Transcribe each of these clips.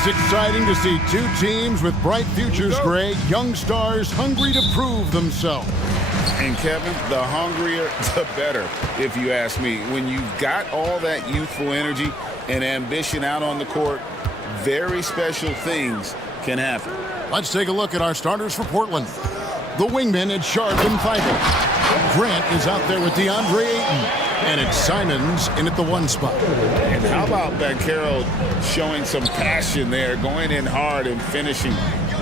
is exciting to see two teams with bright futures, Greg. Young stars hungry to prove themselves. And Kevin, the hungrier, the better, if you ask me. When you've got all that youthful energy and ambition out on the court, very special things can happen. Let's take a look at our starters for Portland. The wingmen at Sharp and Feigl. Grant is out there with DeAndre Ayton. And it's Simons in at the 1 spot. And how about Banchero showing some passion there, going in hard and finishing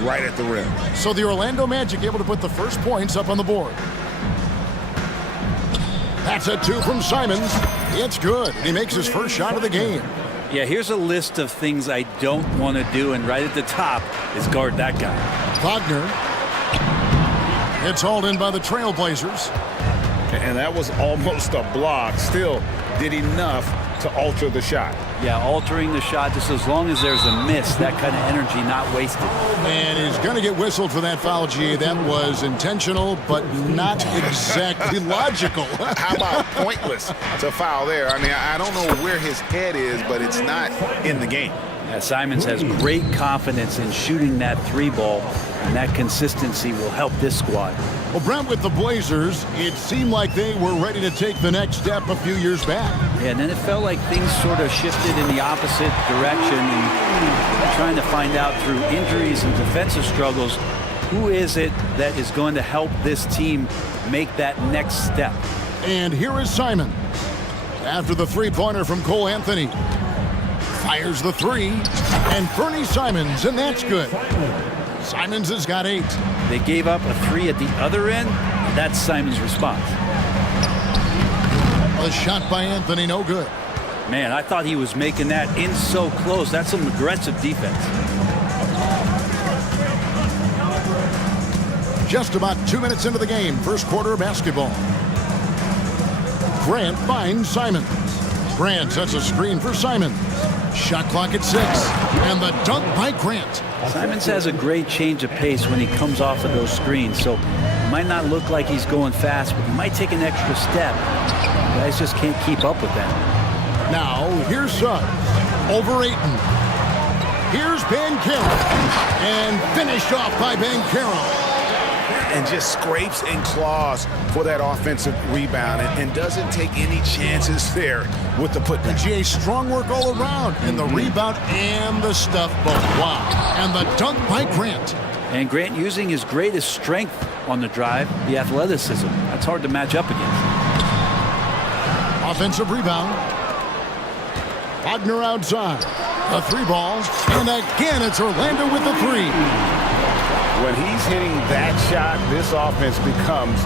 right at the rim. So the Orlando Magic able to put the first points up on the board. That's a 2 from Simons. It's good. He makes his first shot of the game. Yeah, here's a list of things I don't want to do, and right at the top is guard that guy. Wagner. It's hauled in by the Trailblazers. And that was almost a block. Still did enough to alter the shot. Yeah, altering the shot just as long as there's a miss, that kind of energy not wasted. And he's going to get whistled for that foul, G. That was intentional, but not exactly logical. How about pointless to foul there? I mean, I don't know where his head is, but it's not in the game. Yeah, Simons has great confidence in shooting that 3 ball, and that consistency will help this squad. Well, Brent, with the Blazers, it seemed like they were ready to take the next step a few years back. Yeah, and then it felt like things sort of shifted in the opposite direction, and trying to find out through injuries and defensive struggles, who is it that is going to help this team make that next step? And here is Simon. After the 3-pointer from Cole Anthony. Fires the 3, and Fernie Simons, and that's good. Simons has got 8. They gave up a 3 at the other end. That's Simons' response. A shot by Anthony, no good. Man, I thought he was making that in so close. That's some aggressive defense. Just about 2 minutes into the game, first quarter of basketball. Grant finds Simons. Grant sets a screen for Simons. Shot clock at 6, and the dunk by Grant. Simons has a great change of pace when he comes off of those screens, so it might not look like he's going fast, but he might take an extra step. Guys just can't keep up with that. Now, here's Suggs. Over Ayton. Here's Banchero. And finished off by Banchero. And just scrapes and claws for that offensive rebound and doesn't take any chances there with the putback. Jay, strong work all around in the rebound and the stuff both. Wow. And the dunk by Grant. And Grant using his greatest strength on the drive, the athleticism. That's hard to match up against. Offensive rebound. Wagner outside. A 3 ball. And again, it's Orlando with the 3. When he's hitting that shot, this offense becomes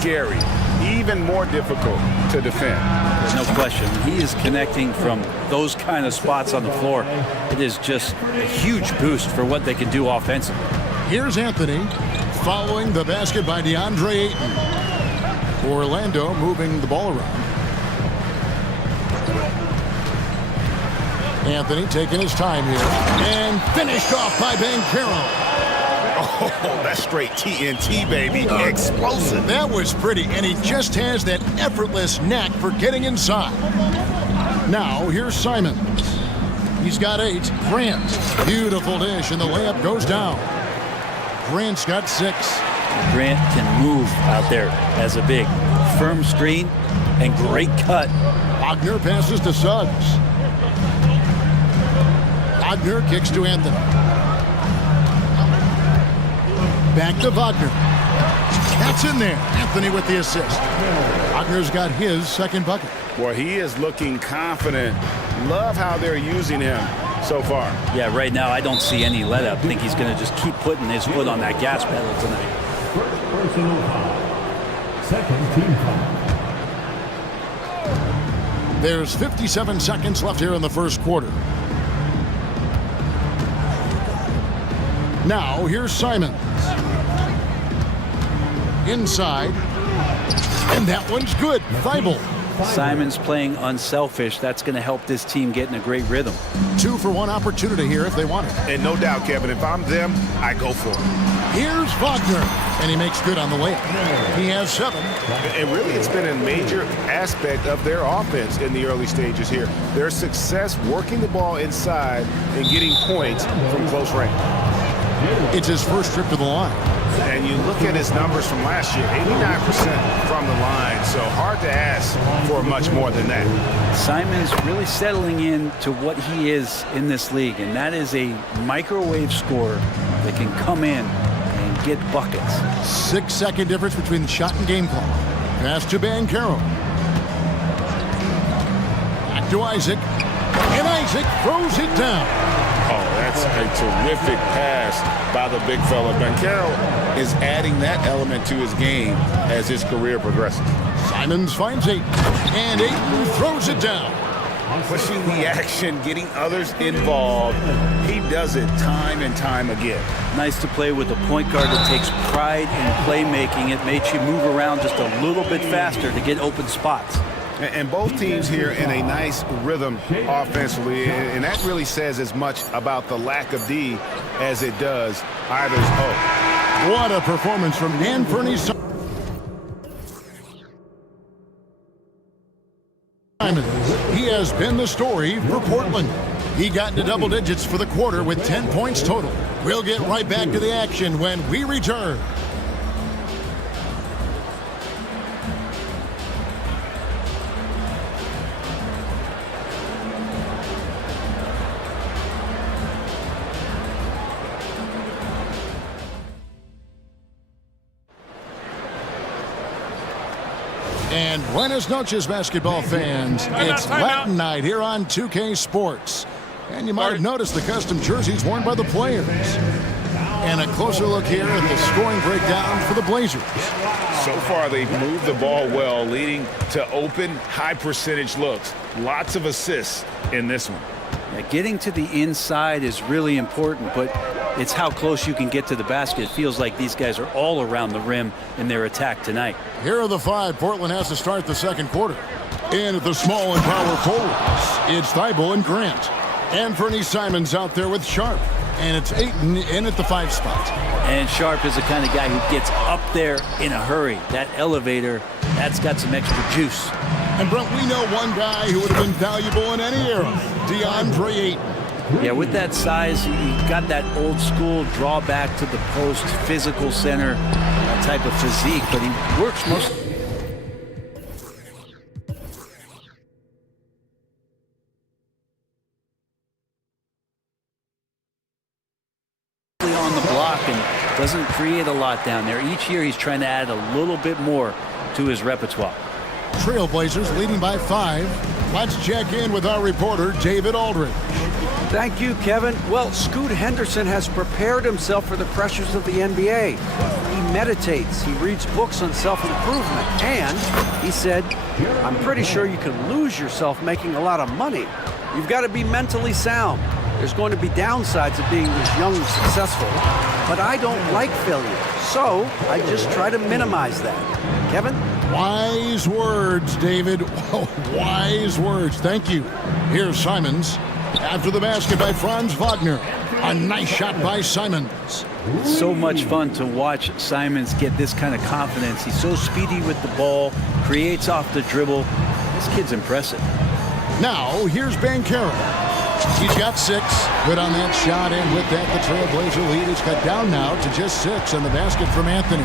scary, even more difficult to defend. There's no question. He is connecting from those kind of spots on the floor. It is just a huge boost for what they can do offensively. Here's Anthony following the basket by DeAndre Ayton. Orlando moving the ball around. Anthony taking his time here. And finished off by Banchero. Oh, that's straight TNT, baby. Explosive. That was pretty, and he just has that effortless knack for getting inside. Now, here's Simons. He's got 8. Grant. Beautiful dish, and the layup goes down. Grant's got 6. Grant can move out there as a big. Firm screen and great cut. Wagner passes to Suggs. Wagner kicks to Anthony. Back to Wagner. That's in there. Anthony with the assist. Wagner's got his second bucket. Boy, he is looking confident. Love how they're using him so far. Yeah, right now I don't see any let up. I think he's going to just keep putting his foot on that gas pedal tonight. Personal foul. Second team foul. There's 57 seconds left here in the first quarter. Now, here's Simons. Inside. And that one's good. Feigl. Simons playing unselfish. That's going to help this team get in a great rhythm. 2-for-1 opportunity here if they want it. And no doubt, Kevin, if I'm them, I go for it. Here's Wagner, and he makes good on the layup. He has 7. And really, it's been a major aspect of their offense in the early stages here. Their success working the ball inside and getting points from close range. It's his first trip to the line. And you look at his numbers from last year, 89% from the line, so hard to ask for much more than that. Simon's really settling in to what he is in this league, and that is a microwave scorer that can come in and get buckets. 6-second difference between the shot and game clock. Pass to Bancaro. Back to Isaac. And Isaac throws it down. Oh, that's a terrific pass by the big fella. Bancaro is adding that element to his game as his career progresses. Simons finds Ayton. And Ayton throws it down. Pushing the action, getting others involved. He does it time and time again. Nice to play with a point guard that takes pride in playmaking. It makes you move around just a little bit faster to get open spots. And both teams here in a nice rhythm offensively, and that really says as much about the lack of D as it does either's O. What a performance from Anthony Simons. He has been the story for Portland. He got into double digits for the quarter with 10 points total. We'll get right back to the action when we return. And buenas noches, basketball fans. It's Latin night here on 2K Sports. And you might have noticed the custom jerseys worn by the players. And a closer look here at the scoring breakdown for the Blazers. So far, they've moved the ball well, leading to open, high-percentage looks. Lots of assists in this one. Yeah, getting to the inside is really important, but it's how close you can get to the basket. It feels like these guys are all around the rim in their attack tonight. Here are the 5 Portland has to start the second quarter. In at the small and power forwards, it's Thibault and Grant. Anthony Simons out there with Sharp. And it's Ayton in at the 5 spot. And Sharp is the kind of guy who gets up there in a hurry. That elevator, that's got some extra juice. And Brent, we know one guy who would have been valuable in any era, DeAndre Ayton. Yeah, with that size, he got that old school draw back to the post, physical center type of physique, but he works mostly on the block and doesn't create a lot down there. Each year he's trying to add a little bit more to his repertoire. Trailblazers leading by 5. Let's check in with our reporter, David Aldridge. Thank you, Kevin. Well, Scoot Henderson has prepared himself for the pressures of the NBA. He meditates, he reads books on self-improvement, and he said, I'm pretty sure you can lose yourself making a lot of money. You've got to be mentally sound. There's going to be downsides of being this young and successful, but I don't like failure, so I just try to minimize that. Kevin? Wise words, David. Wise words. Thank you. Here's Simons. After the basket by Franz Wagner. A nice shot by Simons. So much fun to watch Simons get this kind of confidence. He's so speedy with the ball, creates off the dribble. This kid's impressive. Now, here's Bancaro. He's got 6. Good on that shot, and with that, the Trailblazer lead is cut down now to just 6 on the basket from Anthony.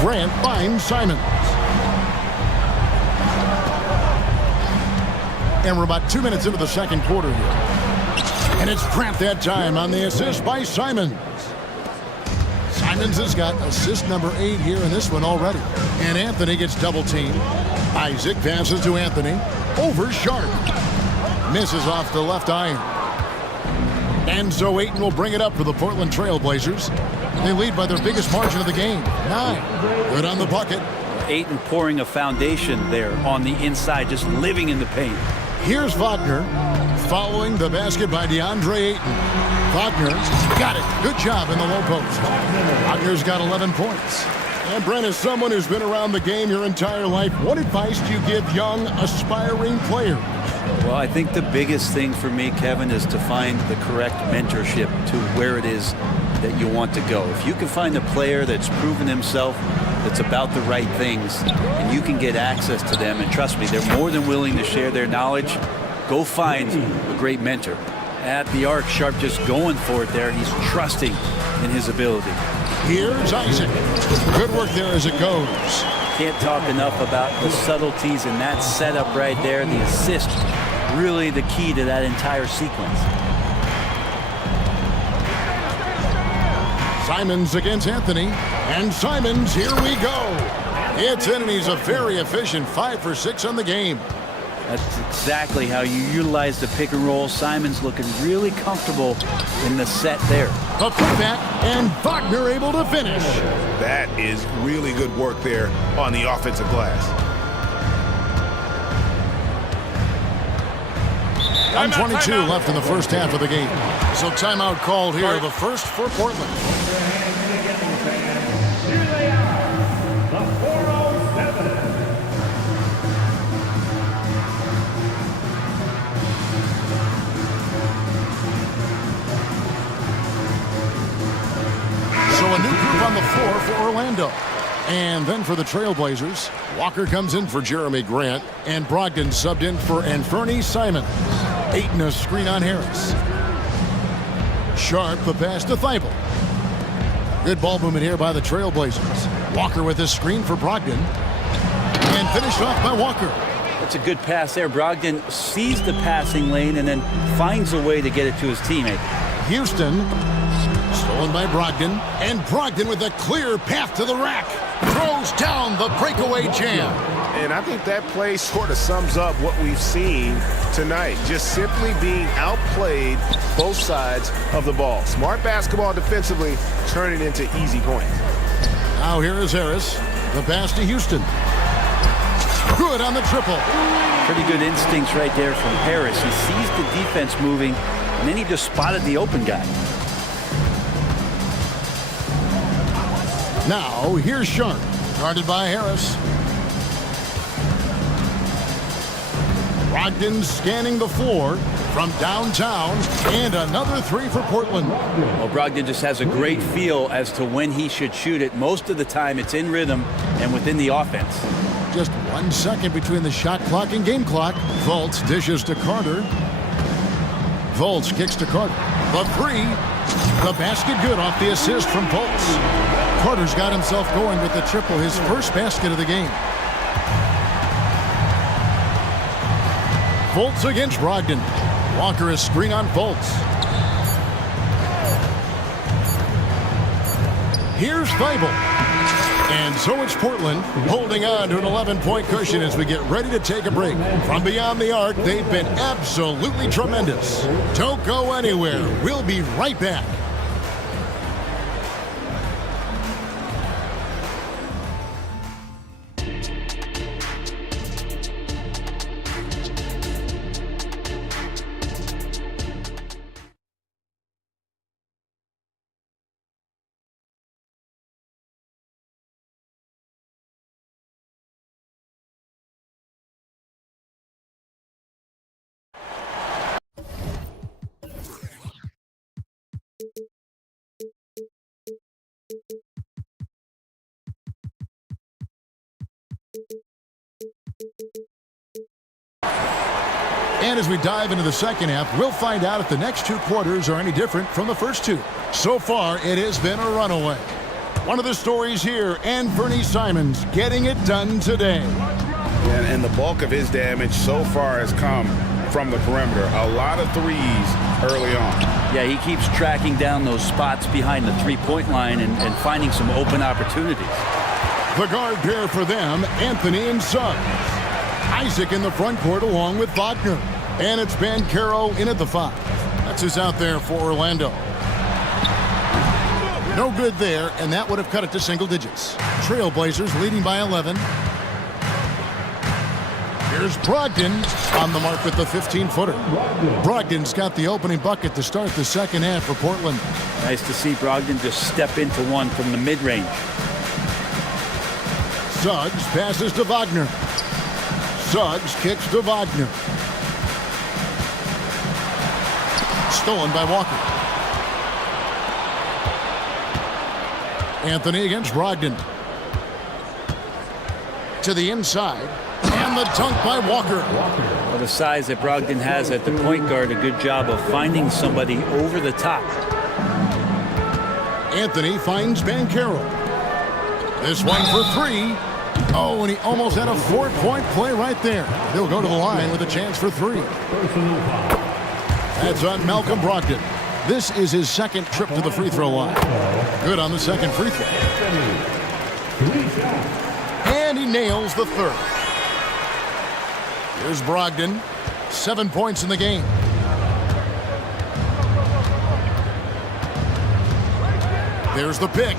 Grant finds Simons. And we're about 2 minutes into the second quarter here. And it's Grant that time on the assist by Simons. Simons has got assist number 8 here in this one already. And Anthony gets double teamed. Isaac passes to Anthony. Over Sharp. Misses off the left iron. And so Ayton will bring it up for the Portland Trailblazers. They lead by their biggest margin of the game, 9. Good on the bucket. Ayton pouring a foundation there on the inside, just living in the paint. Here's Wagner following the basket by DeAndre Ayton. Wagner's got it. Good job in the low post. Wagner's got 11 points. And Brent, as someone who's been around the game your entire life, what advice do you give young, aspiring players? Well, I think the biggest thing for me, Kevin, is to find the correct mentorship to where it is that you want to go. If you can find a player that's proven himself, that's about the right things, and you can get access to them, and trust me, they're more than willing to share their knowledge, go find a great mentor. At the arc, Sharp just going for it there. He's trusting in his ability. Here's Isaac. Good work there as it goes. Can't talk enough about the subtleties in that setup right there. The assist, really the key to that entire sequence. Simons against Anthony. And Simons, here we go. It's in, and he's a very efficient 5 for 6 on the game. That's exactly how you utilize the pick and roll. Simons looking really comfortable in the set there. A putback, and Wagner able to finish. That is really good work there on the offensive glass. 1:22 left in the first half of the game. So timeout called here, the first for Portland. Here they are, the 407. So a new group on the floor for Orlando. And then for the Trailblazers, Walker comes in for Jeremy Grant, and Brogdon subbed in for Anthony Simons. Ayton a screen on Harris. Sharp the pass to Thibault. Good ball movement here by the Trailblazers. Walker with his screen for Brogdon. And finished off by Walker. That's a good pass there. Brogdon sees the passing lane and then finds a way to get it to his teammate. Houston, stolen by Brogdon. And Brogdon with a clear path to the rack. Throws down the breakaway jam. And I think that play sort of sums up what we've seen tonight. Just simply being outplayed both sides of the ball. Smart basketball defensively, turning into easy points. Now here is Harris. The pass to Houston. Good on the triple. Pretty good instincts right there from Harris. He sees the defense moving, and then he just spotted the open guy. Now here's Sharp. Guarded by Harris. Brogdon scanning the floor from downtown, and another three for Portland. Well, Brogdon just has a great feel as to when he should shoot it. Most of the time it's in rhythm and within the offense. Just 1 second between the shot clock and game clock. Fultz dishes to Carter. Fultz kicks to Carter. The three. The basket good off the assist from Fultz. Carter's got himself going with the triple, his first basket of the game. Fultz against Brogdon. Walker is screen on Fultz. Here's Thibault. And so it's Portland holding on to an 11-point cushion as we get ready to take a break. From beyond the arc, they've been absolutely tremendous. Don't go anywhere. We'll be right back. And as we dive into the second half, we'll find out if the next two quarters are any different from the first two. So far, it has been a runaway. One of the stories here, Anthony Simons getting it done today. And the bulk of his damage so far has come from the perimeter. A lot of threes early on. Yeah, he keeps tracking down those spots behind the three-point line and finding some open opportunities. The guard pair for them, Anthony and Suggs. Isaac in the front court along with Wagner. And it's Banchero in at the 5. That's who's out there for Orlando. No good there, and that would have cut it to single digits. Trailblazers leading by 11. Here's Brogdon on the mark with the 15-footer. Brogdon's got the opening bucket to start the second half for Portland. Nice to see Brogdon just step into one from the mid-range. Suggs passes to Wagner. Suggs kicks to Wagner. Stolen by Walker. Anthony against Brogdon. To the inside. And the dunk by Walker. Well, the size that Brogdon has at the point guard, a good job of finding somebody over the top. Anthony finds Banchero. This one for three. Oh, and he almost had a 4-point play right there. He'll go to the line with a chance for three. That's on Malcolm Brogdon. This is his second trip to the free throw line. Good on the second free throw. And he nails the third. Here's Brogdon. 7 points in the game. There's the pick.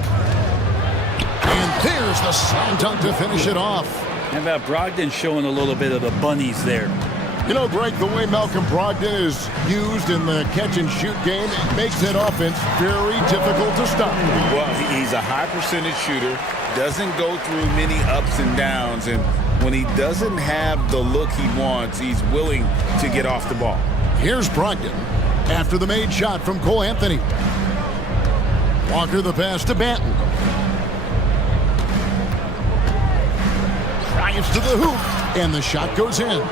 And there's the slam dunk to finish it off. How about Brogdon showing a little bit of the bunnies there? You know, Greg, the way Malcolm Brogdon is used in the catch-and-shoot game, it makes that offense very difficult to stop. Well, he's a high percentage shooter, doesn't go through many ups and downs, and when he doesn't have the look he wants, he's willing to get off the ball. Here's Brogdon after the made shot from Cole Anthony. Walker the pass to Banton. Drives to the hoop, and the shot goes in.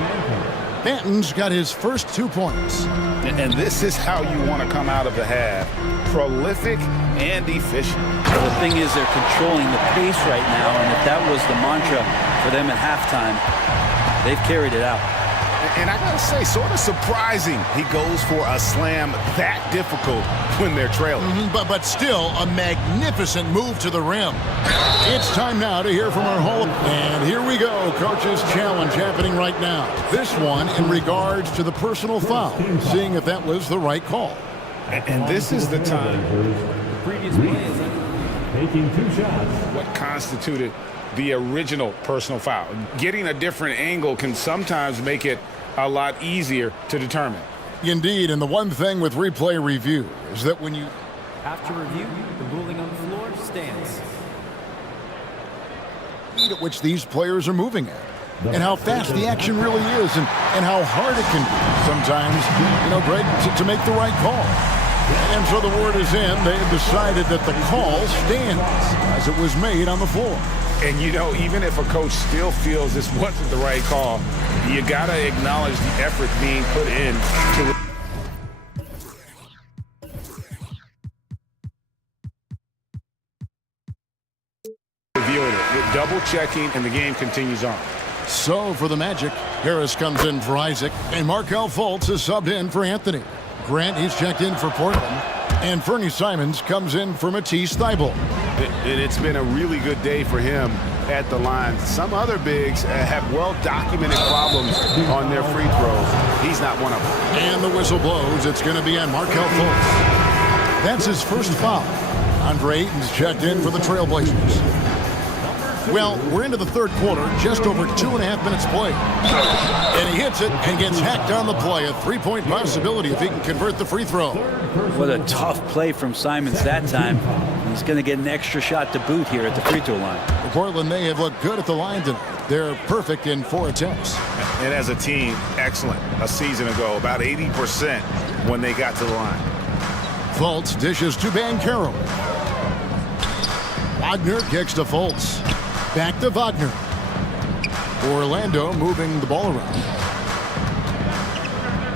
Banton's got his first 2 points. And this is how you want to come out of the half. Prolific and efficient. Well, the thing is they're controlling the pace right now, and if that was the mantra for them at halftime, they've carried it out. And I gotta say, sort of surprising he goes for a slam that difficult when they're trailing. But still a magnificent move to the rim. It's time now to hear from our Hall of... And here we go, Coach's Challenge happening right now. This one in regards to the personal foul, seeing if that was the right call. And this is the time. Previous play, taking 2 shots. What constituted the original personal foul? Getting a different angle can sometimes make it a lot easier to determine. Indeed, and the one thing with replay review is that when you... After review, the ruling on the floor stands. ...at which these players are moving at, and how fast the action really is, and how hard it can be sometimes, you know, Greg, to make the right call. And so the word is in. They have decided that the call stands as it was made on the floor. And, you know, even if a coach still feels this wasn't the right call, you got to acknowledge the effort being put in to... reviewing it, double-checking, and the game continues on. So for the Magic, Harris comes in for Isaac, and Markelle Fultz is subbed in for Anthony. Grant, he's checked in for Portland, and Fernie Simons comes in for Matisse Thybulle. It's been a really good day for him at the line. Some other bigs have well-documented problems on their free throws. He's not one of them. And the whistle blows. It's going to be on Markelle Fultz. That's his first foul. Andre Ayton's checked in for the Trailblazers. Well, we're into the third quarter, just over 2.5 minutes played. And he hits it and gets hacked on the play. A 3-point possibility if he can convert the free throw. What a tough play from Simons that time. He's going to get an extra shot to boot here at the free throw line. Portland, they have looked good at the line tonight. They're perfect in 4 attempts. And as a team, excellent. A season ago, about 80% when they got to the line. Fultz dishes to Banchero. Wagner kicks to Fultz. Back to Wagner. Orlando moving the ball around.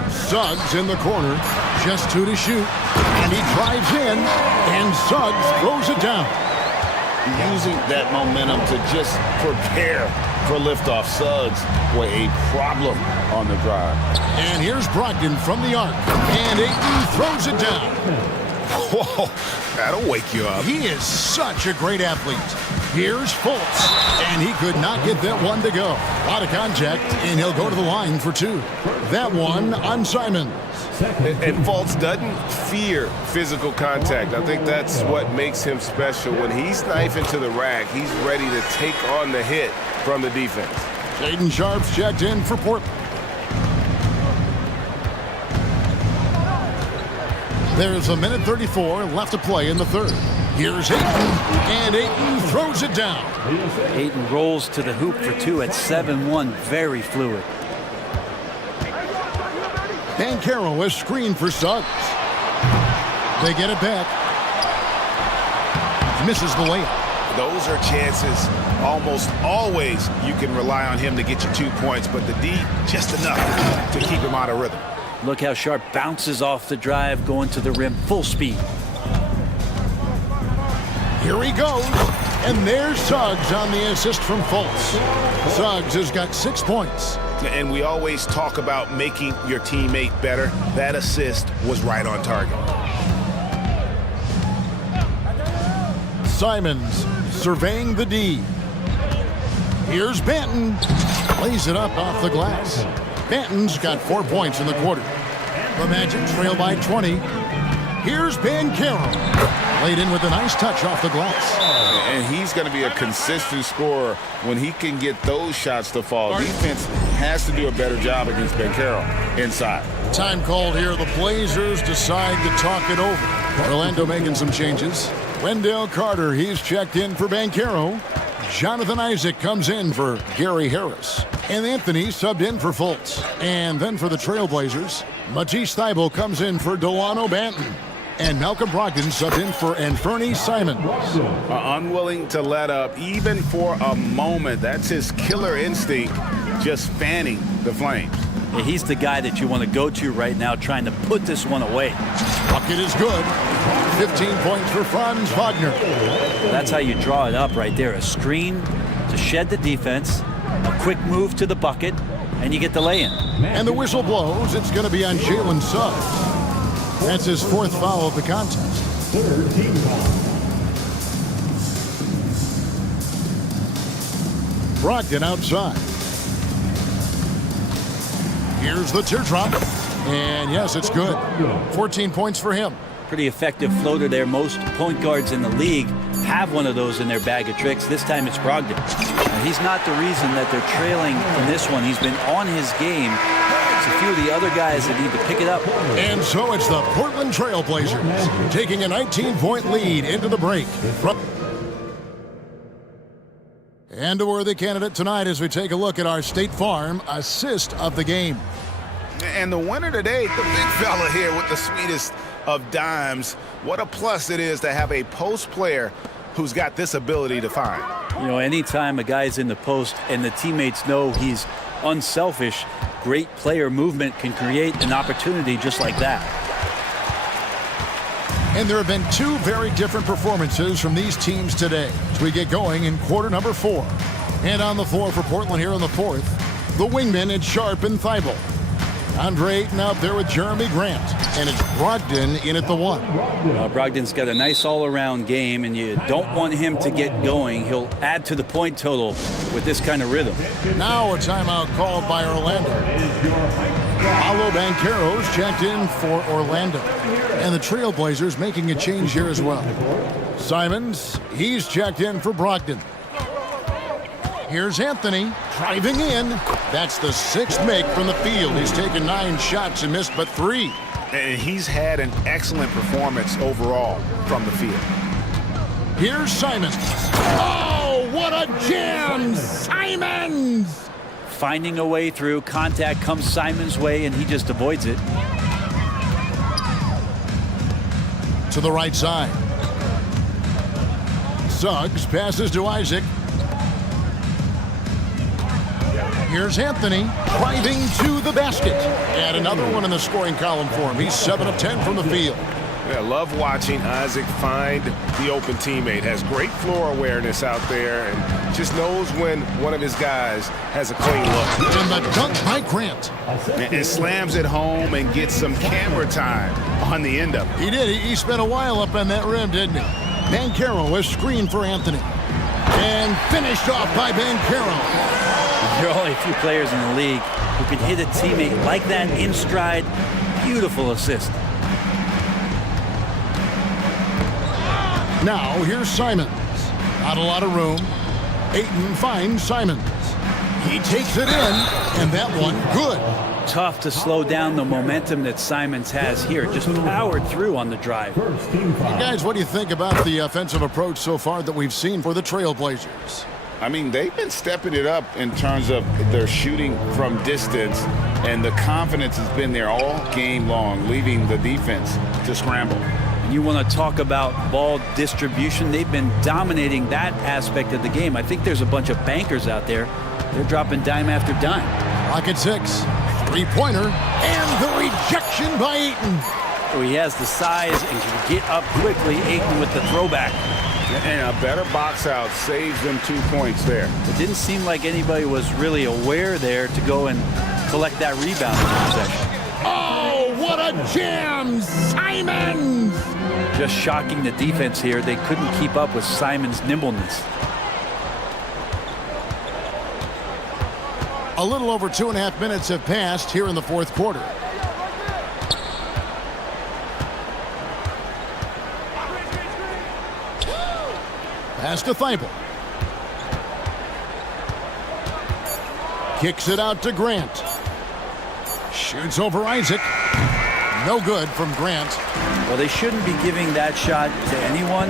Suggs in the corner. Just 2 to shoot. And he drives in. And Suggs throws it down. Using that momentum to just prepare for liftoff. Suggs were a problem on the drive. And here's Brogdon from the arc. And Ayton throws it down. Whoa, that'll wake you up. He is such a great athlete. Here's Fultz, and he could not get that one to go. A lot of contact, and he'll go to the line for 2. That one on Simons. And Fultz doesn't fear physical contact. I think that's what makes him special. When he's knifing to the rack, he's ready to take on the hit from the defense. Shaedon Sharpe's checked in for Portland. There's a minute 34 left to play in the third. Here's Ayton, and Ayton throws it down. Ayton rolls to the hoop for two at 7-1, very fluid. Bankero is screened for Suggs. They get it back. Misses the layup. Those are chances almost always you can rely on him to get you 2 points, but the D just enough to keep him out of rhythm. Look how Sharp bounces off the drive, going to the rim full speed. Here he goes, and there's Suggs on the assist from Fultz. Suggs has got 6 points. And we always talk about making your teammate better. That assist was right on target. Simons surveying the D. Here's Banton. Lays it up off the glass. Banton's got 4 points in the quarter. The Magic trail by 20. Here's Bankero. Laid in with a nice touch off the glass. And he's going to be a consistent scorer when he can get those shots to fall. Defense has to do a better job against Bankero inside. Time called here. The Blazers decide to talk it over. Orlando making some changes. Wendell Carter, he's checked in for Bankero. Jonathan Isaac comes in for Gary Harris. And Anthony subbed in for Fultz. And then for the Trailblazers, Matisse Thybulle comes in for Delano Banton. And Malcolm Brogdon subbed in for Anferny Simons. Unwilling to let up even for a moment. That's his killer instinct, just fanning the flames. Yeah, he's the guy that you want to go to right now, trying to put this one away. Bucket is good. 15 points for Franz Wagner. That's how you draw it up right there. A screen to shed the defense, a quick move to the bucket, and you get the lay-in. And the whistle blows. It's going to be on Jalen Suggs. That's his 4th foul of the contest. Brogdon outside. Here's the teardrop. And yes, it's good. 14 points for him. Pretty effective floater there. Most point guards in the league have one of those in their bag of tricks. This time it's Brogdon. He's not the reason that they're trailing in this one. He's been on his game. It's a few of the other guys that need to pick it up. And so it's the Portland Trailblazers taking a 19-point lead into the break. And a worthy candidate tonight as we take a look at our State Farm assist of the game. And the winner today, the big fella here with the sweetest of dimes. What a plus it is to have a post player who's got this ability to find. You know, anytime a guy's in the post and the teammates know he's unselfish, great player movement can create an opportunity just like that. And there have been 2 very different performances from these teams today as we get going in quarter number 4. And on the floor for Portland here in the 4th, the wingmen, it's Sharp and Thybulle. Andre Ayton out there with Jeremy Grant. And it's Brogdon in at the 1. Brogdon's got a nice all-around game, and you don't want him to get going. He'll add to the point total with this kind of rhythm. Now a timeout called by Orlando. Paolo Banchero's checked in for Orlando. And the Trailblazers making a change here as well. Simons, he's checked in for Brogdon. Here's Anthony driving in. That's the 6th make from the field. He's taken 9 shots and missed but 3. And he's had an excellent performance overall from the field. Here's Simons. Oh, what a jam! Simons! Finding a way through. Contact comes Simons' way, and he just avoids it. To the right side. Suggs passes to Isaac. Here's Anthony driving to the basket. And another one in the scoring column for him. He's 7 of 10 from the field. Yeah, love watching Isaac find the open teammate. Has great floor awareness out there and just knows when one of his guys has a clean look. And the dunk by Grant. And slams it home and gets some camera time on the end of it. He did. He spent a while up on that rim, didn't he? Bankero was screened for Anthony. And finished off by Bankero. There are only a few players in the league who can hit a teammate like that in stride. Beautiful assist. Now here's Simons. Not a lot of room. Ayton finds Simons. He takes it in, and that one good. Tough to slow down the momentum that Simons has here. Just powered through on the drive. Guys, what do you think about the offensive approach so far that we've seen for the Trailblazers? I mean, they've been stepping it up in terms of their shooting from distance, and the confidence has been there all game long, leaving the defense to scramble. You want to talk about ball distribution. They've been dominating that aspect of the game. I think there's a bunch of bankers out there. They're dropping dime after dime. Rocket 6, three-pointer, and the rejection by Ayton. So he has the size and can get up quickly. Ayton with the throwback. And a better box out saves them 2 points there. It didn't seem like anybody was really aware there to go and collect that rebound in the possession. Oh, what a jam! Simons! Just shocking the defense here. They couldn't keep up with Simons' nimbleness. A little over 2.5 minutes have passed here in the fourth quarter. Pass to Thibault. Kicks it out to Grant. Shoots over Isaac. No good from Grant. Well, they shouldn't be giving that shot to anyone,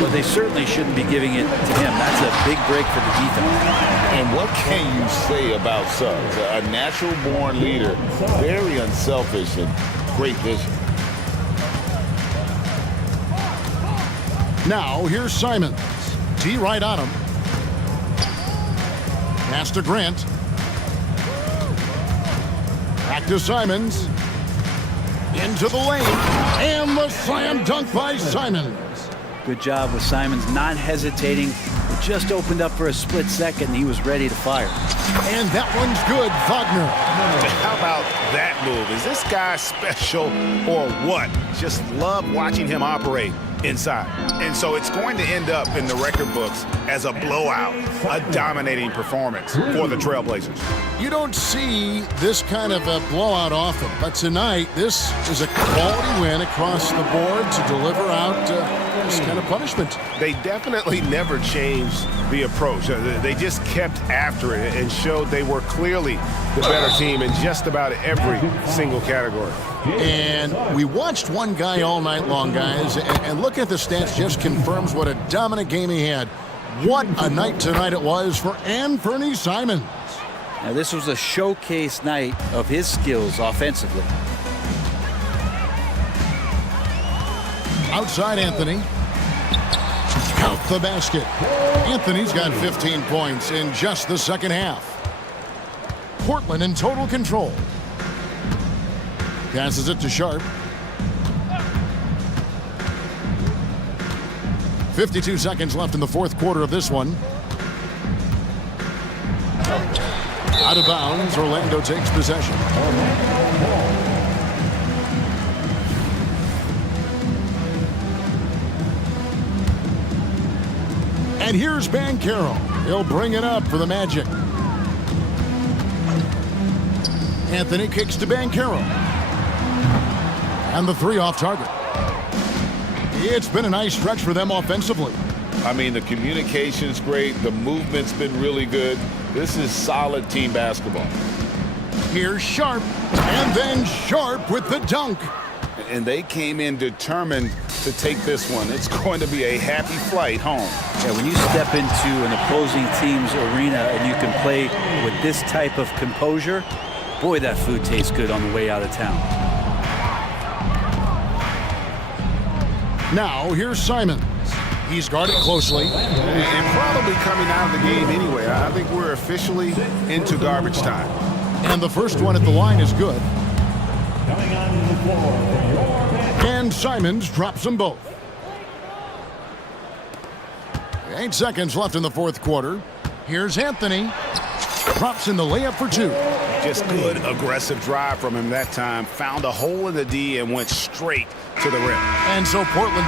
but they certainly shouldn't be giving it to him. That's a big break for the defense. And what can you say about Suggs? A natural-born leader, very unselfish and great vision. Now, here's Simons. D right on him. Pass to Grant. Back to Simons. Into the lane. And the slam dunk by Simons. Good job with Simons not hesitating. It just opened up for a split second and he was ready to fire. And that one's good, Wagner. How about that move? Is this guy special or what? Just love watching him operate inside. And so it's going to end up in the record books as a blowout, a dominating performance for the Trailblazers. You don't see this kind of a blowout often, but tonight this is a quality win across the board to deliver out this kind of punishment. They definitely never changed the approach. They just kept after it and showed they were clearly the better team in just about every single category. And we watched one guy all night long, guys, and looking at the stats just confirms what a dominant game he had. What a night tonight it was for Anthony Simons. Now, this was a showcase night of his skills offensively. Outside Anthony. Count the basket. Anthony's got 15 points in just the second half. Portland in total control. Passes it to Sharp. 52 seconds left in the fourth quarter of this one. Out of bounds, Orlando takes possession. And here's Banchero. He'll bring it up for the Magic. Anthony kicks to Banchero. And the three off target. It's been a nice stretch for them offensively. I mean, the communication's great. The movement's been really good. This is solid team basketball. Here's Sharp. And then Sharp with the dunk. And they came in determined to take this one. It's going to be a happy flight home. Yeah, when you step into an opposing team's arena and you can play with this type of composure, boy, that food tastes good on the way out of town. Now, here's Simons. He's guarded closely. And probably coming out of the game anyway. I think we're officially into garbage time. And the first one at the line is good. Coming onto the floor for your bench. And Simons drops them both. 8 seconds left in the fourth quarter. Here's Anthony. Drops in the layup for two. Just good aggressive drive from him that time. Found a hole in the D and went straight to the rim. And so Portland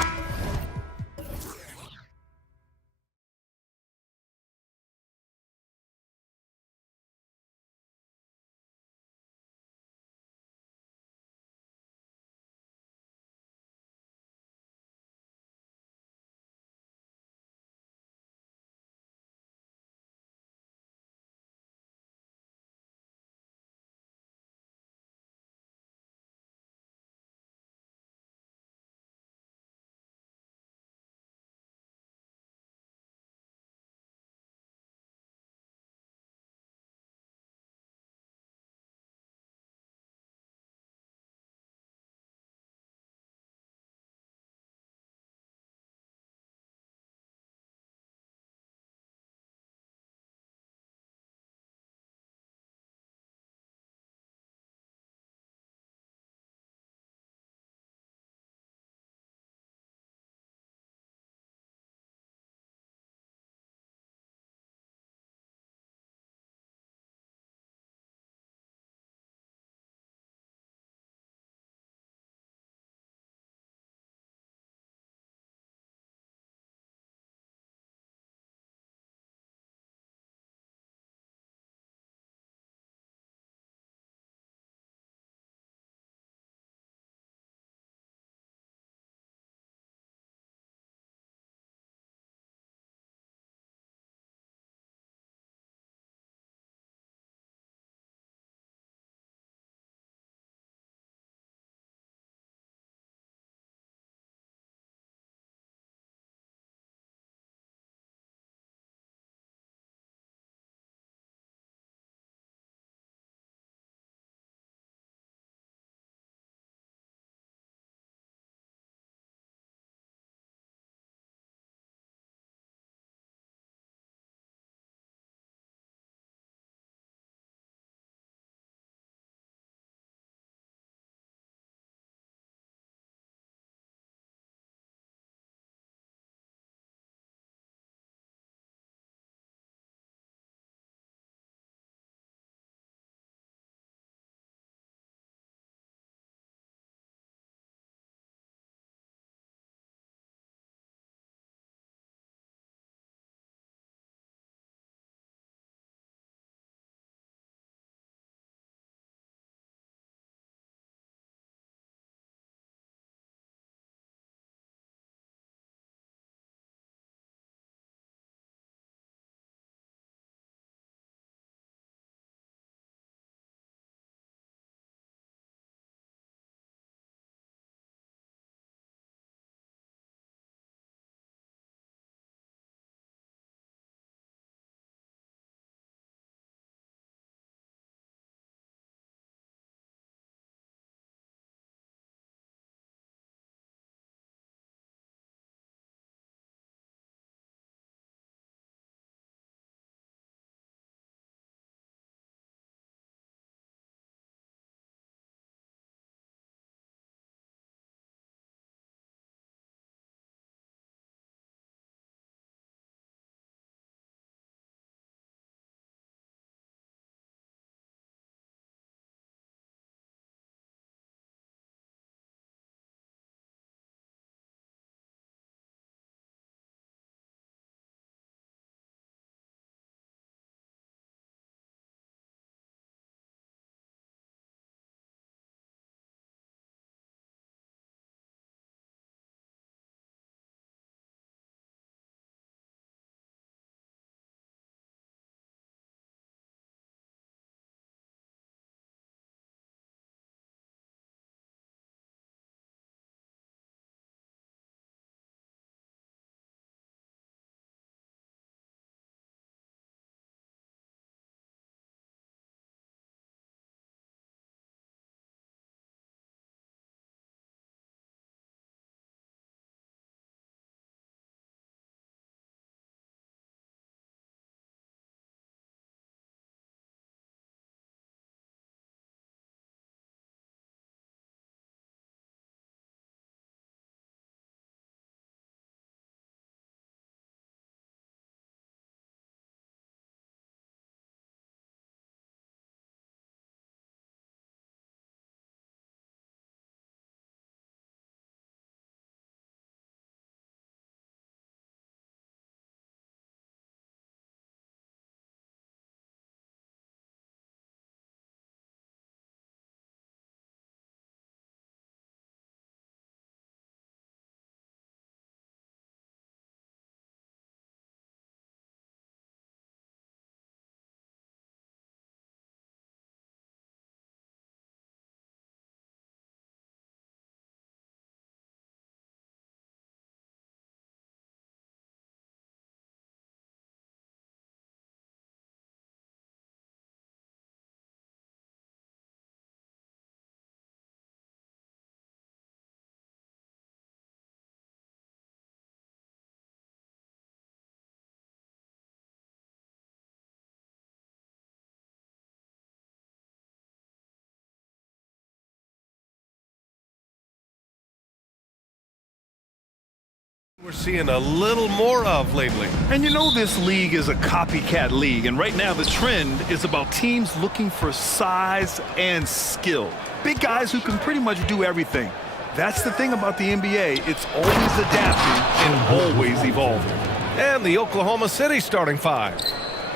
We're seeing a little more of lately. And you know this league is a copycat league, and right now the trend is about teams looking for size and skill. Big guys who can pretty much do everything. That's the thing about the NBA. It's always adapting and always evolving. And the Oklahoma City starting five.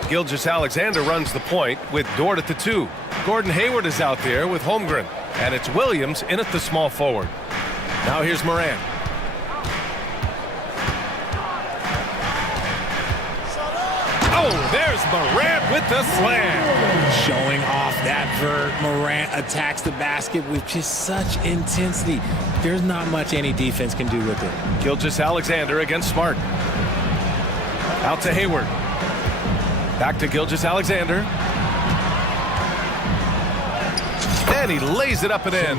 Gilgeous-Alexander runs the point with Dort at the 2. Gordon Hayward is out there with Holmgren. And it's Williams in at the small forward. Now here's Morant. Oh, there's Morant with the slam. Showing off that vert. Morant attacks the basket with just such intensity. There's not much any defense can do with it. Gilgeous-Alexander against Smart. Out to Hayward. Back to Gilgeous-Alexander. And he lays it up and in.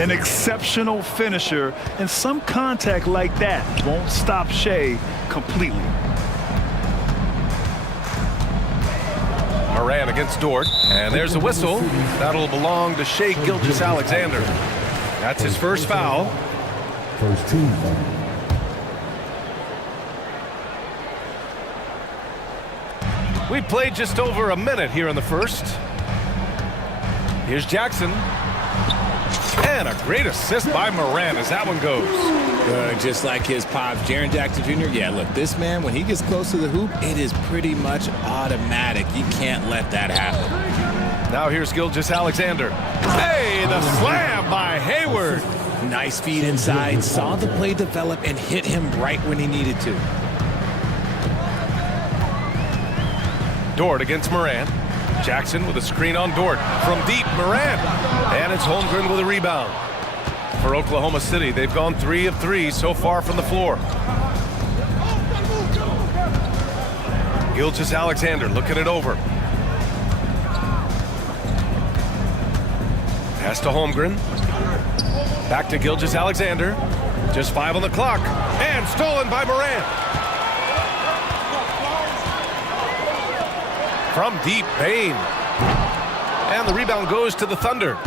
An exceptional finisher, and some contact like that won't stop Shea completely. Morant against Dort, and there's a whistle. That'll belong to Shea Gilgeous-Alexander. That's his first foul. First team foul. We played just over a minute here in the first. Here's Jackson. And a great assist by Morant as that one goes. Just like his pops, Jaren Jackson Jr. Yeah, look, this man, when he gets close to the hoop, it is pretty much automatic. You can't let that happen. Now here's Gilgeous-Alexander. Hey, the slam by Hayward. Nice feed inside, saw the play develop and hit him right when he needed to. Dort against Morant. Jackson with a screen on Dort. From deep, Morant. And it's Holmgren with a rebound. For Oklahoma City, they've gone 3 of 3 so far from the floor. Gilgeous-Alexander looking it over. Pass to Holmgren. Back to Gilgeous-Alexander. Just 5 on the clock. And stolen by Morant. From deep, Bain. And the rebound goes to the Thunder.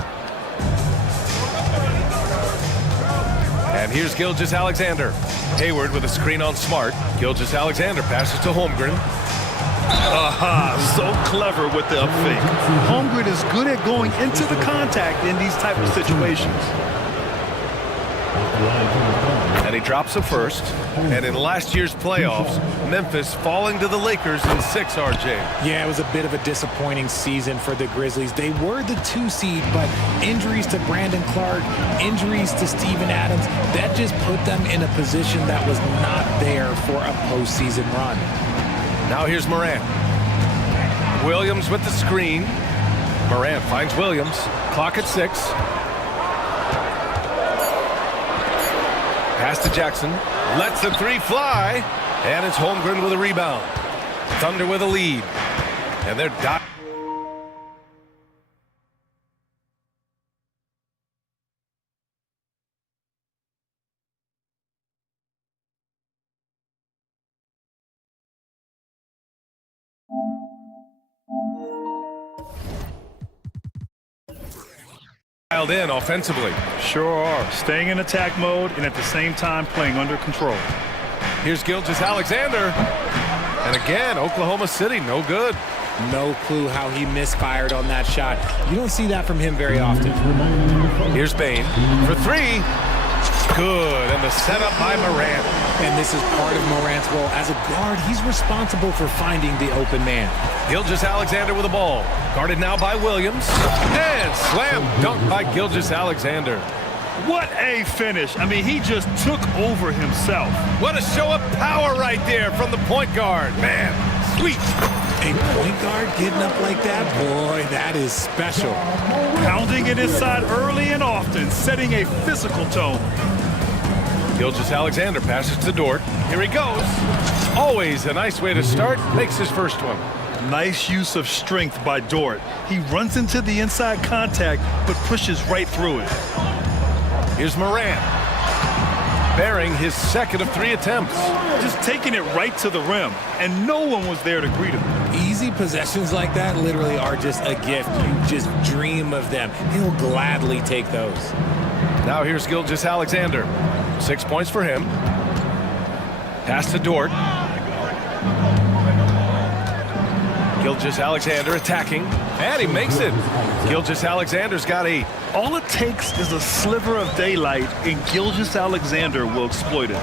And here's Gilgeous-Alexander. Hayward with a screen on Smart. Gilgeous-Alexander passes to Holmgren. Aha, so clever with the up fake. Holmgren is good at going into the contact in these type of situations. And he drops a first. And in last year's playoffs, Memphis falling to the Lakers in 6, RJ. Yeah, it was a bit of a disappointing season for the Grizzlies. They were the 2 seed, but injuries to Brandon Clark, injuries to Steven Adams, that just put them in a position that was not there for a postseason run. Now here's Morant. Williams with the screen. Morant finds Williams. Clock at 6. Pass to Jackson. Lets the 3 fly. And it's Holmgren with a rebound. Thunder with a lead. And they're done. Dialed in offensively. Sure are. Staying in attack mode and at the same time playing under control. Here's Gilgeous-Alexander. And again, Oklahoma City, no good. No clue how he misfired on that shot. You don't see that from him very often. Here's Bain for 3. Good, and the setup by Morant. And this is part of Morant's role. As a guard, he's responsible for finding the open man. Gilgeous-Alexander with the ball. Guarded now by Williams. And slam dunk by Gilgeous-Alexander. What a finish. I mean, he just took over himself. What a show of power right there from the point guard. Man, sweet. A point guard getting up like that? Boy, that is special. Pounding it inside early and often, setting a physical tone. Gilgeous-Alexander passes to Dort. Here he goes. Always a nice way to start. Makes his first one. Nice use of strength by Dort. He runs into the inside contact, but pushes right through it. Here's Morant. Bearing his second of 3 attempts. Just taking it right to the rim, and no one was there to greet him. Easy possessions like that literally are just a gift. You just dream of them. He'll gladly take those. Now here's Gilgeous-Alexander. 6 points for him. Pass to Dort. Gilgeous-Alexander attacking, and he makes it. Gilgeous-Alexander's got 8. All it takes is a sliver of daylight, and Gilgeous-Alexander will exploit it.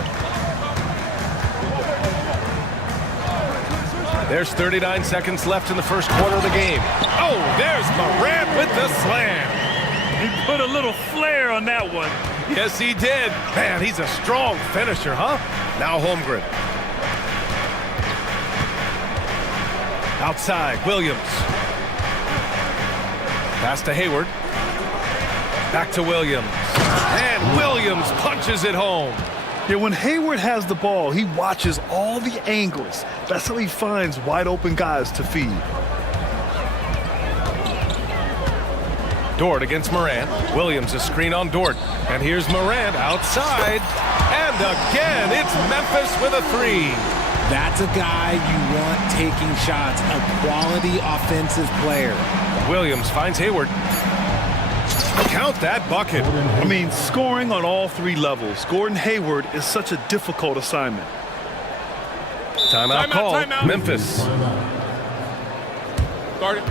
There's 39 seconds left in the first quarter of the game. Oh, there's Morant with the slam. He put a little flair on that one. Yes, he did. Man, he's a strong finisher, huh? Now Holmgren. Outside, Williams. Pass to Hayward. Back to Williams. And Williams punches it home. Yeah, when Hayward has the ball, he watches all the angles. That's how he finds wide open guys to feed. Dort against Morant. Williams a screen on Dort. And here's Morant outside. And again, it's Memphis with a 3. That's a guy you want taking shots, a quality offensive player. Williams finds Hayward. Count that bucket. I mean, scoring on all 3 levels. Gordon Hayward is such a difficult assignment. Timeout call. Timeout. Memphis. Guard it.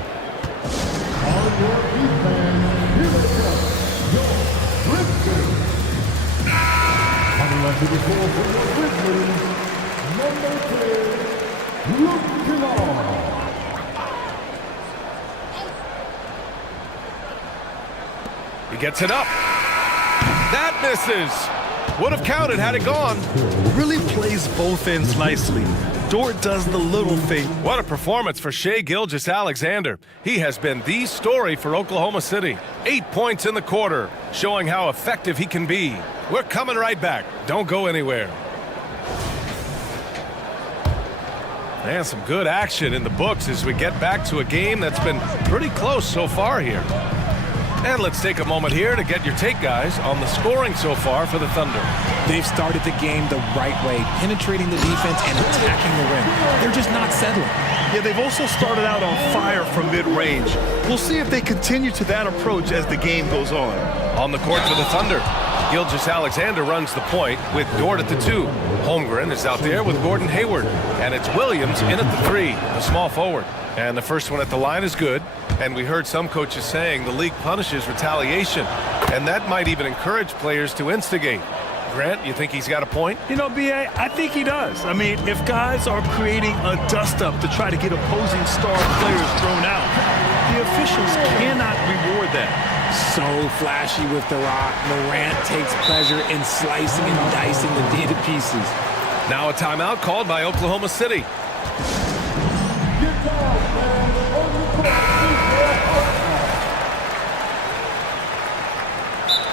He gets it up. That misses. Would have counted had it gone. Really plays both ends nicely. Dort does the little thing. What a performance for Shai Gilgeous-Alexander. He has been the story for Oklahoma City. 8 points in the quarter, showing how effective he can be. We're coming right back. Don't go anywhere. And some good action in the books as we get back to a game that's been pretty close so far here. And let's take a moment here to get your take, guys, on the scoring so far for the Thunder. They've started the game the right way, penetrating the defense and attacking the rim. They're just not settling. Yeah, they've also started out on fire from mid-range. We'll see if they continue to that approach as the game goes on. On the court for the Thunder, Gilgeous-Alexander runs the point with Dort at the 2. Holmgren is out there with Gordon Hayward. And it's Williams in at the 3, the small forward. And the first one at the line is good. And we heard some coaches saying the league punishes retaliation. And that might even encourage players to instigate. Grant, you think he's got a point? You know, B.A., I think he does. I mean, if guys are creating a dust-up to try to get opposing star players thrown out, the officials cannot reward that. So flashy with the rock. Morant takes pleasure in slicing and dicing the D to pieces. Now a timeout called by Oklahoma City.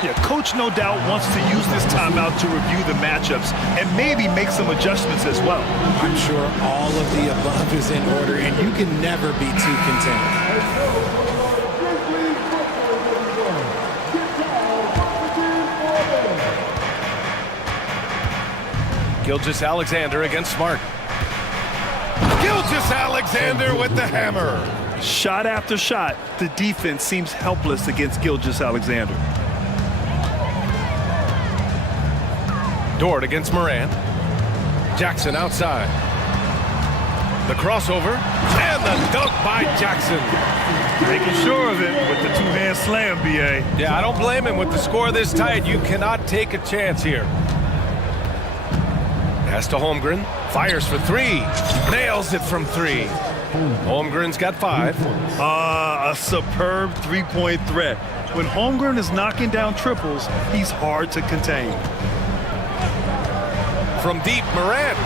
Yeah, coach no doubt wants to use this timeout to review the matchups and maybe make some adjustments as well. I'm sure all of the above is in order, and you can never be too content. Gilgeous-Alexander against Smart. Gilgeous-Alexander with the hammer. Shot after shot, the defense seems helpless against Gilgeous-Alexander. Dort against Morant. Jackson outside. The crossover and the dunk by Jackson. Making sure of it with the two-hand slam, B.A. Yeah, I don't blame him with the score this tight. You cannot take a chance here. Pass to Holmgren. Fires for 3. Nails it from 3. Holmgren's got 5. A superb three-point threat. When Holmgren is knocking down triples, he's hard to contain. From deep, Morant.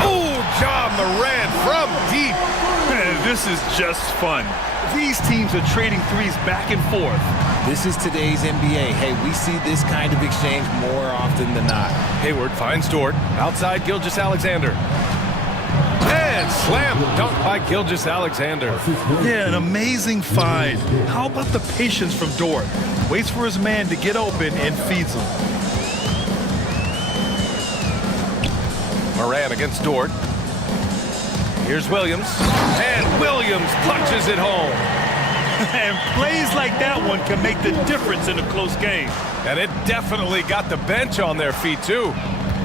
Oh, John Morant from deep. Man, this is just fun. These teams are trading threes back and forth. This is today's NBA. Hey, we see this kind of exchange more often than not. Hayward finds Dort. Outside Gilgeous-Alexander. And slam dunk by Gilgeous-Alexander. Yeah, an amazing find. How about the patience from Dort? Waits for his man to get open and feeds him. Morant against Dort. Here's Williams. And Williams punches it home. And plays like that one can make the difference in a close game. And it definitely got the bench on their feet, too.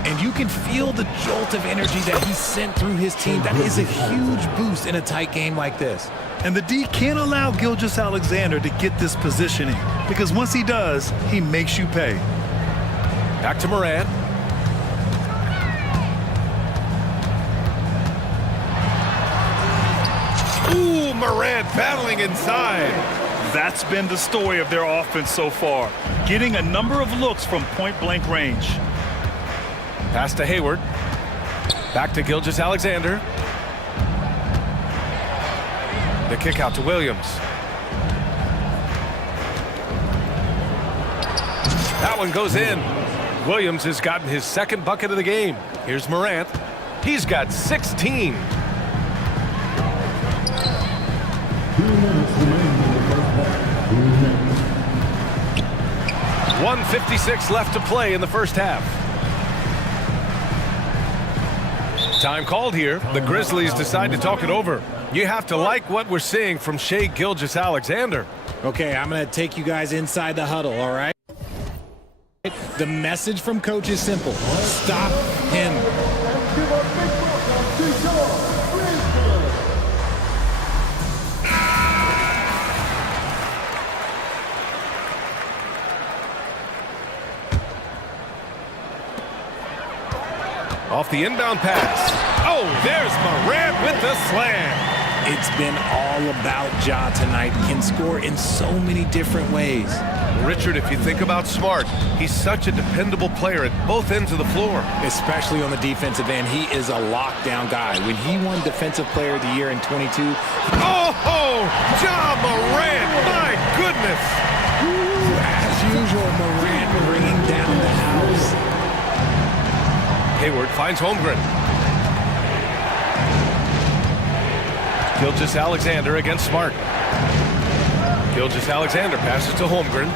And you can feel the jolt of energy that he sent through his team. That is a huge boost in a tight game like this. And the D can't allow Gilgeous-Alexander to get this positioning, because once he does, he makes you pay. Back to Morant. Ooh, Morant battling inside. That's been the story of their offense so far, getting a number of looks from point-blank range. Pass to Hayward. Back to Gilgeous-Alexander. The kick out to Williams. That one goes in. Williams has gotten his second bucket of the game. Here's Morant. He's got 16. 1:56 left to play in the first half. Time called here. The Grizzlies decide to talk it over. You have to like what we're seeing from Shai Gilgeous-Alexander. Okay, I'm going to take you guys inside the huddle, all right? The message from coach is simple. Stop him. Off the inbound pass. Oh, there's Morant with the slam. It's been all about Ja tonight. Can score in so many different ways. Richard, if you think about Smart, he's such a dependable player at both ends of the floor. Especially on the defensive end, he is a lockdown guy. When he won Defensive Player of the Year in 22. Oh, Ja Morant, my goodness. As usual, Morant bringing down the house. Hayward finds Holmgren. Gilgeous-Alexander against Smart. Gilgeous-Alexander passes to Holmgren.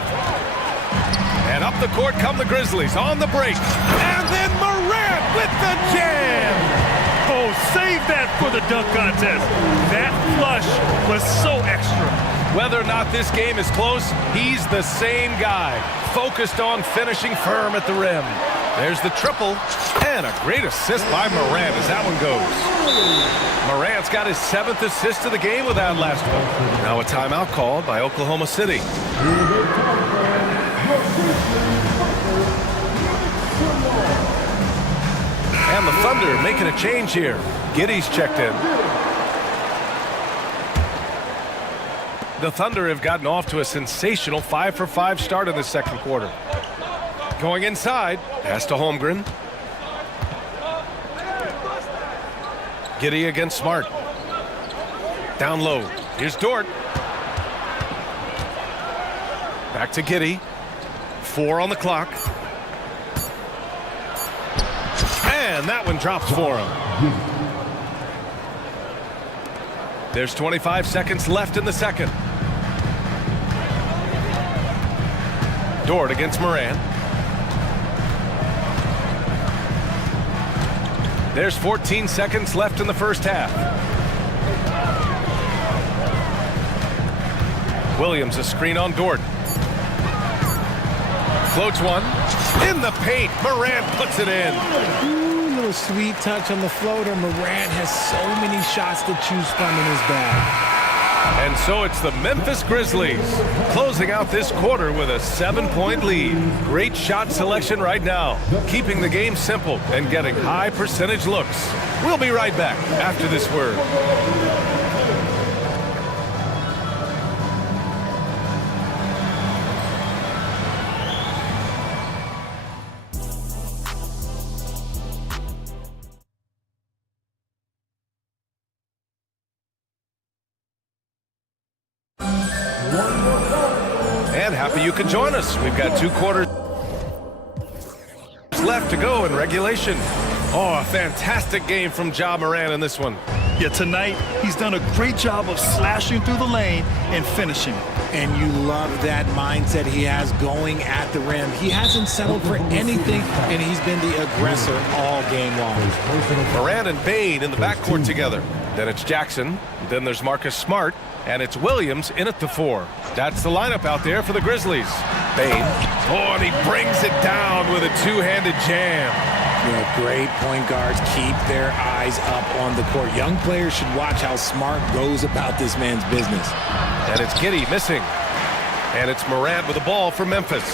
And up the court come the Grizzlies on the break. And then Morant with the jam. Oh, save that for the dunk contest. That flush was so extra. Whether or not this game is close, he's the same guy, focused on finishing firm at the rim. There's the triple, and a great assist by Morant as that one goes. Morant's got his 7th assist of the game with that last one. Now a timeout called by Oklahoma City. And the Thunder making a change here. Giddey's checked in. The Thunder have gotten off to a sensational 5-for-5 start in the second quarter. Going inside, pass to Holmgren. Giddey against Smart. Down low, here's Dort. Back to Giddey. 4 on the clock. And that one drops for him. There's 25 seconds left in the second. Dort against Morant. There's 14 seconds left in the first half. Williams a screen on Dort. Floats one. In the paint, Morant puts it in. Ooh, little sweet touch on the floater. Morant has so many shots to choose from in his bag. And so it's the Memphis Grizzlies closing out this quarter with a 7-point lead. Great shot selection right now, keeping the game simple and getting high percentage looks. We'll be right back after this word. And happy you could join us. We've got 2 quarters left to go in regulation. Oh, a fantastic game from Ja Morant in this one. Yeah, tonight he's done a great job of slashing through the lane and finishing. And you love that mindset he has going at the rim. He hasn't settled for anything, and he's been the aggressor all game long. Morant and Bain in the backcourt together. Then it's Jackson. Then there's Marcus Smart. And it's Williams in at the 4. That's the lineup out there for the Grizzlies. Bain. Oh, and he brings it down with a 2-handed jam. Yeah, great point guards keep their eyes up on the court. Young players should watch how Smart goes about this man's business. And it's Giddey missing. And it's Morant with the ball for Memphis.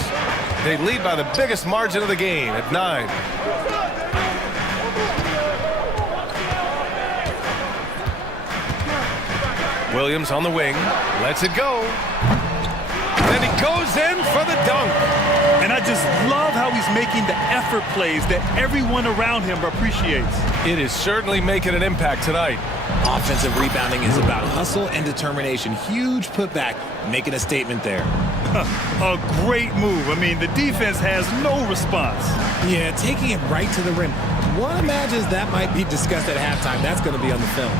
They lead by the biggest margin of the game at 9. Williams on the wing, lets it go. And he goes in for the dunk. And I just love how he's making the effort plays that everyone around him appreciates. It is certainly making an impact tonight. Offensive rebounding is about hustle and determination. Huge putback, making a statement there. A great move. I mean, the defense has no response. Yeah, taking it right to the rim. One imagines that might be discussed at halftime. That's going to be on the film.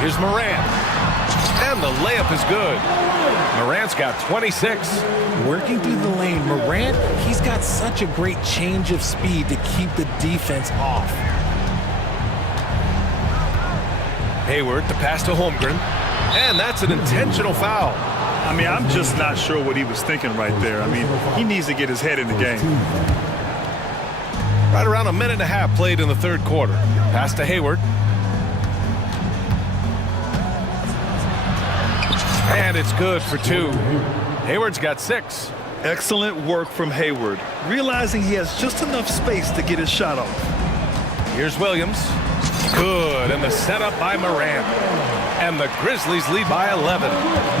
Here's Morant. And the layup is good. Morant's got 26. Working through the lane, Morant, he's got such a great change of speed to keep the defense off. Hayward, the pass to Holmgren. And that's an intentional foul. I mean, I'm just not sure what he was thinking right there. I mean, he needs to get his head in the game. Right around a minute and a half played in the third quarter. Pass to Hayward. And it's good for 2. Hayward's got 6. Excellent work from Hayward, realizing he has just enough space to get his shot off. Here's Williams. Good, and the setup by Morant. And the Grizzlies lead by 11.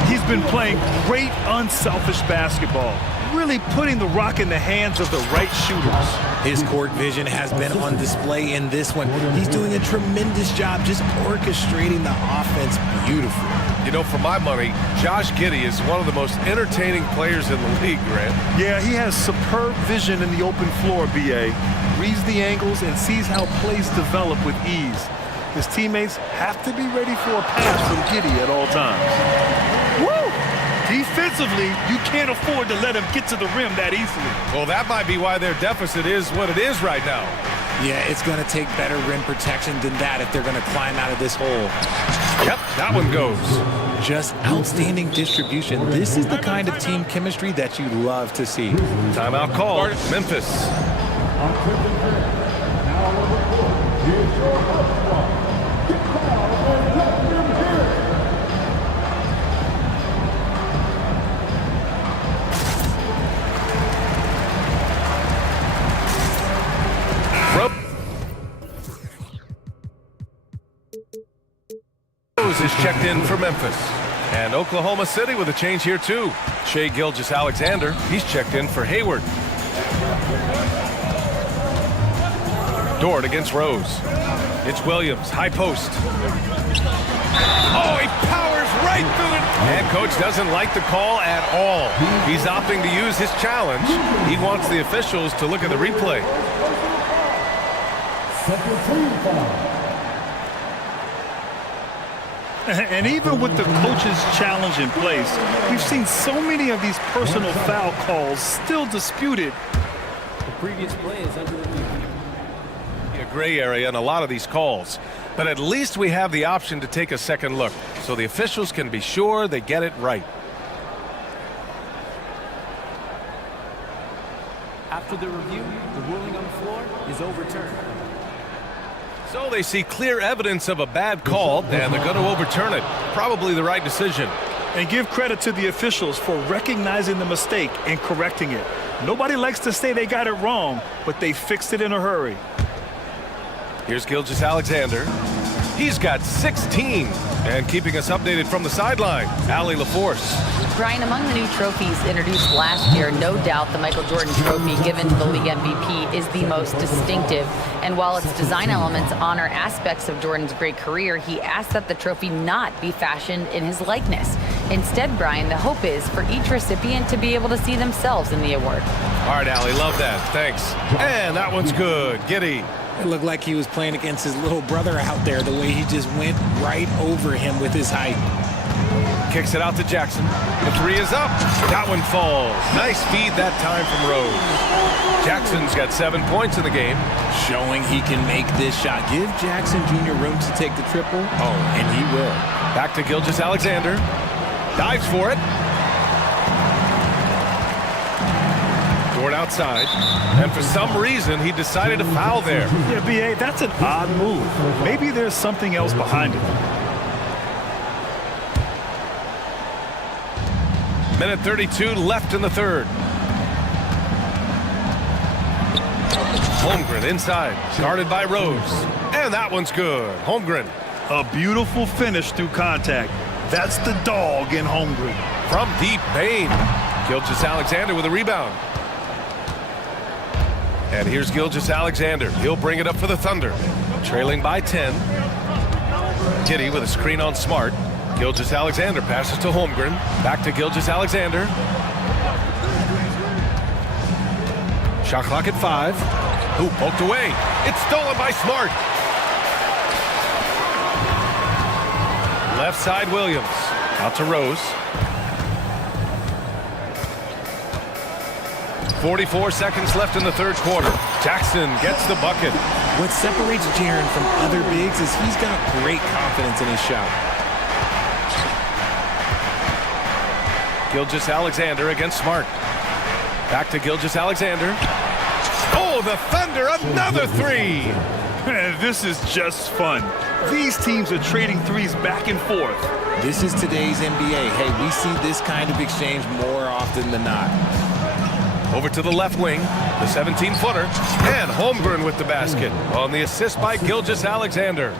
He's been playing great unselfish basketball, really putting the rock in the hands of the right shooters. His court vision has been on display in this one. He's doing a tremendous job just orchestrating the offense beautifully. You know, for my money, Josh Giddey is one of the most entertaining players in the league, Grant. Yeah, he has superb vision in the open floor, B.A. Reads the angles and sees how plays develop with ease. His teammates have to be ready for a pass from Giddey at all times. Woo! Defensively, you can't afford to let him get to the rim that easily. Well, that might be why their deficit is what it is right now. Yeah, it's going to take better rim protection than that if they're going to climb out of this hole. Yep, that one goes. Just outstanding distribution. This is the kind of team chemistry that you love to see. Timeout called. Memphis. Rose is checked in for Memphis. And Oklahoma City with a change here too. Shai Gilgeous-Alexander, he's checked in for Hayward. Dort against Rose. It's Williams, high post. Oh, he powers right through it. And coach doesn't like the call at all. He's opting to use his challenge. He wants the officials to look at the replay. And even with the coach's challenge in place, we've seen so many of these personal foul calls still disputed. The previous play is under review. A gray area in a lot of these calls, but at least we have the option to take a second look so the officials can be sure they get it right. After the review, the ruling on the floor is overturned. So they see clear evidence of a bad call, and they're going to overturn it. Probably the right decision. And give credit to the officials for recognizing the mistake and correcting it. Nobody likes to say they got it wrong, but they fixed it in a hurry. Here's Gilgeous-Alexander. He's got 16. And keeping us updated from the sideline, Allie LaForce. Brian, among the new trophies introduced last year, no doubt the Michael Jordan Trophy, given to the league MVP, is the most distinctive. And while its design elements honor aspects of Jordan's great career, he asked that the trophy not be fashioned in his likeness. Instead, Brian, the hope is for each recipient to be able to see themselves in the award. All right, Allie, love that. Thanks. And that one's good. Giddey. It looked like he was playing against his little brother out there, the way he just went right over him with his height. Kicks it out to Jackson. The three is up. That one falls. Nice feed that time from Rose. Jackson's got 7 points in the game. Showing he can make this shot. Give Jackson Jr. room to take the triple. Oh, and he will. Back to Gilgeous-Alexander. Dives for it. Dort outside. And for some reason, he decided to foul there. Yeah, B.A., that's an odd move. Maybe there's something else behind it. Minute 32 left in the third. Holmgren inside, guarded by Rose. And that one's good. Holmgren. A beautiful finish through contact. That's the dog in Holmgren. From deep, Bain. Gilgeous-Alexander with a rebound. And here's Gilgeous-Alexander. He'll bring it up for the Thunder. Trailing by 10. Giddy with a screen on Smart. Gilgeous-Alexander passes to Holmgren. Back to Gilgeous-Alexander. Shot clock at 5. Hoop poked away. It's stolen by Smart. Left side Williams. Out to Rose. 44 seconds left in the third quarter. Jackson gets the bucket. What separates Jaren from other bigs is he's got great confidence in his shot. Gilgeous-Alexander against Smart. Back to Gilgeous-Alexander. Oh, the Thunder, another three! Man, this is just fun. These teams are trading threes back and forth. This is today's NBA. Hey, we see this kind of exchange more often than not. Over to the left wing, the 17-footer, and Holmgren with the basket on the assist by Gilgeous-Alexander.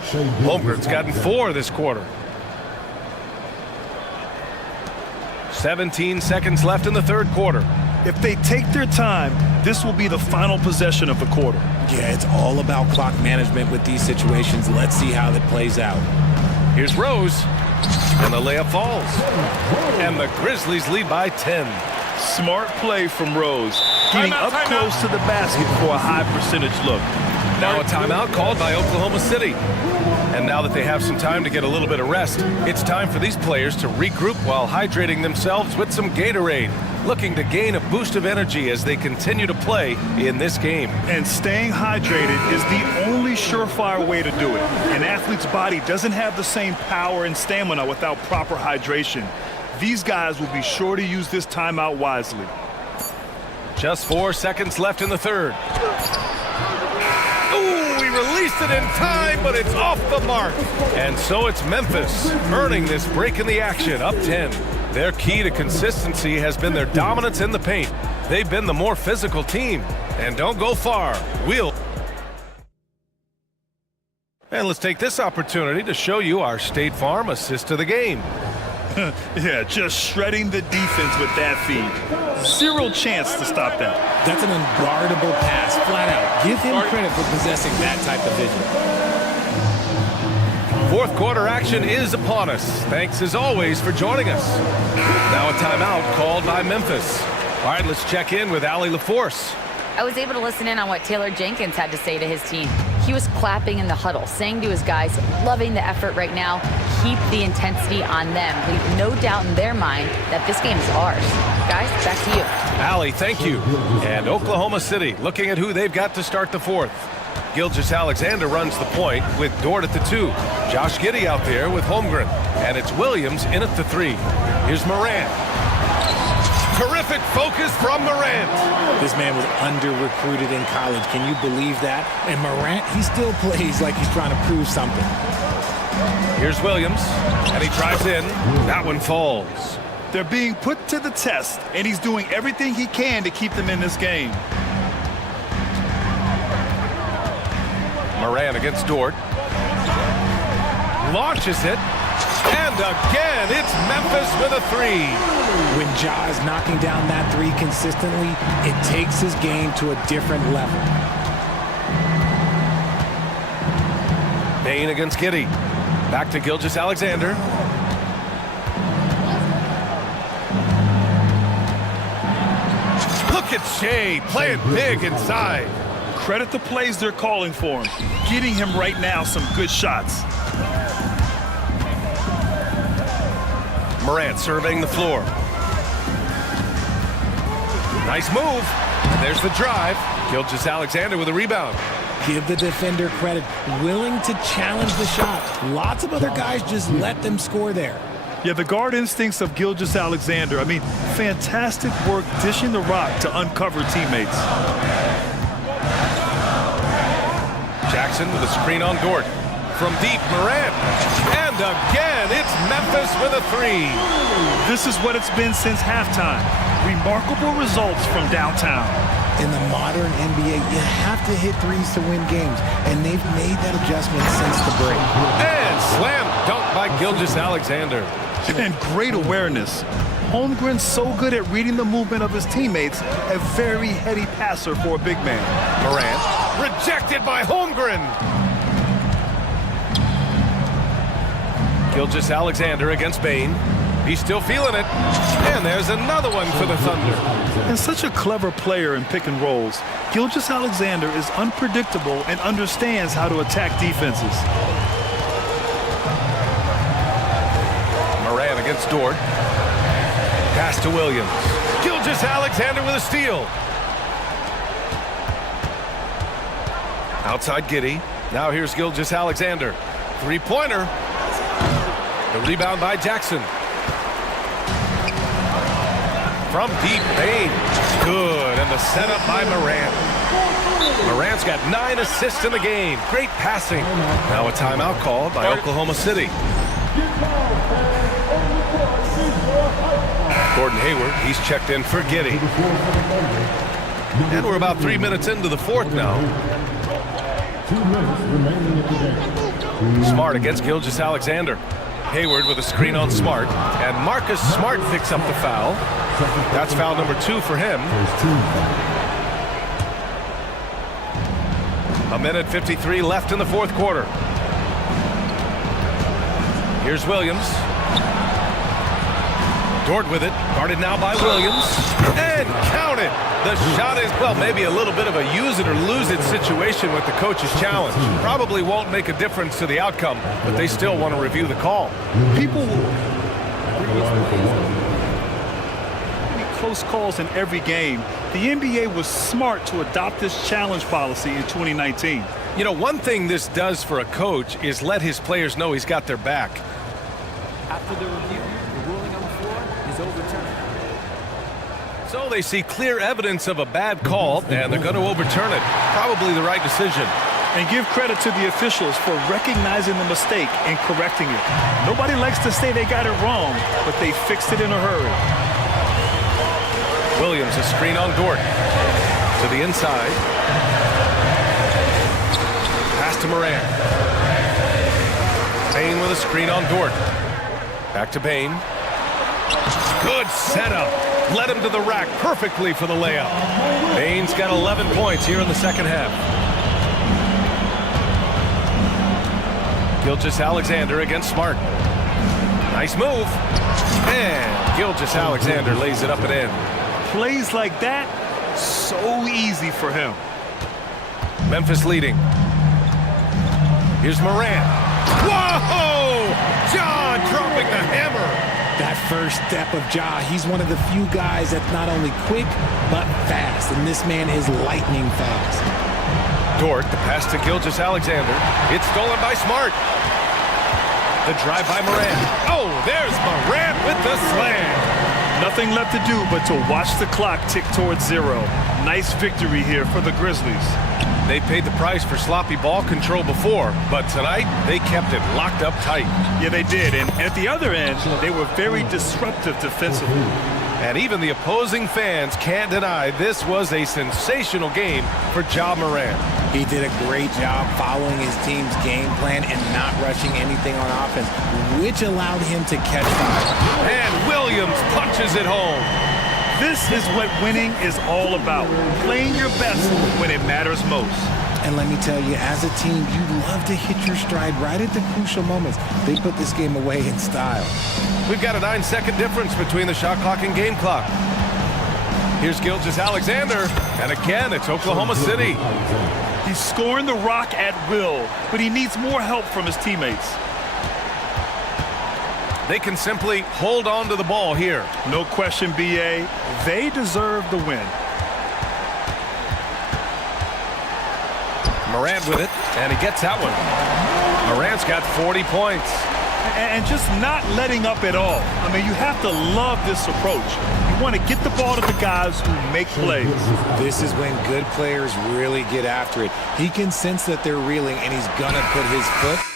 Holmgren's gotten 4 this quarter. 17 seconds left in the third quarter. If they take their time, this will be the final possession of the quarter. Yeah, it's all about clock management with these situations. Let's see how that plays out. Here's Rose, and the layup falls. And the Grizzlies lead by 10. Smart play from Rose, getting up close to the basket for a high percentage look. Now a timeout called by Oklahoma City. And now that they have some time to get a little bit of rest, it's time for these players to regroup while hydrating themselves with some Gatorade, looking to gain a boost of energy as they continue to play in this game. And staying hydrated is the only surefire way to do it. An athlete's body doesn't have the same power and stamina without proper hydration. These guys will be sure to use this timeout wisely. Just 4 seconds left in the third. Ooh, he released it in time, but it's off the mark. And so it's Memphis earning this break in the action, up 10. Their key to consistency has been their dominance in the paint. They've been the more physical team. And don't go far. And let's take this opportunity to show you our State Farm assist to the game. Yeah, just shredding the defense with that feed. Zero chance to stop that. That's an unguardable pass, flat out. Give him credit for possessing that type of vision. Fourth quarter action is upon us. Thanks as always for joining us. Now a timeout called by Memphis. All right, let's check in with Allie LaForce. I was able to listen in on what Taylor Jenkins had to say to his team. He was clapping in the huddle, saying to his guys, loving the effort right now, keep the intensity on them. Leave no doubt in their mind that this game is ours. Guys, back to you. Allie, thank you. And Oklahoma City looking at who they've got to start the fourth. Gilgeous-Alexander runs the point with Dort at the 2. Josh Giddey out there with Holmgren. And it's Williams in at the 3. Here's Morant. Terrific focus from Morant. This man was under-recruited in college. Can you believe that? And Morant, he still plays like he's trying to prove something. Here's Williams, and he drives in. That one falls. They're being put to the test, and he's doing everything he can to keep them in this game. Morant against Dort. Launches it. And again, it's Memphis with a 3. When Ja is knocking down that 3 consistently, it takes his game to a different level. Bain against Giddey. Back to Gilgeous-Alexander. Look at Shea playing big inside. Credit the plays they're calling for him. Getting him right now some good shots. Morant surveying the floor. Nice move. And there's the drive. Gilgeous-Alexander with a rebound. Give the defender credit. Willing to challenge the shot. Lots of other guys just let them score there. Yeah, the guard instincts of Gilgeous-Alexander. I mean, fantastic work dishing the rock to uncover teammates. Jackson with a screen on Dort. From deep, Morant. And again, it's Memphis with a three. This is what it's been since halftime. Remarkable results from downtown. In the modern NBA, you have to hit threes to win games, and they've made that adjustment since the break. And slam dunk by Gilgeous-Alexander. And great awareness. Holmgren's so good at reading the movement of his teammates, a very heady passer for a big man. Morant, rejected by Holmgren. Gilgeous-Alexander against Bane. He's still feeling it. And there's another one for the Thunder. And such a clever player in pick and rolls, Gilgeous-Alexander is unpredictable and understands how to attack defenses. Morant against Dort. Pass to Williams. Gilgeous-Alexander with a steal. Outside Giddey. Now here's Gilgeous-Alexander. Three-pointer. The rebound by Jackson. From deep, Bane. Good, and the setup by Morant. Morant's got 9 assists in the game. Great passing. Now a timeout called by Oklahoma City. Gordon Hayward, he's checked in for Giddey. And we're about 3 minutes into the fourth now. Smart against Gilgeous-Alexander. Hayward with a screen on Smart. And Marcus Smart picks up the foul. That's foul number 2 for him. A minute 53 left in the fourth quarter. Here's Williams. Dort with it. Guarded now by Williams. And count it. The shot is, well, maybe a little bit of a use it or lose it situation with the coach's challenge. Probably won't make a difference to the outcome, but they still want to review the call. People close calls in every game. The NBA was smart to adopt this challenge policy in 2019. You know, one thing this does for a coach is let his players know he's got their back. After the review, the ruling on the floor is overturned. So they see clear evidence of a bad call, and they're going to overturn it. Probably the right decision. And give credit to the officials for recognizing the mistake and correcting it. Nobody likes to say they got it wrong, but they fixed it in a hurry. Williams, a screen on Dort. To the inside. Pass to Morant. Bane with a screen on Dort. Back to Bane. Good setup. Led him to the rack perfectly for the layup. Bane's got 11 points here in the second half. Gilgeous-Alexander against Smart. Nice move. And Gilgeous-Alexander lays it up and in. Plays like that, so easy for him. Memphis leading. Here's Morant. Whoa! John dropping the hammer. That first step of Ja, he's one of the few guys that's not only quick, but fast. And this man is lightning fast. Dort, the pass to Gilgeous-Alexander. It's stolen by Smart. The drive by Morant. Oh, there's Morant with the slam. Nothing left to do but to watch the clock tick towards 0. Nice victory here for the Grizzlies. They paid the price for sloppy ball control before, but tonight they kept it locked up tight. Yeah, they did. And at the other end, they were very disruptive defensively. And even the opposing fans can't deny this was a sensational game for Ja Morant. He did a great job following his team's game plan and not rushing anything on offense, which allowed him to catch fire. And Williams punches it home. This is what winning is all about. Playing your best when it matters most. And let me tell you, as a team, you love to hit your stride right at the crucial moments. They put this game away in style. We've got a 9-second difference between the shot clock and game clock. Here's Gilgeous-Alexander, and again, it's Oklahoma City. He's scoring the rock at will, but he needs more help from his teammates. They can simply hold on to the ball here. No question, B.A. They deserve the win. Morant with it, and he gets that one. Morant's got 40 points. and just not letting up at all. I mean, you have to love this approach. You want to get the ball to the guys who make plays. This is when good players really get after it. He can sense that they're reeling, and he's going to put his foot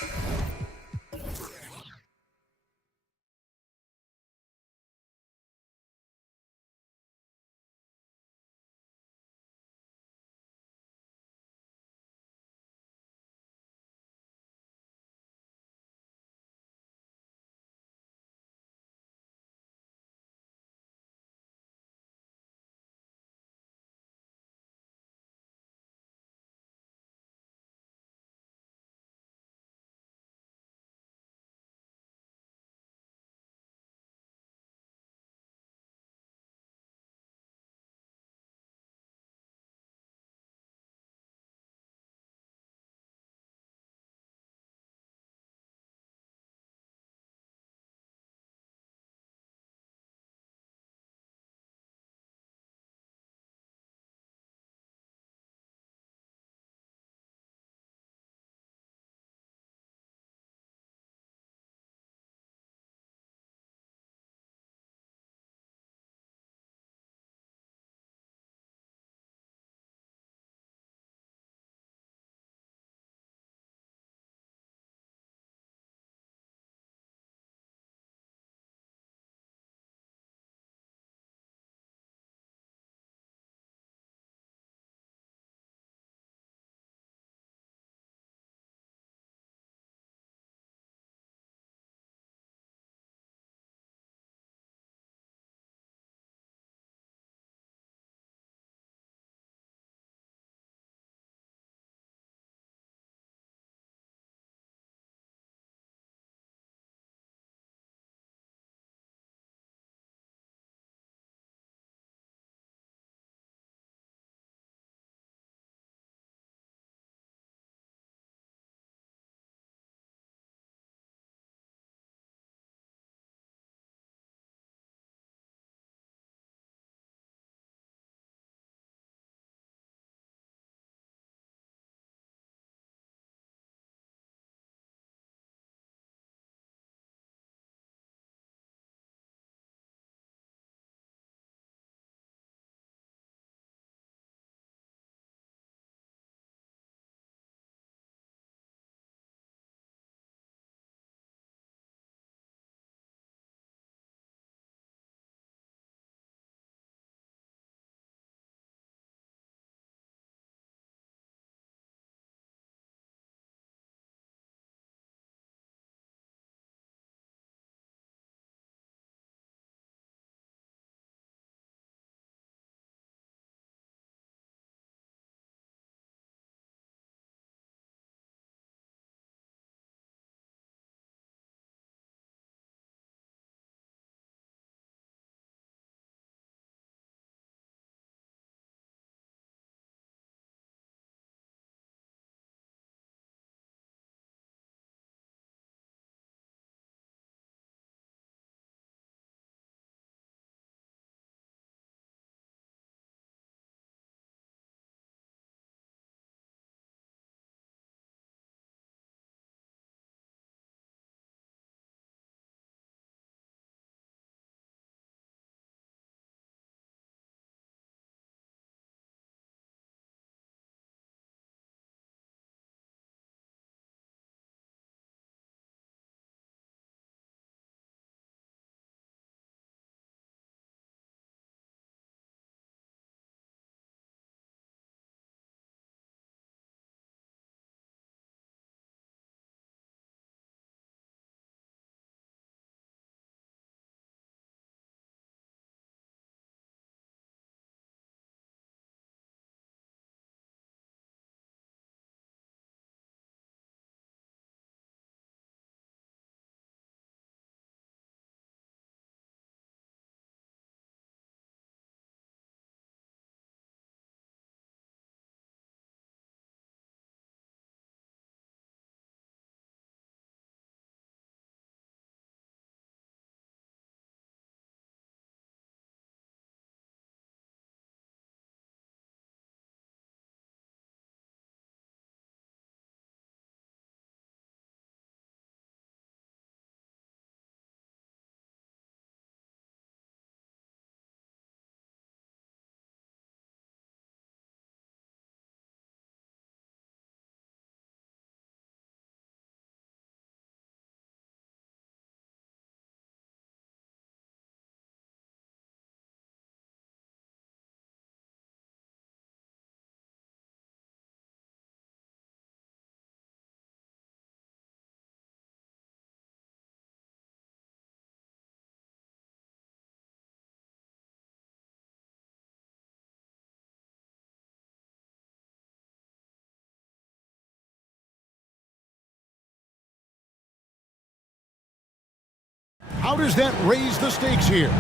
How does that raise the stakes here?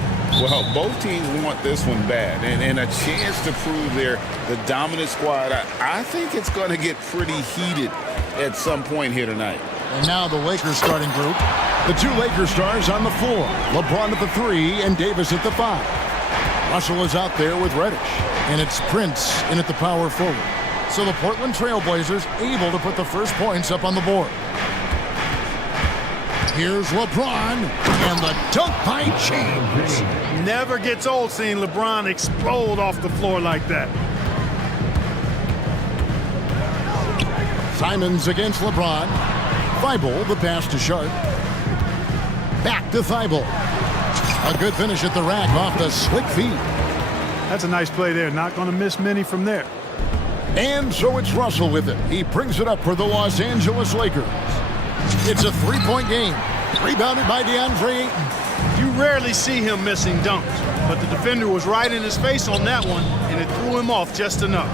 Well, both teams want this one bad, and a chance to prove they're the dominant squad. I think it's going to get pretty heated at some point here tonight. And now the Lakers starting group. The two Lakers stars on the floor. LeBron at the 3 and Davis at the 5. Russell is out there with Reddish. And it's Prince in at the power forward. So the Portland Trailblazers able to put the first points up on the board. Here's LeBron, and the dunk by James. Never gets old seeing LeBron explode off the floor like that. Simons against LeBron. Thibault, the pass to Sharp. Back to Thibault. A good finish at the rack off the slick feet. That's a nice play there. Not going to miss many from there. And so it's Russell with it. He brings it up for the Los Angeles Lakers. It's a three-point game. Rebounded by DeAndre Ayton. You rarely see him missing dunks, but the defender was right in his face on that one, and it threw him off just enough.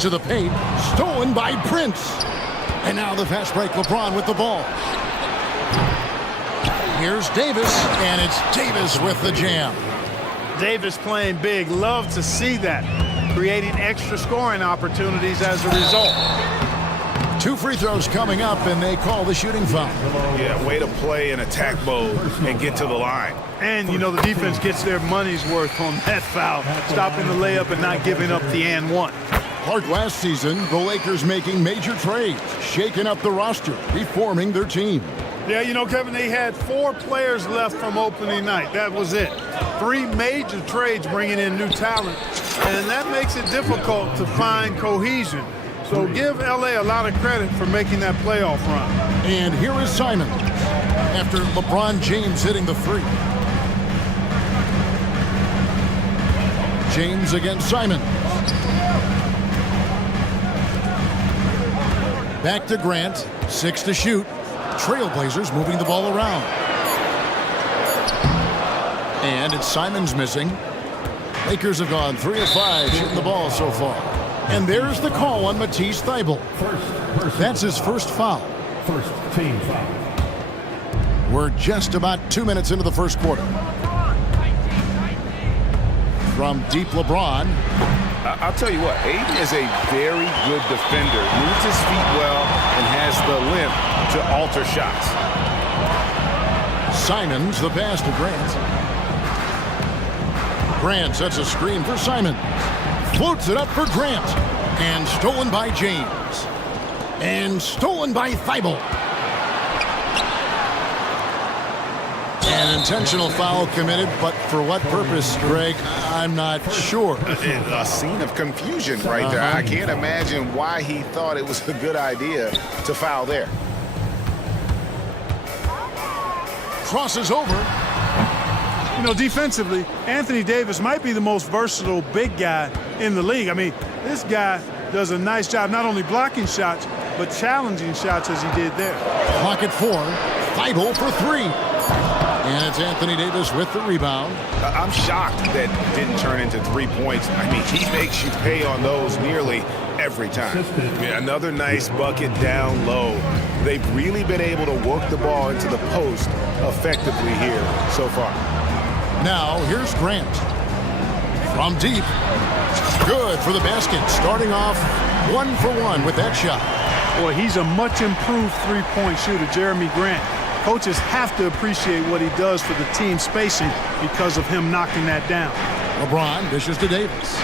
To the paint, stolen by Prince. And now the fast break, LeBron with the ball. Here's Davis, and it's Davis with the jam. Davis playing big. Love to see that. Creating extra scoring opportunities as a result. 2 free throws coming up, and they call the shooting foul. Yeah, way to play in attack mode and get to the line. And, you know, the defense gets their money's worth on that foul, stopping the layup and not giving up the and one. Clark, last season, the Lakers making major trades, shaking up the roster, reforming their team. Yeah, you know, Kevin, they had 4 players left from opening night. That was it. 3 major trades bringing in new talent, and that makes it difficult to find cohesion. So give LA a lot of credit for making that playoff run. And here is Simon after LeBron James hitting the 3. James against Simon. Back to Grant, 6 to shoot. Trailblazers moving the ball around. And it's Simons missing. Lakers have gone 3 of 5 shooting the ball so far. And there's the call on Matisse Thybulle. That's his first foul. First team foul. We're just about 2 minutes into the first quarter. From deep LeBron. I'll tell you what, Ayton is a very good defender. Moves his feet well and has the length to alter shots. Simons, the pass to Grant. Grant sets a screen for Simons. Floats it up for Grant. And stolen by James. And stolen by Thybulle. An intentional foul committed, but for what purpose, Greg? I'm not sure. A scene of confusion right there. I can't imagine why he thought it was a good idea to foul there. Crosses over. You know, defensively, Anthony Davis might be the most versatile big guy in the league. I mean, this guy does a nice job not only blocking shots, but challenging shots as he did there. Clock at 4. Thybulle for 3. And it's Anthony Davis with the rebound. I'm shocked that didn't turn into 3 points. I mean, he makes you pay on those nearly every time. Yeah, another nice bucket down low. They've really been able to work the ball into the post effectively here so far. Now, here's Grant. From deep. Good for the basket. Starting off 1 for 1 with that shot. Boy, he's a much improved three-point shooter, Jeremy Grant. Coaches have to appreciate what he does for the team spacing because of him knocking that down. LeBron dishes to Davis.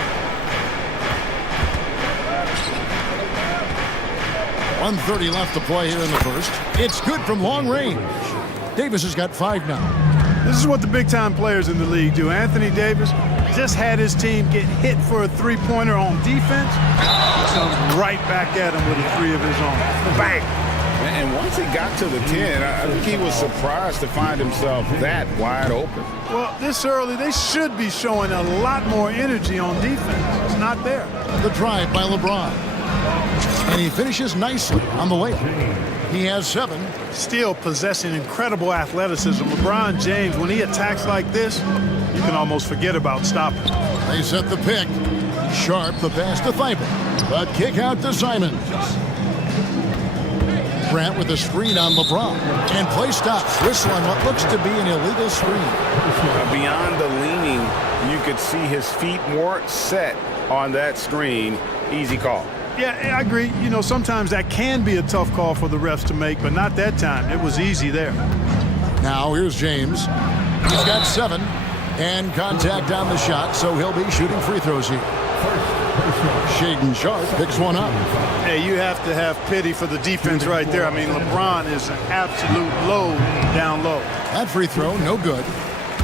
1:30 left to play here in the first. It's good from long range. Davis has got 5 now. This is what the big-time players in the league do. Anthony Davis just had his team get hit for a three-pointer on defense. Comes right back at him with a 3 of his own. Bang! And once he got to the 10, I think he was surprised to find himself that wide open. Well, this early, they should be showing a lot more energy on defense. It's not there. The drive by LeBron. And he finishes nicely on the layup. He has 7. Still possessing incredible athleticism. LeBron James, when he attacks like this, you can almost forget about stopping. They set the pick. Sharp, the pass to Thybulle. The kick out to Simons. Grant with a screen on LeBron. And play stops. Whistle on what looks to be an illegal screen. Beyond the leaning, you could see his feet weren't set on that screen. Easy call. Yeah, I agree. You know, sometimes that can be a tough call for the refs to make, but not that time. It was easy there. Now here's James. He's got 7. And contact on the shot, so he'll be shooting free throws here. Shaedon Sharpe picks one up. Hey, you have to have pity for the defense right there. I mean, LeBron is an absolute load down low. That free throw, no good.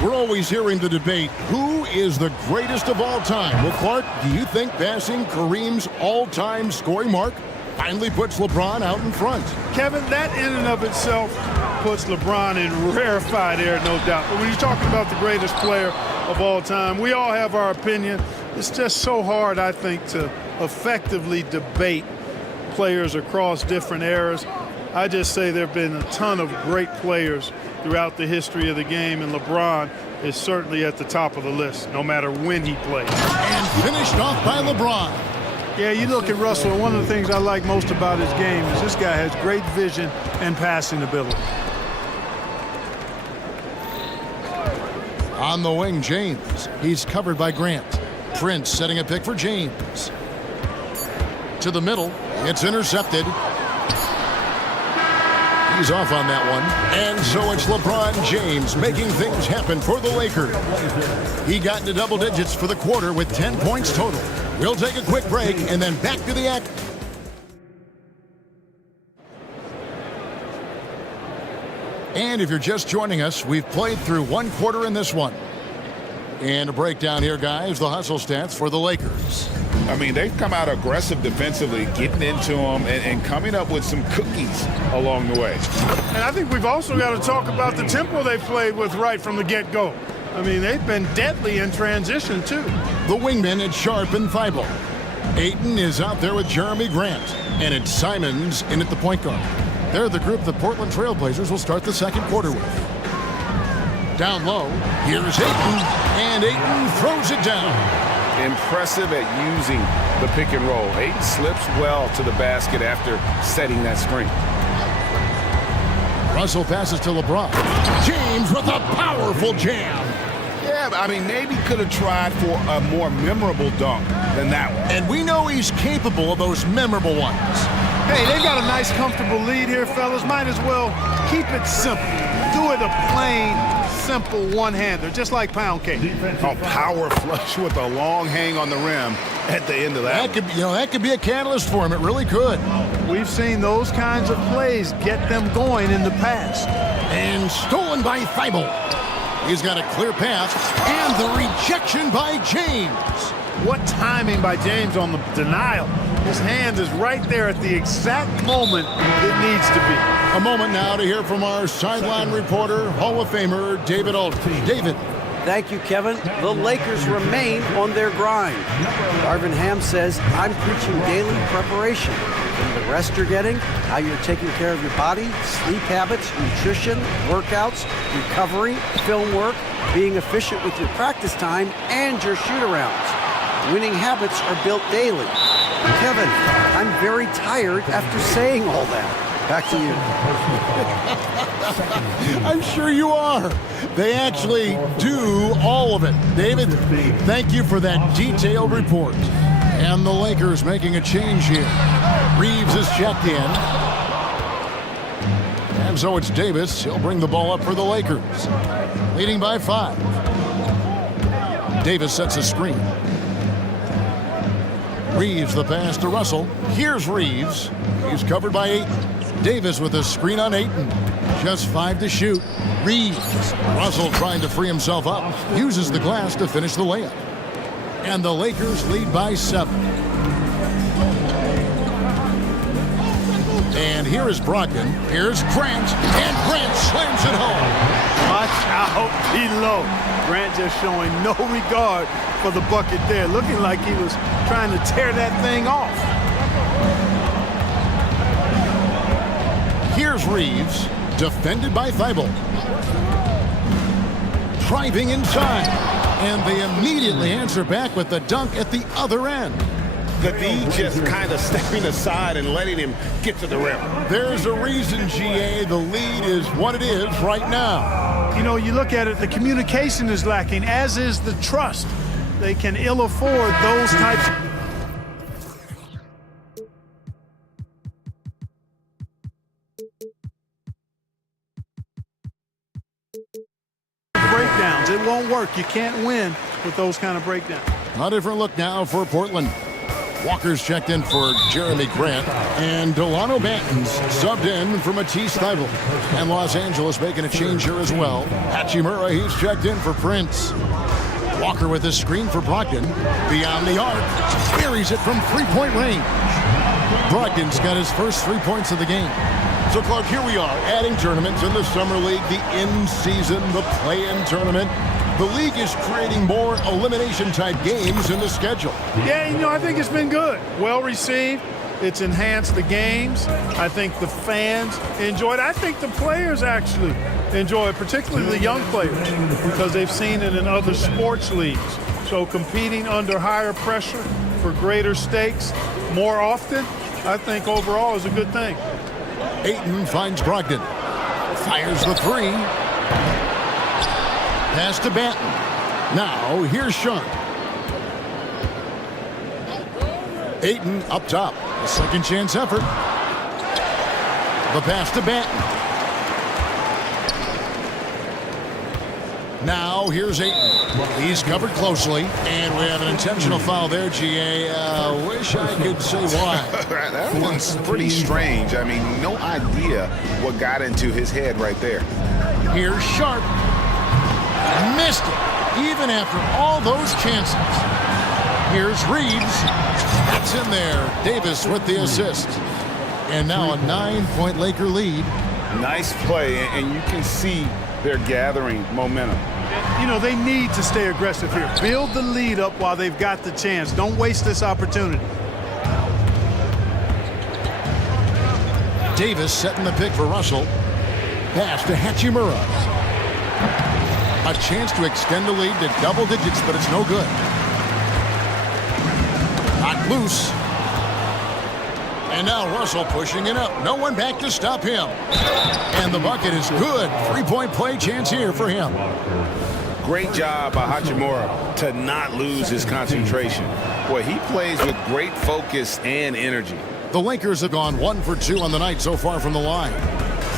We're always hearing the debate, who is the greatest of all time? Well, Clark, do you think passing Kareem's all-time scoring mark finally puts LeBron out in front? Kevin, that in and of itself puts LeBron in rarefied air, no doubt. But when you're talking about the greatest player of all time, we all have our opinion. It's just so hard, I think, to effectively debate players across different eras. I just say there have been a ton of great players throughout the history of the game, and LeBron is certainly at the top of the list, no matter when he plays. And finished off by LeBron. Yeah, you look at Russell, and one of the things I like most about his game is this guy has great vision and passing ability. On the wing, James. He's covered by Grant. Prince setting a pick for James. To the middle. It's intercepted. He's off on that one. And so it's LeBron James making things happen for the Lakers. He got into double digits for the quarter with 10 points total. We'll take a quick break and then back to the act. And if you're just joining us, we've played through one quarter in this one. And a breakdown here, guys, the hustle stats for the Lakers. I mean, they've come out aggressive defensively, getting into them and coming up with some cookies along the way. And I think we've also got to talk about the tempo they played with right from the get-go. I mean, they've been deadly in transition, too. The wingmen at Sharpe and Thibault. Ayton is out there with Jeremy Grant. And it's Simons in at the point guard. They're the group the Portland Trailblazers will start the second quarter with. Down low, here's Ayton, and Ayton throws it down. Impressive at using the pick and roll. Ayton slips well to the basket after setting that screen. Russell passes to LeBron. James with a powerful jam. Yeah, I mean, maybe could have tried for a more memorable dunk than that one. And we know he's capable of those memorable ones. Hey, they've got a nice, comfortable lead here, fellas. Might as well keep it simple. Do it a plain, simple one-hander, just like pound cake. A power flush with a long hang on the rim at the end of that. That could be a catalyst for him. It really could. We've seen those kinds of plays get them going in the past. And stolen by Thibault. He's got a clear path, and the rejection by James. What timing by James on the denial. His hand is right there at the exact moment it needs to be. A moment now to hear from our sideline reporter, Hall of Famer, David Aldridge. David. Thank you, Kevin. The Lakers remain on their grind. Darvin Ham says, I'm preaching daily preparation. From the rest you're getting, how you're taking care of your body, sleep habits, nutrition, workouts, recovery, film work, being efficient with your practice time, and your shoot-arounds. Winning habits are built daily. Kevin, I'm very tired after saying all that. Back to you. I'm sure you are. They actually do all of it. David, thank you for that detailed report. And the Lakers making a change here. Reeves is checked in. And so it's Davis. He'll bring the ball up for the Lakers. Leading by 5. Davis sets a screen. Reeves the pass to Russell. Here's Reeves. He's covered by Ayton. Davis with a screen on Ayton. Just 5 to shoot. Reeves. Russell trying to free himself up. Uses the glass to finish the layup. And the Lakers lead by 7. And here is Brogdon. Here's Grant. And Grant slams it home. Watch out below. Grant just showing no regard for the bucket there. Looking like he was trying to tear that thing off. Here's Reeves, defended by Thibault. Driving inside, and they immediately answer back with the dunk at the other end. The D just kind of stepping aside and letting him get to the rim. There's a reason, GA, the lead is what it is right now. You know, you look at it, the communication is lacking, as is the trust. They can ill afford those types of breakdowns. It won't work. You can't win with those kind of breakdowns. A different look now for Portland. Walker's checked in for Jeremy Grant, and Delano Banton's subbed in for Matisse Thybulle. And Los Angeles making a change here as well. Hachimura, he's checked in for Prince. Walker with his screen for Brogdon. Beyond the arc. Buries it from three-point range. Brogdon's got his first 3 points of the game. So, Clark, here we are, adding tournaments in the Summer League, the in-season, the play-in tournament. The league is creating more elimination-type games in the schedule. Yeah, you know, I think it's been good. Well received. It's enhanced the games. I think the fans enjoy it. I think the players actually enjoy it, particularly the young players, because they've seen it in other sports leagues. So competing under higher pressure for greater stakes more often, I think overall is a good thing. Ayton finds Brogdon. Fires the three. Pass to Banton. Now, here's Sean. Ayton up top. A second chance effort. The pass to Banton. Now, here's Ayton. He's covered closely. And we have an intentional foul there, GA. Wish I could say why. That one's pretty strange. I mean, no idea what got into his head right there. Here's Sharp. Missed it, even after all those chances. Here's Reeves. That's in there. Davis with the assist. And now a 9-point Laker lead. Nice play, and you can see they're gathering momentum. You know, they need to stay aggressive here. Build the lead up while they've got the chance. Don't waste this opportunity. Davis setting the pick for Russell. Pass to Hachimura. A chance to extend the lead to double digits, but it's no good. Not loose. And now Russell pushing it up. No one back to stop him. And the bucket is good. 3-point play chance here for him. Great job by Hachimura to not lose his concentration. Boy, he plays with great focus and energy. The Lakers have gone 1 for 2 on the night so far from the line.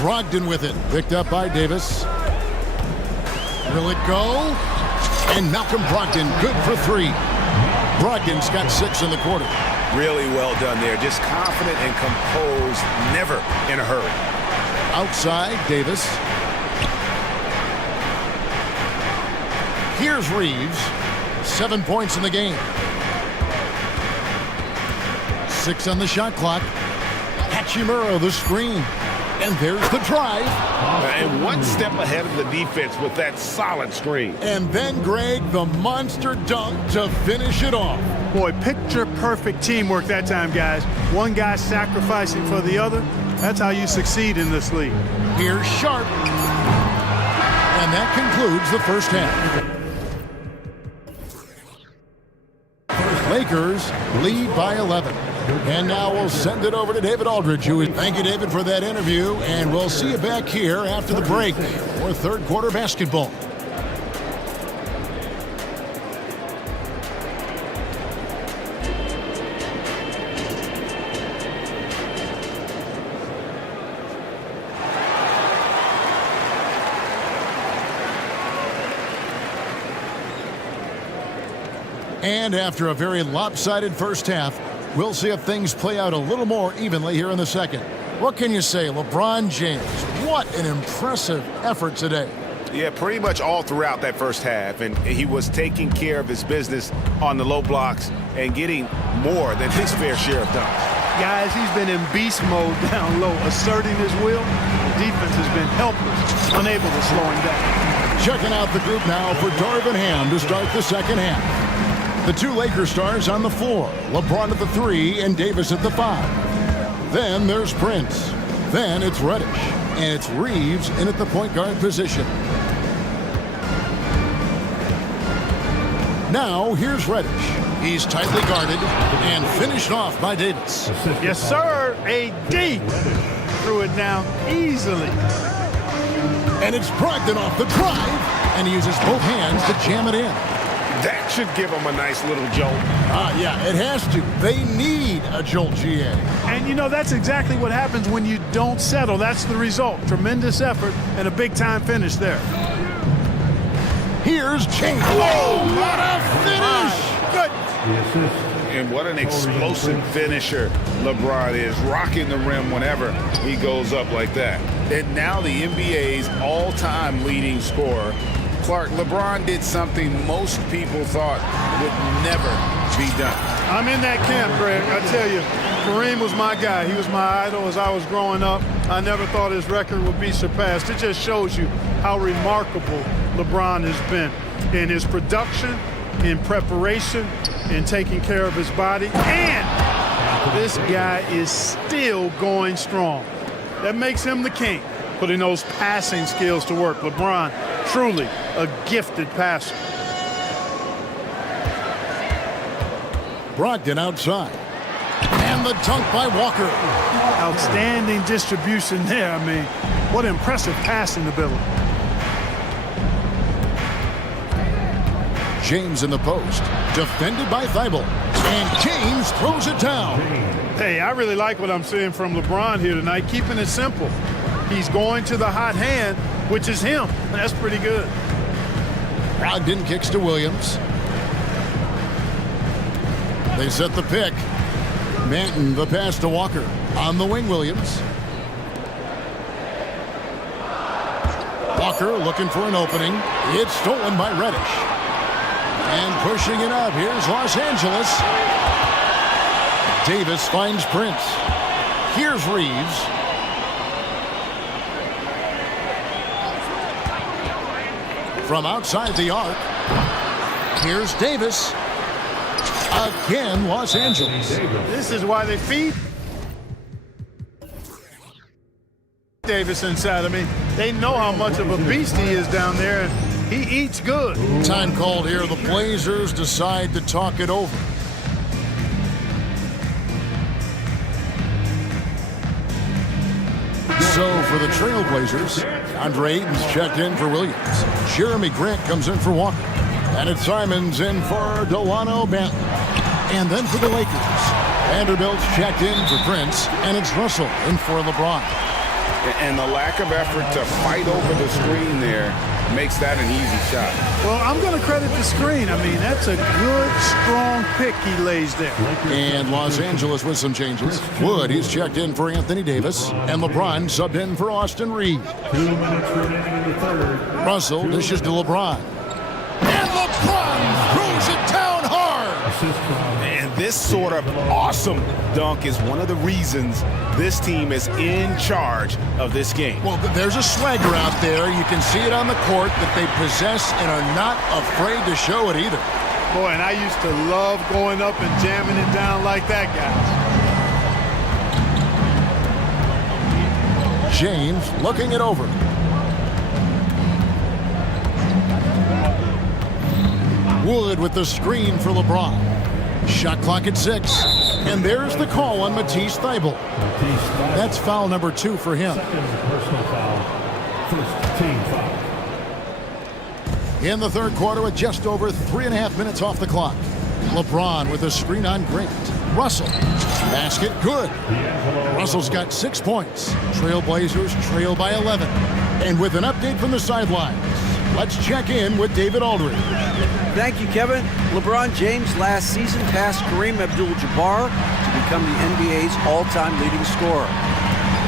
Brogdon with it. Picked up by Davis. Will it go? And Malcolm Brogdon good for 3. Brogdon's got 6 in the quarter. Really well done there. Just confident and composed, never in a hurry. Outside, Davis. Here's Reeves. 7 points in the game. 6 on the shot clock. Hachimura the screen. And there's the drive. And one step ahead of the defense with that solid screen. And then, Greg, the monster dunk to finish it off. Boy, picture-perfect teamwork that time, guys. One guy sacrificing for the other. That's how you succeed in this league. Here's Sharp. And that concludes the first half. Lakers lead by 11. And now we'll send it over to David Aldridge. Thank you, David, for that interview. And we'll see you back here after the break for third quarter basketball. And after a very lopsided first half, we'll see if things play out a little more evenly here in the second. What can you say, LeBron James? What an impressive effort today. Yeah, pretty much all throughout that first half. And he was taking care of his business on the low blocks and getting more than his fair share of dunks. Guys, he's been in beast mode down low, asserting his will. The defense has been helpless, unable to slow him down. Checking out the group now for Darvin Ham to start the second half. The 2 Lakers stars on the floor, LeBron at the 3 and Davis at the 5. Then there's Prince. Then it's Reddish. And it's Reeves in at the point guard position. Now here's Reddish. He's tightly guarded and finished off by Davis. Yes, sir. AD threw it down easily. And it's Brogdon off the drive, and he uses both hands to jam it in. That should give them a nice little jolt. Yeah, it has to. They need a jolt, GA. And, you know, that's exactly what happens when you don't settle. That's the result. Tremendous effort and a big-time finish there. Here's James. Oh, what a finish! Good. And what an explosive finisher LeBron is, rocking the rim whenever he goes up like that. And now the NBA's all-time leading scorer. Clark, LeBron did something most people thought would never be done. I'm in that camp, Greg. I tell you, Kareem was my guy. He was my idol as I was growing up. I never thought his record would be surpassed. It just shows you how remarkable LeBron has been in his production, in preparation, in taking care of his body. And this guy is still going strong. That makes him the king, putting those passing skills to work. LeBron, truly a gifted passer. Brogdon outside. And the dunk by Walker. Outstanding distribution there. I mean, what impressive passing ability. James in the post. Defended by Thibault. And James throws it down. Hey, I really like what I'm seeing from LeBron here tonight, keeping it simple. He's going to the hot hand, which is him. That's pretty good. Brogdon kicks to Williams. They set the pick. Manton the pass to Walker. On the wing, Williams. Walker looking for an opening. It's stolen by Reddish. And pushing it up, here's Los Angeles. Davis finds Prince. Here's Reeves. From outside the arc, here's Davis. Again, Los Angeles. This is why they feed Davis inside. I mean, they know how much of a beast he is down there, and he eats good. Time called here. The Blazers decide to talk it over. So for the Trailblazers, Andre Ayton's checked in for Williams. Jeremy Grant comes in for Walker. And it's Simons in for Delano Banton. And then for the Lakers, Vanderbilt's checked in for Prince, and it's Russell in for LeBron. And the lack of effort to fight over the screen there makes that an easy shot. Well, I'm going to credit the screen. I mean, that's a good, strong pick he lays there. And Los Angeles with some changes. Wood, he's checked in for Anthony Davis. And LeBron subbed in for Austin Reeves. 2 minutes remaining in the third. Russell dishes to LeBron. And LeBron throws it down hard. And this sort of awesome dunk is one of the reasons this team is in charge of this game. Well, there's a swagger out there. You can see it on the court that they possess and are not afraid to show it either. Boy, and I used to love going up and jamming it down like that, guys. James looking it over. Wood with the screen for LeBron. Shot clock at 6. And there's the call on Matisse Thybulle. That's foul number 2 for him. Second personal foul. First team foul. In the third quarter with just over 3.5 minutes off the clock. LeBron with a screen on Grant. Russell. Basket good. Russell's got 6 points. Trailblazers trail by 11. And with an update from the sidelines, let's check in with David Aldridge. Thank you, Kevin. LeBron James last season passed Kareem Abdul-Jabbar to become the NBA's all-time leading scorer.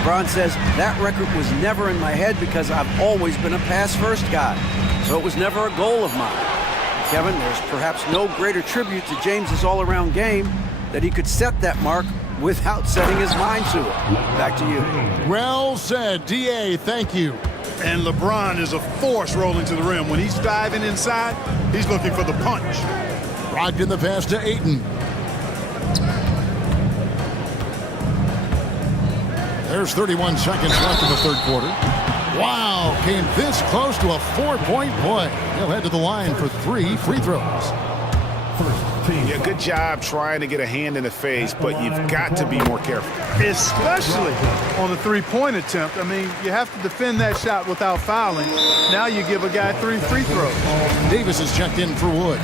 LeBron says, that record was never in my head because I've always been a pass-first guy, so it was never a goal of mine. Kevin, there's perhaps no greater tribute to James's all-around game that he could set that mark without setting his mind to it. Back to you. Well said, D.A., thank you. And LeBron is a force rolling to the rim. When he's diving inside, he's looking for the punch. Brogdon the pass to Ayton. There's 31 seconds left in the third quarter. Wow, came this close to a 4-point play. He'll head to the line for 3 free throws. First team Yeah, good job trying to get a hand in the face, but you've got to be more careful. Especially on the three-point attempt. I mean, you have to defend that shot without fouling. Now you give a guy 3 free throws. Davis is checked in for Wood.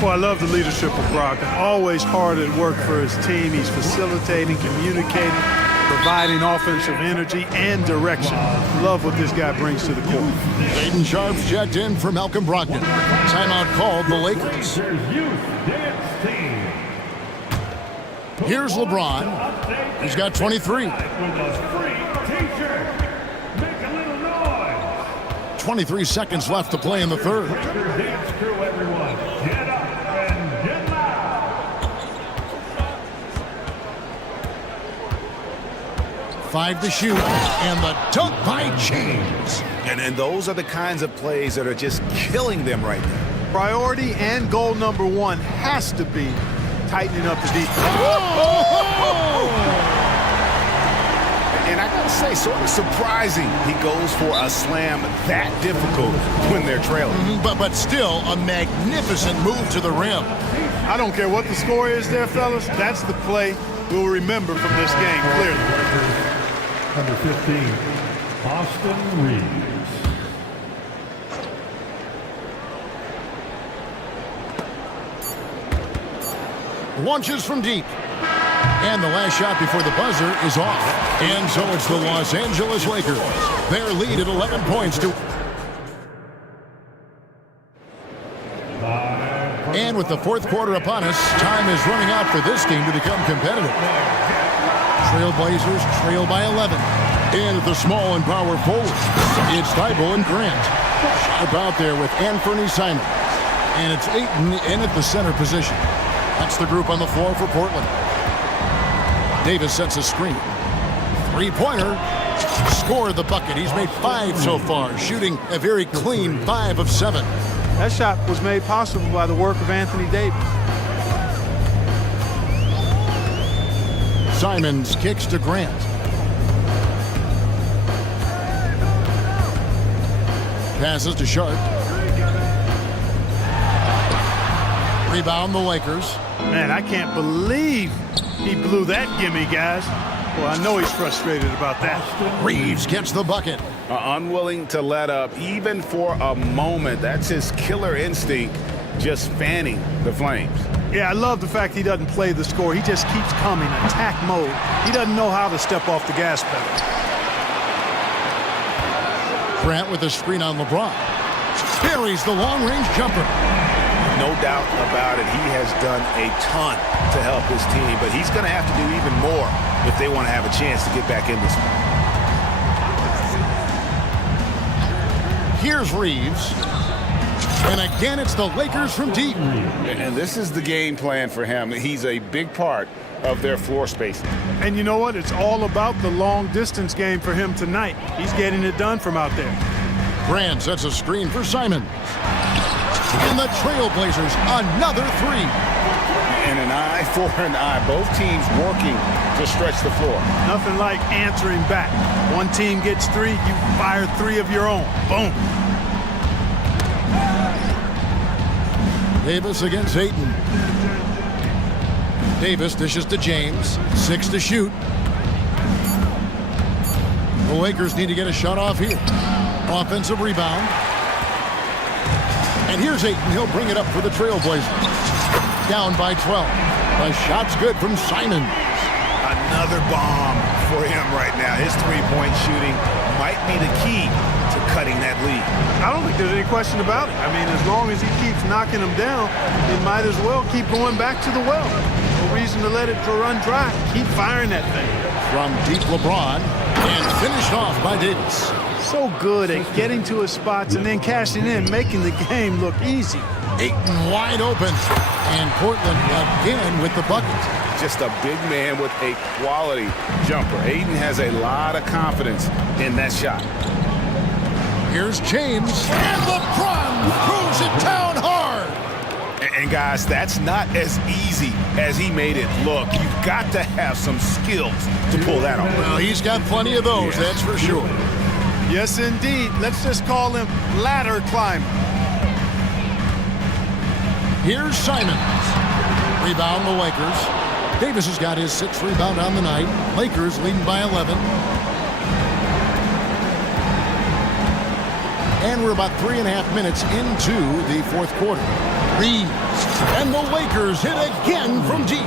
Well, I love the leadership of Brock. Always hard at work for his team. He's facilitating, communicating, providing offensive energy and direction. Love what this guy brings to the court. Aiden Sharp's checked in for Malcolm Brogdon. Timeout called the Lakers. There's youth dance team. Here's LeBron. He's got 23. With a free t-shirt. Make a little noise. 23 seconds left to play in the third. Your dance crew, everyone. Get up and get loud. 5 to shoot, and the dunk by James. And those are the kinds of plays that are just killing them right now. Priority and goal number 1 has to be tightening up the defense. And I gotta say, sort of surprising he goes for a slam that difficult when they're trailing. But still a magnificent move to the rim. I don't care what the score is there, fellas. That's the play we'll remember from this game, clearly. Number 15, Austin Reeves. Launches from deep. And the last shot before the buzzer is off. And so it's the Los Angeles Lakers. Their lead at 11 points to... And with the fourth quarter upon us, time is running out for this game to become competitive. Trailblazers trail by 11. And at the small and power forward, it's Thibault and Grant. Sharp out there with Anthony Simons. And it's Ayton in at the center position. That's the group on the floor for Portland. Davis sets a screen. Three-pointer. Scored the bucket. He's made 5 so far, shooting a very clean 5 of 7. That shot was made possible by the work of Anthony Davis. Simons kicks to Grant. Passes to Sharp. Rebound the Lakers. Man, I can't believe he blew that gimme, guys. Well, I know he's frustrated about that. Reeves gets the bucket. Unwilling to let up even for a moment. That's his killer instinct, just fanning the flames. Yeah, I love the fact he doesn't play the score. He just keeps coming, attack mode. He doesn't know how to step off the gas pedal. Grant with a screen on LeBron. Buries the long-range jumper. No doubt about it. He has done a ton to help his team, but he's going to have to do even more if they want to have a chance to get back in this one. Here's Reeves. And again, it's the Lakers from deep. And this is the game plan for him. He's a big part of their floor spacing. And you know what? It's all about the long-distance game for him tonight. He's getting it done from out there. Grant sets a screen for Simons. And the Trailblazers, another 3. And an eye for an eye. Both teams working to stretch the floor. Nothing like answering back. One team gets 3, you fire 3 of your own. Boom. Davis against Ayton. Davis dishes to James. 6 to shoot. The Lakers need to get a shot off here. Offensive rebound. And here's Ayton. He'll bring it up for the Trailblazers. Down by 12. The shot's good from Simons. Another bomb for him right now. His three-point shooting might be the key to cutting that lead. I don't think there's any question about it. I mean, as long as he keeps knocking them down, he might as well keep going back to the well. No reason to let it run dry. Keep firing that thing. From deep LeBron, and finished off by Davis. So good at getting to his spots and then cashing in, making the game look easy. Ayton wide open, and Portland again with the bucket. Just a big man with a quality jumper. Ayton has a lot of confidence in that shot. Here's James, and LeBron throws it down hard. And guys, that's not as easy as he made it look. You've got to have some skills to pull that off. Well, he's got plenty of those, that's for sure. Yes, indeed. Let's just call him ladder climber. Here's Simons. rebound, the Lakers. Davis has got his 6th rebound on the night. Lakers leading by 11. And we're about 3.5 minutes into the 4th quarter. Reeves. And the Lakers hit again from deep.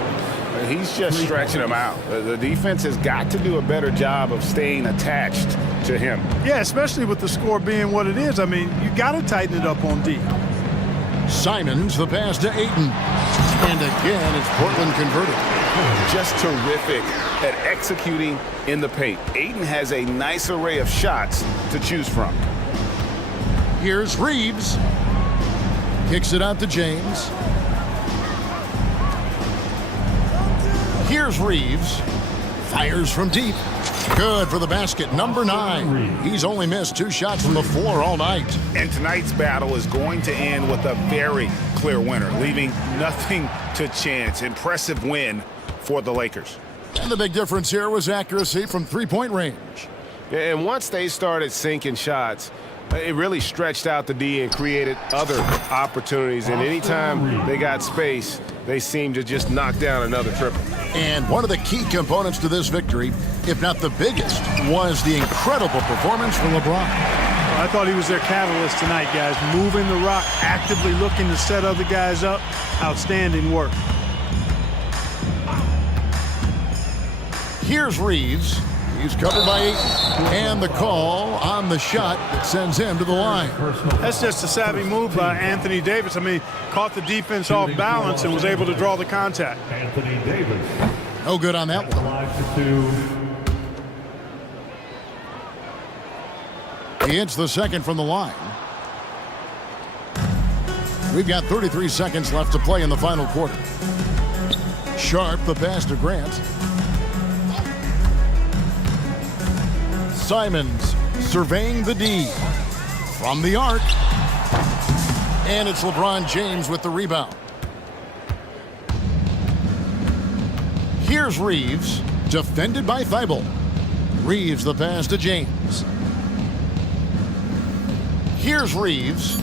He's just stretching him out. The defense has got to do a better job of staying attached to him. Yeah, especially with the score being what it is. I mean, you got to tighten it up on D. Simons, the pass to Ayton. And again, it's Portland converted. Just terrific at executing in the paint. Ayton has a nice array of shots to choose from. Here's Reeves. Kicks it out to James. Here's Reeves. Fires from deep. Good for the basket. Number 9. He's only missed 2 shots from the floor all night. And tonight's battle is going to end with a very clear winner, leaving nothing to chance. Impressive win for the Lakers. And the big difference here was accuracy from 3-point range. And once they started sinking shots, it really stretched out the D and created other opportunities. And anytime they got space, they seemed to just knock down another triple. And one of the key components to this victory, if not the biggest, was the incredible performance from LeBron. I thought he was their catalyst tonight, guys. Moving the rock, actively looking to set other guys up. Outstanding work. Here's Reeves. He's covered by 8. And the call on the shot that sends him to the line. That's just a savvy move by Anthony Davis. I mean, caught the defense off balance and was able to draw the contact. Anthony Davis. No good on that one. He hits the second from the line. We've got 33 seconds left to play in the final quarter. Sharp, the pass to Grant. Simons surveying the D from the arc. And it's LeBron James with the rebound. Here's Reeves, defended by Thibault. Reeves the pass to James. Here's Reeves.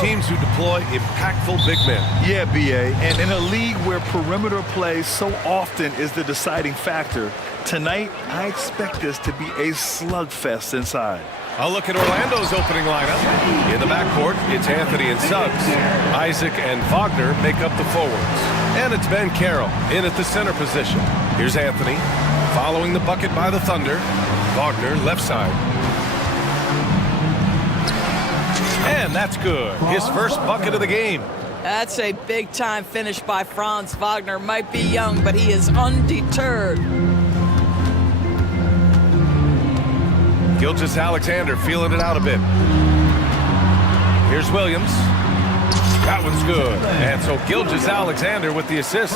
teams who deploy impactful big men. Yeah, B.A., and in a league where perimeter play so often is the deciding factor, tonight I expect this to be a slugfest inside. I'll look at Orlando's opening lineup. In the backcourt, it's Anthony and Suggs. Isaac and Wagner make up the forwards. And it's Ben Carroll in at the center position. Here's Anthony, following the bucket by the Thunder. Wagner, left side. And that's good. His first bucket of the game. That's a big-time finish by Franz Wagner. Might be young, but he is undeterred. Gilgeous-Alexander feeling it out a bit. Here's Williams. That one's good. And so Gilgeous-Alexander with the assist.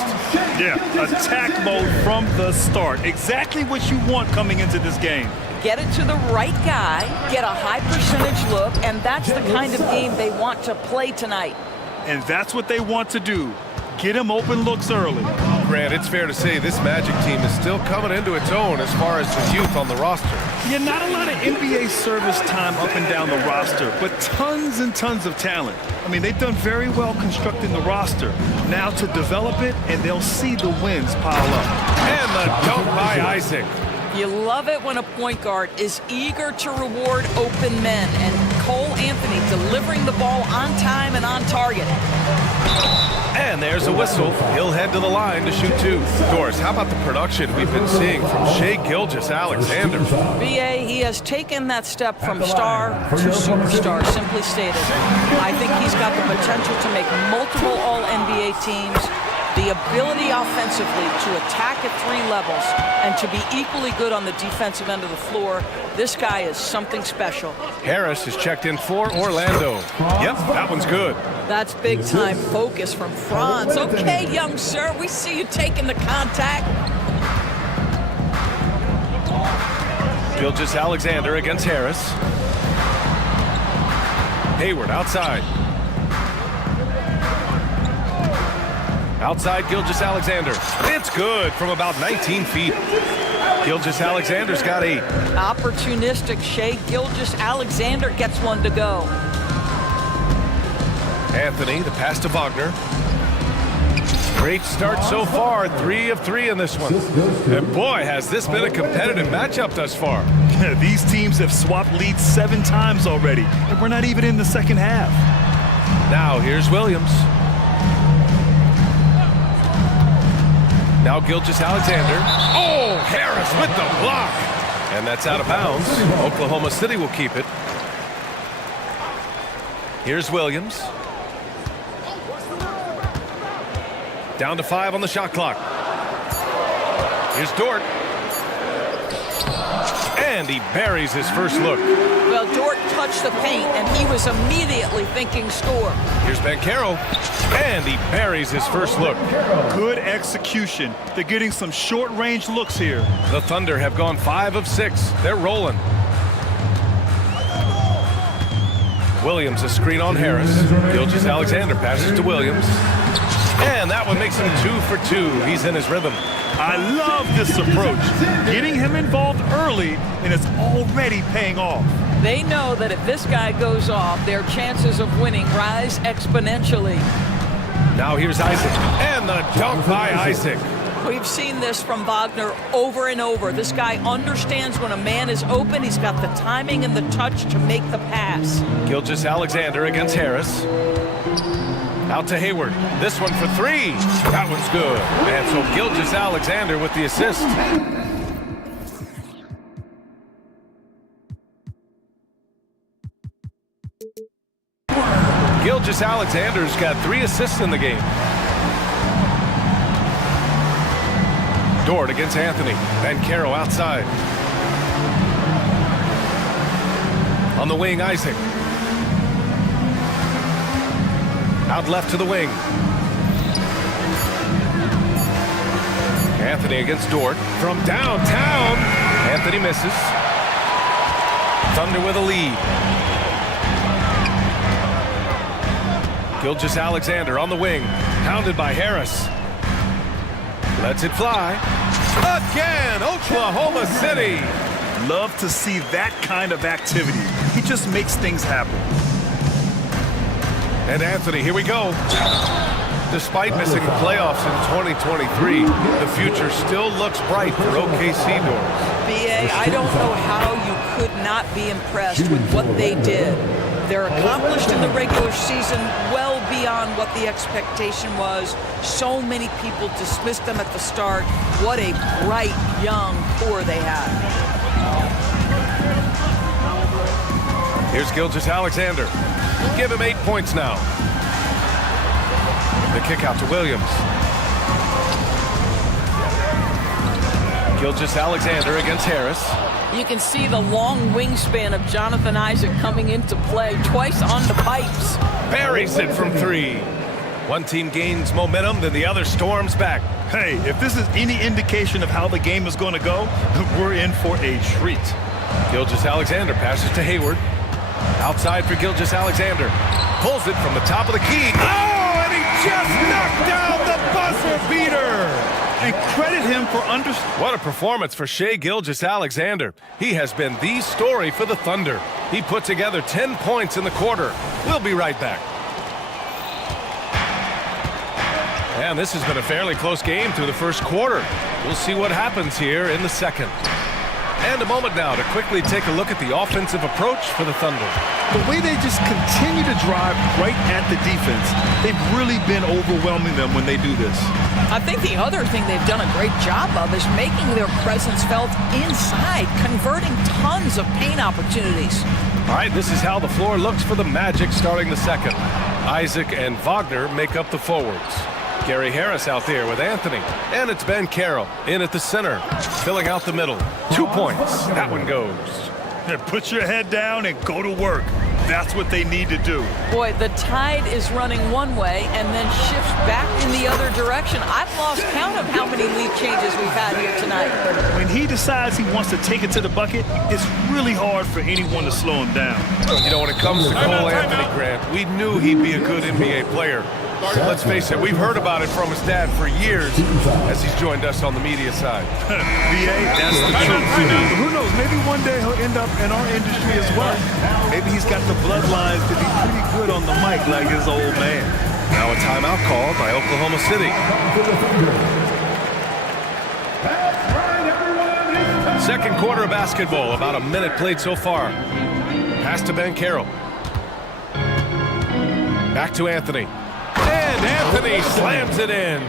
Yeah, attack mode from the start. Exactly what you want coming into this game. Get it to the right guy, get a high percentage look, and that's the kind of game they want to play tonight. And that's what they want to do. Get him open looks early. Grant, it's fair to say this Magic team is still coming into its own as far as the youth on the roster. Yeah, not a lot of NBA service time up and down the roster, but tons and tons of talent. I mean, they've done very well constructing the roster. Now to develop it, and they'll see the wins pile up. And the dunk by Isaac. You love it when a point guard is eager to reward open men, and Cole Anthony delivering the ball on time and on target. And there's a whistle. He'll head to the line to shoot two. Doris, how about the production we've been seeing from Shai Gilgeous-Alexander? B.A., he has taken that step from star to superstar, simply stated. I think he's got the potential to make multiple All-NBA teams, the ability offensively to attack at 3 levels, and to be equally good on the defensive end of the floor. This guy is something special. Harris is checked in for Orlando. Yep, that one's good. That's big-time focus from Franz. Okay, young sir, we see you taking the contact. Gilgeous-Alexander against Harris. Hayward outside. Outside Gilgeous-Alexander. It's good from about 19 feet. Gilgeous-Alexander's got 8. Opportunistic Shai Gilgeous-Alexander gets one to go. Anthony, the pass to Wagner. Great start so far, 3 of 3 in this one. And boy, has this been a competitive matchup thus far. These teams have swapped leads 7 times already, and we're not even in the second half. Now here's Williams. Now Gilgeous-Alexander. Oh, Harris with the block. And that's out of bounds. Oklahoma City will keep it. Here's Williams. Down to 5 on the shot clock. Here's Dort. And he buries his first look. Well, Dort touched the paint, and he was immediately thinking score. Here's Ben Carroll. And he buries his first look. Good execution. They're getting some short-range looks here. The Thunder have gone 5 of 6. They're rolling. Williams, a screen on Harris. Gilgeous-Alexander passes to Williams. And that one makes him 2 for 2. He's in his rhythm. I love this approach. Getting him involved early, and it's already paying off. They know that if this guy goes off, their chances of winning rise exponentially. Now here's Isaac. And the dunk by Isaac. We've seen this from Wagner over and over. This guy understands when a man is open. He's got the timing and the touch to make the pass. Gilgeous-Alexander against Harris. Out to Hayward. This one for 3. That one's good. And so Gilgeous-Alexander with the assist. Gilgeous-Alexander's got 3 assists in the game. Dort against Anthony. Ben Carroll outside. On the wing, Isaac. Out left to the wing. Anthony against Dort. From downtown. Anthony misses. Thunder with a lead. Gilgeous-Alexander on the wing. Pounded by Harris. Lets it fly. Again, Oklahoma City. Love to see that kind of activity. He just makes things happen. And Anthony, here we go. Despite missing the playoffs in 2023, the future still looks bright for OKC doors. BA, I don't know how you could not be impressed with what they did. They're accomplished in the regular season well beyond what the expectation was. So many people dismissed them at the start. What a bright, young core they had. Here's Gilgeous-Alexander. Give him 8 points now. The kick out to Williams. Gilgeous-Alexander against Harris. You can see the long wingspan of Jonathan Isaac coming into play, twice on the pipes. Buries it from 3. One team gains momentum, then the other storms back. Hey, if this is any indication of how the game is going to go, we're in for a treat. Gilgeous-Alexander passes to Hayward. Outside for Gilgeous-Alexander. Pulls it from the top of the key. Oh, and he just knocked down the buzzer beater. And credit him for What a performance for Shai Gilgeous-Alexander. He has been the story for the Thunder. He put together 10 points in the quarter. We'll be right back. And this has been a fairly close game through the first quarter. We'll see what happens here in the second. And a moment now to quickly take a look at the offensive approach for the Thunder. The way they just continue to drive right at the defense, they've really been overwhelming them when they do this. I think the other thing they've done a great job of is making their presence felt inside, converting tons of paint opportunities. All right, this is how the floor looks for the Magic starting the second. Isaac and Wagner make up the forwards. Gary Harris out there with Anthony. And it's Ben Carroll in at the center, filling out the middle. 2 points. That one goes. Put your head down and go to work. That's what they need to do. Boy, the tide is running one way and then shifts back in the other direction. I've lost count of how many lead changes we've had here tonight. When he decides he wants to take it to the bucket, it's really hard for anyone to slow him down. You know, when it comes to Cole Anthony, Grant, we knew he'd be a good NBA player. Let's face it, we've heard about it from his dad for years as he's joined us on the media side. BA, that's the truth. Who knows, maybe one day he'll end up in our industry as well. Maybe he's got the bloodlines to be pretty good on the mic like his old man. Now a timeout called by Oklahoma City. Second quarter of basketball, about a minute played so far. Pass to Ben Carroll. Back to Anthony. And Anthony slams it in.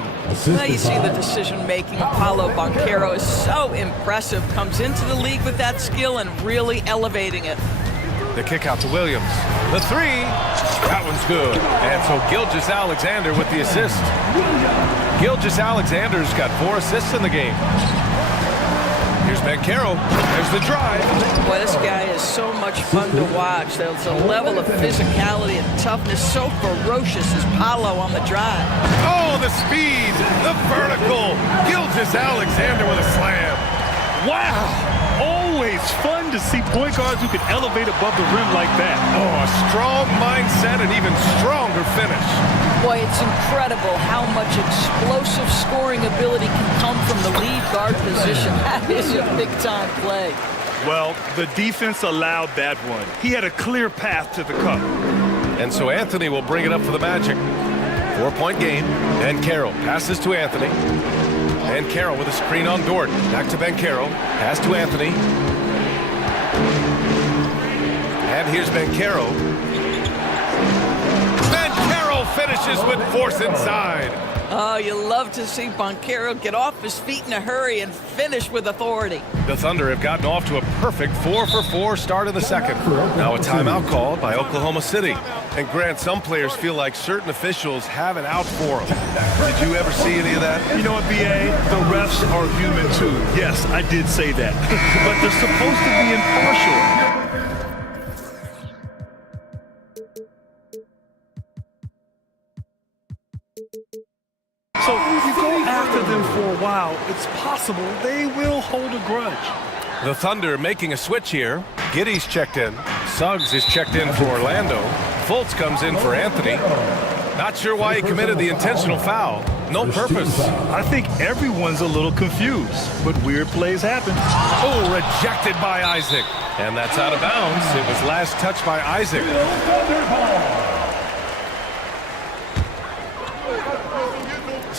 Now you see the decision-making. Paolo Banchero is so impressive. Comes into the league with that skill and really elevating it. The kick out to Williams. The 3. That one's good. And so Gilgeous-Alexander with the assist. Gilgeous-Alexander's got 4 assists in the game. Here's Ben Carroll. There's the drive. Boy, this guy is so much fun to watch. There's a level of physicality and toughness so ferocious as Paolo on the drive. Oh, the speed, the vertical. Gilgeous-Alexander with a slam. Wow! Always fun to see point guards who can elevate above the rim like that. Oh, a strong mindset and even stronger finish. Boy, it's incredible how much explosive scoring ability can come from the lead guard position. That is a big-time play. Well, the defense allowed that one. He had a clear path to the cup. And so Anthony will bring it up for the Magic. 4-point game. Ben Carroll passes to Anthony. Ben Carroll with a screen on Dort. Back to Ben Carroll. Pass to Anthony. And here's Ben Carroll. Ben Carroll finishes with force inside. Oh, you love to see Banchero get off his feet in a hurry and finish with authority. The Thunder have gotten off to a perfect 4-for-4 start in the second. Now a timeout called by Oklahoma City. And Grant, some players feel like certain officials have it out for them. Did you ever see any of that? You know what, BA? The refs are human too. Yes, I did say that. But they're supposed to be impartial. So if you go after them for a while, it's possible they will hold a grudge. The Thunder making a switch here. Giddey's checked in. Suggs is checked in for Orlando. Fultz comes in for Anthony. Not sure why he committed the intentional foul. No purpose. I think everyone's a little confused, but weird plays happen. Oh, rejected by Isaac. And that's out of bounds. It was last touched by Isaac.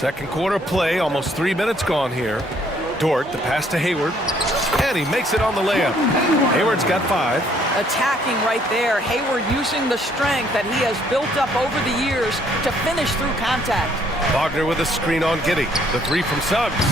Second quarter play, almost 3 minutes gone here. Dort, the pass to Hayward, and he makes it on the layup. Hayward's got 5. Attacking right there. Hayward using the strength that he has built up over the years to finish through contact. Wagner with a screen on Giddey. The 3 from Suggs.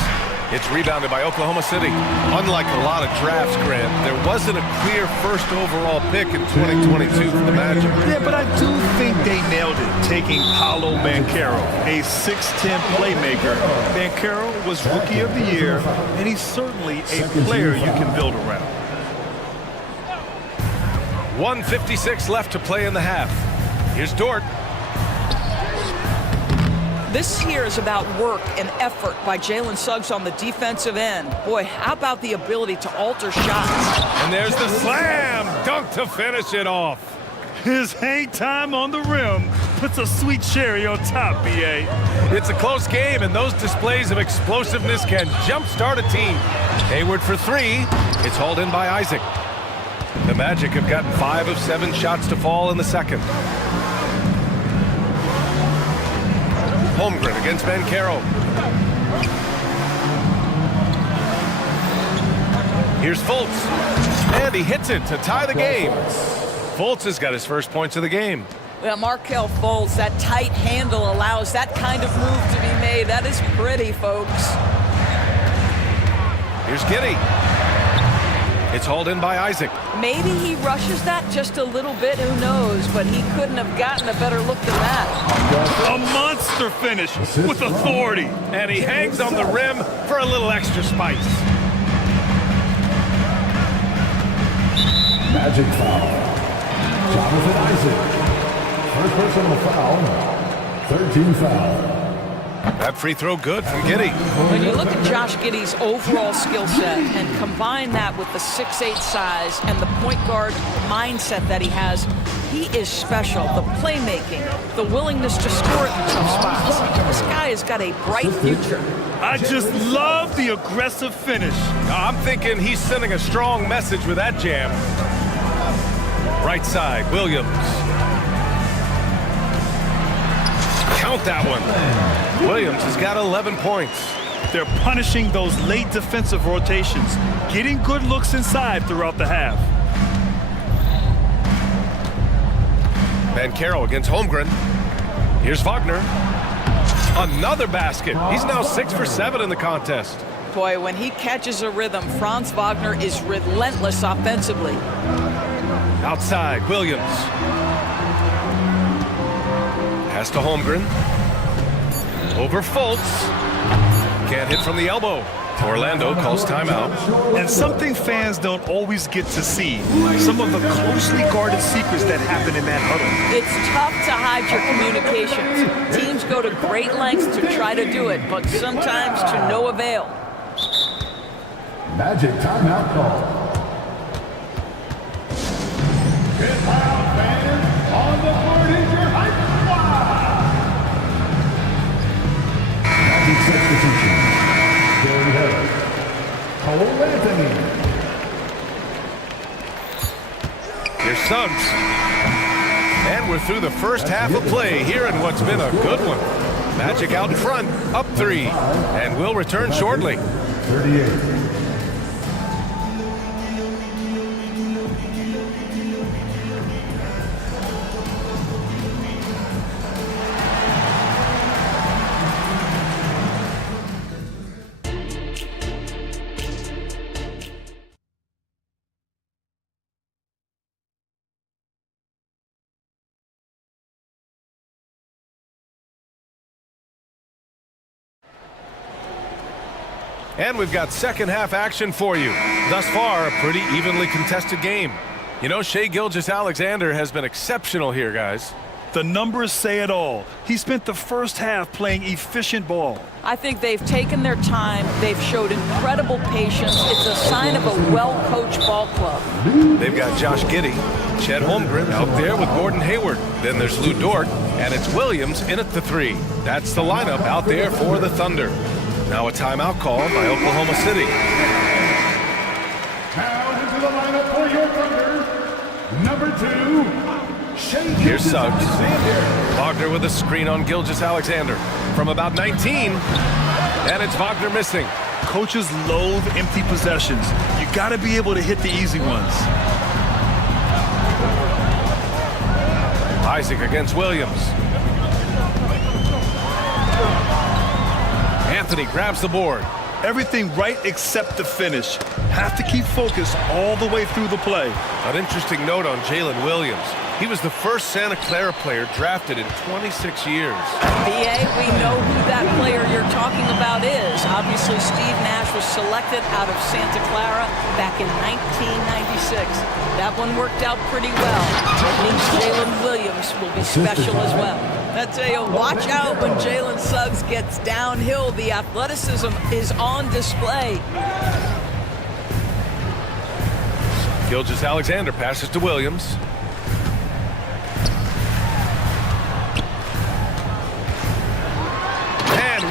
It's rebounded by Oklahoma City. Unlike a lot of drafts, Grant, there wasn't a clear first overall pick in 2022 for the Magic. Yeah, but I do think they nailed it, taking Paolo Banchero, a 6'10 playmaker. Banchero was Rookie of the Year, and he's certainly a player you can build around. 1:56 left to play in the half. Here's Dort. This here is about work and effort by Jalen Suggs on the defensive end. Boy, how about the ability to alter shots? And there's the slam dunk to finish it off. His hang time on the rim puts a sweet cherry on top, B.A. It's a close game, and those displays of explosiveness can jumpstart a team. Hayward for 3. It's hauled in by Isaac. The Magic have gotten 5 of 7 shots to fall in the second. Holmgren against Banchero. Here's Fultz. And he hits it to tie the game. Fultz has got his first points of the game. Well, Markelle Fultz, that tight handle allows that kind of move to be made. That is pretty, folks. Here's Giddey. It's hauled in by Isaac. Maybe he rushes that just a little bit, who knows, but he couldn't have gotten a better look than that. A monster finish with authority. And he hangs on the rim for a little extra spice. Magic foul. Jonathan Isaac. First personal foul. 13 foul. That free throw good from Giddey. When you look at Josh Giddey's overall skill set and combine that with the 6'8" size and the point guard mindset that he has, he is special. The playmaking, the willingness to score at the tough spots. This guy has got a bright future. I just love the aggressive finish. I'm thinking he's sending a strong message with that jam. Right side, Williams. Count that one. Williams has got 11 points. They're punishing those late defensive rotations, getting good looks inside throughout the half. Banchero against Holmgren. Here's Wagner. Another basket. He's now 6 for 7 in the contest. Boy, when he catches a rhythm, Franz Wagner is relentless offensively. Outside, Williams. Pass to Holmgren. Over Fultz. Can't hit from the elbow. Orlando calls timeout. And something fans don't always get to see, some of the closely guarded secrets that happen in that huddle. It's tough to hide your communications. Teams go to great lengths to try to do it, but sometimes to no avail. Magic timeout call. Get loud, fans. On the board is your hype squad. Magic substitution. There we have it. Cole Anthony. Here's Suggs. And we're through the first half of play here in what's been a good one. Magic out in front, up 3. And we'll return shortly. 38. And we've got second half action for you. Thus far, a pretty evenly contested game. You know, Shai Gilgeous-Alexander has been exceptional here, guys. The numbers say it all. He spent the first half playing efficient ball. I think they've taken their time. They've showed incredible patience. It's a sign of a well-coached ball club. They've got Josh Giddey, Chet Holmgren out there with Gordon Hayward. Then there's Lou Dort, and it's Williams in at the 3. That's the lineup out there for the Thunder. Now a timeout call by Oklahoma City. Now into the lineup for your Thunder. Number 2, Here's Suggs. Wagner with a screen on Gilgeous-Alexander. From about 19, and it's Wagner missing. Coaches loathe empty possessions. You got to be able to hit the easy ones. Isaac against Williams. Anthony grabs the board. Everything right except the finish. Have to keep focused all the way through the play. An interesting note on Jalen Williams. He was the first Santa Clara player drafted in 26 years. BA, we know who that player you're talking about is. Obviously, Steve Nash was selected out of Santa Clara back in 1996. That one worked out pretty well. It means Jalen Williams will be special as well. I tell you, watch out when Jalen Suggs gets downhill. The athleticism is on display. Gilgeous-Alexander passes to Williams.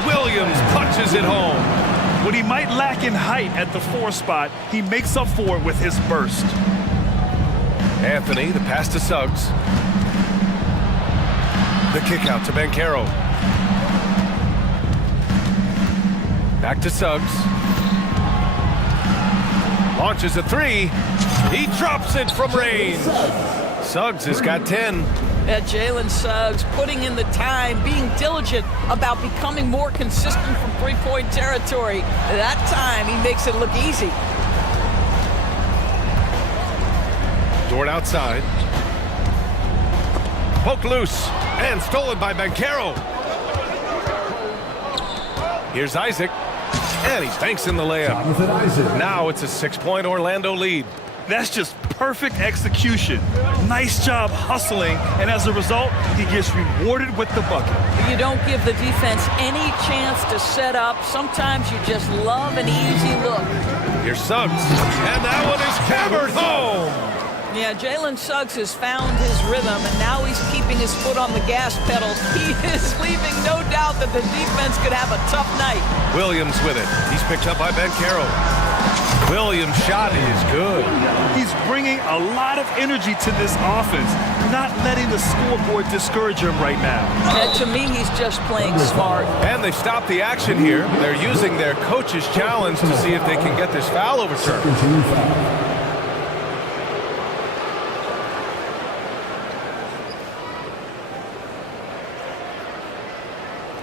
Williams punches it home. What he might lack in height at the 4 spot, he makes up for it with his burst. Anthony, the pass to Suggs. The kick out to Banchero. Back to Suggs. Launches a 3. He drops it from range. Suggs has got 10. Jalen Suggs putting in the time, being diligent about becoming more consistent from three-point territory. That time, he makes it look easy. Dort outside. Poke loose and stolen by Banchero. Here's Isaac, and he banks in the layup. Now it's a 6-point Orlando lead. That's just perfect execution. Nice job hustling, and as a result, he gets rewarded with the bucket. You don't give the defense any chance to set up. Sometimes you just love an easy look. Here's Suggs, and that one is hammered home. Yeah, Jalen Suggs has found his rhythm, and now he's keeping his foot on the gas pedal. He is leaving no doubt that the defense could have a tough night. Williams with it. He's picked up by Banchero. Williams' shot is good. He's bringing a lot of energy to this offense, not letting the scoreboard discourage him right now. And to me, he's just playing smart. And they've stopped the action here. They're using their coach's challenge to see if they can get this foul overturned.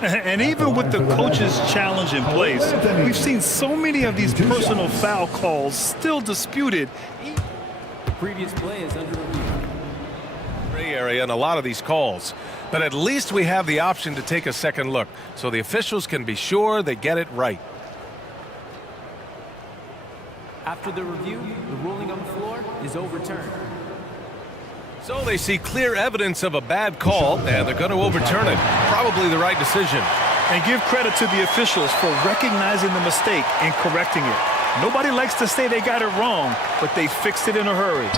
And even with the coach's challenge in place, we've seen so many of these personal foul calls still disputed. The previous play is under review. Gray area in a lot of these calls, but at least we have the option to take a second look so the officials can be sure they get it right. After the review, the ruling on the floor is overturned. So they see clear evidence of a bad call, and they're going to overturn it. Probably the right decision. And give credit to the officials for recognizing the mistake and correcting it. Nobody likes to say they got it wrong, but they fixed it in a hurry.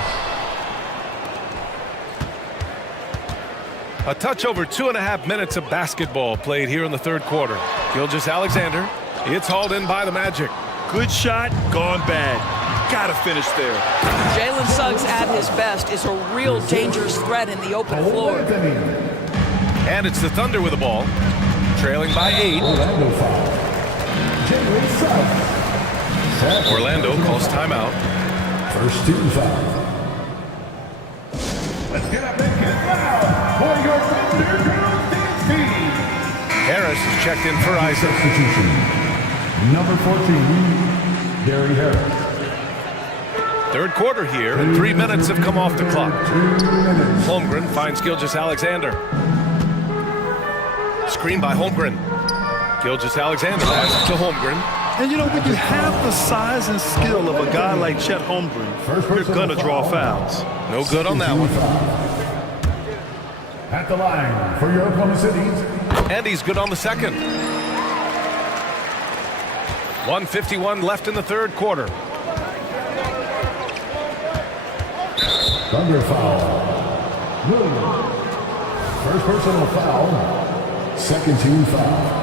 A touch over 2.5 minutes of basketball played here in the third quarter. Gilgeous-Alexander, it's hauled in by the Magic. Good shot, gone bad. Gotta finish there. Jalen Suggs at his best is a real dangerous threat in the open floor. And it's the Thunder with the ball, trailing by 8. Orlando calls timeout. First team foul. Let's get up and get loud for your Thunder Girls team. Harris is checked in for Isaac. Number 14, Gary Harris. Third quarter here, and 3 minutes have come off the clock. Holmgren finds Gilgeous-Alexander. Screen by Holmgren. Gilgeous-Alexander passes to Holmgren. And you know, when you have the size and skill of a guy like Chet Holmgren, you're gonna draw fouls. No good on that one. At the line for your Oklahoma Cities. And he's good on the second. 1:51 left in the third quarter. Thunder foul. Williams. First personal foul. Second team foul.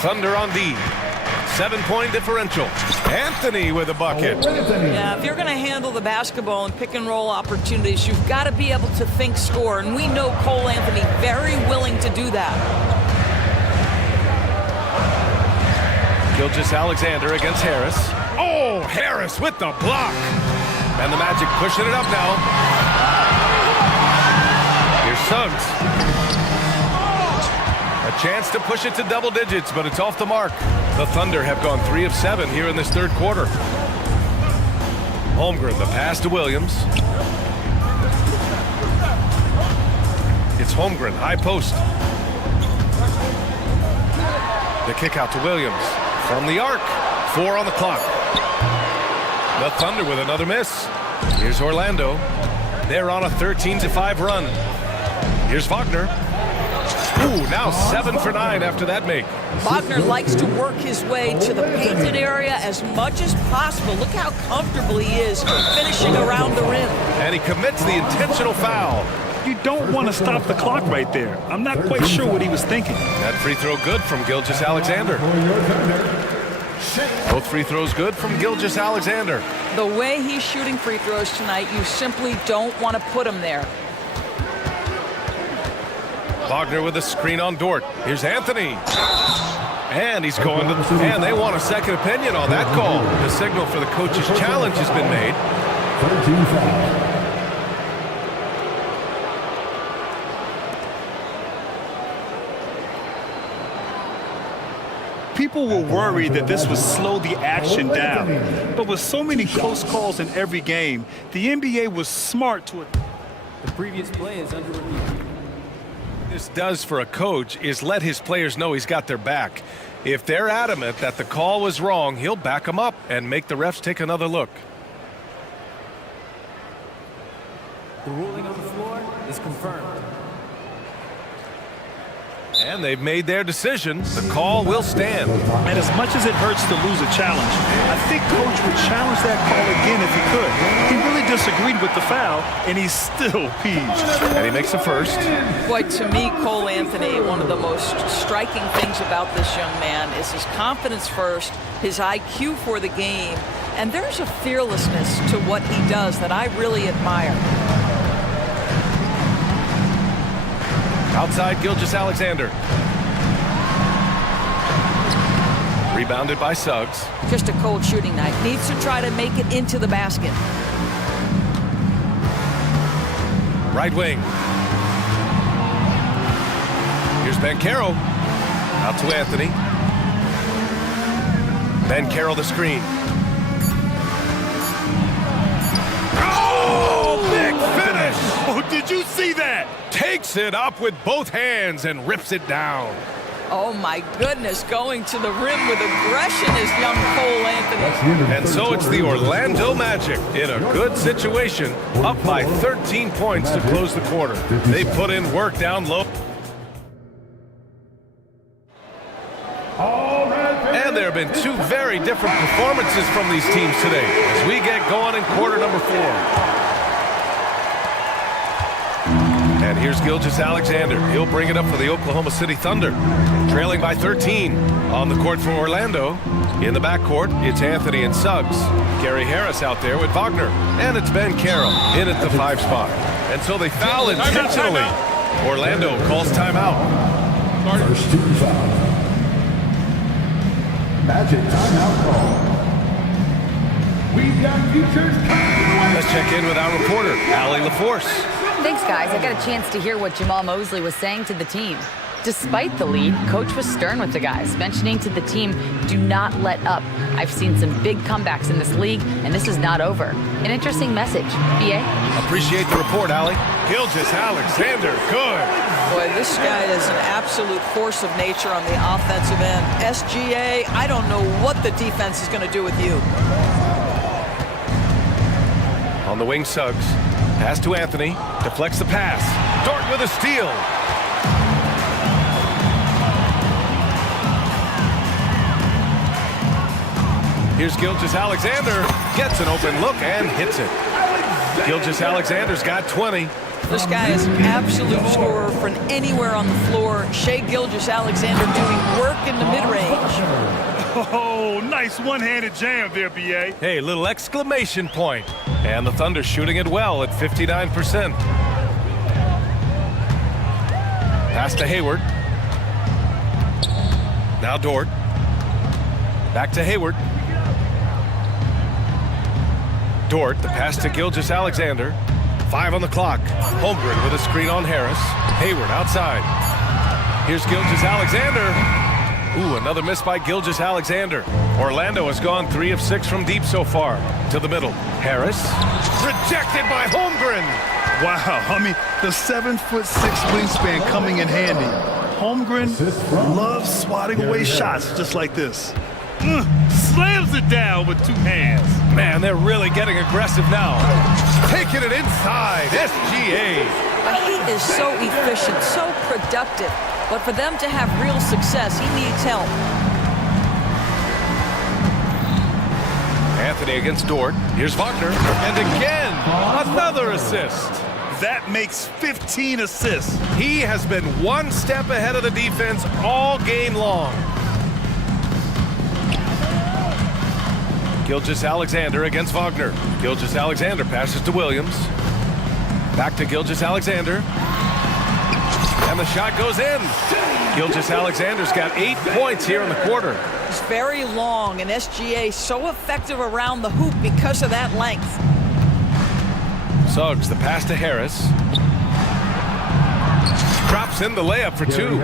Thunder on D. 7-point differential. Anthony with a bucket. Yeah, if you're going to handle the basketball and pick and roll opportunities, you've got to be able to think score, and we know Cole Anthony very willing to do that. Gilgeous-Alexander against Harris. Oh, Harris with the block. And the Magic pushing it up now. Here's Suggs. A chance to push it to double digits, but it's off the mark. The Thunder have gone 3 of 7 here in this third quarter. Holmgren, the pass to Williams. It's Holmgren, high post. The kick out to Williams. From the arc, 4 on the clock. The Thunder with another miss. Here's Orlando. They're on a 13-5 run. Here's Wagner. Ooh, now 7 for 9 after that make. Wagner likes to work his way to the painted area as much as possible. Look how comfortable he is finishing around the rim. And he commits the intentional foul. You don't want to stop the clock right there. I'm not quite sure what he was thinking. That free throw good from Gilgeous-Alexander. Both free throws good from Gilgeous-Alexander. The way he's shooting free throws tonight, you simply don't want to put him there. Wagner with a screen on Dort. Here's Anthony. And he's going to... And they want a second opinion on that call. The signal for the coach's challenge has been made. 13-5. People were worried that this would slow the action down. But with so many close calls in every game, the NBA was smart to... The previous play is under review. This does for a coach is let his players know he's got their back. If they're adamant that the call was wrong, he'll back them up and make the refs take another look. The ruling on the floor is confirmed. And they've made their decision. The call will stand. And as much as it hurts to lose a challenge, I think Coach would challenge that call again if he could. He really disagreed with the foul, and he's still peeved. And he makes the first. Boy, to me, Cole Anthony, one of the most striking things about this young man is his confidence first, his IQ for the game, and there's a fearlessness to what he does that I really admire. Outside Gilgeous-Alexander. Rebounded by Suggs. Just a cold shooting night. Needs to try to make it into the basket. Right wing. Here's Banchero. Out to Anthony. Banchero the screen. Oh, big finish! Oh, did you see that? Takes it up with both hands and rips it down. Oh my goodness, going to the rim with aggression is young Cole Anthony. And so it's the Orlando Magic in a good situation, up by 13 points to close the quarter. They put in work down low. And there have been 2 very different performances from these teams today as we get going in quarter number 4. And here's Gilgeous-Alexander. He'll bring it up for the Oklahoma City Thunder. Trailing by 13 on the court for Orlando. In the backcourt, it's Anthony and Suggs. Gary Harris out there with Wagner. And it's Banchero in at the 5 spot. And so they foul intentionally. Orlando calls timeout. First team foul. Magic timeout call. We've got futures coming. Let's check in with our reporter, Allie LaForce. Thanks, guys. I got a chance to hear what Jamal Mosley was saying to the team. Despite the lead, Coach was stern with the guys, mentioning to the team, do not let up. I've seen some big comebacks in this league, and this is not over. An interesting message. B.A.? Appreciate the report, Allie. Gilgeous-Alexander, good. Boy, this guy is an absolute force of nature on the offensive end. SGA, I don't know what the defense is going to do with you. On the wing, Suggs. Pass to Anthony. Deflects the pass. Dort with a steal. Here's Gilgeous-Alexander. Gets an open look and hits it. Gilgeous-Alexander's got 20. This guy is an absolute scorer from anywhere on the floor. Shai Gilgeous-Alexander doing work in the mid-range. Oh, nice one-handed jam there, B.A. Hey, little exclamation point. And the Thunder shooting it well at 59%. Pass to Hayward. Now Dort. Back to Hayward. Dort, the pass to Gilgeous-Alexander. 5 on the clock. Holmgren with a screen on Harris. Hayward outside. Here's Gilgeous-Alexander. Ooh, another miss by Gilgeous-Alexander. Orlando has gone 3 of 6 from deep so far. To the middle. Harris. Rejected by Holmgren. Wow, I mean, the 7'6" wingspan coming in handy. Holmgren loves swatting away shots just like this. Slams it down with 2 hands. Man, they're really getting aggressive now. Taking it inside. SGA. He is so efficient, so productive. But for them to have real success, he needs help. Anthony against Dort. Here's Wagner. And again, another assist. That makes 15 assists. He has been one step ahead of the defense all game long. Gilgeous-Alexander against Wagner. Gilgeous-Alexander passes to Williams. Back to Gilgeous-Alexander. And the shot goes in. Gilgeous-Alexander's got 8 points here in the quarter. He's very long, and SGA so effective around the hoop because of that length. Suggs, the pass to Harris. Drops in the layup for 2.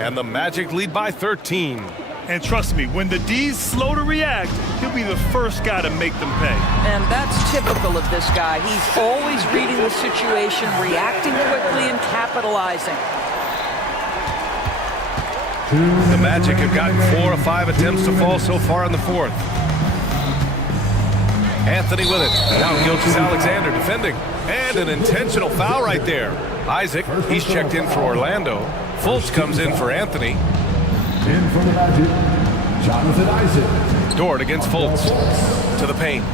And the Magic lead by 13. And trust me, when the D's slow to react, he'll be the first guy to make them pay. And that's typical of this guy. He's always reading the situation, reacting quickly, and capitalizing. The Magic have gotten 4 of 5 attempts to fall so far in the 4th. Anthony with it. Now Gilgeous-Alexander defending. And an intentional foul right there. Isaac, he's checked in for Orlando. Fultz comes in for Anthony. In for the Magic, Jonathan Isaac. Dort against Fultz. To the paint.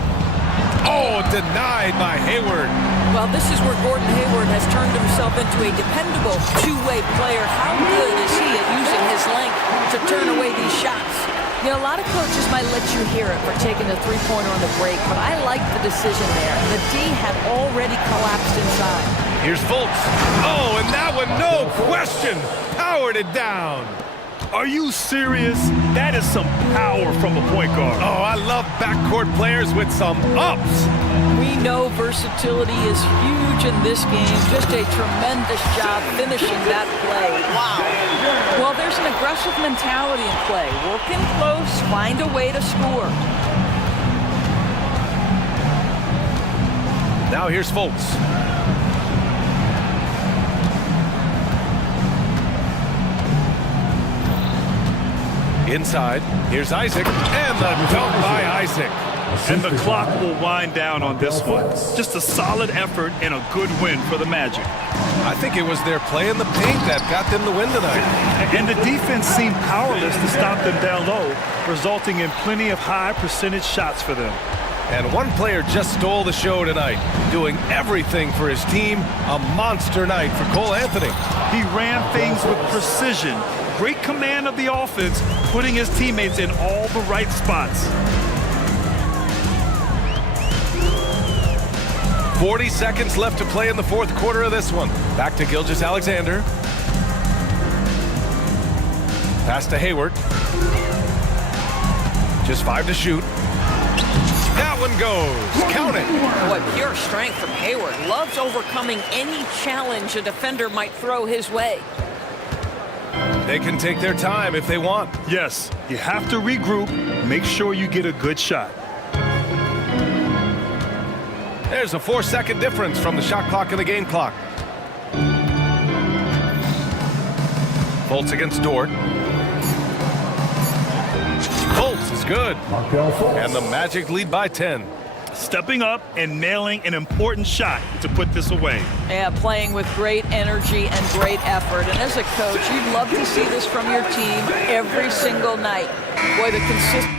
Oh, denied by Hayward. Well, this is where Gordon Hayward has turned himself into a dependable two-way player. How good is he at using his length to turn away these shots? You know, a lot of coaches might let you hear it for taking the three-pointer on the break, but I like the decision there. The D had already collapsed inside. Here's Fultz. Oh, and that one, no question, powered it down. Are you serious? That is some power from a point guard. Oh, I love backcourt players with some ups. We know versatility is huge in this game. Just a tremendous job finishing that play. Wow. Well, there's an aggressive mentality in play. Working close, find a way to score. Now here's Fultz. Inside, here's Isaac, and the dunk by Isaac. And the clock will wind down on this one. Just a solid effort and a good win for the Magic. I think it was their play in the paint that got them the win tonight. And the defense seemed powerless to stop them down low, resulting in plenty of high percentage shots for them. And one player just stole the show tonight, doing everything for his team. A monster night for Cole Anthony. He ran things with precision. Great command of the offense, putting his teammates in all the right spots. 40 seconds left to play in the 4th quarter of this one. Back to Gilgeous-Alexander. Pass to Hayward. Just 5 to shoot. That one goes. Count it. Boy, pure strength from Hayward. Loves overcoming any challenge a defender might throw his way. They can take their time if they want. Yes, you have to regroup. Make sure you get a good shot. There's a 4-second difference from the shot clock and the game clock. Fultz against Dort. Fultz is good. And the Magic lead by 10. Stepping up and nailing an important shot to put this away. Yeah, playing with great energy and great effort. And as a coach, you'd love to see this from your team every single night. Boy, the consistency.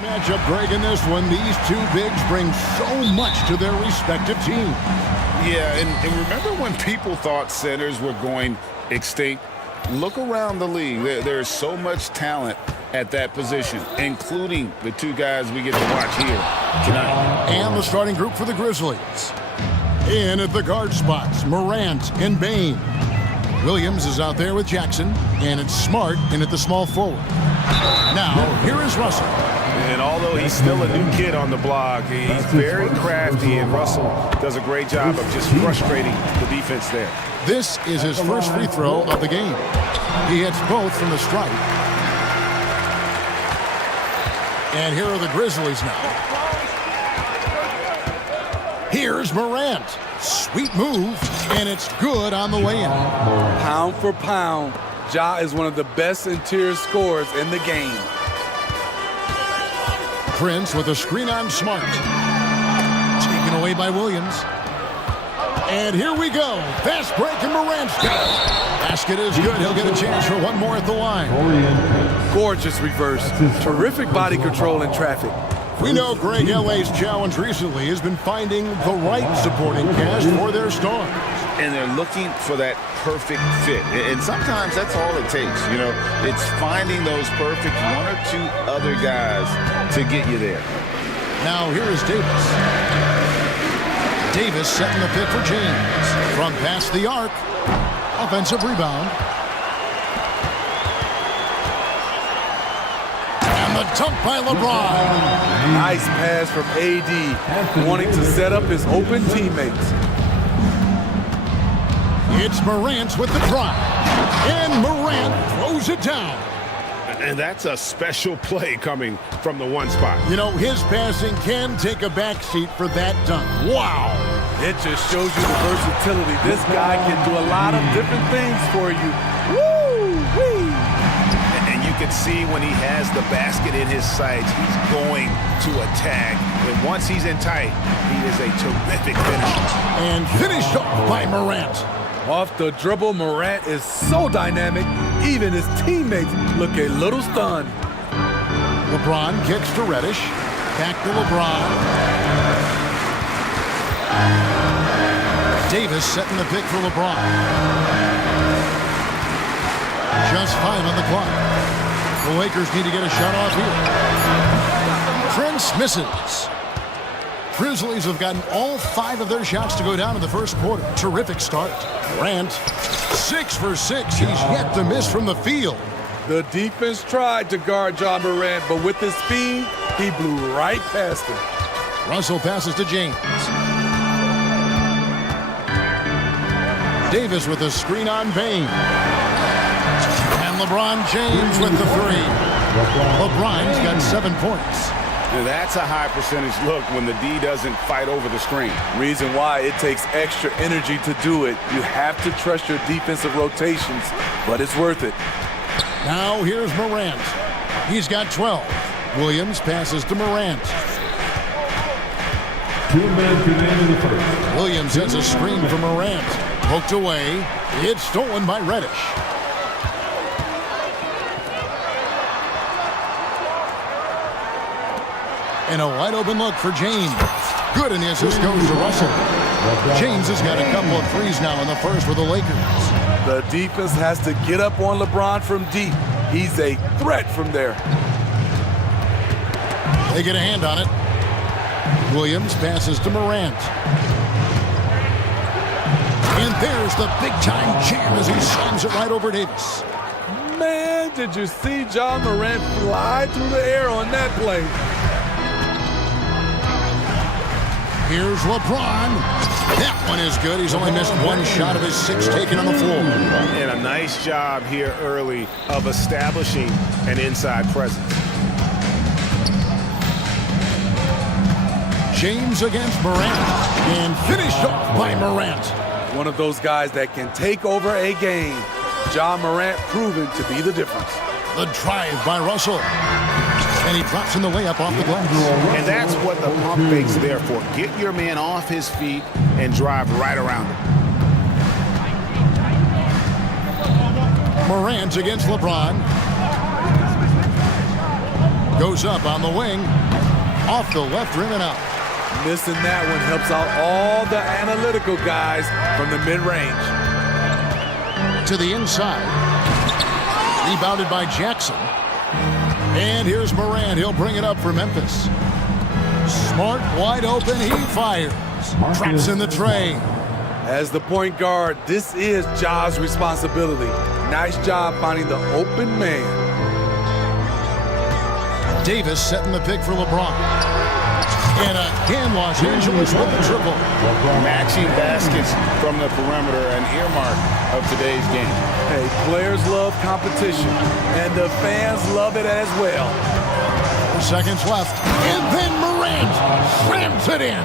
Matchup, Greg, in this one. These two bigs bring so much to their respective teams. Yeah, and remember when people thought centers were going extinct? Look around the league. There's so much talent at that position, including the two guys we get to watch here tonight. And the starting group for the Grizzlies. In at the guard spots, Morant and Bain. Williams is out there with Jackson, and it's Smart in at the small forward. Now, here is Russell. And although he's still a new kid on the block, he's very crafty, and Russell does a great job of just frustrating the defense there. This is his first free throw of the game. He hits both from the stripe. And here are the Grizzlies now. Here's Morant. Sweet move, and it's good on the way in. Pound for pound, Ja is one of the best interior scorers in the game. Prince with a screen on Smart. Taken away by Williams. And here we go. Fast break, and Morant's got it. Basket is good. He'll get a chance for one more at the line. Gorgeous reverse. Terrific body control in traffic. We know Greg LA's challenge recently has been finding the right supporting cast for their stars. And they're looking for that perfect fit. And sometimes that's all it takes. You know, it's finding those perfect one or two other guys to get you there. Now here is Davis. Davis setting the pick for James. From past the arc. Offensive rebound. And the dunk by LeBron. Nice pass from AD, wanting to set up his open teammates. It's Morant with the drive. And Morant throws it down. And that's a special play coming from the one spot. You know, his passing can take a backseat for that dunk. Wow. It just shows you the versatility. This guy can do a lot of different things for you. Woo-wee. And you can see when he has the basket in his sights, he's going to attack. And once he's in tight, he is a terrific finisher. And finished off by Morant. Off the dribble, Morant is so dynamic, even his teammates look a little stunned. LeBron kicks to Reddish. Back to LeBron. Davis setting the pick for LeBron. Just 5 on the clock. The Lakers need to get a shot off here. Prince misses. Grizzlies have gotten all 5 of their shots to go down in the first quarter. Terrific start. Morant, 6 for 6. He's yet to miss from the field. The defense tried to guard John Morant, but with his speed, he blew right past him. Russell passes to James. Davis with a screen on Bain. And LeBron James with the 3. LeBron's got 7 points. Now that's a high percentage look when the D doesn't fight over the screen. Reason why it takes extra energy to do it. You have to trust your defensive rotations, but it's worth it. Now here's Morant. He's got 12. Williams passes to Morant. 2 minutes remaining in the first. Williams has a screen for Morant. Poked away. It's stolen by Reddish. And a wide open look for James. Good, and the assist goes to Russell. James has got a couple of threes now in the first for the Lakers. The defense has to get up on LeBron from deep. He's a threat from there. They get a hand on it. Williams passes to Morant. And there's the big-time jam as he slams it right over Davis. Man, did you see John Morant fly through the air on that play? Here's LeBron. That one is good. He's only missed 1 shot of his 6 taken on the floor. And a nice job here early of establishing an inside presence. James against Morant. And finished off by Morant. One of those guys that can take over a game. John Morant proven to be the difference. The drive by Russell. And he drops in the layup off the glass. And that's what the pump fake's there for. Get your man off his feet and drive right around him. Morant against LeBron. Goes up on the wing. Off the left rim and out. Missing that one helps out all the analytical guys from the mid-range. To the inside. Rebounded by Jackson. And here's Morant. He'll bring it up for Memphis. Smart, wide open. He fires. Traps in the tray. As the point guard, this is Ja's responsibility. Nice job finding the open man. Davis setting the pick for LeBron. And again, Los Angeles with the triple. Matching baskets from the perimeter, an earmark of today's game. Hey, players love competition, and the fans love it as well. 4 seconds left, and then Morant slams it in.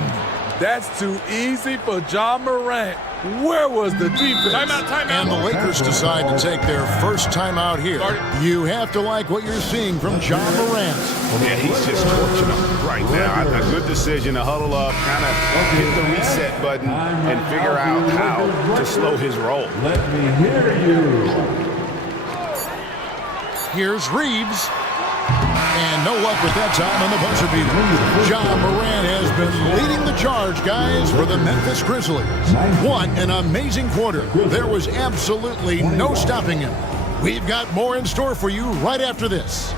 That's too easy for Ja Morant. Where was the defense? Timeout. And the Lakers decide to take their first timeout here. You have to like what you're seeing from Ja Morant. Yeah, he's just torching them right now. A good decision to huddle up, kind of hit the reset button, and figure out how to slow his roll. Let me hear you. Here's Reeves. And no luck with that time on the buzzer beater. Ja Morant has been leading the charge, guys, for the Memphis Grizzlies. What an amazing quarter. There was absolutely no stopping him. We've got more in store for you right after this.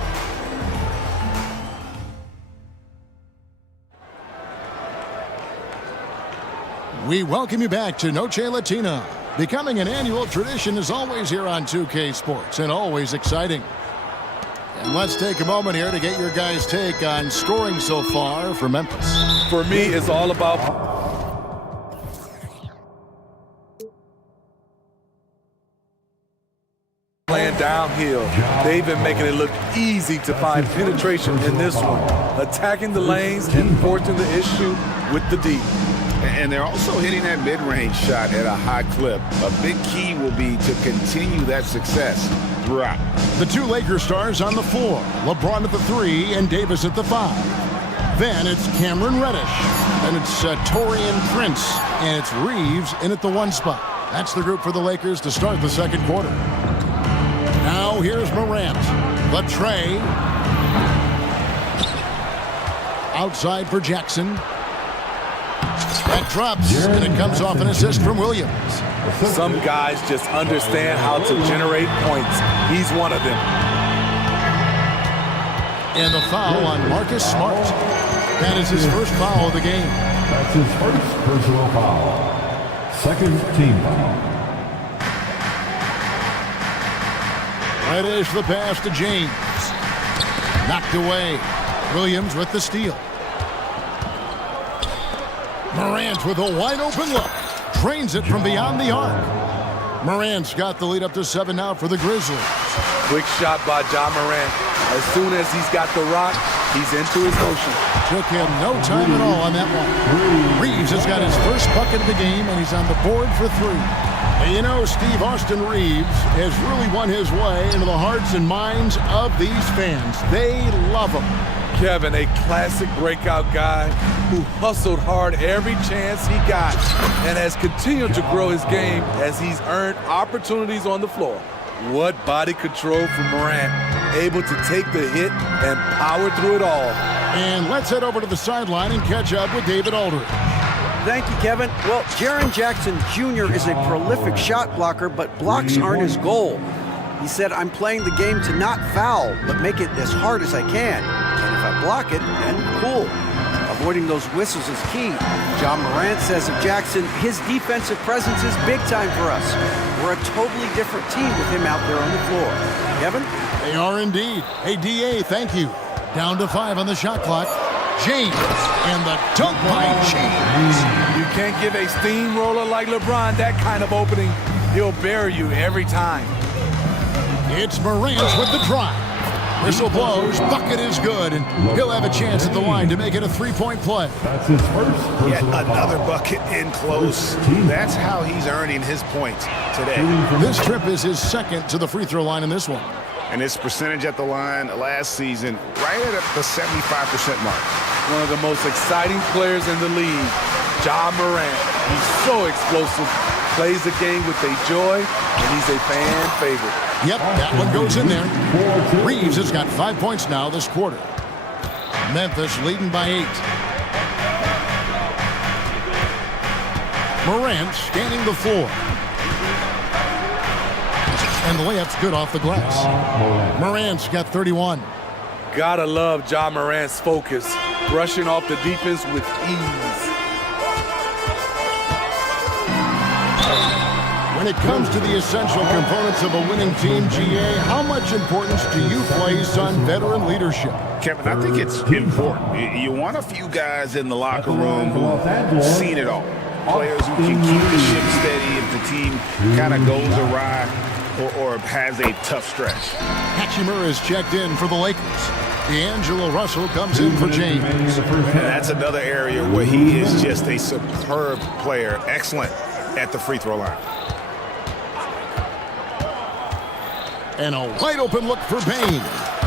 We welcome you back to Noche Latina. Becoming an annual tradition is always here on 2K Sports and always exciting. And let's take a moment here to get your guys' take on scoring so far for Memphis. For me, it's all about playing downhill. They've been making it look easy to find penetration in this one, attacking the lanes and forcing the issue with the D. And they're also hitting that mid-range shot at a high clip. A big key will be to continue that success throughout. The two Lakers stars on the floor. LeBron at the 3 and Davis at the 5. Then it's Cameron Reddish. Then it's Taurean Prince. And it's Reeves in at the 1 spot. That's the group for the Lakers to start the second quarter. Now here's Morant. The tray. Outside for Jackson. That drops, and it comes off an assist from Williams. Some guys just understand how to generate points. He's one of them. And the foul on Marcus Smart. That is his first foul of the game. That's his first personal foul. Second team foul. Reddish the pass to James. Knocked away. Williams with the steal. Morant with a wide open look. Drains it from beyond the arc. Morant's got the lead up to 7 now for the Grizzlies. Quick shot by Ja Morant. As soon as he's got the rock, he's into his motion. Took him no time at all on that one. Reeves has got his first bucket of the game, and he's on the board for 3. And you know, Steve, Austin Reeves has really won his way into the hearts and minds of these fans. They love him. Kevin, a classic breakout guy who hustled hard every chance he got and has continued to grow his game as he's earned opportunities on the floor. What body control from Morant, able to take the hit and power through it all. And let's head over to the sideline and catch up with David Aldridge. Thank you, Kevin. Well, Jaren Jackson Jr. is a prolific shot blocker, but blocks aren't his goal. He said, I'm playing the game to not foul, but make it as hard as I can. And if I block it, then cool. Avoiding those whistles is key. Ja Morant says of Jackson, his defensive presence is big time for us. We're a totally different team with him out there on the floor. Kevin? They are indeed. Hey, DA, thank you. Down to 5 on the shot clock. James, and the dunk by James. You can't give a steamroller like LeBron that kind of opening. He'll bury you every time. It's Morant with the drive. Whistle blows, bucket is good, and he'll have a chance at the line to make it a 3-point play. That's his first. Yet another bucket in close. That's how he's earning his points today. This trip is his second to the free throw line in this one. And his percentage at the line last season, right at the 75% mark. One of the most exciting players in the league, Ja Morant. He's so explosive, plays the game with a joy, and he's a fan favorite. Yep, that one goes in there. Reeves has got 5 points now this quarter. Memphis leading by 8. Morant scanning the floor. And the layup's good off the glass. Morant's got 31. Gotta love Ja Morant's focus, brushing off the defense with ease. When it comes to the essential components of a winning team, GA, how much importance do you place on veteran leadership? Kevin, I think it's important. You want a few guys in the locker room who've seen it all. Players who can keep the ship steady if the team kind of goes awry or has a tough stretch. Hachimura is checked in for the Lakers. D'Angelo Russell comes in for James. And that's another area where he is just a superb player, excellent at the free throw line. And a wide open look for Bane.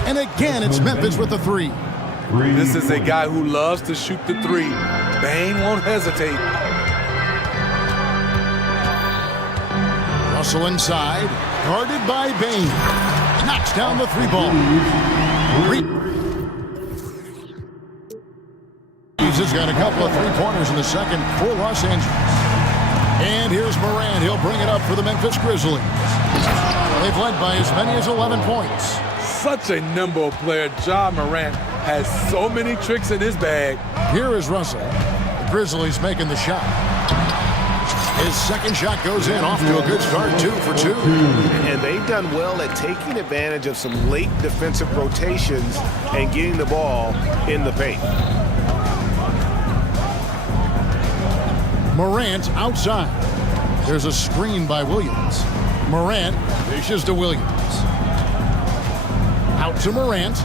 And again, it's Memphis with the 3. This is a guy who loves to shoot the 3. Bane won't hesitate. Russell inside, guarded by Bane. Knocks down the 3 ball. Reeves has got a couple of 3-pointers in the second for Los Angeles. And here's Morant. He'll bring it up for the Memphis Grizzlies. They've led by as many as 11 points. Such a nimble player. Ja Morant has so many tricks in his bag. Here is Russell. The Grizzlies making the shot. His second shot goes in, off to a good start, 2 for 2. And they've done well at taking advantage of some late defensive rotations and getting the ball in the paint. Morant outside. There's a screen by Williams. Morant dishes to Williams. Out to Morant.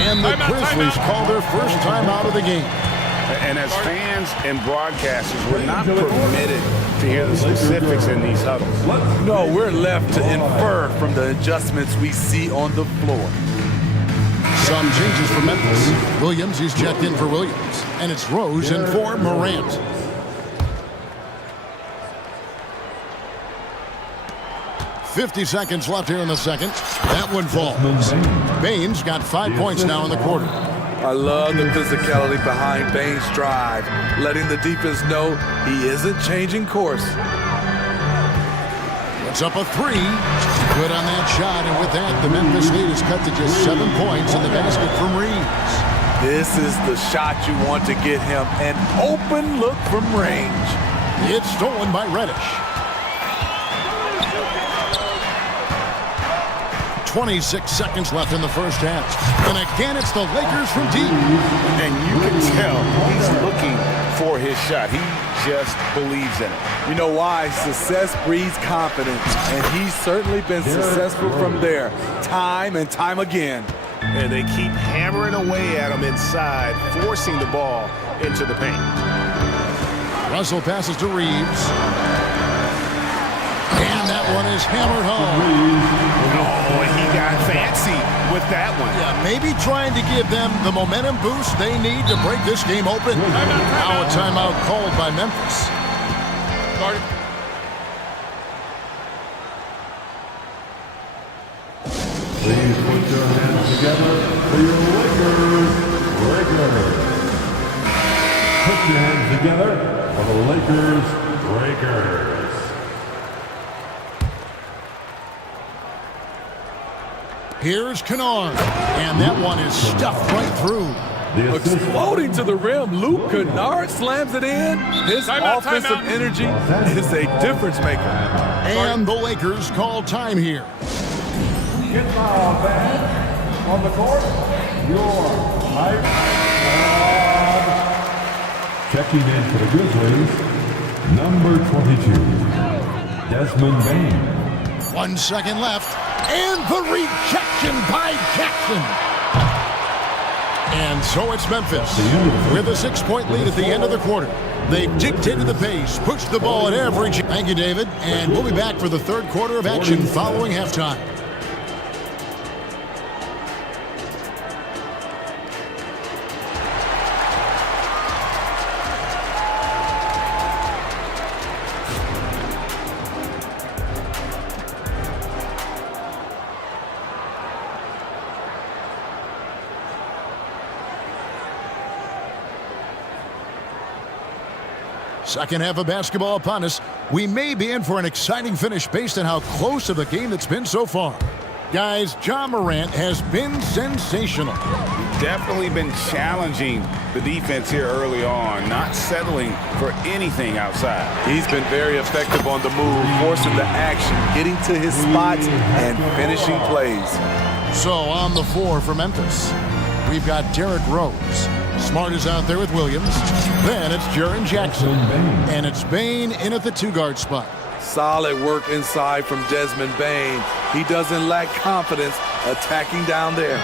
And the Grizzlies call their first timeout of the game. And as fans and broadcasters, we're not permitted to hear the specifics in these huddles. No, we're left to infer from the adjustments we see on the floor. Some changes for Memphis. Williams, he's checked in for Williams. And it's Rose in for Morant. .50 seconds left here in the second. That one falls. Bane's got 5 points now in the quarter. I love the physicality behind Bane's drive, letting the defense know he isn't changing course. It's up a 3. Good on that shot, and with that, the Memphis lead is cut to just 7 points in the basket from Reeves. This is the shot you want to get him, an open look from range. It's stolen by Reddish. 26 seconds left in the first half. And again, it's the Lakers from deep. And you can tell he's looking for his shot. He just believes in it. You know why? Success breeds confidence. And he's certainly been successful from there, time and time again. And they keep hammering away at him inside, forcing the ball into the paint. Russell passes to Reeves. And that one is hammered home. Oh, he got fancy with that one. Yeah, maybe trying to give them the momentum boost they need to break this game open. Now a timeout called by Memphis. Please put your hands together for your Lakers. Put your hands together for the Lakers. Here's Kennard, and that one is stuffed right through. Exploding to the rim, Luke Kennard slams it in. His offensive energy is a difference maker. And the Lakers call time here. Get foul, fans. On the court, your hype squad. Checking in for the Grizzlies, number 22, Desmond Bane. 1 second left. And the rejection by Jackson. And so it's Memphis with a 6-point lead at the end of the quarter. They've dictated the pace, pushed the ball at every... Thank you, David. And we'll be back for the third quarter of action following halftime. Second half of basketball upon us. We may be in for an exciting finish based on how close of a game it's been so far. Guys, Ja Morant has been sensational. Definitely been challenging the defense here early on, not settling for anything outside. He's been very effective on the move, forcing the action, getting to his spots, and finishing plays. So on the floor for Memphis, we've got Derrick Rose. Smart is out there with Williams. Then it's Jaren Jackson. And it's Bane in at the two-guard spot. Solid work inside from Desmond Bane. He doesn't lack confidence attacking down there.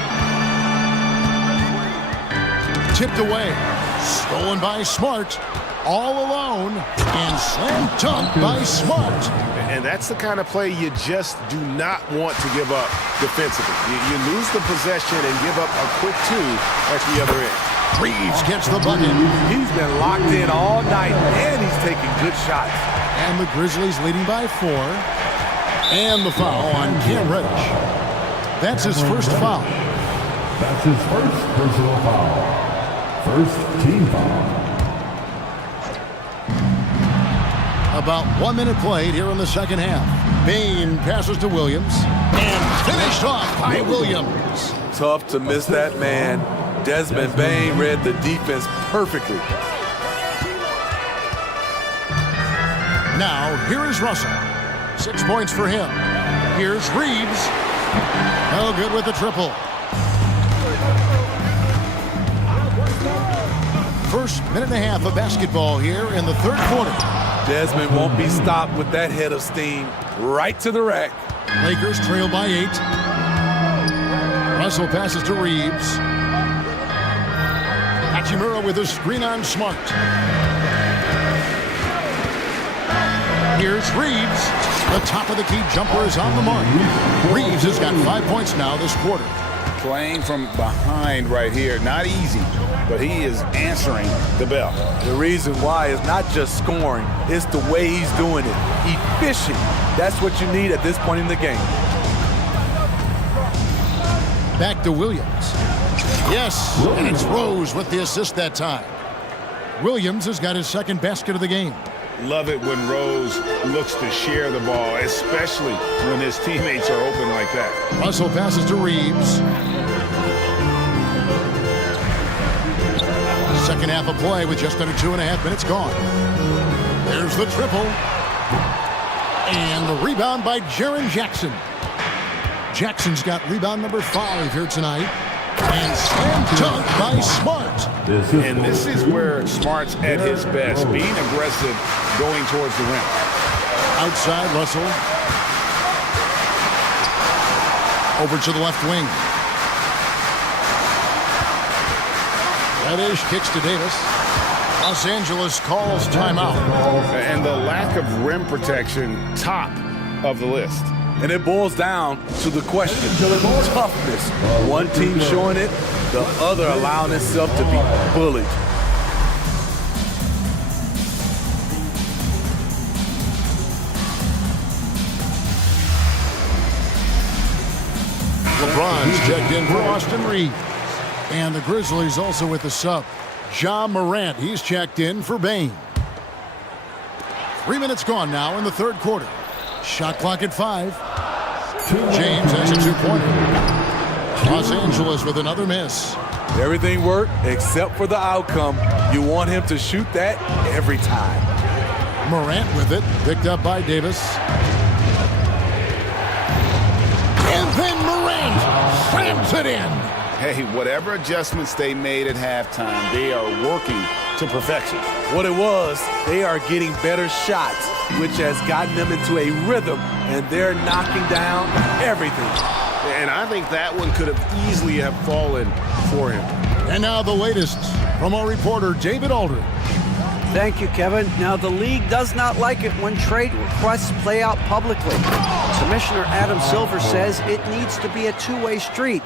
Tipped away. Stolen by Smart. All alone. And slam dunk by Smart. And that's the kind of play you just do not want to give up defensively. You lose the possession and give up a quick two at the other end. Reeves gets the bucket. He's been locked in all night, and he's taking good shots. And the Grizzlies leading by 4. And the foul on Cam Reddish. That's his first foul. That's his first personal foul. First team foul. About 1 minute played here in the second half. Bane passes to Williams. And finished off by Williams. Tough to miss that man. Desmond Bane read the defense perfectly. Now, here is Russell. 6 points for him. Here's Reeves. No good with the triple. First minute and a half of basketball here in the third quarter. Desmond won't be stopped with that head of steam. Right to the rack. Lakers trail by 8. Russell passes to Reeves. Hachimura with a screen on Smart. Here's Reeves. The top of the key jumper is on the mark. Reeves has got 5 points now this quarter. Playing from behind right here. Not easy, but he is answering the bell. The reason why is not just scoring, it's the way he's doing it. Efficient. That's what you need at this point in the game. Back to Williams. Yes, and it's Rose with the assist that time. Williams has got his second basket of the game. Love it when Rose looks to share the ball, especially when his teammates are open like that. Russell passes to Reeves. Second half of play with just under 2.5 minutes gone. There's the triple. And the rebound by Jaren Jackson. Jackson's got rebound number 5 here tonight. And slam dunk by Smart. And this is where Smart's at his best, being aggressive, going towards the rim. Outside, Russell. Over to the left wing. Reddish kicks to Davis. Los Angeles calls timeout. And the lack of rim protection, top of the list. And it boils down to the question, toughness. One team showing it, the other allowing itself to be bullied. LeBron's checked in for Austin Reeves. And the Grizzlies also with the sub. Ja Morant, he's checked in for Bane. 3 minutes gone now in the third quarter. Shot clock at 5. James has a 2-pointer. Los Angeles with another miss. Everything worked except for the outcome. You want him to shoot that every time. Morant with it, picked up by Davis. And then Morant slams it in. Hey, whatever adjustments they made at halftime, they are working to perfection. What it was, they are getting better shots, which has gotten them into a rhythm, and they're knocking down everything. And I think that one could have easily have fallen for him. And now the latest from our reporter, David Aldridge. Thank you, Kevin. Now, the league does not like it when trade requests play out publicly. Commissioner Adam Silver says it needs to be a two-way street.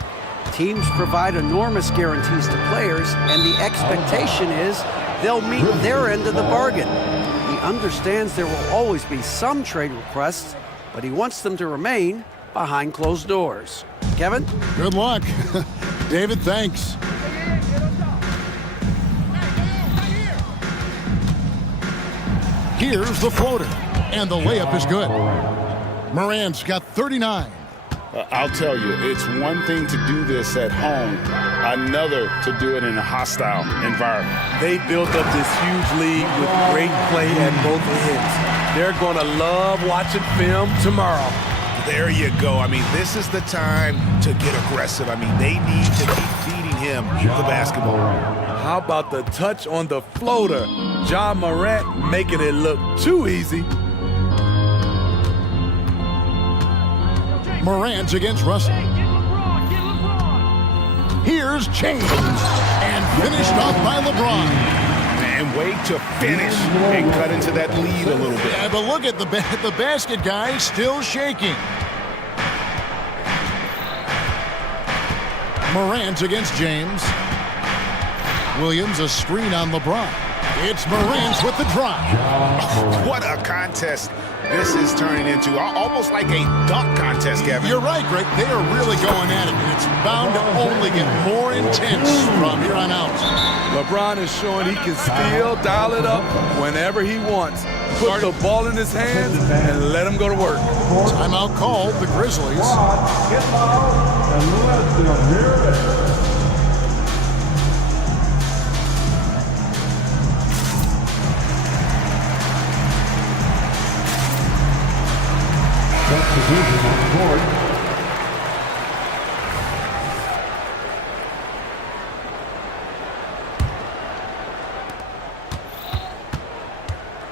Teams provide enormous guarantees to players, and the expectation is they'll meet their end of the bargain. He understands there will always be some trade requests, but he wants them to remain behind closed doors. Kevin? Good luck. David, thanks. Here's the floater, and the layup is good. Morant's got 39. I'll tell you, it's one thing to do this at home, another to do it in a hostile environment. They built up this huge lead with great play at both ends. They're going to love watching film tomorrow. There you go. I mean, this is the time to get aggressive. I mean, they need to keep feeding him the basketball. How about the touch on the floater? Ja Morant making it look too easy. Morant's against Russell. Here's James, and finished off by LeBron. And way to finish and cut into that lead a little bit. Yeah, but look at the basket guy still shaking. Morant against James. Williams, a screen on LeBron. It's Morant with the drive. What a contest this is turning into. Almost like a dunk contest, Kevin. You're right, Greg. They are really going at it, and it's bound to only get more intense from here on out. LeBron is showing he can still dial it up whenever he wants. Put the ball in his hands and let him go to work. Timeout called, the Grizzlies.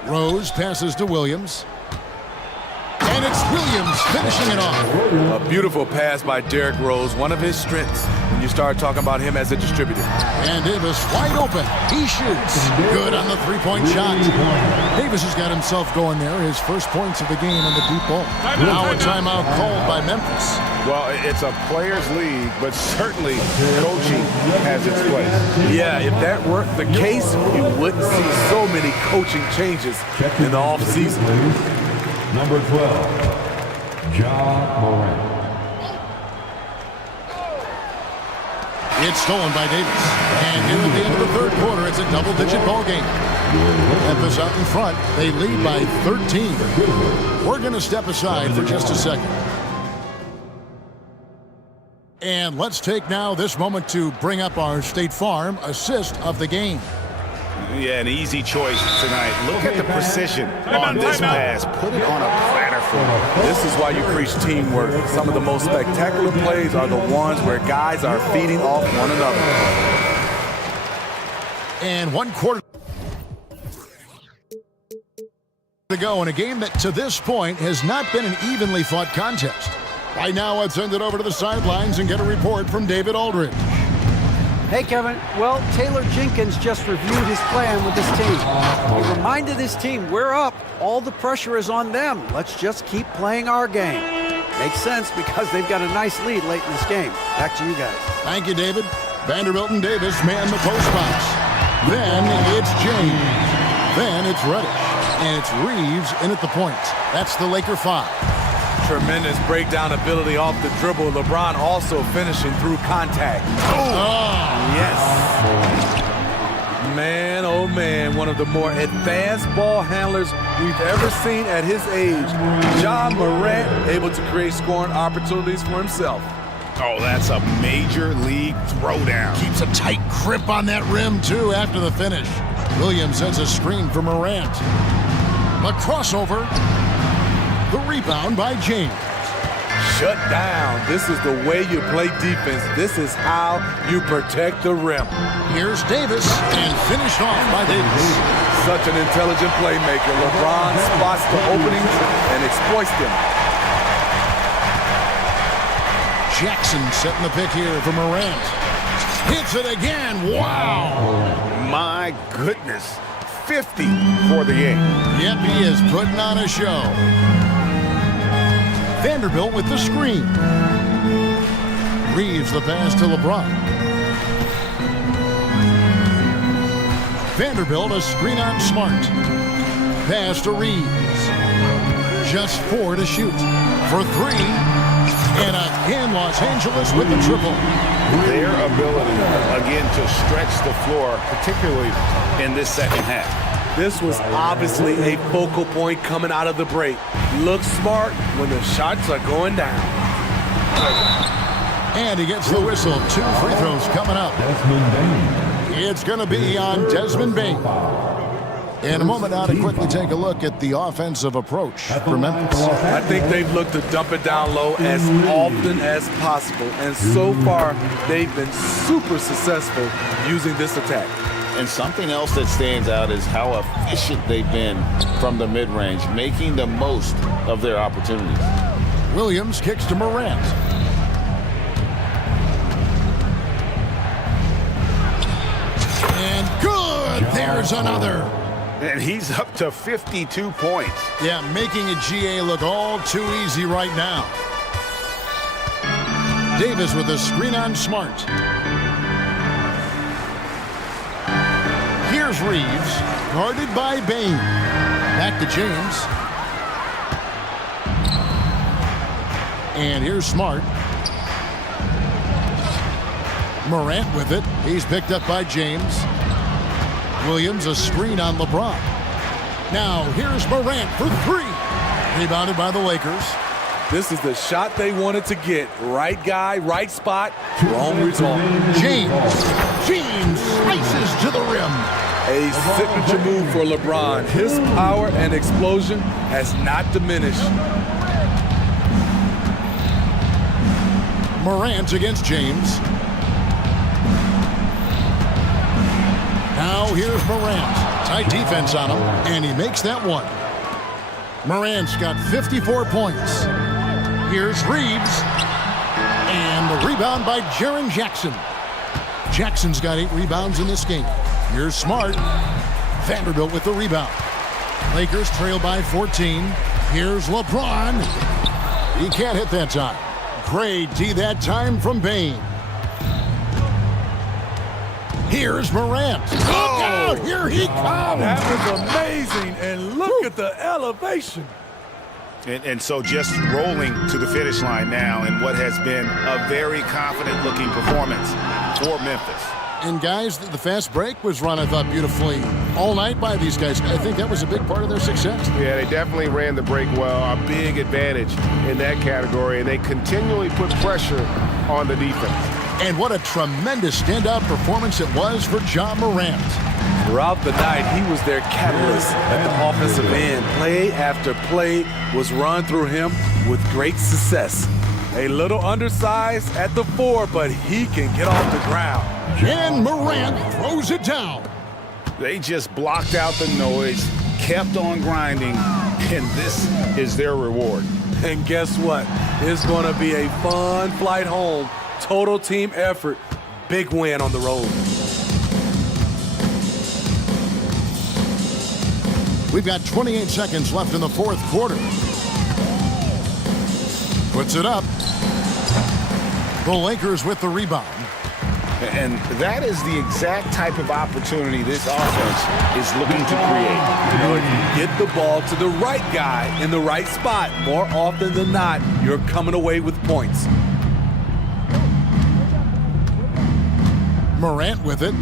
Rose passes to Williams. And it's Williams finishing it off. A beautiful pass by Derrick Rose, one of his strengths when you start talking about him as a distributor. And Davis wide open. He shoots. Good on the three-point shot. Davis has got himself going there. His first points of the game on the deep ball. Now a timeout called by Memphis. Well, it's a players' league, but certainly coaching has its place. Yeah, if that weren't the case, you wouldn't see so many coaching changes in the offseason. Number 12, Ja Morant. It's stolen by Davis. And here at the end of the third quarter, it's a double-digit ball game. Memphis out in front. They lead by 13. We're going to step aside for just a second. And let's take now this moment to bring up our State Farm assist of the game. Yeah, an easy choice tonight. Look at the precision on this pass. Put it on a platter for him. This is why you preach teamwork. Some of the most spectacular plays are the ones where guys are feeding off one another. And 1 quarter to go in a game that to this point has not been an evenly fought contest. Right now, I'd send it over to the sidelines and get a report from David Aldridge. Hey, Kevin. Well, Taylor Jenkins just reviewed his plan with his team. He reminded his team, we're up. All the pressure is on them. Let's just keep playing our game. Makes sense because they've got a nice lead late in this game. Back to you guys. Thank you, David. Vanderbilt and Davis man the post box. Then it's James. Then it's Reddish. And it's Reeves in at the point. That's the Laker 5. Tremendous breakdown ability off the dribble. LeBron also finishing through contact. Yes. Man, oh man, one of the more advanced ball handlers we've ever seen at his age. Ja Morant able to create scoring opportunities for himself. Oh, that's a major league throwdown. Keeps a tight grip on that rim, too, after the finish. Williams sends a screen for Morant. The crossover. The rebound by James. Shut down. This is the way you play defense. This is how you protect the rim. Here's Davis, and finished off by Davis. Such an intelligent playmaker. LeBron spots the openings and exploits them. Jackson setting the pick here for Morant. Hits it again. Wow. My goodness. 50 for the game. Yep, he is putting on a show. Vanderbilt with the screen. Reeves the pass to LeBron. Vanderbilt a screen on Smart. Pass to Reeves. Just 4 to shoot. For 3. And again, Los Angeles with the triple. Their ability, again, to stretch the floor, particularly in this second half. This was obviously a focal point coming out of the break. Look smart when the shots are going down. And he gets the whistle. 2 free throws coming up. It's going to be on Desmond Bane. In a moment now to quickly take a look at the offensive approach for Memphis. I think they've looked to dump it down low as often as possible, and so far they've been super successful using this attack. And something else that stands out is how efficient they've been from the mid-range, making the most of their opportunities. Williams kicks to Morant. And good! There's another. And he's up to 52 points. Yeah, making a GA look all too easy right now. Davis with a screen on Smart. Here's Reeves, guarded by Bane. Back to James. And here's Smart. Morant with it. He's picked up by James. Williams, a screen on LeBron. Now, here's Morant for 3. Rebounded by the Lakers. This is the shot they wanted to get. Right guy, right spot, wrong result. James slices to the rim. A signature move for LeBron. His power and explosion has not diminished. Morant against James. Now here's Morant. Tight defense on him, and he makes that one. Morant's got 54 points. Here's Reeves. And the rebound by Jaren Jackson. Jackson's got 8 rebounds in this game. Here's Smart. Vanderbilt with the rebound. Lakers trail by 14. Here's LeBron. He can't hit that time. Great D that time from Bane. Here's Morant. Look out! Here he comes! That was amazing, and look at the elevation. And so just rolling to the finish line now in what has been a very confident-looking performance for Memphis. And guys, the fast break was run, I thought, beautifully all night by these guys. I think that was a big part of their success. Yeah, they definitely ran the break well. A big advantage in that category, and they continually put pressure on the defense. And what a tremendous standout performance it was for Ja Morant. Throughout the night, he was their catalyst at the offensive end. Play after play was run through him with great success. A little undersized at the 4, but he can get off the ground. And Morant throws it down. They just blocked out the noise, kept on grinding, and this is their reward. And guess what? It's going to be a fun flight home. Total team effort. Big win on the road. We've got 28 seconds left in the 4th quarter. Puts it up. The Lakers with the rebound. And that is the exact type of opportunity this offense is looking to create. You know, if you get the ball to the right guy in the right spot, more often than not, you're coming away with points. Morant with it.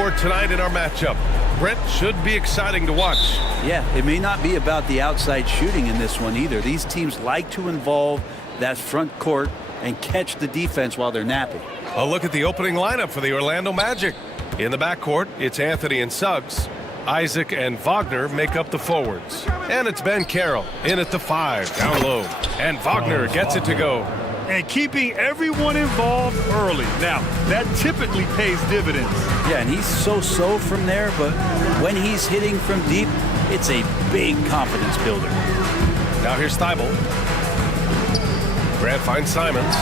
court tonight in our matchup. Brent, should be exciting to watch. Yeah, it may not be about the outside shooting in this one either. These teams like to involve that front court and catch the defense while they're napping. A look at the opening lineup for the Orlando Magic. In the backcourt, it's Anthony and Suggs. Isaac and Wagner make up the forwards. And it's Ben Carroll in at the 5, down low. And Wagner gets it to go. And keeping everyone involved early. Now, that typically pays dividends. Yeah, and he's so-so from there, but when he's hitting from deep, it's a big confidence builder. Now here's Thibault. Grant finds Simons.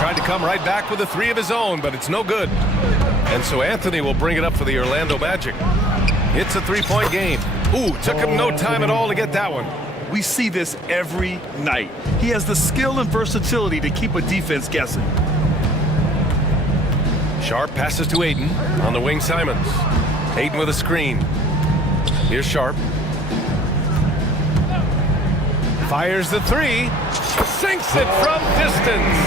Tried to come right back with a 3 of his own, but it's no good. And so Anthony will bring it up for the Orlando Magic. It's a 3-point game. Ooh, took him no time at all to get that one. We see this every night. He has the skill and versatility to keep a defense guessing. Sharp passes to Ayton. On the wing, Simons. Ayton with a screen. Here's Sharp. Fires the 3. Sinks it from distance.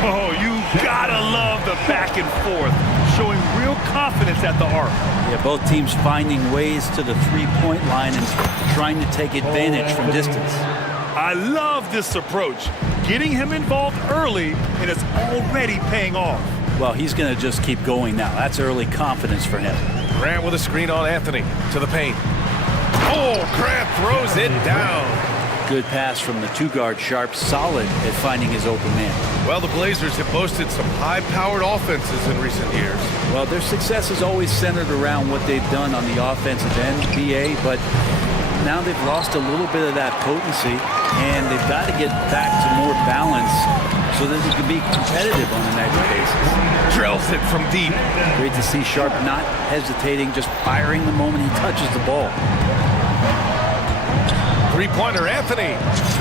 Oh, you gotta love the back and forth. Showing real confidence at the arc. Yeah, both teams finding ways to the 3-point line and trying to take advantage from distance. I love this approach. Getting him involved early, and it's already paying off. Well, he's going to just keep going now. That's early confidence for him. Grant with a screen on Anthony to the paint. Oh, Grant throws it down. Good pass from the 2-guard Sharp, solid at finding his open man. Well, the Blazers have boasted some high-powered offenses in recent years. Well, their success is always centered around what they've done on the offensive end, BA, but now they've lost a little bit of that potency, and they've got to get back to more balance so that they can be competitive on a nightly basis. Drills it from deep. Great to see Sharp not hesitating, just firing the moment he touches the ball. 3-pointer, Anthony.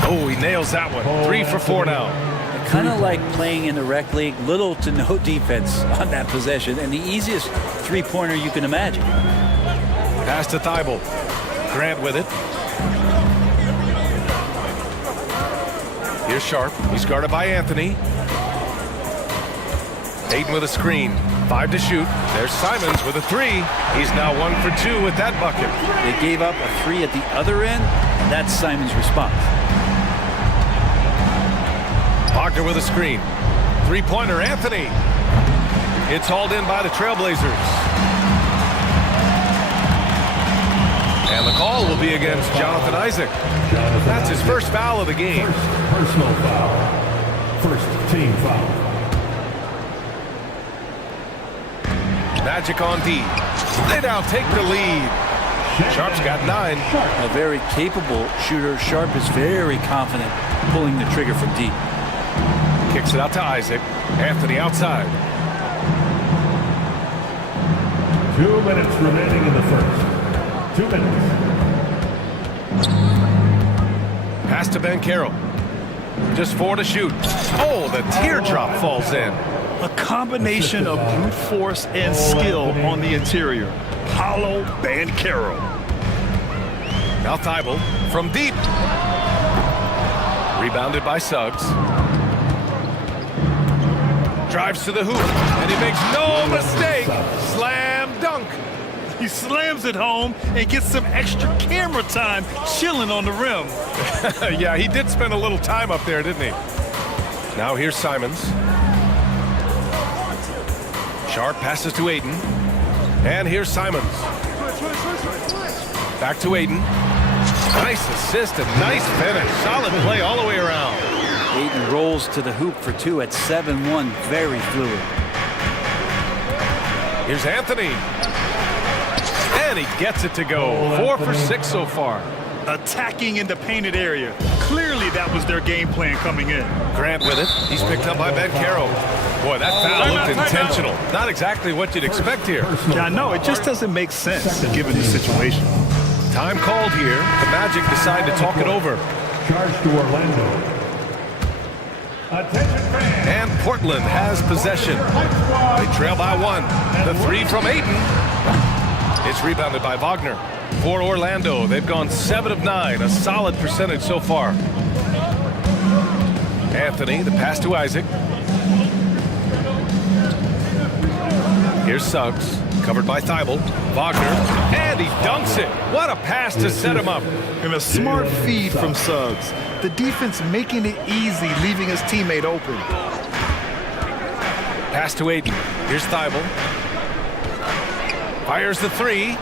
Oh, he nails that one. 3 for 4 now. Kind of like playing in the rec league, little to no defense on that possession, and the easiest 3-pointer you can imagine. Pass to Thibault. Grant with it. Here's Sharp. He's guarded by Anthony. Ayton with a screen. 5 to shoot. There's Simons with a 3. He's now 1 for 2 with that bucket. They gave up a 3 at the other end, and that's Simons' response. Wagner with a screen. 3-pointer, Anthony. It's hauled in by the Trailblazers. And the call will be against Jonathan Isaac. That's his first foul of the game. Personal foul. First team foul. Magic on D. They now take the lead. Sharp's got 9. A very capable shooter. Sharp is very confident pulling the trigger from deep. Kicks it out to Isaac. Anthony outside. 2 minutes remaining in the first. 2 minutes. Pass to Ben Carroll. Just 4 to shoot. Oh, the teardrop falls in. A combination of brute force and skill on the interior. Paulo Banchero. Now Thibault from deep. Rebounded by Suggs. Drives to the hoop, and he makes no mistake. Slam dunk. He slams it home and gets some extra camera time chilling on the rim. Yeah, he did spend a little time up there, didn't he? Now here's Simons. Sharp passes to Ayton. And here's Simons. Back to Ayton. Nice assist and nice finish. Solid play all the way around. Ayton rolls to the hoop for 2 at 7-1. Very fluid. Here's Anthony. And he gets it to go. 4 for 6 so far. Attacking in the painted area. Clearly that was their game plan coming in. Grant with it. He's picked up by Ben Carroll. Boy, that foul looked intentional. Not exactly what you'd expect here. Yeah, no, it just doesn't make sense given the situation. Time called here. The Magic decide to talk it over. Charge to Orlando. Attention fans. And Portland has possession. They trail by 1. The 3 from Ayton. It's rebounded by Wagner. For Orlando, they've gone 7 of 9, a solid percentage so far. Anthony, the pass to Isaac. Here's Suggs, covered by Thibault. Wagner, and he dunks it. What a pass to set him up. And a smart feed from Suggs. The defense making it easy, leaving his teammate open. Pass to Aiden. Here's Thibault. Fires the three.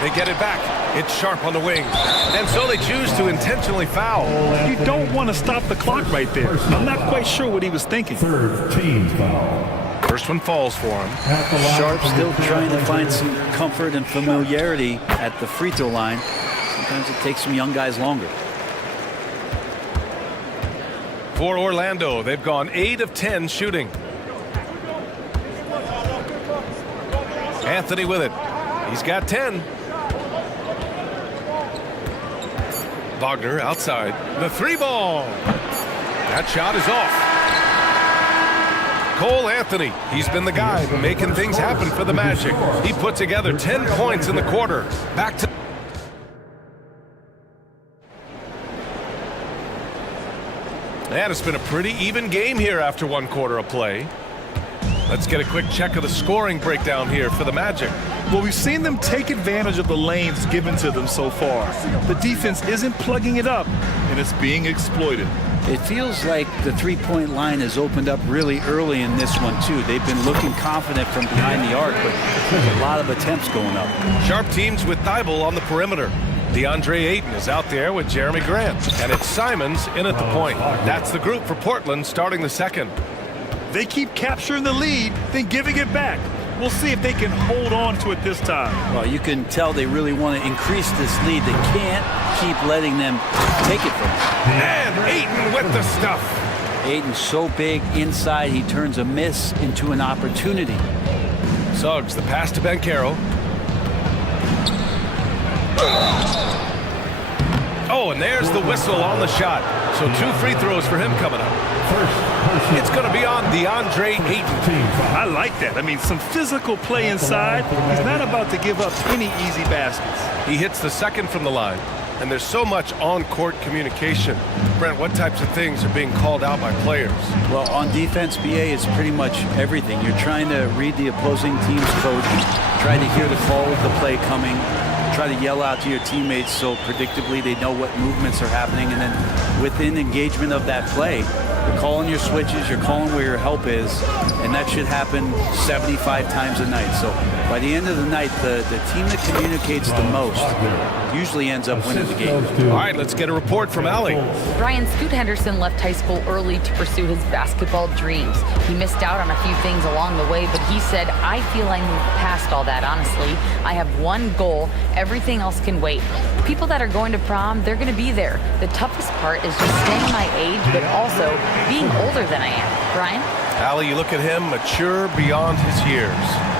They get it back. It's sharp on the wings. And so they choose to intentionally foul. You don't want to stop the clock right there. I'm not quite sure what he was thinking. Third team foul. First one falls for him. Sharp still trying to find some comfort and familiarity at the free throw line. Sometimes it takes some young guys longer. For Orlando, they've gone 8 of 10 shooting. Anthony with it. He's got 10. Wagner outside. The three ball. That shot is off. Cole Anthony, he's been the guy making things happen for the Magic. He put together 10 points in the quarter. Back to... And it's been a pretty even game here after 1 quarter of play. Let's get a quick check of the scoring breakdown here for the Magic. Well, we've seen them take advantage of the lanes given to them so far. The defense isn't plugging it up, and it's being exploited. It feels like the three-point line has opened up really early in this one, too. They've been looking confident from behind the arc, but there's a lot of attempts going up. Sharp teams with Thibault on the perimeter. DeAndre Ayton is out there with Jeremy Grant. And it's Simons in at the point. That's the group for Portland starting the second. They keep capturing the lead, then giving it back. We'll see if they can hold on to it this time. Well, you can tell they really want to increase this lead. They can't keep letting them take it from them. And Ayton with the stuff. Ayton's so big inside, he turns a miss into an opportunity. Suggs, the pass to Banchero. Oh, and there's the whistle on the shot. So 2 free throws for him coming up. It's going to be on DeAndre Ayton. I like that. I mean, some physical play inside. He's not about to give up any easy baskets. He hits the second from the line. And there's so much on-court communication. Brent, what types of things are being called out by players? Well, on defense, BA, it's pretty much everything. You're trying to read the opposing team's coach, try to hear the call of the play coming, try to yell out to your teammates so predictably they know what movements are happening, and then within engagement of that play, you're calling your switches, you're calling where your help is, and that should happen 75 times a night. So by the end of the night, the team that communicates the most usually ends up winning the game. All right, let's get a report from Allie. Ryan, Scoot Henderson left high school early to pursue his basketball dreams. He missed out on a few things along the way, but he said, I feel I moved past all that, honestly. I have one goal. Everything else can wait. People that are going to prom, they're going to be there. The toughest part is just staying my age, but also being older than I am. Brian? Allie, you look at him, mature beyond his years.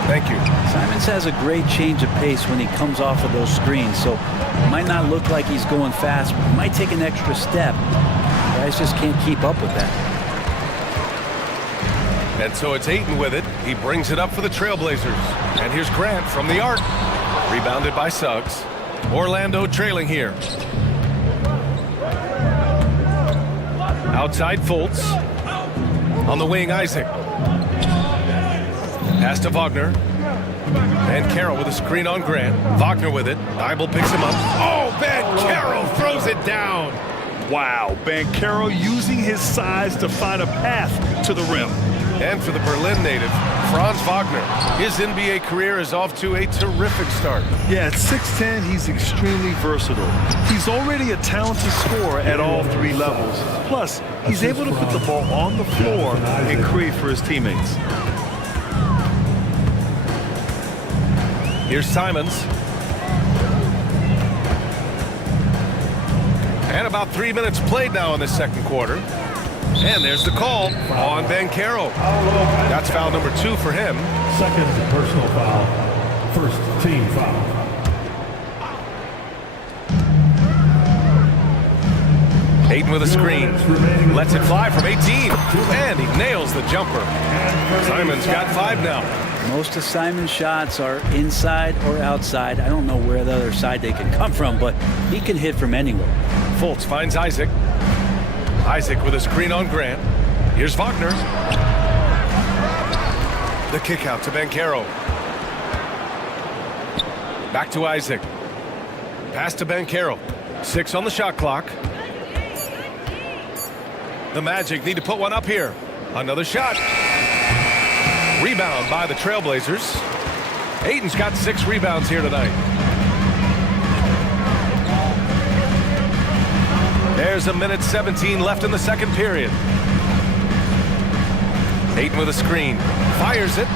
Thank you. Simons has a great change of pace when he comes off of those screens, so it might not look like he's going fast, but he might take an extra step. Guys just can't keep up with that. And so it's Ayton with it. He brings it up for the Trailblazers. And here's Grant from the arc. Rebounded by Suggs. Orlando trailing here. Outside Fultz. On the wing, Isaac. Pass to Wagner. And Carroll with a screen on Grant. Wagner with it. Thibault picks him up. Oh, Banchero throws it down. Wow, Banchero using his size to find a path to the rim. And for the Berlin native, Franz Wagner. His NBA career is off to a terrific start. Yeah, at 6'10", he's extremely versatile. He's already a talented scorer at all 3 levels. Plus, he's able to put the ball on the floor and create for his teammates. Here's Simons. And about 3 minutes played now in the second quarter. And there's the call on Banchero. That's foul number 2 for him. Second personal foul. First team foul. Ayton with a screen. Lets it fly from 18. And he nails the jumper. Simons got 5 now. Most of Simon's shots are inside or outside. I don't know where the other side they can come from, but he can hit from anywhere. Fultz finds Isaac. Isaac with a screen on Grant. Here's Wagner. The kick out to Banchero. Back to Isaac. Pass to Banchero. 6 on the shot clock. The Magic need to put one up here. Another shot. Rebound by the Trailblazers. Ayton's got 6 rebounds here tonight. There's a minute 17 left in the second period. Ayton with a screen. Fires it.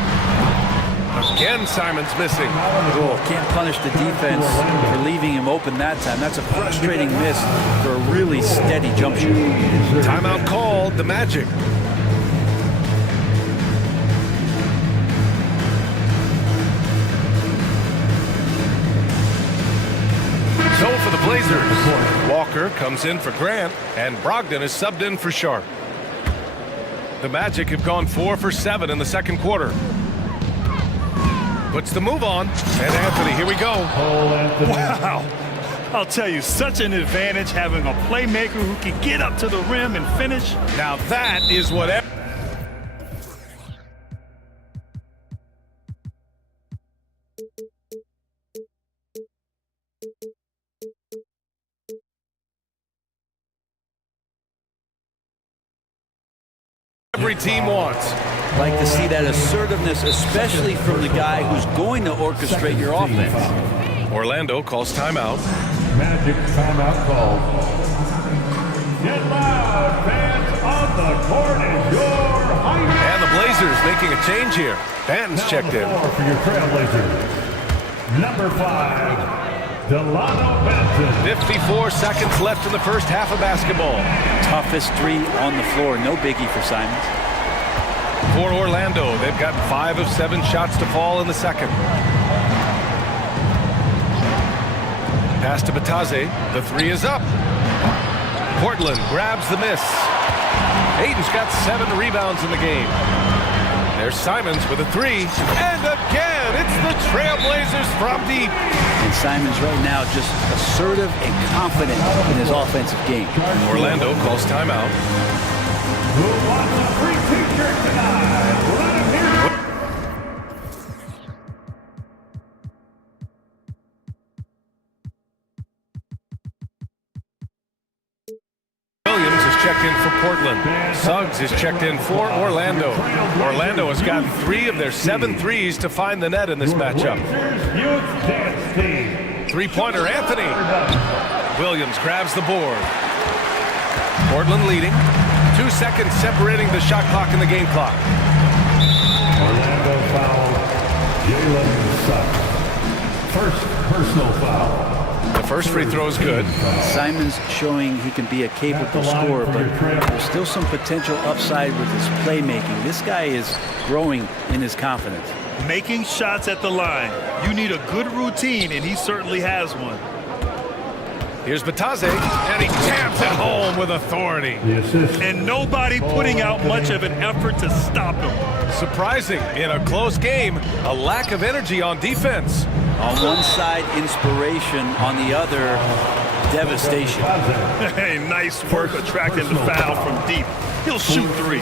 Again, Simon's missing. Oh, can't punish the defense for leaving him open that time. That's a frustrating miss for a really steady jump shot. Timeout called, the Magic. So for the Blazers, Walker comes in for Grant, and Brogdon is subbed in for Sharp. The Magic have gone 4 for 7 in the second quarter. Puts the move on, and Anthony, here we go. Wow. I'll tell you, such an advantage having a playmaker who can get up to the rim and finish. Now that is what every team wants. Like to see that assertiveness, especially from the guy who's going to orchestrate your offense. Orlando calls timeout. Magic timeout called. Get loud, fans on the court is your height. And the Blazers making a change here. Banton's checked in. For your Trailblazers, number 5, Delano Banton. 54 seconds left in the first half of basketball. Toughest 3 on the floor, no biggie for Simons. For Orlando, they've got 5 of 7 shots to fall in the second. Pass to Batase. The 3 is up. Portland grabs the miss. Ayton's got 7 rebounds in the game. There's Simons with a 3. And again, it's the Trailblazers from deep. And Simons right now just assertive and confident in his offensive game. Orlando calls timeout. Who wants a free t-shirt tonight? Let him hear it. Williams is checked in for Portland. Suggs is checked in for Orlando. Orlando has gotten 3 of their 7 threes to find the net in this matchup. Three-pointer, Anthony. Williams grabs the board. Portland leading. 2 seconds separating the shot clock and the game clock. Orlando foul. Jalen Suggs. First personal foul. The first free throw is good. Simons showing he can be a capable scorer, but there's still some potential upside with his playmaking. This guy is growing in his confidence. Making shots at the line. You need a good routine, and he certainly has one. Here's Batase, and he taps it home with authority. And nobody putting out much of an effort to stop him. Surprising, in a close game, a lack of energy on defense. On one side, inspiration. On the other, devastation. Hey, nice work attracting the foul from deep. He'll shoot 3.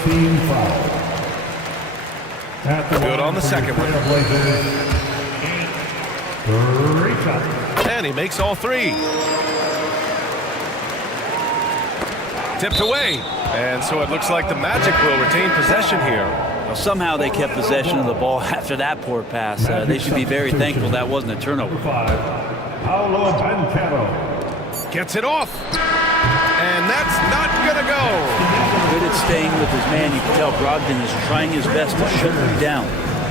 Good on the second one. And he makes all 3. Tipped away. And so it looks like the Magic will retain possession here. Well, somehow they kept possession of the ball after that poor pass. They should be very thankful that wasn't a turnover. Gets it off. And that's not going to go. Good at staying with his man. You can tell Brogdon is trying his best to shut him down.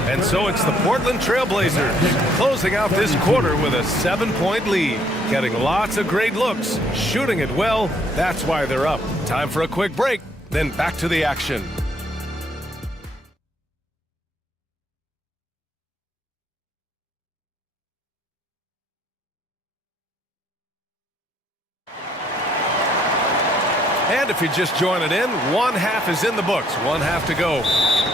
And so it's the Portland Trailblazers closing out this quarter with a 7-point lead. Getting lots of great looks, shooting it well. That's why they're up. Time for a quick break, then back to the action. And if you're just joining in, 1 half is in the books, 1 half to go.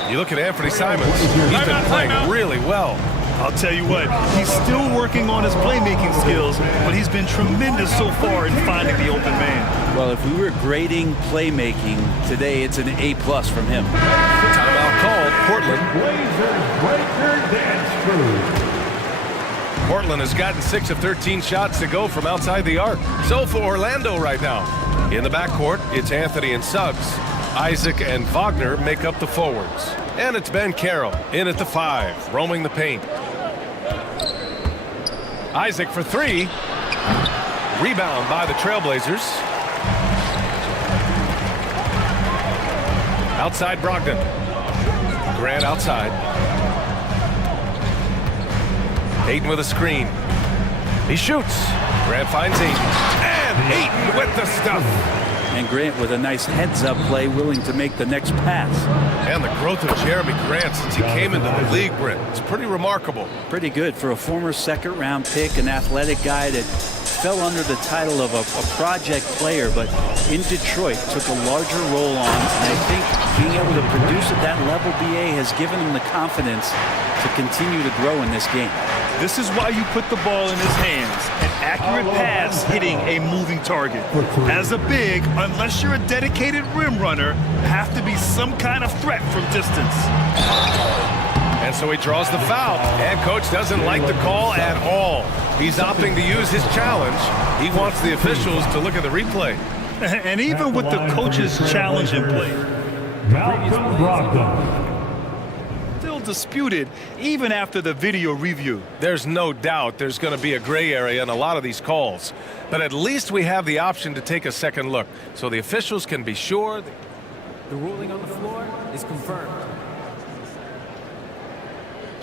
You look at Anthony Simons, he's been playing really well. I'll tell you what, he's still working on his playmaking skills, but he's been tremendous so far in finding the open man. Well, if we were grading playmaking today, it's an A+ from him. Timeout called. Portland. Blazers breaker dance crew. Portland has gotten 6 of 13 shots to go from outside the arc. So for Orlando right now. In the backcourt, it's Anthony and Suggs. Isaac and Wagner make up the forwards. And it's Ben Carroll in at the 5, roaming the paint. Isaac for 3. Rebound by the Trailblazers. Outside Brogdon. Grant outside. Ayton with a screen. He shoots. Grant finds Ayton. And Ayton with the stuff. And Grant with a nice heads-up play, willing to make the next pass. And the growth of Jeremy Grant since he came into the league, Brent, it's pretty remarkable. Pretty good for a former second-round pick, an athletic guy that fell under the title of a project player, but in Detroit took a larger role on. And I think being able to produce at that level, BA, has given him the confidence to continue to grow in this game. This is why you put the ball in his hands. An accurate pass hitting a moving target. As a big, unless you're a dedicated rim runner, have to be some kind of threat from distance. And so he draws the foul. And coach doesn't like the call at all. He's opting to use his challenge. He wants the officials to look at the replay. And even with the coach's challenge in play, Malcolm Brogdon. still disputed even after the video review. There's no doubt there's going to be a gray area in a lot of these calls. But at least we have the option to take a second look so the officials can be sure. The ruling on the floor is confirmed.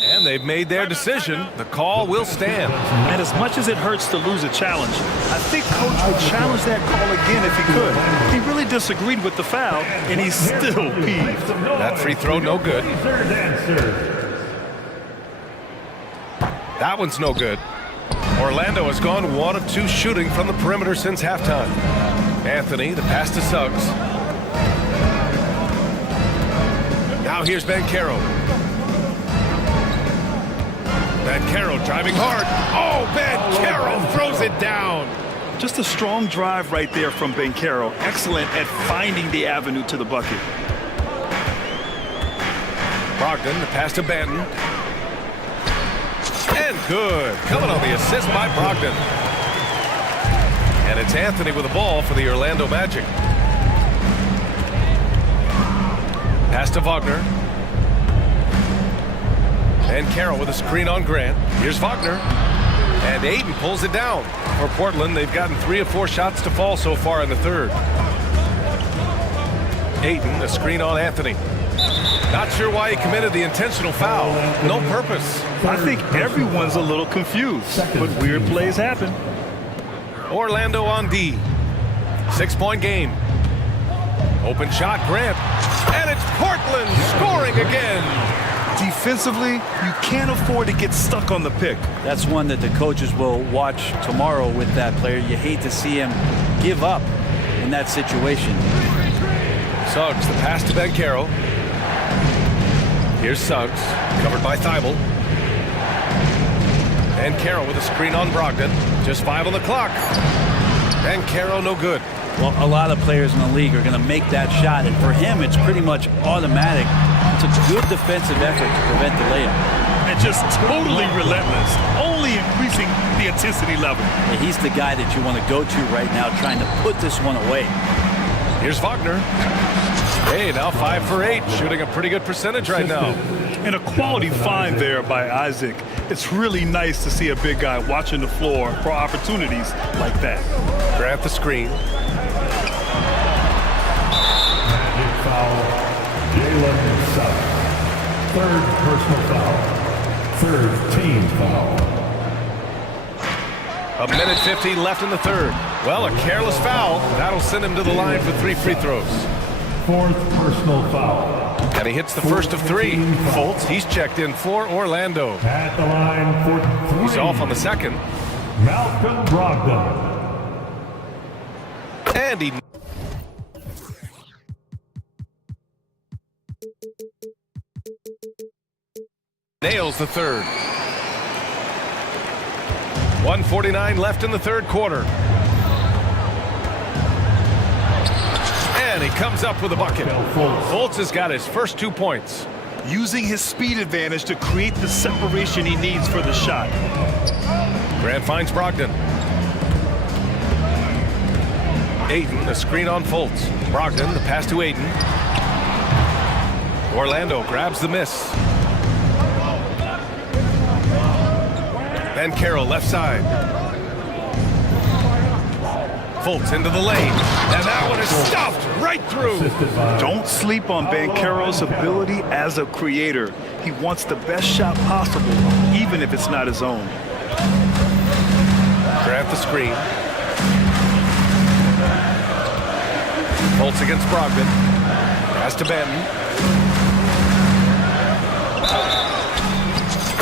And they've made their decision. The call will stand. And as much as it hurts to lose a challenge, I think coach would challenge that call again if he could. He really disagreed with the foul, and he's still peeved. That free throw no good. That one's no good. Orlando has gone 1 of 2 shooting from the perimeter since halftime. Anthony, the pass to Suggs. Now here's Ben Carroll. Ben Carroll driving hard. Oh, Ben Carroll throws it down. Just a strong drive right there from Ben Carroll. Excellent at finding the avenue to the bucket. Brogdon, the pass to Banton. And good. Coming on the assist by Brogdon. And it's Anthony with the ball for the Orlando Magic. Pass to Wagner. And Carroll with a screen on Grant. Here's Wagner. And Ayton pulls it down. For Portland, they've gotten 3 of 4 shots to fall so far in the third. Ayton, a screen on Anthony. Not sure why he committed the intentional foul. No purpose. I think everyone's a little confused, but weird plays happen. Orlando on D. 6-point game. Open shot, Grant. And it's Portland scoring again. Defensively, you can't afford to get stuck on the pick. That's one that the coaches will watch tomorrow with that player. You hate to see him give up in that situation. Suggs, the pass to Ben Carroll. Here's Suggs, covered by Thibault. And Carroll with a screen on Brogdon. Just 5 on the clock. And Carroll no good. Well, a lot of players in the league are going to make that shot, and for him, it's pretty much automatic. It's a good defensive effort to prevent the layup. And just totally relentless, only increasing the intensity level. And he's the guy that you want to go to right now, trying to put this one away. Here's Wagner. Hey, now 5 for 8, shooting a pretty good percentage right now. And a quality find there by Isaac. It's really nice to see a big guy watching the floor for opportunities like that. Grant the screen. Magic foul, Jalen Suggs. 3rd personal foul. 3rd team foul. 1:50 left in the third. Well, a careless foul. That'll send him to the line for 3 free throws. 4th personal foul. And he hits the first of 3. Fultz, he's checked in for Orlando. At the line for 3. He's off on the second. Malcolm Brogdon. And he nails the third. 1:49 left in the third quarter. And he comes up with a bucket. Fultz has got his first 2 points. Using his speed advantage to create the separation he needs for the shot. Grant finds Brogdon. Ayton, a screen on Fultz. Brogdon, the pass to Ayton. Orlando grabs the miss. Ben Carroll left side. Fultz into the lane. And that one is stuffed right through. Don't sleep on Banchero's ability as a creator. He wants the best shot possible, even if it's not his own. Grant the screen. Fultz against Brogdon. Pass to Benton.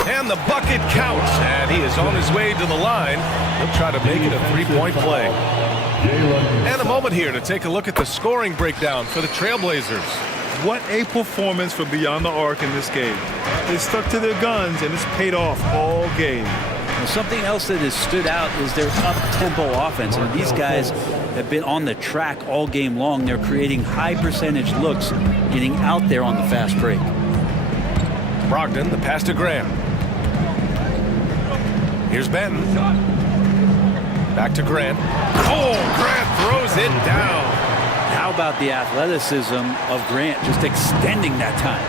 And the bucket counts. And he is on his way to the line. He'll try to make it a three-point play. And a moment here to take a look at the scoring breakdown for the Trailblazers. What a performance from beyond the arc in this game. They stuck to their guns, and it's paid off all game. Well, something else that has stood out is their up-tempo offense. And these guys have been on the track all game long. They're creating high-percentage looks, getting out there on the fast break. Brogdon, the pass to Grant. Here's Benton. Back to Grant. Oh, Grant throws it down. How about the athleticism of Grant just extending that time?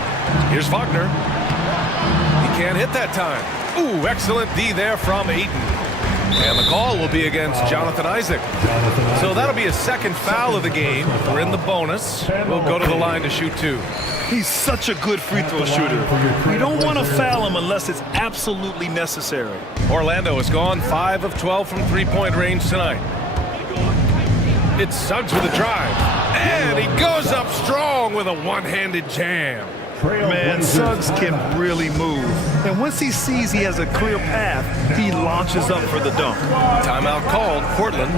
Here's Wagner. He can't hit that time. Ooh, excellent D there from Ayton. And the call will be against Jonathan Isaac. So that'll be a second foul of the game. We're in the bonus. We'll go to the line to shoot 2. He's such a good free throw shooter. You don't want to foul him unless it's absolutely necessary. Orlando has gone 5 of 12 from three-point range tonight. It's Suggs with a drive. And he goes up strong with a one-handed jam. Man, Suggs can really move. And once he sees he has a clear path, he launches up for the dunk. Timeout called, Portland.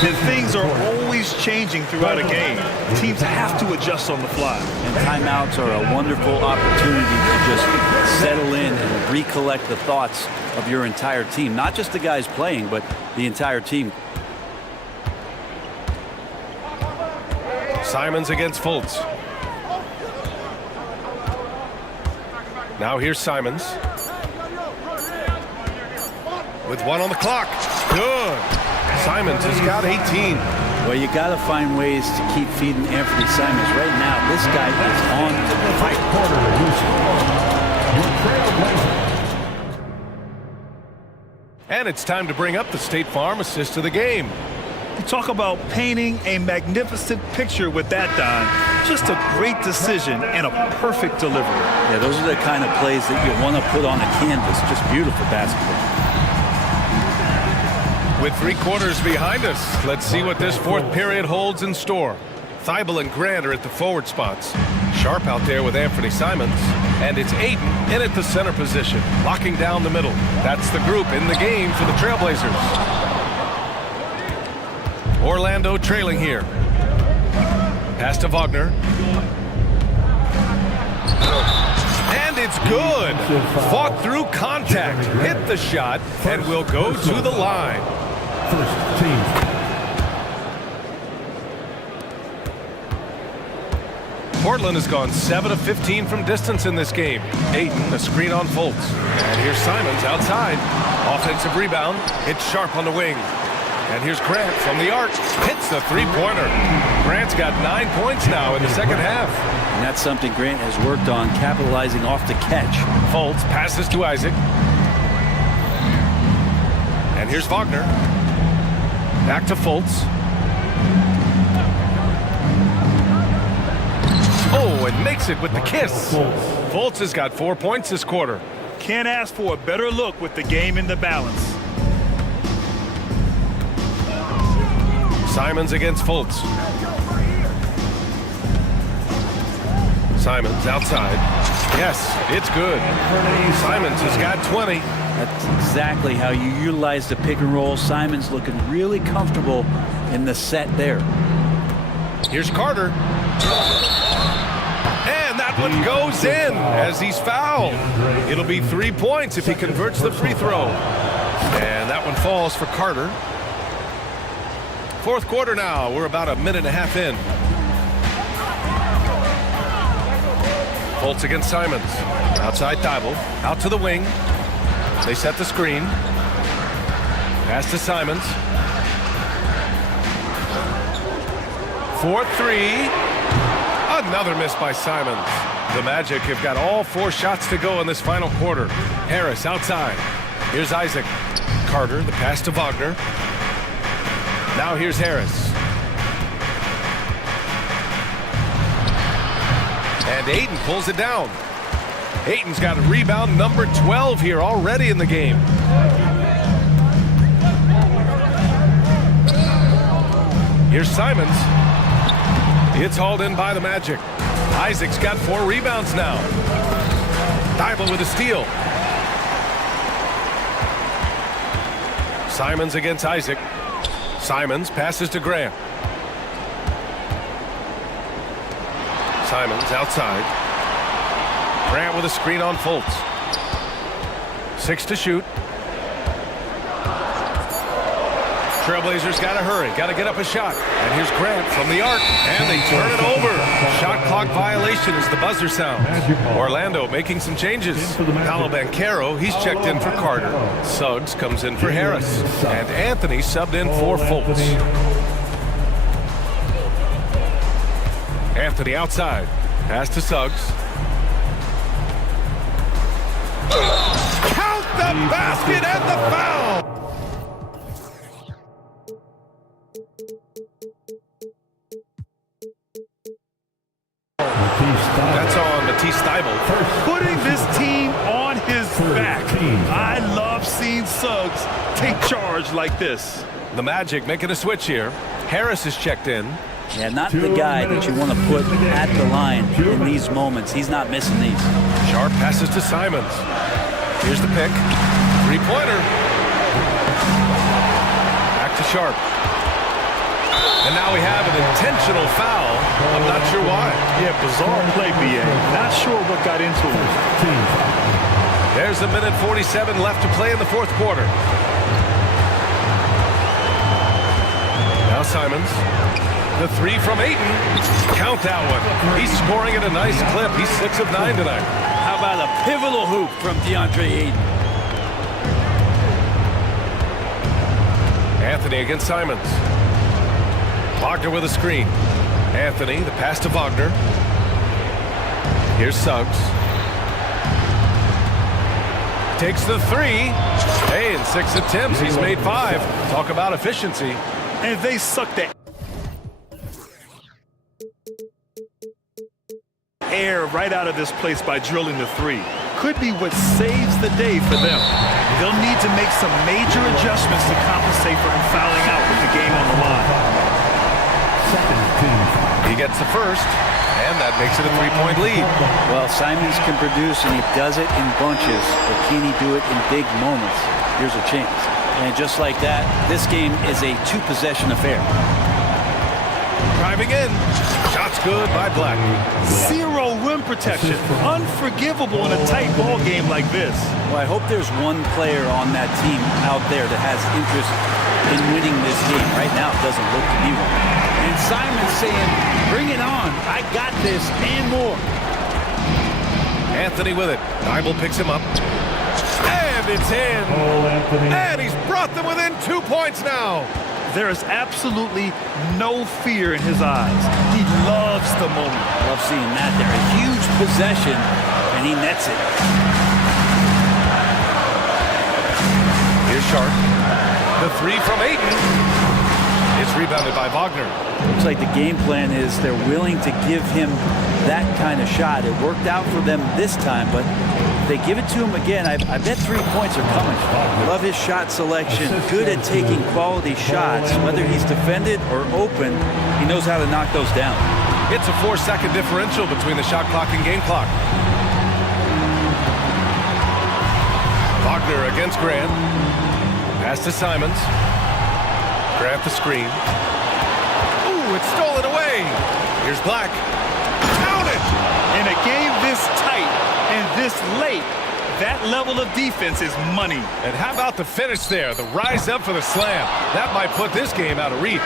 And things are always changing throughout a game. Teams have to adjust on the fly. And timeouts are a wonderful opportunity to just settle in and recollect the thoughts of your entire team. Not just the guys playing, but the entire team. Simons against Fultz. Now here's Simons. With 1 on the clock. Good. Simons has got 18. Well, you got to find ways to keep feeding Anthony Simons. Right now, this guy is on fire. And it's time to bring up the State Farm assist of the game. You talk about painting a magnificent picture with that, Don. Just a great decision and a perfect delivery. Yeah, those are the kind of plays that you want to put on a canvas. Just beautiful basketball. With 3 quarters behind us, let's see what this fourth period holds in store. Thibault and Grant are at the forward spots. Sharp out there with Anthony Simons. And it's Ayton in at the center position, locking down the middle. That's the group in the game for the Trailblazers. Orlando trailing here. Pass to Wagner. And it's good. Fought through contact, hit the shot, and will go to the line. First team. Portland has gone 7 of 15 from distance in this game. Ayton, a screen on Fultz. And here's Simons outside. Offensive rebound. It's Sharp on the wing. And here's Grant from the arc. Hits the three-pointer. Grant's got 9 points now in the second half. And that's something Grant has worked on, capitalizing off the catch. Fultz passes to Isaac. And here's Wagner. Back to Fultz. Oh, and makes it with the kiss. Fultz has got 4 points this quarter. Can't ask for a better look with the game in the balance. Simons against Fultz. Simons outside. Yes, it's good. Simons has got 20. That's exactly how you utilize the pick and roll. Simons looking really comfortable in the set there. Here's Carter. And that but goes in as he's fouled. It'll be 3 points if he converts the free throw. And that one falls for Carter. Fourth quarter now. We're about a minute and a half in. Fultz against Simons. Outside Thibault. Out to the wing. They set the screen. Pass to Simons. 4-3. Another miss by Simons. The Magic have got all 4 shots to go in this final quarter. Harris outside. Here's Isaac. Carter, the pass to Wagner. Now here's Harris. And Ayton pulls it down. Ayton's got a rebound number 12 here already in the game. Here's Simons. It's hauled in by the Magic. Isaac's got 4 rebounds now. Thibault with a steal. Simons against Isaac. Simons passes to Grant. Simons outside. Grant with a screen on Fultz. 6 to shoot. Trailblazers got to hurry, got to get up a shot. And here's Grant from the arc, and they turn it over. Shot clock violation as the buzzer sounds. Orlando making some changes. Paolo Banchero, he's checked in for Carter. Suggs comes in for Harris. And Anthony subbed in for Fultz. Anthony outside. Pass to Suggs. Count the basket and the foul! That's on Matisse Thibault. Putting this team on his back. I love seeing Suggs take charge like this. The Magic making a switch here. Harris is checked in. Yeah, not the guy that you want to put at the line in these moments. He's not missing these. Sharp passes to Simons. Here's the pick. 3-pointer. Back to Sharp. And now we have an intentional foul. I'm not sure why. Yeah, bizarre play, BA. Not sure what got into him. There's a minute 47 left to play in the fourth quarter. Now Simons. The 3 from Ayton. Count that one. He's scoring at a nice clip. He's 6 of 9 tonight. How about a pivotal hoop from DeAndre Ayton? Anthony against Simons. Wagner with a screen. Anthony, the pass to Wagner. Here's Suggs. Takes the 3. Hey, in 6 attempts, he's made 5. Talk about efficiency. And they sucked the air right out of this place by drilling the 3. Could be what saves the day for them. They'll need to make some major adjustments to compensate for him fouling out with the game on the line. He gets the first, and that makes it a 3-point lead. Well, Simons can produce, and he does it in bunches, but can he do it in big moments? Here's a chance. And just like that, this game is a 2-possession affair. Driving in. Shots good by Black. 0 rim protection. Unforgivable in a tight ball game like this. Well, I hope there's one player on that team out there that has interest in winning this game. Right now, it doesn't look to be one. And Simon's saying, bring it on. I got this and more. Anthony with it. Thibault picks him up. And it's in. And he's brought them within 2 points now. There is absolutely no fear in his eyes. He loves the moment. Love seeing that there. A huge possession, and he nets it. Here's Sharp. The 3 from Ayton. It's rebounded by Wagner. Looks like the game plan is they're willing to give him that kind of shot. It worked out for them this time, but if they give it to him again, I bet 3 points are coming. Love his shot selection. Good at taking quality shots. Whether he's defended or open, he knows how to knock those down. It's a 4-second differential between the shot clock and game clock. Wagner against Grant. Pass to Simons. Grant the screen. Ooh, it's stolen away. Here's Black. Count it! In a game this tight and this late, that level of defense is money. And how about the finish there? The rise up for the slam. That might put this game out of reach.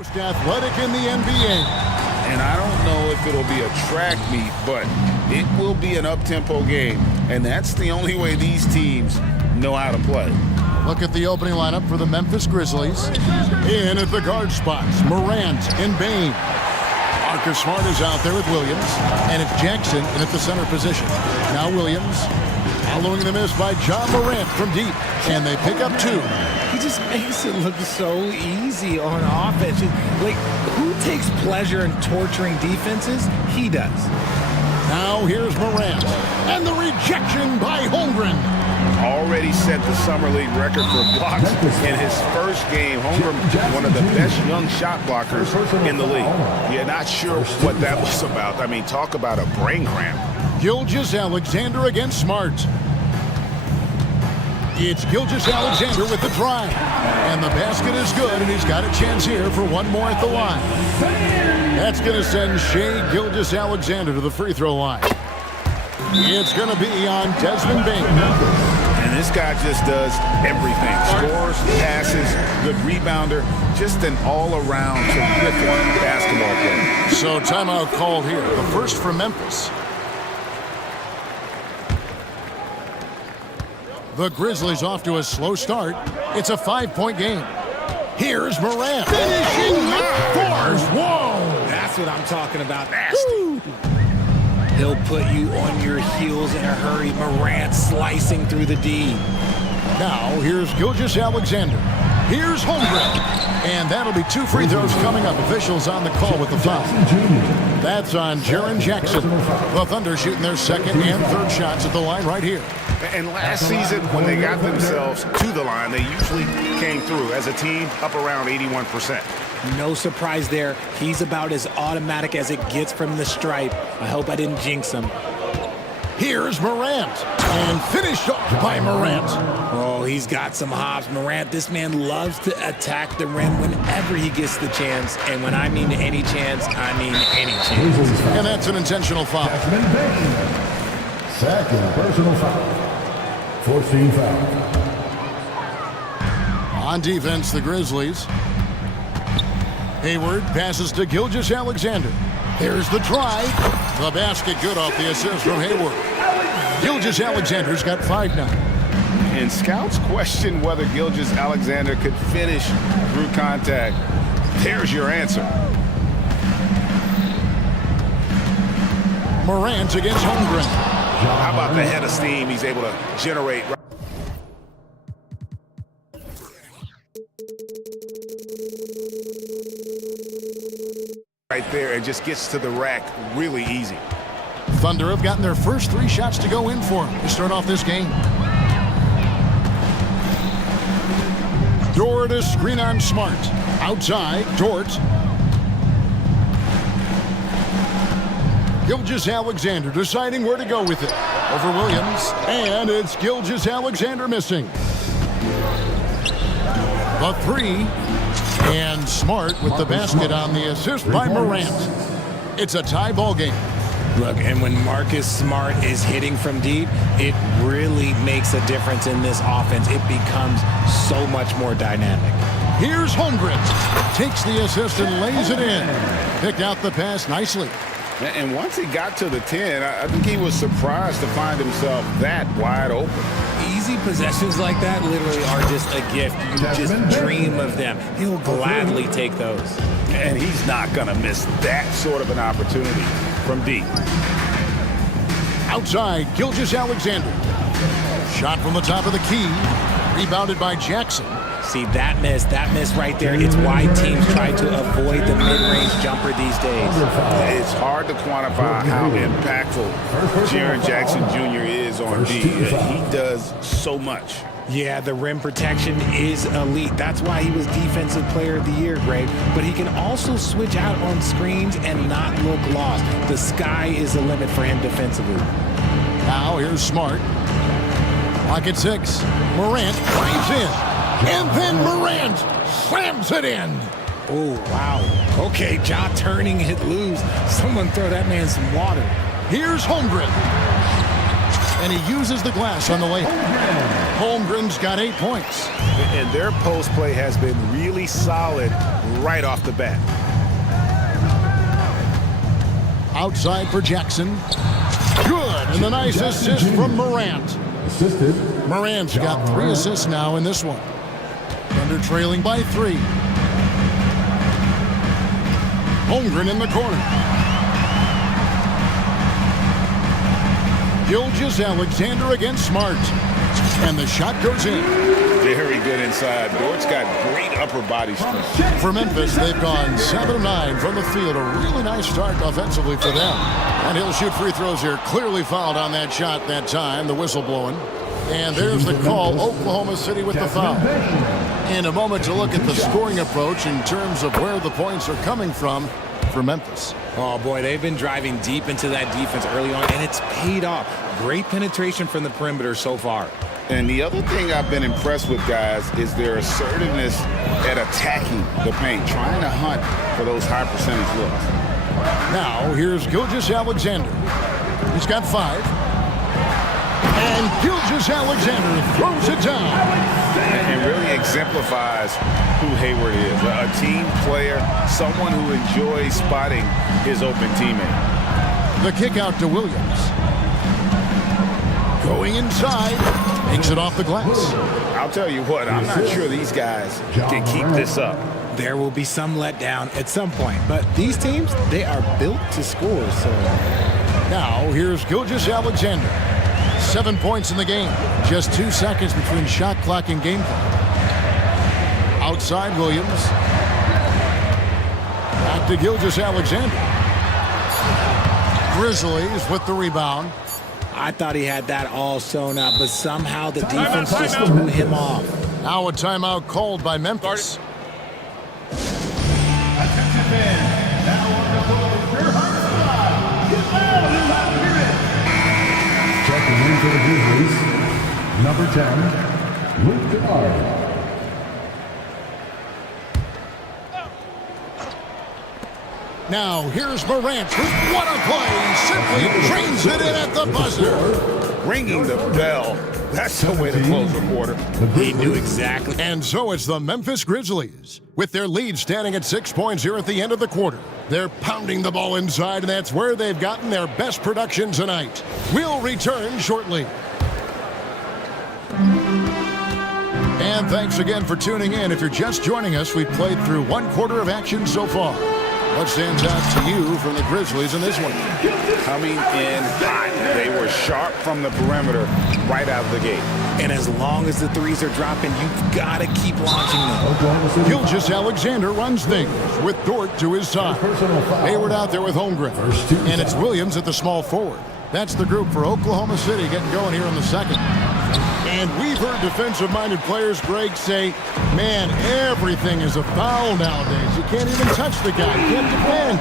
Most athletic in the NBA. And I don't know if it'll be a track meet, but it will be an up-tempo game. And that's the only way these teams know how to play. Look at the opening lineup for the Memphis Grizzlies. In at the guard spots, Morant and Bain. Marcus Smart is out there with Williams. And it's Jackson in at the center position. Now Williams Following the miss by John Morant from deep, and they pick up 2. He just makes it look so easy on offense. Like, who takes pleasure in torturing defenses? He does. Now here's Morant, and the rejection by Holmgren. Already set the Summer League record for blocks in his first game. Holmgren, one of the best young shot blockers in the league. Yeah, not sure what that was about. I mean, talk about a brain cramp. Gilgeous-Alexander against Smart. It's Gilgeous-Alexander with the drive. And the basket is good, and he's got a chance here for one more at the line. That's going to send Shai Gilgeous-Alexander to the free throw line. It's going to be on Desmond Bain. And this guy just does everything. Scores, passes, good rebounder, just an all-around terrific basketball player. So timeout called here. The first for Memphis. The Grizzlies off to a slow start. It's a 5-point game. Here's Morant. Finishing with force. Whoa! That's what I'm talking about. Nasty. He'll put you on your heels in a hurry. Morant slicing through the D. Now, here's Gilgeous-Alexander. Here's Holmgren. And that'll be 2 free throws coming up. Officials on the call with the foul. That's on Jaren Jackson. The Thunder shooting their second and third shots at the line right here. And last season, when they got themselves to the line, they usually came through as a team up around 81%. No surprise there. He's about as automatic as it gets from the stripe. I hope I didn't jinx him. Here's Morant. And finished off by Morant. Oh, he's got some hops. Morant, this man loves to attack the rim whenever he gets the chance. And when I mean any chance, I mean any chance. And that's an intentional foul. Second personal foul. 14 foul. On defense, the Grizzlies. Hayward passes to Gilgeous-Alexander. There's the drive. The basket good off the assist from Hayward. Gilgeous-Alexander's got 5 now. And scouts question whether Gilgeous-Alexander could finish through contact. There's your answer. Morant against Holmgren. How about the head of steam he's able to generate? Right there, and just gets to the rack really easy. Thunder have gotten their first 3 shots to go in for him to start off this game. Dort to screen on Smart. Outside, Dort. Gilgeous-Alexander deciding where to go with it. Over Williams, and it's Gilgeous-Alexander missing. The 3. And Smart with the basket on the assist by Morant. It's a tie ball game. Look, and when Marcus Smart is hitting from deep, it really makes a difference in this offense. It becomes so much more dynamic. Here's Holmgren. Takes the assist and lays it in. Picked out the pass nicely. And once he got to the 10, I think he was surprised to find himself that wide open. Easy possessions like that literally are just a gift. You just dream of them. He'll gladly take those. And he's not going to miss that sort of an opportunity from deep. Outside, Gilgeous-Alexander. Shot from the top of the key. Rebounded by Jackson. See, that miss right there, it's why teams try to avoid the mid-range jumper these days. It's hard to quantify how impactful Jaren Jackson Jr. is on D. He does so much. Yeah, the rim protection is elite. That's why he was Defensive Player of the Year, Greg. But he can also switch out on screens and not look lost. The sky is the limit for him defensively. Now here's Smart. Pocket 6. Morant drives in. And then Morant slams it in. Oh, wow. Okay, Ja turning it loose. Someone throw that man some water. Here's Holmgren. And he uses the glass on the way. Holmgren's got 8 points. And their post play has been really solid right off the bat. Outside for Jackson. Good. And the nice assist from Morant. Assisted. Morant's got 3 assists now in this one. Thunder trailing by 3. Holmgren in the corner. Gilgeous-Alexander against Smart. And the shot goes in. Very good inside. Dort's got great upper body strength. For Memphis, they've gone 7 of 9 from the field. A really nice start offensively for them. And he'll shoot free throws here. Clearly fouled on that shot that time. The whistle blowing. And there's the call. Oklahoma City with the foul. In a moment to look at the scoring approach in terms of where the points are coming from for Memphis. Oh, boy, they've been driving deep into that defense early on, and it's paid off. Great penetration from the perimeter so far. And the other thing I've been impressed with, guys, is their assertiveness at attacking the paint, trying to hunt for those high percentage looks. Now, here's Gilgeous-Alexander. He's got 5. And Gilgeous-Alexander throws it down. And really exemplifies who Hayward is. A team player, someone who enjoys spotting his open teammate. The kick out to Williams. Going inside. Makes it off the glass. I'll tell you what, I'm not sure these guys can keep this up. There will be some letdown at some point, but these teams, they are built to score. So now here's Gilgeous-Alexander. 7 points in the game. Just 2 seconds between shot clock and game clock. Outside Williams. Back to Gilgeous-Alexander. Grizzlies with the rebound. I thought he had that all sewn up, but somehow the defense just threw him off. Now a timeout called by Memphis. Checking in for the Grizzlies, number 10, Luke Kennard. Now here's Morant. What a play! Simply trains it in at the buzzer. Ringing the bell. That's the way to close the quarter. He knew exactly. And so it's the Memphis Grizzlies. With their lead standing at 6 points here at the end of the quarter. They're pounding the ball inside, and that's where they've gotten their best production tonight. We'll return shortly. And thanks again for tuning in. If you're just joining us, we've played through 1 quarter of action so far. What stands out to you from the Grizzlies in this one? Coming in hot. They were sharp from the perimeter right out of the gate. And as long as the threes are dropping, you've got to keep launching them. Gilgeous-Alexander runs things with Dort to his side. Hayward out there with Holmgren. And it's Williams at the small forward. That's the group for Oklahoma City getting going here in the second. And we've heard defensive-minded players, Greg, say, man, everything is a foul nowadays. You can't even touch the guy. You can't defend.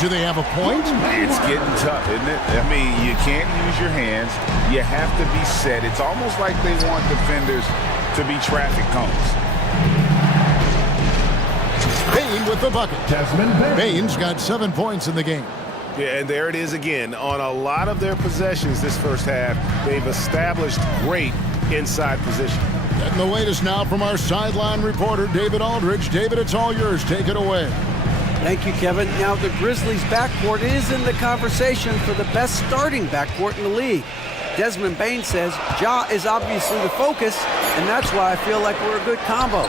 Do they have a point? It's getting tough, isn't it? I mean, you can't use your hands. You have to be set. It's almost like they want defenders to be traffic cones. Bain with the bucket. Bain's got 7 points in the game. Yeah, and there it is again. On a lot of their possessions this first half, they've established great inside position. Getting the latest now from our sideline reporter, David Aldridge. David, it's all yours. Take it away. Thank you, Kevin. Now the Grizzlies' backcourt is in the conversation for the best starting backcourt in the league. Desmond Bain says Ja is obviously the focus, and that's why I feel like we're a good combo.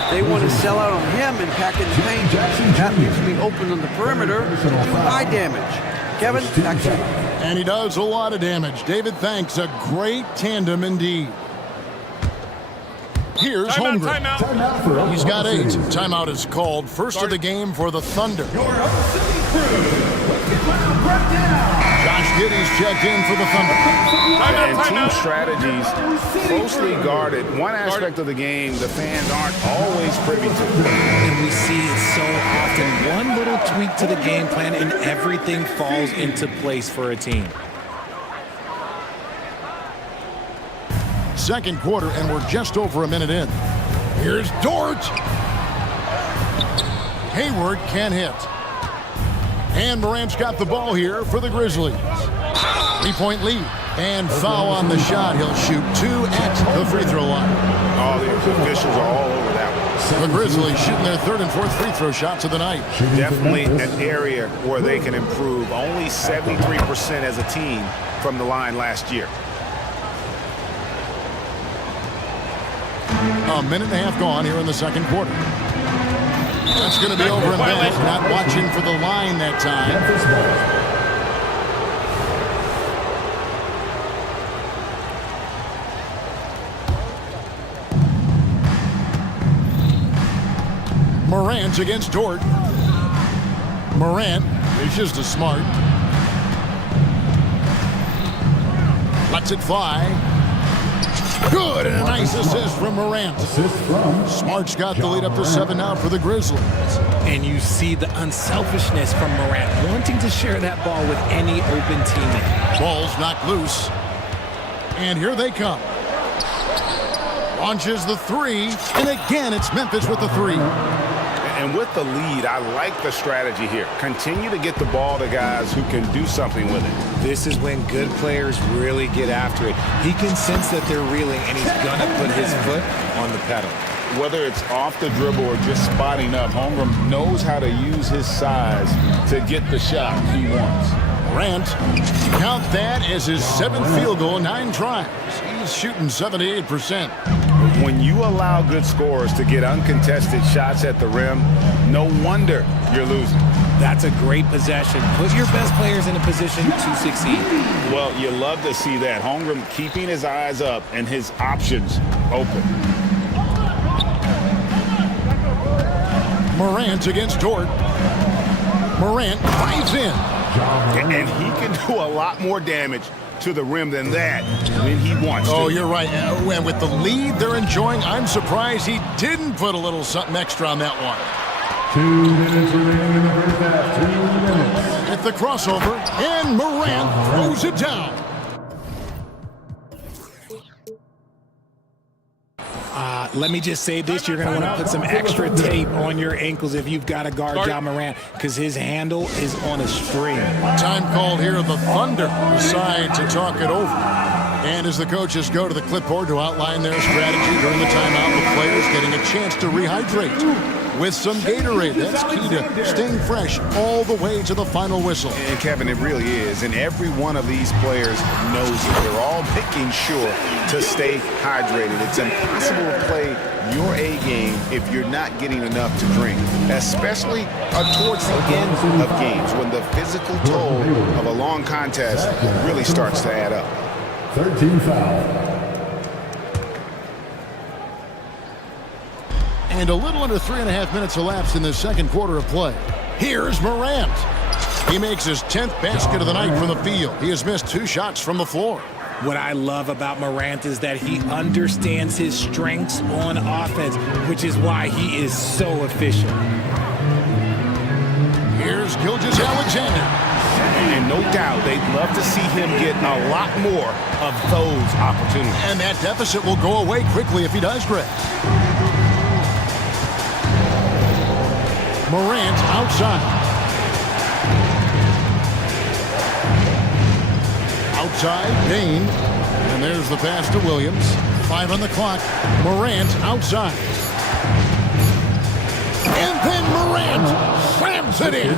If they want to sell out on him and pack in the paint, that leaves me open on the perimeter to do high damage. Kevin, back to you. And he does a lot of damage. David, thanks. A great tandem indeed. Here's Holmgren. He's got 8. Timeout is called. First of the game for the Thunder. Josh Giddey's checked in for the Thunder. And team strategies closely guarded. One aspect of the game the fans aren't always privy to. And we see it so often. One little tweak to the game plan and everything falls into place for a team. Second quarter, and we're just over a minute in. Here's Dort. Hayward can't hit. And Morant's got the ball here for the Grizzlies. 3-point lead. And foul on the shot. He'll shoot 2 at the free throw line. All the officials are all over that one. The Grizzlies shooting their 3rd and 4th free throw shots of the night. Definitely an area where they can improve. Only 73% as a team from the line last year. A minute and a half gone here in the second quarter. That's going to be over in Bennett. Not watching for the line that time. Morant against Dort. Morant dishes to Smart. Lets it fly. Good, and a nice assist from Morant. Smart's got the lead up to 7 now for the Grizzlies. And you see the unselfishness from Morant, wanting to share that ball with any open teammate. Ball's knocked loose. And here they come. Launches the three, and again it's Memphis with the three. And with the lead, I like the strategy here. Continue to get the ball to guys who can do something with it. This is when good players really get after it. He can sense that they're reeling, and he's going to put his foot on the pedal. Whether it's off the dribble or just spotting up, Holmgren knows how to use his size to get the shot he wants. Morant, count that as his 7th field goal, 9 tries. He's shooting 78%. When you allow good scorers to get uncontested shots at the rim, no wonder you're losing. That's a great possession. Put your best players in a position to succeed. Well, you love to see that. Holmgren keeping his eyes up and his options open. Morant against Dort. Morant dives in. And he can do a lot more damage to the rim than that when he wants to. Oh, you're right. And with the lead they're enjoying, I'm surprised he didn't put a little something extra on that one. 2 minutes remaining in the first half. 2 minutes. With the crossover, and Morant throws it down. Let me just say this, you're going to want to put some extra tape on your ankles if you've got to guard Ja Morant, because his handle is on a string. Time called here. The Thunder decide to talk it over. And as the coaches go to the clipboard to outline their strategy during the timeout, the players getting a chance to rehydrate with some Gatorade. That's key to staying fresh all the way to the final whistle. And Kevin, it really is. And every one of these players knows it. They're all making sure to stay hydrated. It's impossible to play your A game if you're not getting enough to drink, especially towards the end of games when the physical toll of a long contest really starts to add up. 13 foul. And a little under 3.5 minutes elapsed in the second quarter of play. Here's Morant. He makes his 10th basket of the night from the field. He has missed 2 shots from the floor. What I love about Morant is that he understands his strengths on offense, which is why he is so efficient. Here's Gilgeous-Alexander. And no doubt they'd love to see him get a lot more of those opportunities. And that deficit will go away quickly if he does, Greg. Morant outside. Outside, Dane. And there's the pass to Williams. 5 on the clock. Morant outside. And then Morant slams it in.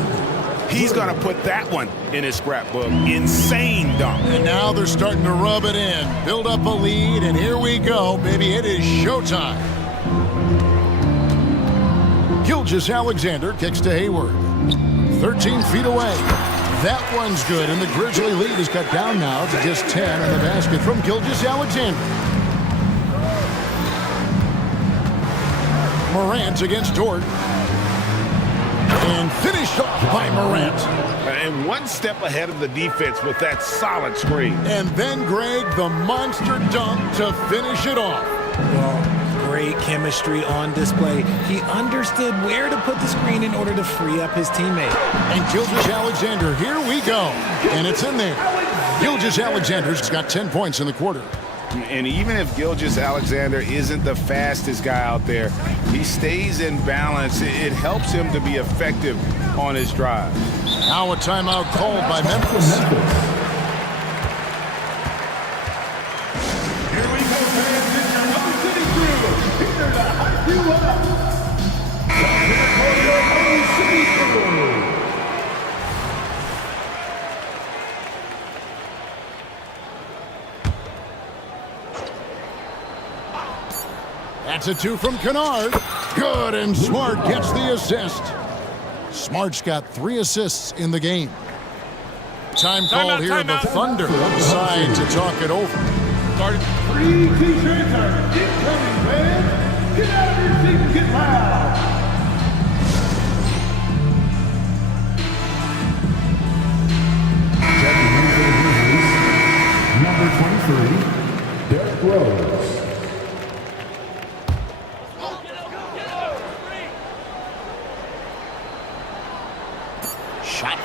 He's going to put that one in his scrapbook. Insane dunk. And now they're starting to rub it in. Build up a lead, and here we go, baby. It is showtime. Gilgeous-Alexander kicks to Hayward. 13 feet away. That one's good, and the Grizzly lead is cut down now to just 10 on the basket from Gilgeous-Alexander. Morant against Dort. And finished off by Morant. And one step ahead of the defense with that solid screen. And then, Greg, the monster dunk to finish it off. Well, great chemistry on display. He understood where to put the screen in order to free up his teammate. And Gilgeous-Alexander, here we go. And it's in there. Gilgeous-Alexander's got 10 points in the quarter. And even if Gilgeous-Alexander isn't the fastest guy out there, he stays in balance. It helps him to be effective on his drive. Now a timeout called by Memphis. Here we go, fans. It's your Motor City crew. Here to hype you up. Motor City crew. That's a 2 from Kennard. Good, and Smart gets the assist. Smart's got 3 assists in the game. Time called here. The Thunder decide to talk it over. Free t-shirts are incoming, fans. Get out of your seat and get loud.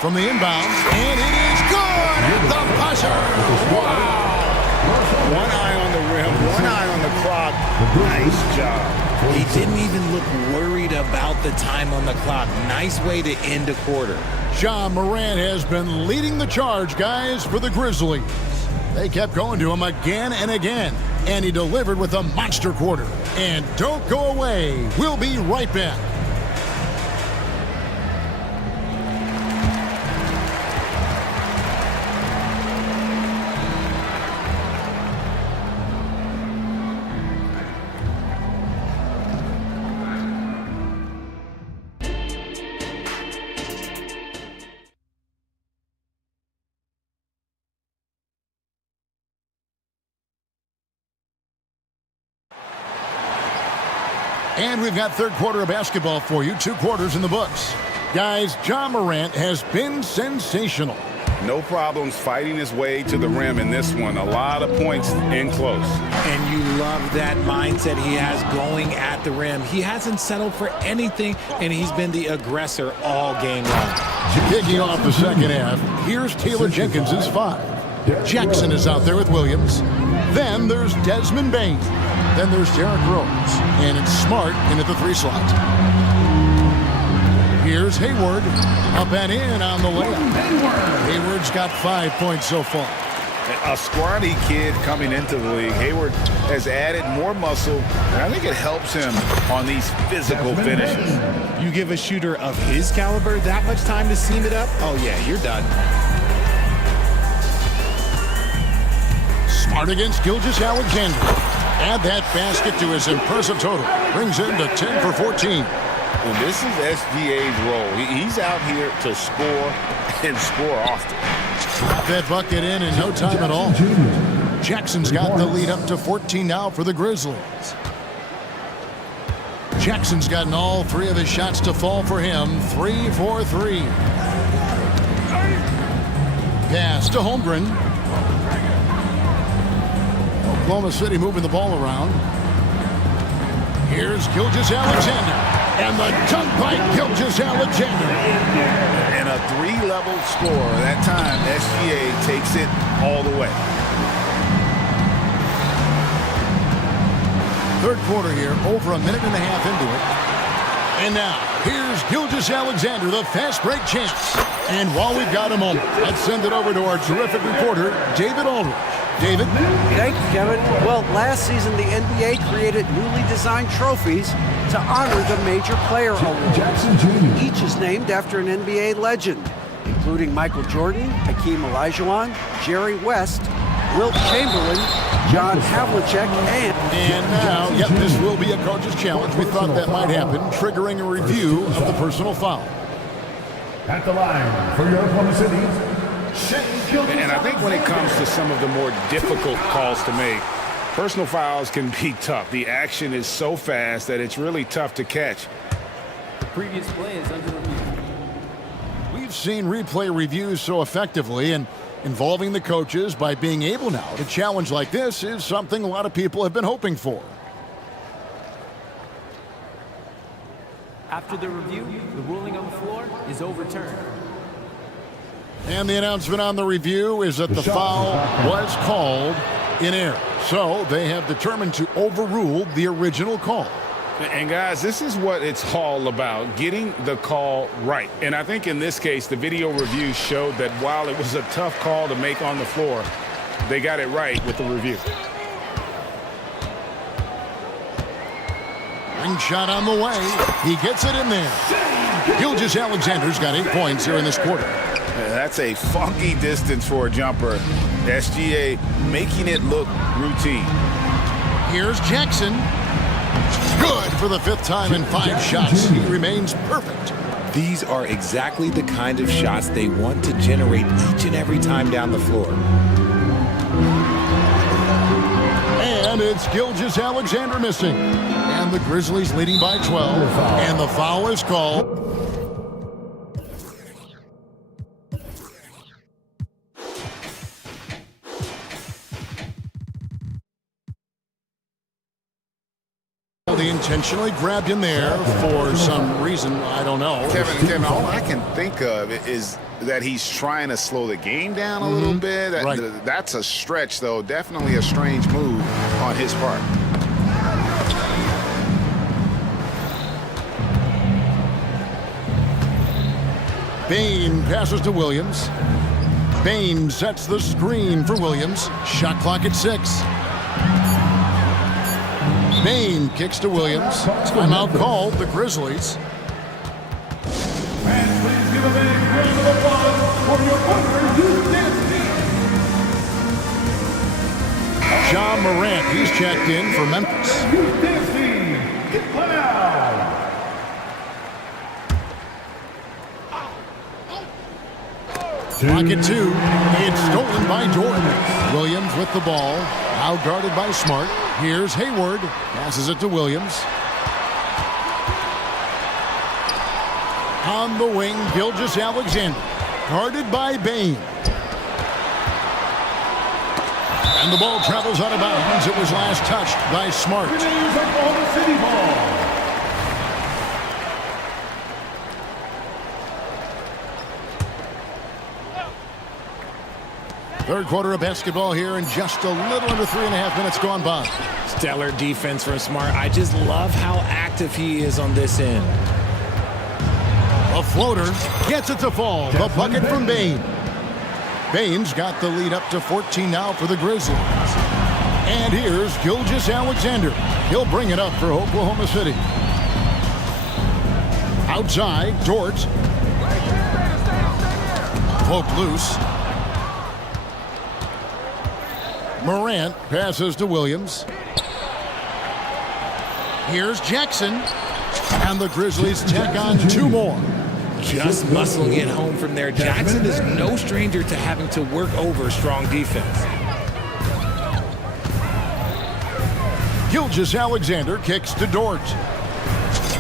from the inbounds, and it is good at the buzzer. Wow. One eye on the rim, one eye on the clock. Nice job. He didn't even look worried about the time on the clock. Nice way to end a quarter. Ja Morant has been leading the charge, guys, for the Grizzlies. They kept going to him again and again, and he delivered with a monster quarter. And don't go away. We'll be right back. And we've got third quarter of basketball for you. 2 quarters in the books. Guys, Ja Morant has been sensational. No problems fighting his way to the rim in this one. A lot of points in close. And you love that mindset he has going at the rim. He hasn't settled for anything, and he's been the aggressor all game long. Kicking off the second half, here's Taylor Jenkins' 5. Jackson is out there with Williams. Then there's Desmond Bain. Then there's Derrick Rose. And it's Smart in at the 3 slot. Here's Hayward. Up and in on the layup. Hayward's got 5 points so far. A scrawny kid coming into the league. Hayward has added more muscle, and I think it helps him on these physical finishes. You give a shooter of his caliber that much time to seam it up? Oh, yeah, you're done. Smart against Gilgeous-Alexander. Add that basket to his impressive total. Brings him to 10 for 14. And this is SGA's role. He's out here to score and score often. Got that bucket in no time at all. Jackson's got the lead up to 14 now for the Grizzlies. Jackson's gotten all 3 of his shots to fall for him. 3 for 3. Pass to Holmgren. Oklahoma City moving the ball around. Here's Gilgeous-Alexander. And the dunk by Gilgeous-Alexander. And a 3-level score. That time, SGA takes it all the way. Third quarter here, over a minute and a half into it. And now, here's Gilgeous-Alexander, the fast break champ. And while we've got a moment, let's send it over to our terrific reporter, David Aldridge. David? Thank you, Kevin. Well, last season, the NBA created newly designed trophies to honor the Major Player Award. Each is named after an NBA legend, including Michael Jordan, Hakeem Olajuwon, Jerry West, Wilt Chamberlain, John Havlicek, And now, yep, this will be a coach's challenge. We thought that might happen, triggering a review of the personal foul. At the line for your Oklahoma City. And I think when it comes to some of the more difficult calls to make, personal fouls can be tough. The action is so fast that it's really tough to catch. The previous play is under review. We've seen replay reviews so effectively, and involving the coaches by being able now to challenge like this is something a lot of people have been hoping for. After the review, the ruling on the floor is overturned. And the announcement on the review is that the foul was called in error. So they have determined to overrule the original call. And guys, this is what it's all about, getting the call right. And I think in this case, the video review showed that while it was a tough call to make on the floor, they got it right with the review. Ring shot on the way. He gets it in there. Gilgeous-Alexander's got 8 points here in this quarter. That's a funky distance for a jumper. SGA making it look routine. Here's Jackson. Good for the 5th time in 5 shots. He remains perfect. These are exactly the kind of shots they want to generate each and every time down the floor. And it's Gilgeous-Alexander missing. And the Grizzlies leading by 12. And the foul is called. Well, he intentionally grabbed him there for some reason. I don't know. Kevin, all I can think of is that he's trying to slow the game down a little bit. Right. That's a stretch, though. Definitely a strange move on his part. Bain passes to Williams. Bain sets the screen for Williams. Shot clock at 6. Bain kicks to Williams. Timeout called, the Grizzlies. And please give a big round of applause for your winner, John Morant, he's checked in for Memphis. Clock at 2. It's stolen by Jordan. Williams with the ball. Now guarded by Smart. Here's Hayward. Passes it to Williams. On the wing, Gilgeous-Alexander. Guarded by Bain. And the ball travels out of bounds. It was last touched by Smart. Third quarter of basketball here, and just a little under 3.5 minutes gone by. Stellar defense from Smart. I just love how active he is on this end. A floater gets it to fall. The bucket from Bain. Bain's got the lead up to 14 now for the Grizzlies. And here's Gilgeous-Alexander. He'll bring it up for Oklahoma City. Outside, Dort. Poked loose. Morant passes to Williams. Here's Jackson. And the Grizzlies tack on 2 more. Just muscling it home from there. Jackson is no stranger to having to work over strong defense. Gilgeous-Alexander kicks to Dort.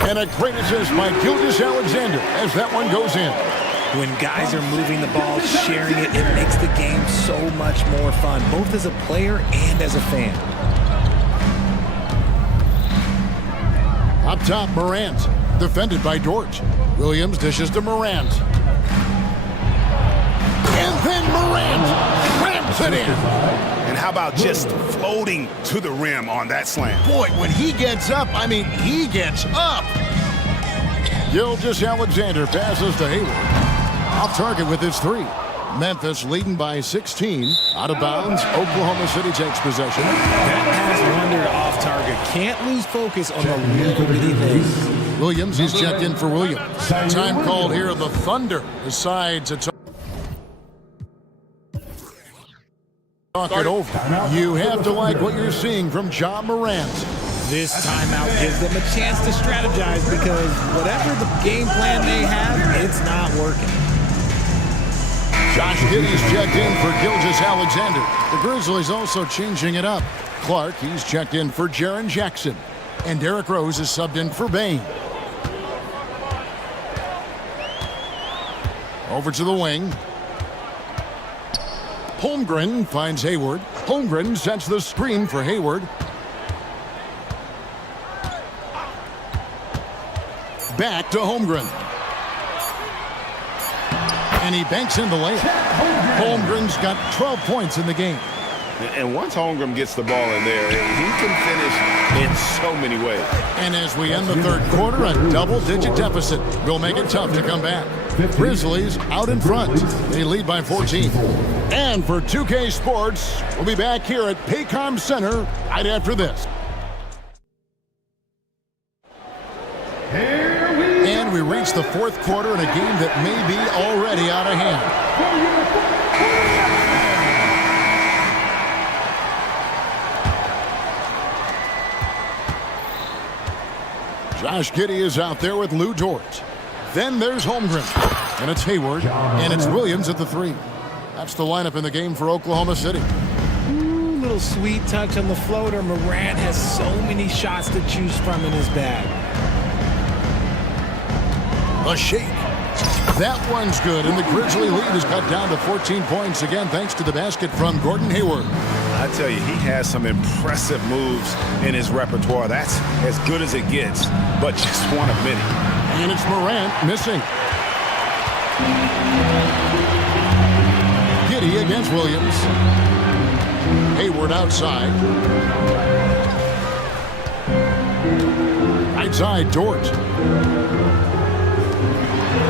And a great assist by Gilgeous-Alexander as that one goes in. When guys are moving the ball, sharing it, it makes the game so much more fun, both as a player and as a fan. Up top, Morant. Defended by Dort. Williams dishes to Morant. And then Morant ramps it in. And how about just floating to the rim on that slam? Boy, when he gets up, I mean, he gets up. Gilgeous-Alexander passes to Hayward. Off target with his 3. Memphis leading by 16. Out of bounds, Oklahoma City takes possession. That pass wandered off target. Can't lose focus on the little bitty things. Williams, he's checked in for Williams. Time called here. The Thunder decides to talk it over. You have to like what you're seeing from John Morant. This timeout gives them a chance to strategize because whatever the game plan they have, it's not working. Josh Giddey's checked in for Gilgeous-Alexander. The Grizzlies also changing it up. Clark, he's checked in for Jaren Jackson. And Derrick Rose is subbed in for Bain. Over to the wing. Holmgren finds Hayward. Holmgren sets the screen for Hayward. Back to Holmgren. And he banks in the layup. Holmgren's got 12 points in the game. And once Holmgren gets the ball in there, he can finish in so many ways. And as we end the third quarter, a double-digit deficit will make it tough to come back. Grizzlies out in front. They lead by 14. And for 2K Sports, we'll be back here at Paycom Center right after this. And we reach the fourth quarter in a game that may be already out of hand. Josh Giddey is out there with Lou Dort. Then there's Holmgren. And it's Hayward. And it's Williams at the 3. That's the lineup in the game for Oklahoma City. Ooh, little sweet touch on the floater. Morant has so many shots to choose from in his bag. A shake. That one's good, and the Grizzly lead is cut down to 14 points again thanks to the basket from Gordon Hayward. I tell you, he has some impressive moves in his repertoire. That's as good as it gets, but just one of many. And it's Morant missing. Giddy against Williams. Hayward outside. Right side, Dort.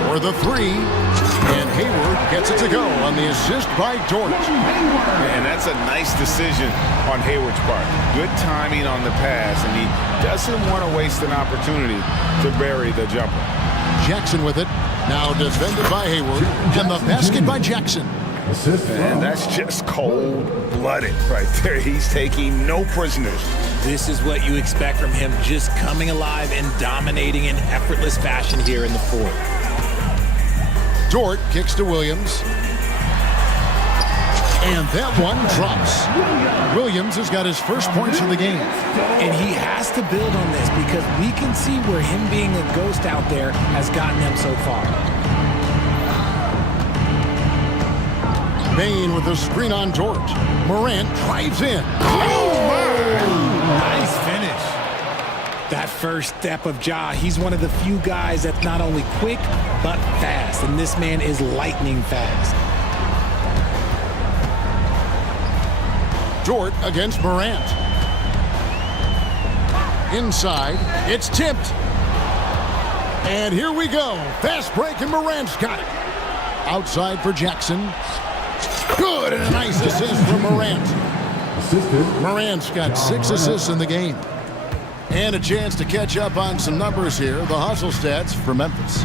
For the three. And Hayward gets it to go on the assist by Dort. And that's a nice decision on Hayward's part. Good timing on the pass, and he doesn't want to waste an opportunity to bury the jumper. Jackson with it. Now defended by Hayward. And the basket by Jackson. And that's just cold-blooded right there. He's taking no prisoners. This is what you expect from him, just coming alive and dominating in effortless fashion here in the fourth. Dort kicks to Williams. And that one drops. Williams has got his first points of the game. And he has to build on this because we can see where him being a ghost out there has gotten them so far. Bain with the screen on Dort. Morant drives in. Oh, nice finish. That first step of Ja, he's one of the few guys that's not only quick, but fast. And this man is lightning fast. Dort against Morant. Inside, it's tipped. And here we go. Fast break, and Morant's got it. Outside for Jackson. Good, and a nice assist from Morant. Morant's got 6 assists in the game. And a chance to catch up on some numbers here. The hustle stats for Memphis.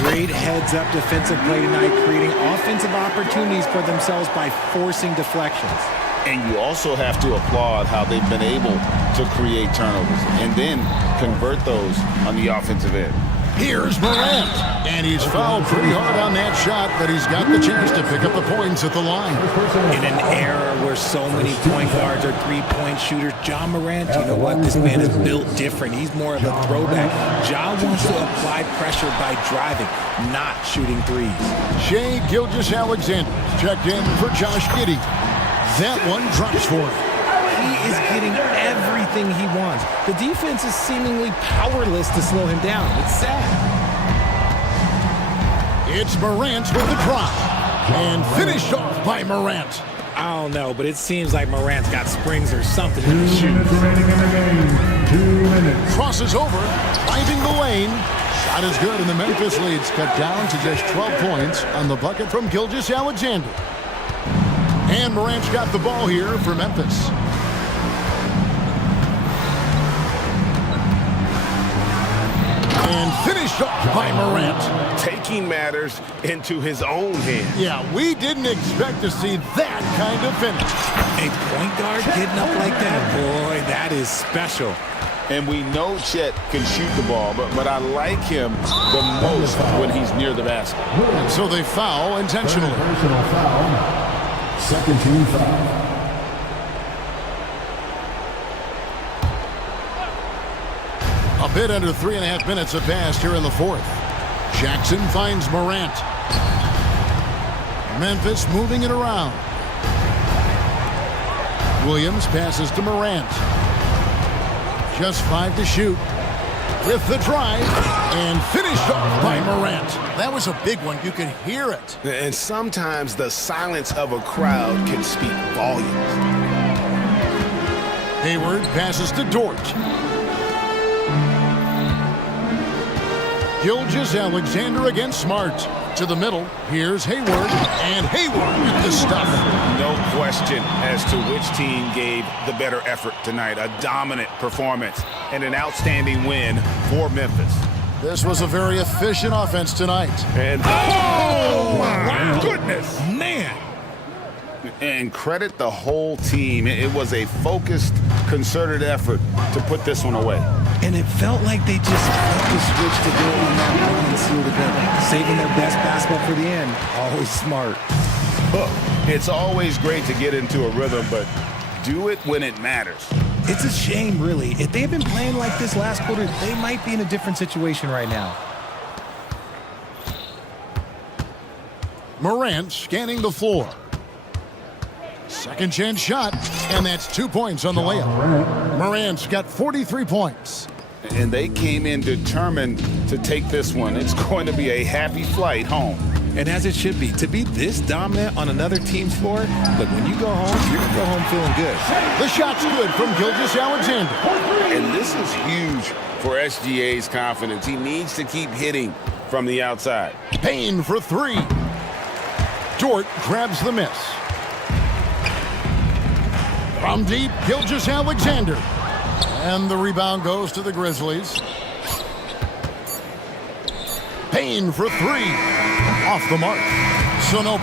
Great heads-up defensive play tonight, creating offensive opportunities for themselves by forcing deflections. And you also have to applaud how they've been able to create turnovers and then convert those on the offensive end. Here's Morant, and he's fouled pretty hard on that shot, but he's got the chance to pick up the points at the line. In an era where so many point guards are three-point shooters, Ja Morant, you know what? This man is built different. He's more of a throwback. Ja wants to apply pressure by driving, not shooting threes. Shai Gilgeous-Alexander checked in for Josh Giddey. That one drops for him. He is getting everything he wants. The defense is seemingly powerless to slow him down. It's sad. It's Morant with the drop. And finished off by Morant. I don't know, but it seems like Morant's got springs or something in his shoes. Crosses over, finding the lane. Shot is good, and the Memphis lead's cut down to just 12 points on the bucket from Gilgeous-Alexander. And Morant's got the ball here for Memphis. And finished off by Morant. Taking matters into his own hands. Yeah, we didn't expect to see that kind of finish. A point guard getting up like that? Boy, that is special. And we know Chet can shoot the ball, but I like him the most when he's near the basket. And so they foul intentionally. Personal foul. Second team foul. A bit under 3.5 minutes have passed here in the fourth. Jackson finds Morant. Memphis moving it around. Williams passes to Morant. Just 5 to shoot. With the drive, and finished off by Morant. That was a big one. You could hear it. And sometimes the silence of a crowd can speak volumes. Hayward passes to Dort. Gilgeous-Alexander against Smart. To the middle, here's Hayward, and Hayward with the stuff. No question as to which team gave the better effort tonight. A dominant performance and an outstanding win for Memphis. This was a very efficient offense tonight. And oh my goodness, man. And credit the whole team. It was a focused, concerted effort to put this one away. And it felt like they just flipped the switch to go on that one and seal the deal, saving their best basketball for the end. Always smart. Look, it's always great to get into a rhythm, but do it when it matters. It's a shame, really. If they had been playing like this last quarter, they might be in a different situation right now. Morant scanning the floor. Second chance shot, and that's 2 points on the layup. Morant's got 43 points. And they came in determined to take this one. It's going to be a happy flight home. And as it should be, to be this dominant on another team's floor, look, when you go home, you're going to go home feeling good. The shot's good from Gilgeous-Alexander. And this is huge for SGA's confidence. He needs to keep hitting from the outside. Payne for three. Dort grabs the miss. From deep, Gilgeous-Alexander. And the rebound goes to the Grizzlies. Payne for three. Off the mark. So no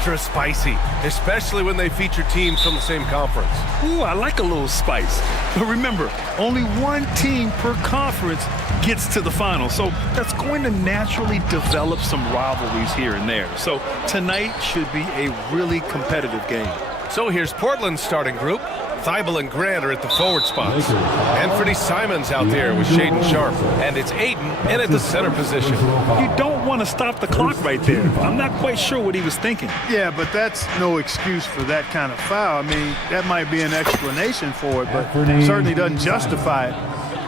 extra spicy, especially when they feature teams from the same conference. Ooh, I like a little spice. But remember, only one team per conference gets to the final. So that's going to naturally develop some rivalries here and there. So tonight should be a really competitive game. So here's Portland's starting group. Thibault and Grant are at the forward spots. Anthony Simons out there with Shaden Sharp. And it's Ayton in at the center position. You don't want to stop the clock right there. I'm not quite sure what he was thinking. Yeah, but that's no excuse for that kind of foul. I mean, that might be an explanation for it, but certainly doesn't justify it.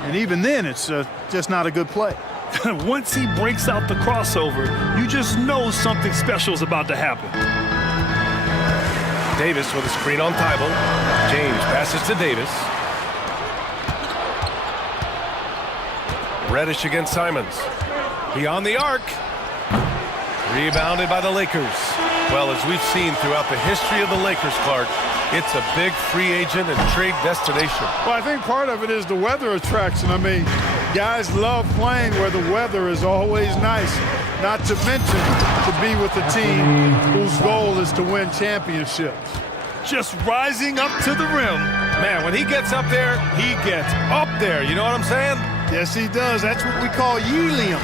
And even then, it's just not a good play. Once he breaks out the crossover, you just know something special is about to happen. Davis with a screen on Thibault. James passes to Davis. Reddish against Simons. Beyond the arc. Rebounded by the Lakers. Well, as we've seen throughout the history of the Lakers, Clark, it's a big free agent and trade destination. Well, I think part of it is the weather attraction. I mean, guys love playing where the weather is always nice. Not to mention to be with a team whose goal is to win championships. Just rising up to the rim. Man, when he gets up there, he gets up there. You know what I'm saying? Yes, he does. That's what we call helium.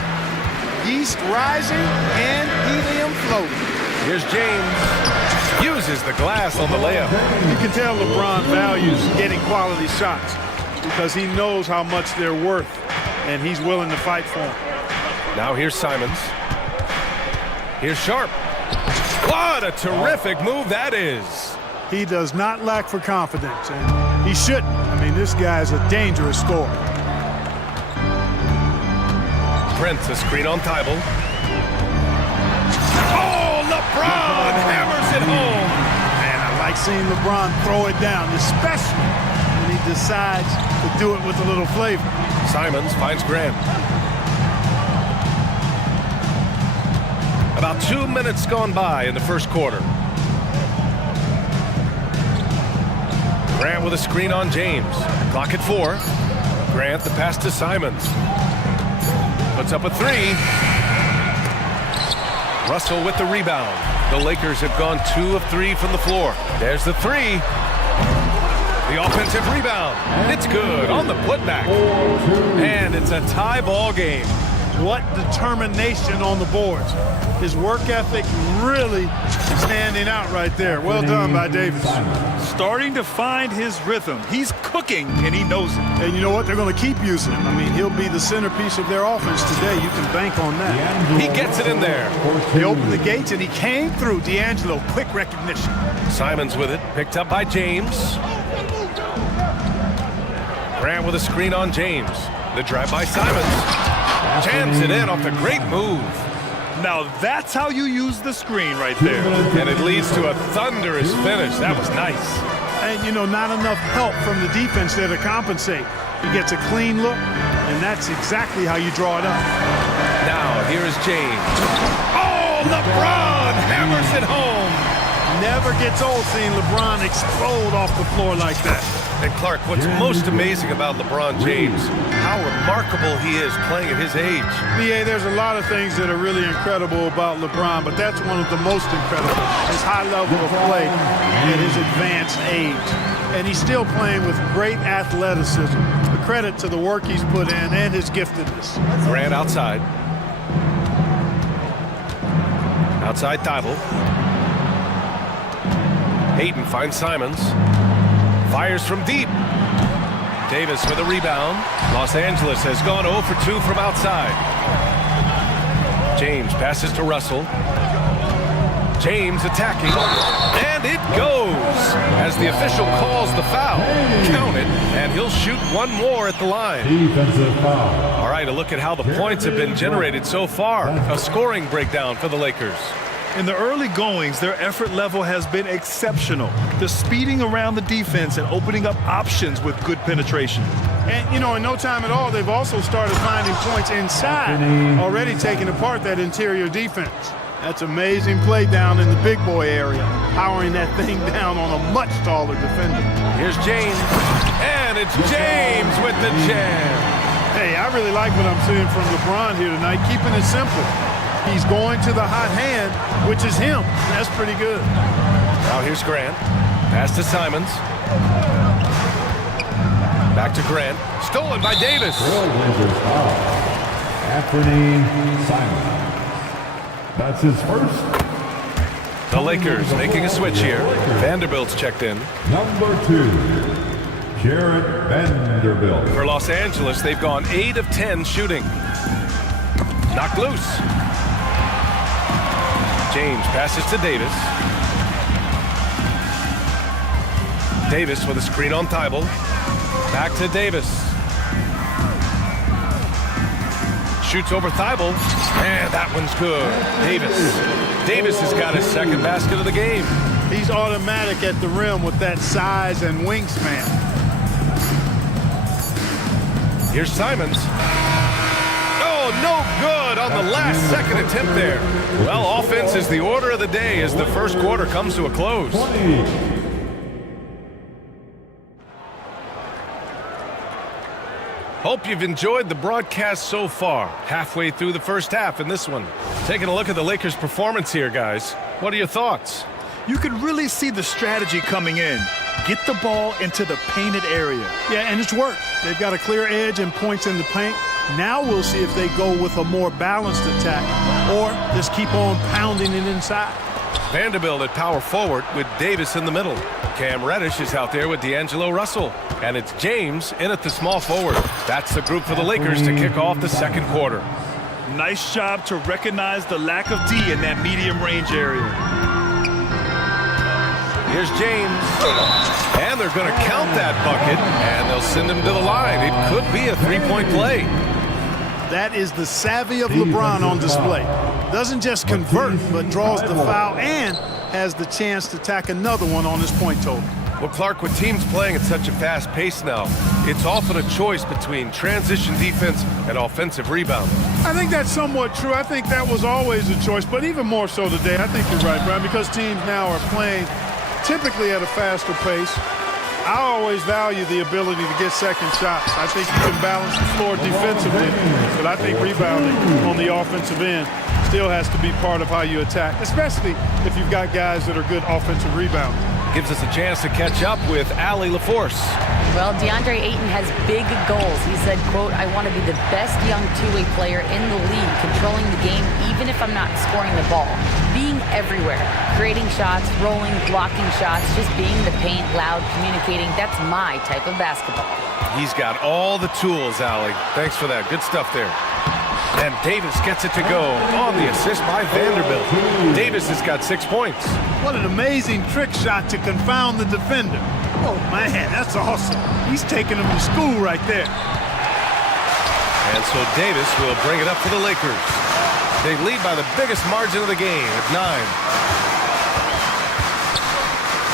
Yeast rising and helium floating. Here's James. Uses the glass on the layup. You can tell LeBron values getting quality shots because he knows how much they're worth, and he's willing to fight for them. Now here's Simons. Here's Sharp. What a terrific move that is. He does not lack for confidence, and he shouldn't. I mean, this guy's a dangerous scorer. Prince, a screen on Thibault. Oh, LeBron hammers it home. Man, I like seeing LeBron throw it down, especially when he decides to do it with a little flavor. Simons finds Grant. About 2 minutes gone by in the first quarter. Grant with a screen on James. Clock at 4. Grant the pass to Simons. Puts up a 3. Russell with the rebound. The Lakers have gone 2 of 3 from the floor. There's the 3. The offensive rebound. It's good on the putback. And it's a tie ball game. What determination on the boards. His work ethic really standing out right there. Well done by Davis. Starting to find his rhythm. He's cooking, and he knows it. And you know what? They're going to keep using him. I mean, he'll be the centerpiece of their offense today. You can bank on that. He gets it in there. They opened the gates, and he came through. D'Angelo, quick recognition. Simons with it. Picked up by James. Grant with a screen on James. The drive by Simons. Jams it in off a great move. Now that's how you use the screen right there. And it leads to a thunderous finish. That was nice. And, you know, not enough help from the defense there to compensate. He gets a clean look, and that's exactly how you draw it up. Now, here is James. Oh, LeBron hammers it home. Never gets old seeing LeBron explode off the floor like that. And Clark, what's most amazing about LeBron James, how remarkable he is playing at his age. BA, there's a lot of things that are really incredible about LeBron, but that's one of the most incredible. His high level of play at his advanced age. And he's still playing with great athleticism. A credit to the work he's put in and his giftedness. Grant outside. Outside Thibault. Ayton finds Simons. Fires from deep. Davis with a rebound. Los Angeles has gone 0 for 2 from outside. James passes to Russell. James attacking. And it goes as the official calls the foul. Count it, and he'll shoot one more at the line. Defensive foul. All right, a look at how the points have been generated so far. A scoring breakdown for the Lakers. In the early goings, their effort level has been exceptional. They're speeding around the defense and opening up options with good penetration. And, you know, in no time at all, they've also started finding points inside, already taking apart that interior defense. That's amazing play down in the big boy area, powering that thing down on a much taller defender. Here's James, and it's James with the jam. Hey, I really like what I'm seeing from LeBron here tonight, keeping it simple. He's going to the hot hand, which is him. That's pretty good. Now here's Grant. Pass to Simons. Back to Grant. Stolen by Davis. Anthony Simons. That's his first. The Lakers making a switch here. Vanderbilt's checked in. Number 2, Jared Vanderbilt. For Los Angeles, they've gone 8 of 10 shooting. Knocked loose. James passes to Davis. Davis with a screen on Thibault. Back to Davis. Shoots over Thibault. And that one's good. Davis has got his second basket of the game. He's automatic at the rim with that size and wingspan. Here's Simons. Oh, no good on the last second attempt there. Well, offense is the order of the day as the first quarter comes to a close. 20. Hope you've enjoyed the broadcast so far. Halfway through the first half in this one. Taking a look at the Lakers' performance here, guys. What are your thoughts? You can really see the strategy coming in. Get the ball into the painted area. Yeah, and it's worked. They've got a clear edge and points in the paint. Now we'll see if they go with a more balanced attack or just keep on pounding it inside. Vanderbilt at power forward with Davis in the middle. Cam Reddish is out there with D'Angelo Russell. And it's James in at the small forward. That's the group for the Lakers to kick off the second quarter. Nice job to recognize the lack of D in that medium range area. Here's James. And they're going to count that bucket, and they'll send him to the line. It could be a three-point play. That is the savvy of LeBron on display. Doesn't just convert, but draws the foul and has the chance to tack another one on his point total. Well, Clark, with teams playing at such a fast pace now, it's often a choice between transition defense and offensive rebound. I think that's somewhat true. I think that was always a choice, but even more so today. I think you're right, Brian, because teams now are playing typically at a faster pace. I always value the ability to get second shots. I think you can balance the floor defensively, but I think rebounding on the offensive end still has to be part of how you attack, especially if you've got guys that are good offensive rebounders. Gives us a chance to catch up with Allie LaForce. Well, DeAndre Ayton has big goals. He said, quote, "I want to be the best young two-way player in the league, controlling the game even if I'm not scoring the ball. Being everywhere, creating shots, rolling, blocking shots, just being the paint, loud, communicating. That's my type of basketball." He's got all the tools, Allie. Thanks for that. Good stuff there. And Davis gets it to go on the assist by Vanderbilt. Davis has got 6 points. What an amazing trick shot to confound the defender. Oh, man, that's awesome. He's taking him to school right there. And so Davis will bring it up for the Lakers. They lead by the biggest margin of the game at 9.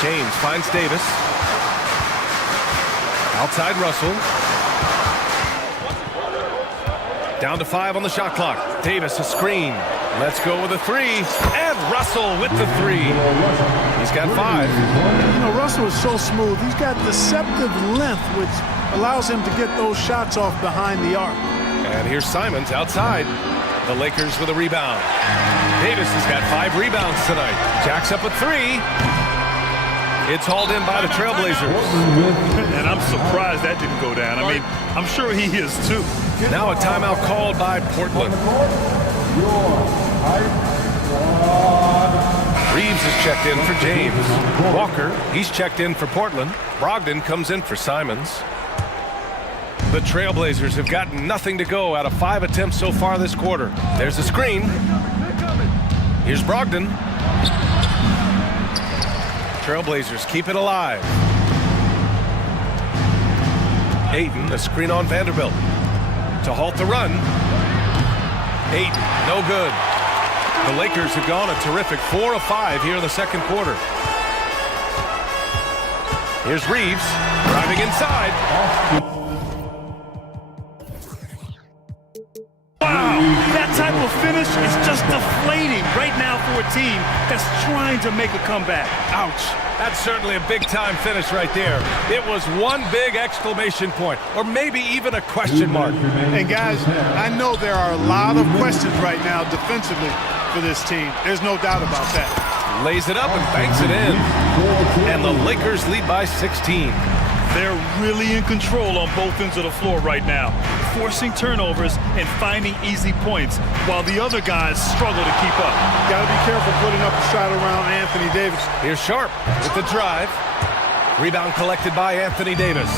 James finds Davis. Outside Russell. Down to 5 on the shot clock. Davis a screen. Let's go with a 3. And Russell with the 3. He's got 5. You know, Russell is so smooth. He's got deceptive length, which allows him to get those shots off behind the arc. And here's Simons outside. The Lakers with a rebound. Davis has got 5 rebounds tonight. Jacks up a 3. It's hauled in by the Trailblazers. And I'm surprised that didn't go down. I mean, I'm sure he is too. Now a timeout called by Portland. Reeves is checked in for James. Walker, he's checked in for Portland. Brogdon comes in for Simons. The Trailblazers have gotten nothing to go out of 5 attempts so far this quarter. There's a screen. Here's Brogdon. Trailblazers keep it alive. Ayton, a screen on Vanderbilt. To halt the run. Ayton, no good. The Lakers have gone a terrific 4 of 5 here in the second quarter. Here's Reeves, driving inside. Wow, that type of finish is just deflating right now for a team that's trying to make a comeback. Ouch. That's certainly a big-time finish right there. It was one big exclamation point, or maybe even a question mark. And guys, I know there are a lot of questions right now defensively for this team. There's no doubt about that. Lays it up and banks it in. And the Lakers lead by 16. They're really in control on both ends of the floor right now, forcing turnovers and finding easy points while the other guys struggle to keep up. Got to be careful putting up a shot around Anthony Davis. Here's Sharp with the drive. Rebound collected by Anthony Davis.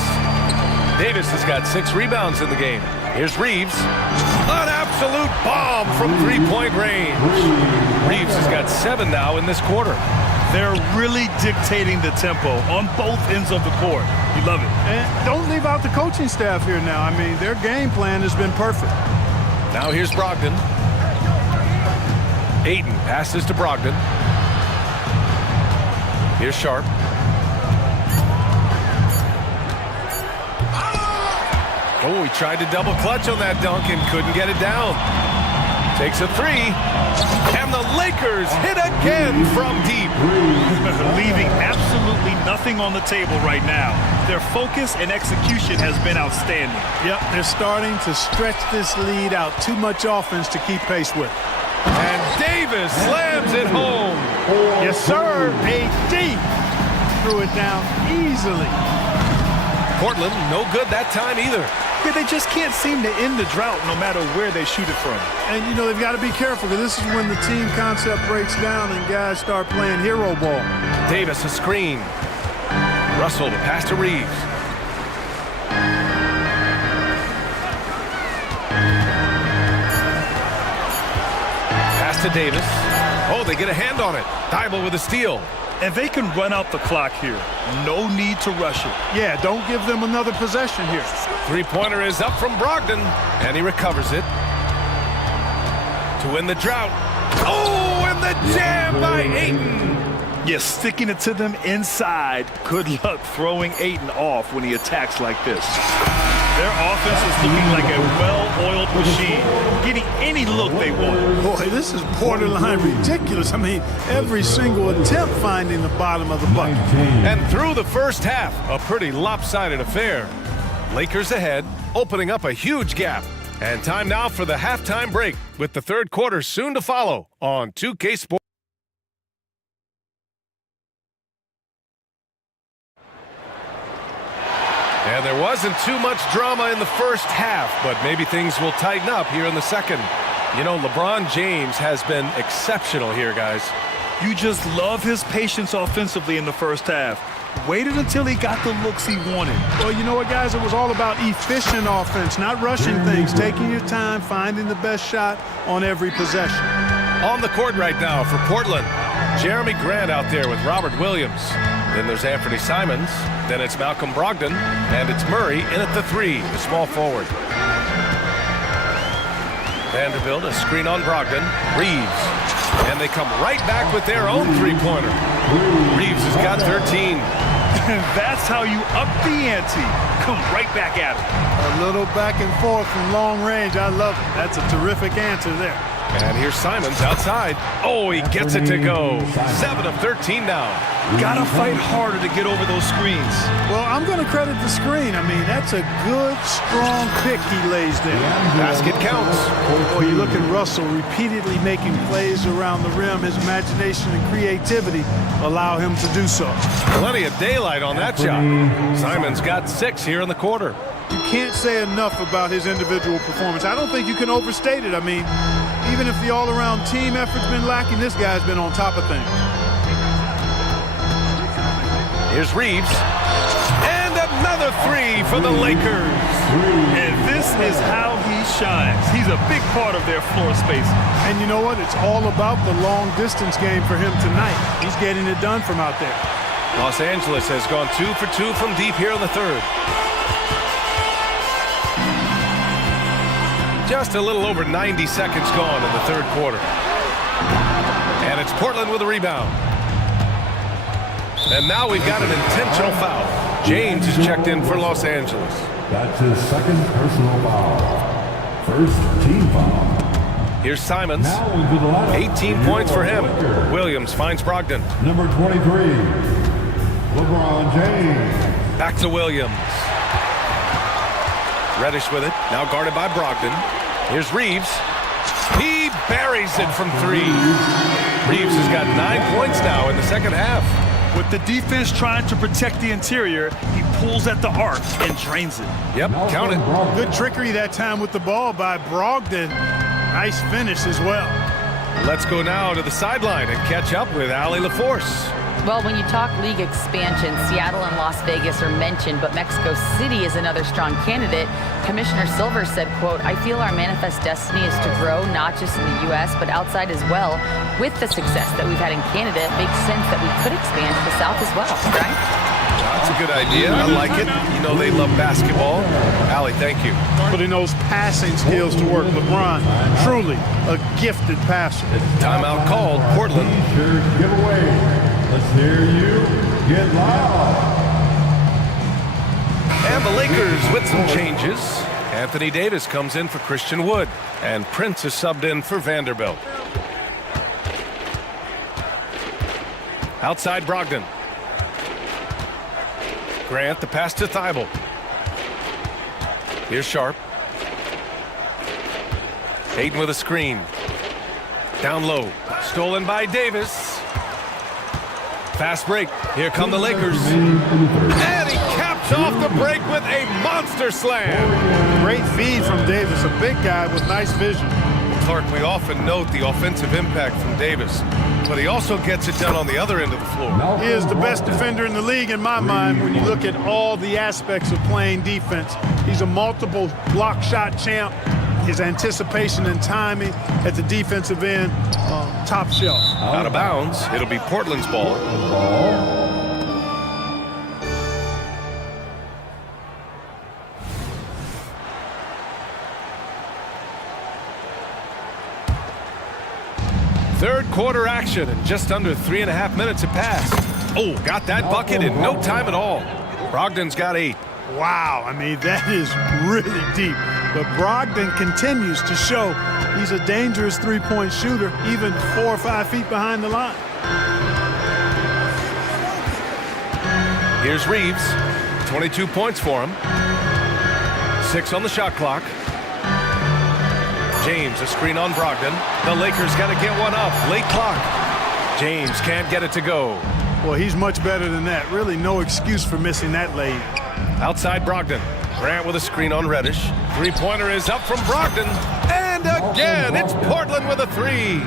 Davis has got 6 rebounds in the game. Here's Reeves. An absolute bomb from three-point range. Reeves has got 7 now in this quarter. They're really dictating the tempo on both ends of the court. You love it. And don't leave out the coaching staff here now. I mean, their game plan has been perfect. Now here's Brogdon. Ayton passes to Brogdon. Here's Sharp. Oh, he tried to double clutch on that dunk and couldn't get it down. Takes a 3. And the Lakers hit again from deep. Leaving absolutely nothing on the table right now. Their focus and execution has been outstanding. Yep, they're starting to stretch this lead out. Too much offense to keep pace with. And Davis slams it home. Yes, sir. AD threw it down easily. Portland, no good that time either. Yeah, they just can't seem to end the drought no matter where they shoot it from. And, you know, they've got to be careful because this is when the team concept breaks down and guys start playing hero ball. Davis a screen. Russell the pass to Reeves. Pass to Davis. Oh, they get a hand on it. Thibault with a steal. And they can run out the clock here. No need to rush it. Yeah, don't give them another possession here. Three-pointer is up from Brogdon, and he recovers it. To win the drought. Oh, and the jam by Ayton. Yeah, sticking it to them inside. Good luck throwing Ayton off when he attacks like this. Their offense is looking like a well-oiled machine, getting any look they want. Boy, this is borderline ridiculous. I mean, every single attempt finding the bottom of the bucket. And through the first half, a pretty lopsided affair. Lakers ahead, opening up a huge gap. And time now for the halftime break, with the third quarter soon to follow on 2K Sports. And there wasn't too much drama in the first half, but maybe things will tighten up here in the second. You know, LeBron James has been exceptional here, guys. You just love his patience offensively in the first half. Waited until he got the looks he wanted. Well, you know what, guys? It was all about efficient offense, not rushing things, taking your time, finding the best shot on every possession. On the court right now for Portland, Jeremy Grant out there with Robert Williams. Then there's Anthony Simons. Then it's Malcolm Brogdon. And it's Murray in at the 3, the small forward. Vanderbilt, a screen on Brogdon. Reeves. And they come right back with their own three-pointer. Reeves has got 13. And that's how you up the ante. Come right back at it. A little back and forth from long range. I love it. That's a terrific answer there. And here's Simons outside. Oh, he gets it to go. 7 of 13 now. Gotta fight harder to get over those screens. Well, I'm going to credit the screen. I mean, that's a good, strong pick he lays there. Basket counts. Boy, you look at Russell repeatedly making plays around the rim. His imagination and creativity allow him to do so. Plenty of daylight on that shot. Simons got 6 here in the quarter. You can't say enough about his individual performance. I don't think you can overstate it. I mean, even if the all-around team effort's been lacking, this guy's been on top of things. Here's Reeves. And another 3 for the Lakers. And this is how he shines. He's a big part of their floor space. And you know what? It's all about the long-distance game for him tonight. He's getting it done from out there. Los Angeles has gone 2 for 2 from deep here in the third. Just a little over 90 seconds gone in the third quarter. And it's Portland with a rebound. And now we've got an intentional foul. James is checked in for Los Angeles. That's his second personal foul. First team foul. Here's Simons. Now into the lineup. 18 points for him. Williams finds Brogdon. Number 23, LeBron James. Back to Williams. Reddish with it. Now guarded by Brogdon. Here's Reeves. He buries it from three. Reeves has got 9 points now in the second half. With the defense trying to protect the interior, he pulls at the arc and drains it. Yep, count it. Good trickery that time with the ball by Brogdon. Nice finish as well. Let's go now to the sideline and catch up with Allie LaForce. Well, when you talk league expansion, Seattle and Las Vegas are mentioned, but Mexico City is another strong candidate. Commissioner Silver said, quote, "I feel our manifest destiny is to grow not just in the U.S., but outside as well. With the success that we've had in Canada, it makes sense that we could expand to the South as well." Right? That's a good idea. I like it. You know they love basketball. Allie, thank you. Putting those passing skills to work. LeBron, truly a gifted passer. Timeout called, Portland. T-shirt giveaway. Let's hear you get loud. And the Lakers with some changes. Anthony Davis comes in for Christian Wood, and Prince is subbed in for Vanderbilt. Outside Brogdon. Grant, the pass to Thibault. Here's Sharp. Hayden with a screen. Down low. Stolen by Davis. Fast break. Here come the Lakers. And he caps off the break with a monster slam. Great feed from Davis, a big guy with nice vision. Clark, we often note the offensive impact from Davis, but he also gets it done on the other end of the floor. He is the best defender in the league in my mind when you look at all the aspects of playing defense. He's a multiple block shot champ. His anticipation and timing at the defensive end, top shelf. Out of bounds. It'll be Portland's ball. Third quarter action, and just under 3.5 minutes have passed. Oh, got that bucket in no time at all. Brogdon's got 8. Wow, I mean, that is really deep. But Brogdon continues to show he's a dangerous three-point shooter, even 4 or 5 feet behind the line. Here's Reeves, 22 points for him. 6 on the shot clock. James, a screen on Brogdon. The Lakers got to get one up. Late clock. James can't get it to go. Well, he's much better than that. Really no excuse for missing that lane. Outside Brogdon. Grant with a screen on Reddish. Three-pointer is up from Brogdon. And again, it's Portland with a 3.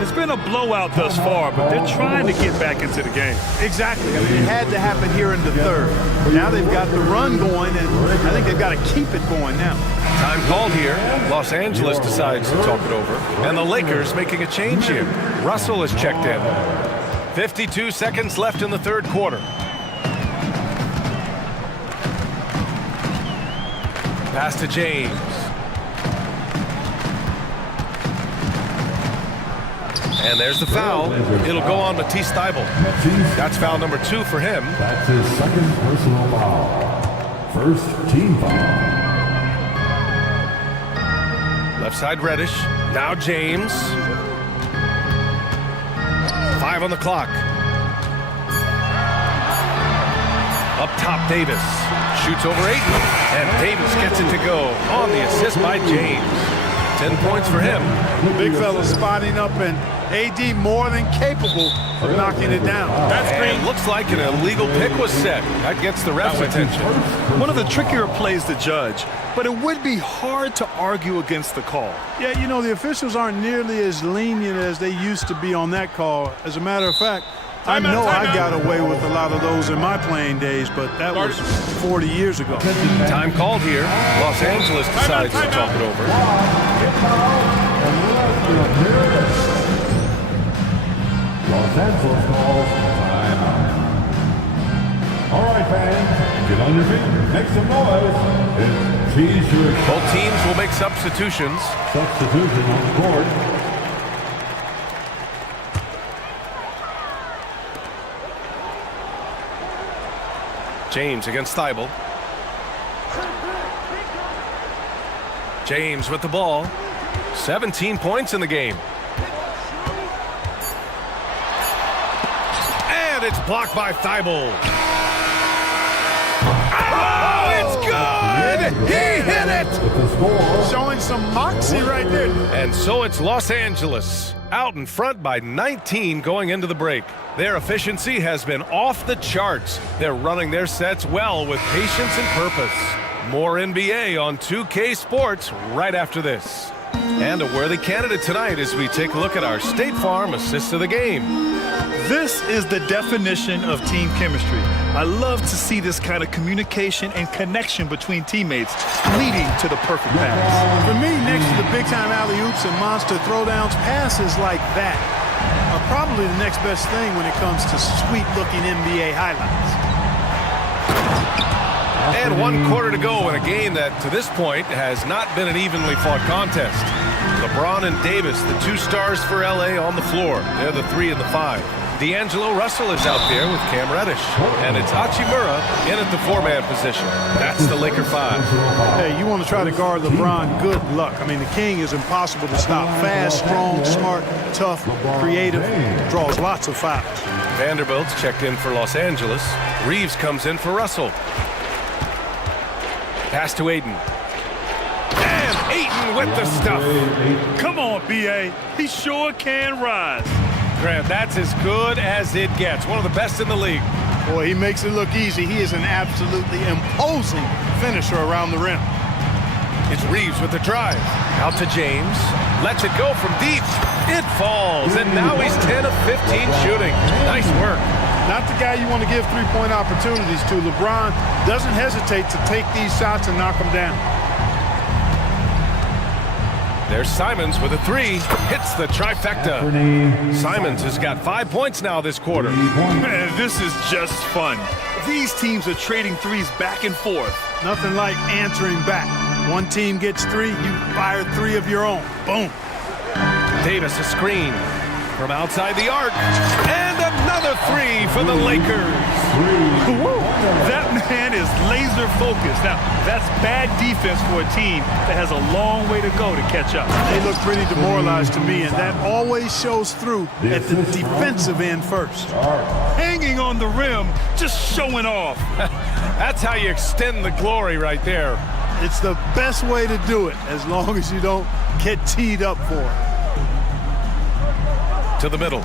It's been a blowout thus far, but they're trying to get back into the game. Exactly. I mean, it had to happen here in the third. Now they've got the run going, and I think they've got to keep it going now. Time called here. Los Angeles decides to talk it over. And the Lakers making a change here. Russell is checked in. 52 seconds left in the third quarter. Pass to James. And there's the foul. It'll go on Matisse Thybulle. That's foul number 2 for him. That's his second personal foul. First team foul. Left side Reddish. Now James. 5 on the clock. Up top Davis. Shoots over Ayton. And Davis gets it to go on the assist by James. 10 points for him. Big fella spotting up, and AD more than capable of knocking it down. And looks like an illegal pick was set. That gets the ref's attention. One of the trickier plays to judge, but it would be hard to argue against the call. Yeah, you know, the officials aren't nearly as lenient as they used to be on that call. As a matter of fact, I know I got away with a lot of those in my playing days, but that was 40 years ago. Time called here. Los Angeles decides to talk it over. Los Angeles calls timeout. All right, fans, get on your feet, make some noise. It's T-shirt. Both teams will make substitutions. Substitution on the court. James against Thybulle. James with the ball. 17 points in the game. And it's blocked by Thibault. Oh, it's good! He hit it! Showing some moxie right there. And so it's Los Angeles, out in front by 19 going into the break. Their efficiency has been off the charts. They're running their sets well with patience and purpose. More NBA on 2K Sports right after this. And a worthy candidate tonight as we take a look at our State Farm assist of the game. This is the definition of team chemistry. I love to see this kind of communication and connection between teammates leading to the perfect pass. For me, next to the big-time alley-oops and monster throwdowns, passes like that are probably the next best thing when it comes to sweet-looking NBA highlights. And 1 quarter to go in a game that, to this point, has not been an evenly fought contest. LeBron and Davis, the 2 stars for LA on the floor. They're the 3 and the 5. D'Angelo Russell is out there with Cam Reddish. And it's Hachimura in at the 4-man position. That's the Laker 5. Hey, you want to try to guard LeBron, good luck. I mean, the king is impossible to stop. Fast, strong, smart, tough, creative, draws lots of fouls. Vanderbilt's checked in for Los Angeles. Reeves comes in for Russell. Pass to Aiden. And Aiden with the stuff. Come on, B.A. He sure can rise. Grant, that's as good as it gets. One of the best in the league. Boy, he makes it look easy. He is an absolutely imposing finisher around the rim. It's Reeves with the drive. Out to James. Lets it go from deep. It falls. And now he's 10 of 15 shooting. Nice work. Not the guy you want to give three-point opportunities to. LeBron doesn't hesitate to take these shots and knock them down. There's Simons with a 3. Hits the trifecta. Simons has got 5 points now this quarter. Man, this is just fun. These teams are trading threes back and forth. Nothing like answering back. One team gets 3, you fire 3 of your own. Boom. Davis a screen from outside the arc. And another 3 for the Lakers. That man is laser focused. Now, that's bad defense for a team that has a long way to go to catch up. They look pretty demoralized to me, and that always shows through at the defensive end first. Hanging on the rim, just showing off. That's how you extend the glory right there. It's the best way to do it, as long as you don't get teed up for it. To the middle.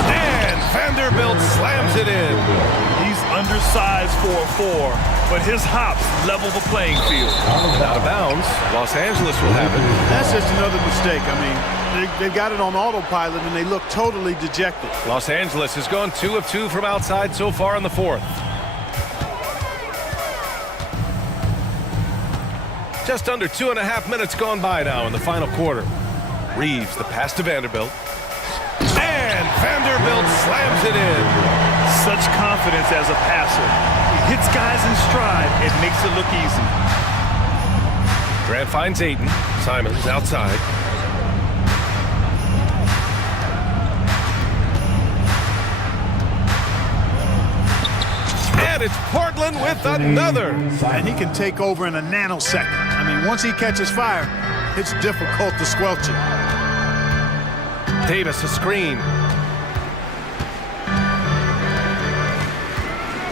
And Vanderbilt slams it in. He's undersized for a 4, but his hops level the playing field. Out of bounds. Los Angeles will have it. That's just another mistake. I mean, they've got it on autopilot, and they look totally dejected. Los Angeles has gone 2 of 2 from outside so far in the 4th. Just under 2.5 minutes gone by now in the final quarter. Reeves, the pass to Vanderbilt. And Vanderbilt slams it in. Such confidence as a passer. He hits guys in stride and makes it look easy. Grant finds Aiden. Simons outside. And it's Portland with another. And he can take over in a nanosecond. I mean, once he catches fire, it's difficult to squelch it. Davis a screen.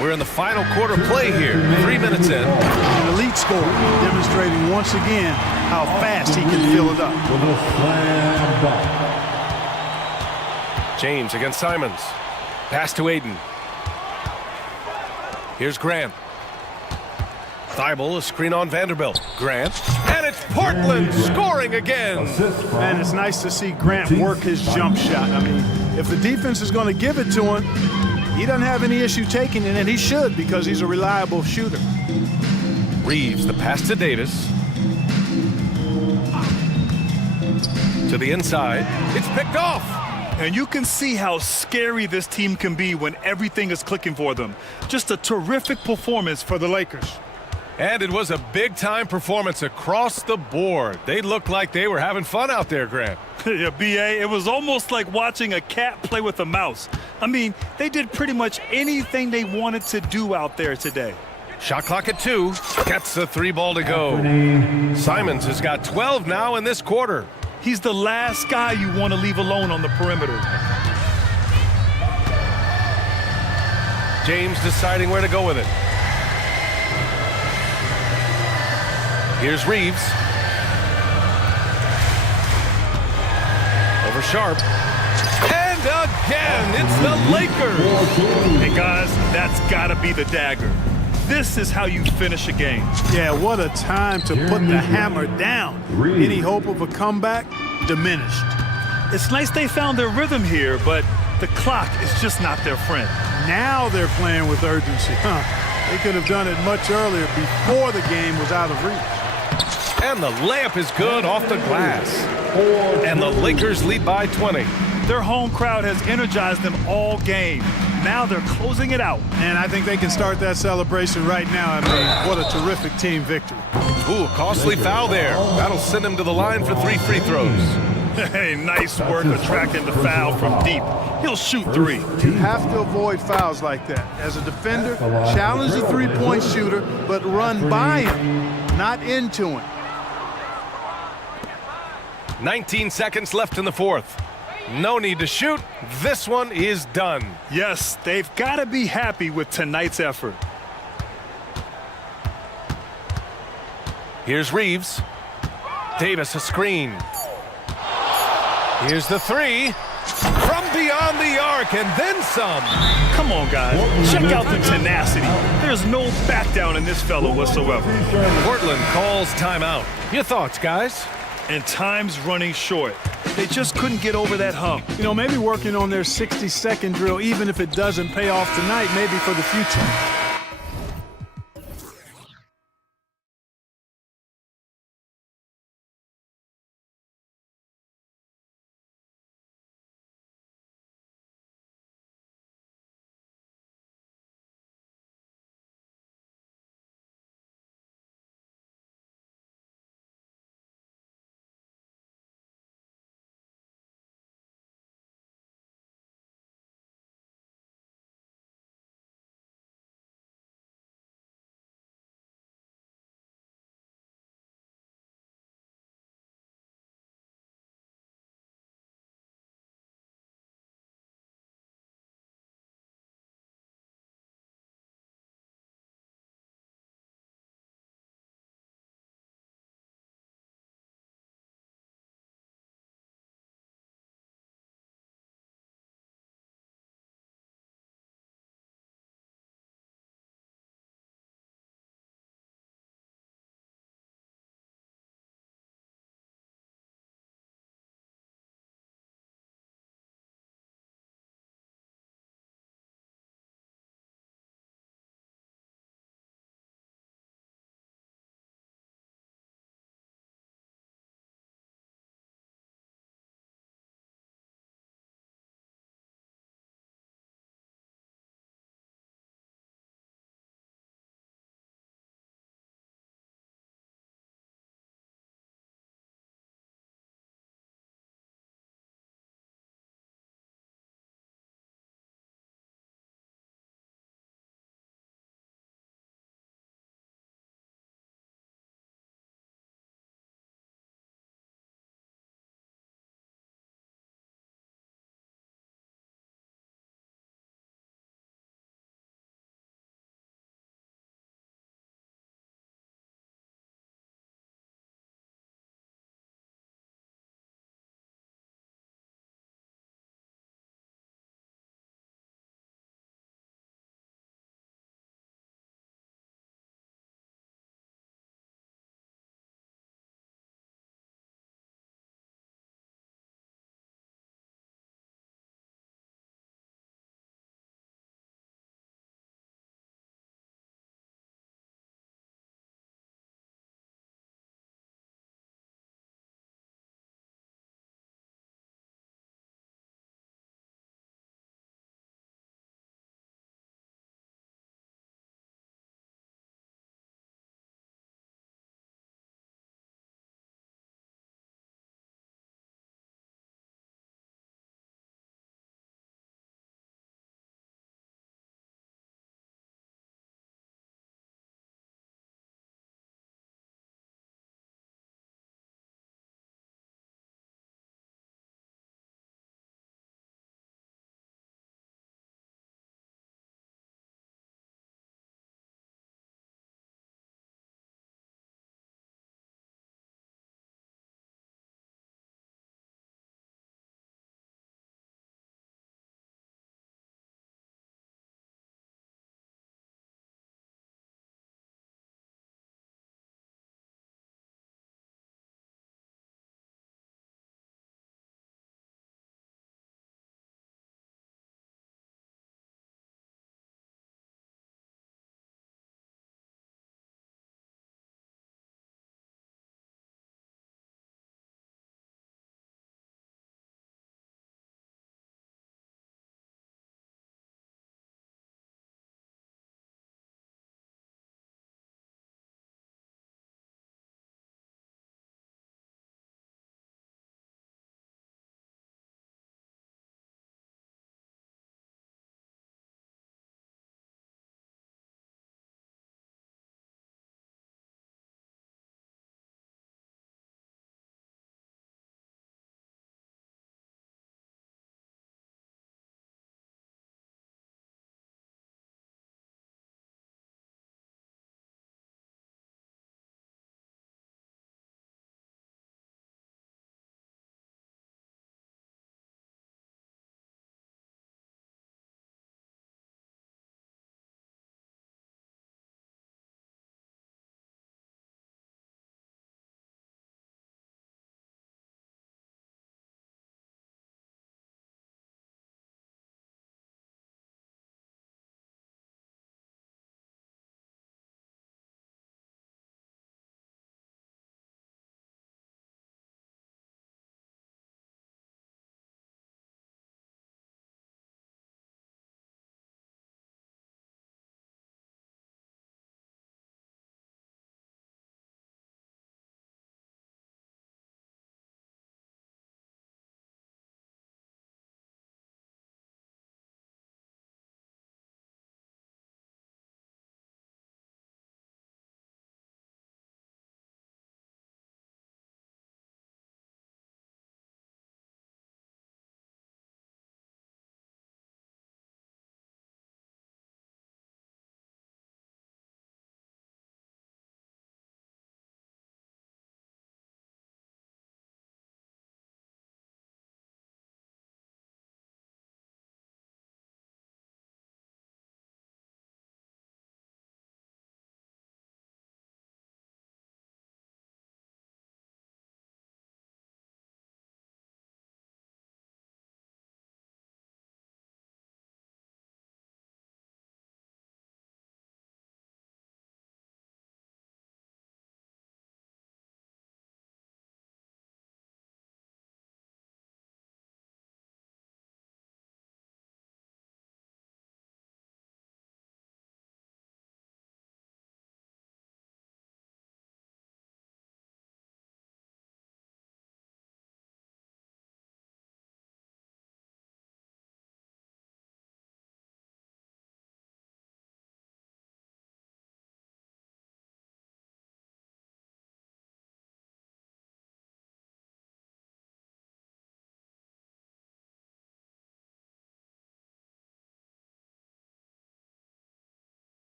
We're in the final quarter play here. 3 minutes in. An elite scorer, demonstrating once again how fast he can fill it up. James against Simons. Pass to Aiden. Here's Grant. Thibault, a screen on Vanderbilt. Grant. And it's Portland scoring again. Man, it's nice to see Grant work his jump shot. I mean, if the defense is going to give it to him, he doesn't have any issue taking it, and he should because he's a reliable shooter. Reeves, the pass to Davis. To the inside. It's picked off. And you can see how scary this team can be when everything is clicking for them. Just a terrific performance for the Lakers. And it was a big-time performance across the board. They looked like they were having fun out there, Grant. Yeah, B.A., it was almost like watching a cat play with a mouse. I mean, they did pretty much anything they wanted to do out there today. Shot clock at 2. Gets the 3 ball to go. Simons has got 12 now in this quarter. He's the last guy you want to leave alone on the perimeter. James deciding where to go with it. Here's Reeves. Over Sharp. And again, it's the Lakers. Hey, guys, that's got to be the dagger. This is how you finish a game. Yeah, what a time to put the hammer down. Any hope of a comeback? Diminished. It's nice they found their rhythm here, but the clock is just not their friend. Now they're playing with urgency. They could have done it much earlier before the game was out of reach. And the layup is good off the glass. And the Lakers lead by 20. Their home crowd has energized them all game. Now they're closing it out. And I think they can start that celebration right now. I mean, what a terrific team victory. Ooh, costly foul there. That'll send him to the line for 3 free throws. Hey, nice work attracting the foul from deep. He'll shoot 3. You have to avoid fouls like that. As a defender, challenge the three-point shooter, but run by him, not into him. 19 seconds left in the fourth. No need to shoot. This one is done. Yes, they've got to be happy with tonight's effort. Here's Reeves. Davis a screen. Here's the 3. From beyond the arc and then some. Come on, guys. Check out the tenacity. There's no back down in this fellow whatsoever. Portland calls timeout. Your thoughts, guys? And time's running short. They just couldn't get over that hump. You know, maybe working on their 60-second drill, even if it doesn't pay off tonight, maybe for the future.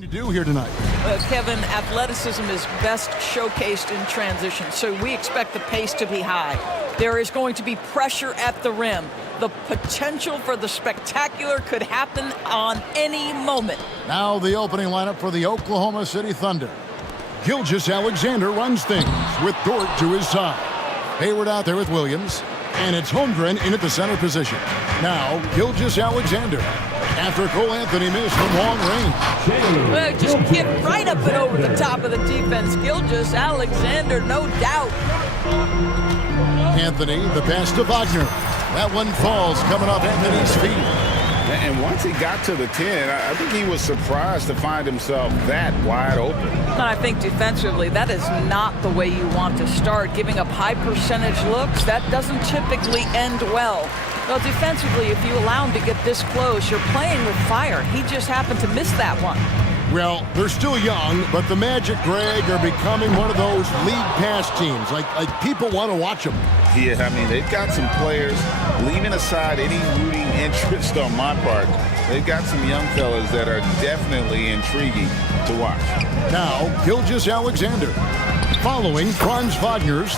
To do here tonight. Kevin, athleticism is best showcased in transition, so we expect the pace to be high. There is going to be pressure at the rim. The potential for the spectacular could happen on any moment. Now the opening lineup for the Oklahoma City Thunder. Gilgeous-Alexander runs things with Dort to his side. Hayward out there with Williams, and it's Holmgren in at the center position. Now Gilgeous-Alexander. After Cole Anthony missed from long range. Well, just get right up and over the top of the defense. Gilgeous-Alexander, no doubt. Anthony, the pass to Wagner. That one falls coming off Anthony's feet. And once he got to the 10, I think he was surprised to find himself that wide open. And I think defensively, that is not the way you want to start. Giving up high percentage looks, that doesn't typically end well. Well, defensively, if you allow him to get this close, you're playing with fire. He just happened to miss that one. Well, they're still young, but the Magic, Greg, are becoming one of those league pass teams. Like people want to watch them. Yeah, I mean, they've got some players, leaving aside any rooting interest on my part, they've got some young fellas that are definitely intriguing to watch. Now, Gilgeous-Alexander, following Franz Wagner's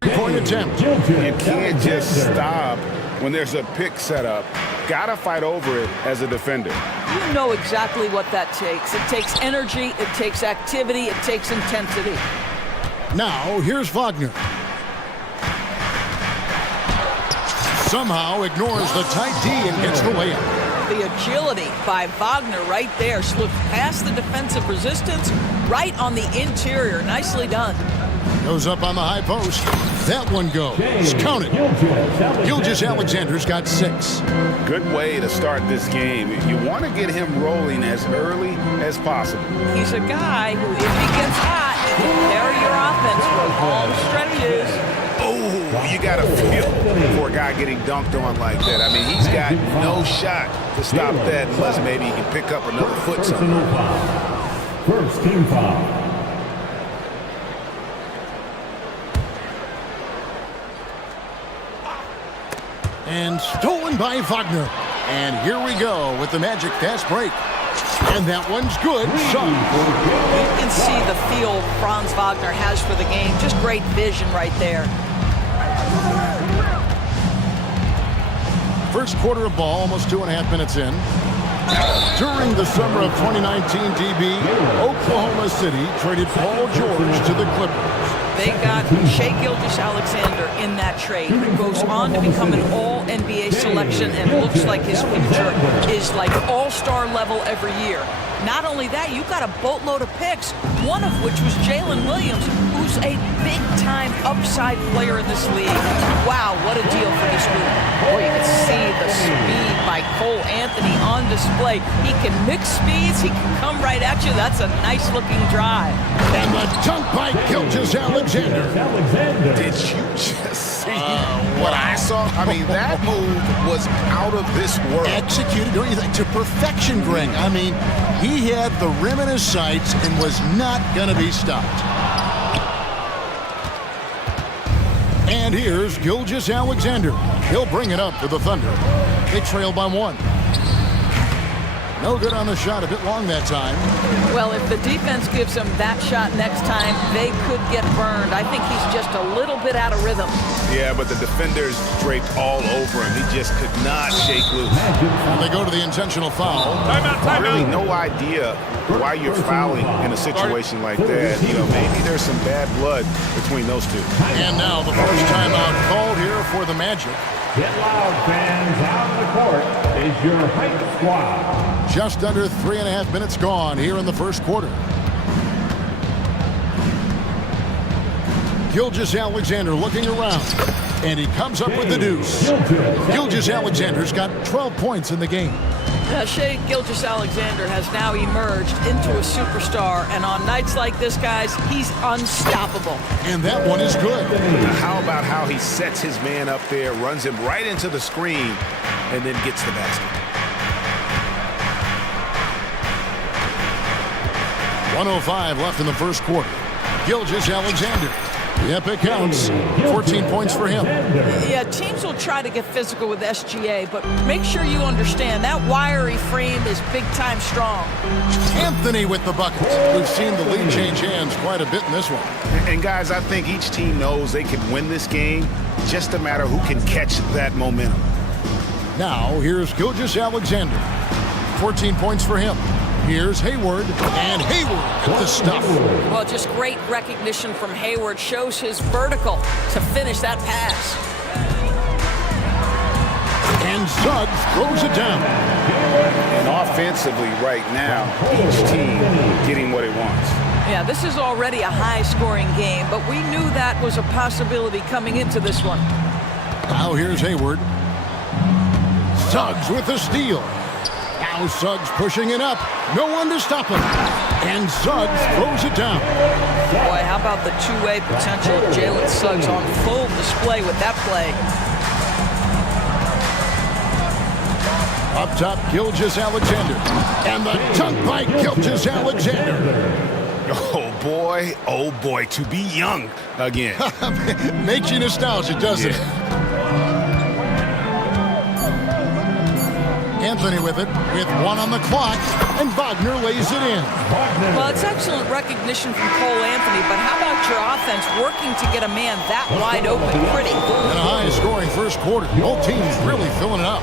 three-point attempt. You can't just stop when there's a pick set up. Gotta fight over it as a defender. You know exactly what that takes. It takes energy, it takes activity, it takes intensity. Now, here's Wagner. Somehow ignores the tight D and gets the layup. The agility by Wagner right there. Slips past the defensive resistance, right on the interior. Nicely done. Goes up on the high post. That one goes. Count it. Gilgeous-Alexander's got 6. Good way to start this game. You want to get him rolling as early as possible. He's a guy who, if he gets hot, he can carry your offense for long stretches. Oh, you got to feel for a guy getting dunked on like that. I mean, he's got no shot to stop that unless maybe he can pick up another foot somewhere. First team foul. And stolen by Wagner. And here we go with the Magic fast break. And that one's good. Shot. You can see the feel Franz Wagner has for the game. Just great vision right there. First quarter of ball, almost 2.5 minutes in. During the summer of 2019 DB, Oklahoma City traded Paul George to the Clippers. They got Shai Gilgeous-Alexander in that trade, who goes on to become an all-NBA selection and looks like his future is like all-star level every year. Not only that, you got a boatload of picks, one of which was Jalen Williams, who's a big-time upside player in this league. Wow, what a deal for this group. Boy, you can see the speed by Cole Anthony on display. He can mix speeds, he can come right at you. That's a nice-looking drive. And the dunk by Gilgeous-Alexander. Did you just see what I saw? I mean, that move was out of this world. Executed, don't you think, to perfection, Greg. I mean, he had the rim in his sights and was not going to be stopped. And here's Gilgeous-Alexander. He'll bring it up for the Thunder. They trail by 1. No good on the shot, a bit long that time. Well, if the defense gives him that shot next time, they could get burned. I think he's just a little bit out of rhythm. Yeah, but the defenders draped all over him. He just could not shake loose. And they go to the intentional foul. Timeout. Really no idea why you're fouling in a situation like that. You know, maybe there's some bad blood between those two. And now the first timeout called here for the Magic. Get loud, fans. Out of the court is your hype squad. Just under 3.5 minutes gone here in the first quarter. Gilgeous-Alexander looking around, and he comes up with the deuce. Gilgeous-Alexander's got 12 points in the game. Shai Gilgeous-Alexander has now emerged into a superstar, and on nights like this, guys, he's unstoppable. And that one is good. How about how he sets his man up there, runs him right into the screen, and then gets the basket. 1:05 left in the first quarter. Gilgeous-Alexander Yep, it counts. 14 points for him. Yeah, teams will try to get physical with SGA, but make sure you understand that wiry frame is big-time strong. Anthony with the bucket. We've seen the lead change hands quite a bit in this one. And guys, I think each team knows they can win this game, just a matter who can catch that momentum. Now, here's Gilgeous-Alexander. 14 points for him. Here's Hayward, and Hayward with the stuff. Well, just great recognition from Hayward. Shows his vertical to finish that pass. And Suggs throws it down. And offensively right now, each team getting what it wants. Yeah, this is already a high-scoring game, but we knew that was a possibility coming into this one. Now here's Hayward. Suggs with the steal. Now Suggs pushing it up. No one to stop him. And Suggs throws it down. Boy, how about the two-way potential of Jalen Suggs on full display with that play. Up top, Gilgeous-Alexander. And the dunk by Gilgeous-Alexander. Oh boy, to be young again. Makes you nostalgic, doesn't it? Anthony with it, with one on the clock, and Wagner lays it in. Well, it's excellent recognition from Cole Anthony, but how about your offense working to get a man that wide open pretty? And a high-scoring first quarter. Both teams really filling it up.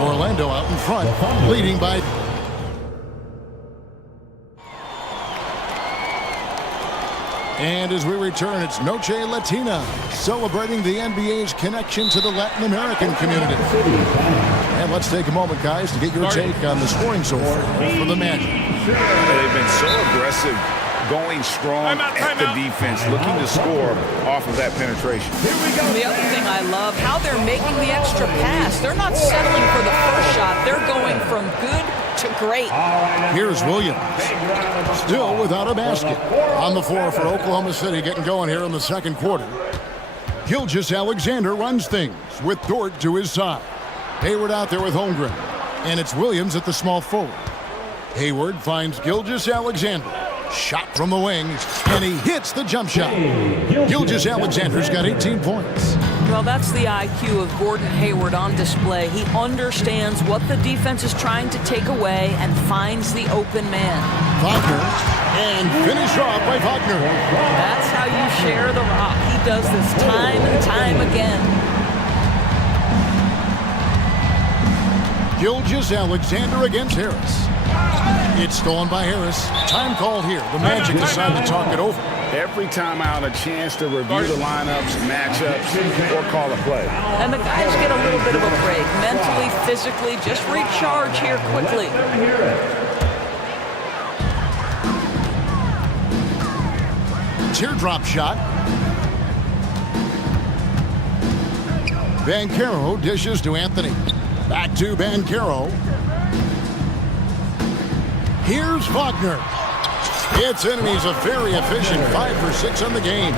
Orlando out in front, leading by... And as we return, it's Noche Latina, celebrating the NBA's connection to the Latin American community. And let's take a moment, guys, to get your take on the scoring so far for the Magic. They've been so aggressive, going strong at the defense, looking to score off of that penetration. The other thing I love, how they're making the extra pass. They're not settling for the first shot. They're going from good to great. Here's Williams, still without a basket. On the floor for Oklahoma City, getting going here in the second quarter. Gilgeous-Alexander runs things with Dort to his side. Hayward out there with Holmgren, and it's Williams at the small forward. Hayward finds Gilgeous-Alexander. Shot from the wing, and he hits the jump shot. Gilgeous-Alexander's got 18 points. Well, that's the IQ of Gordon Hayward on display. He understands what the defense is trying to take away and finds the open man. Wagner, and finish off by Wagner. That's how you share the rock. He does this time and time again. Gilgeous-Alexander against Harris. It's stolen by Harris. Time called here. The Magic decide to talk it over. Every time out, a chance to review the lineups, matchups, or call a play. And the guys get a little bit of a break. Mentally, physically, just recharge here quickly. Teardrop shot. Banchero dishes to Anthony. Back to Banchero. Here's Wagner. It's in, and he's a very efficient 5 for 6 on the game.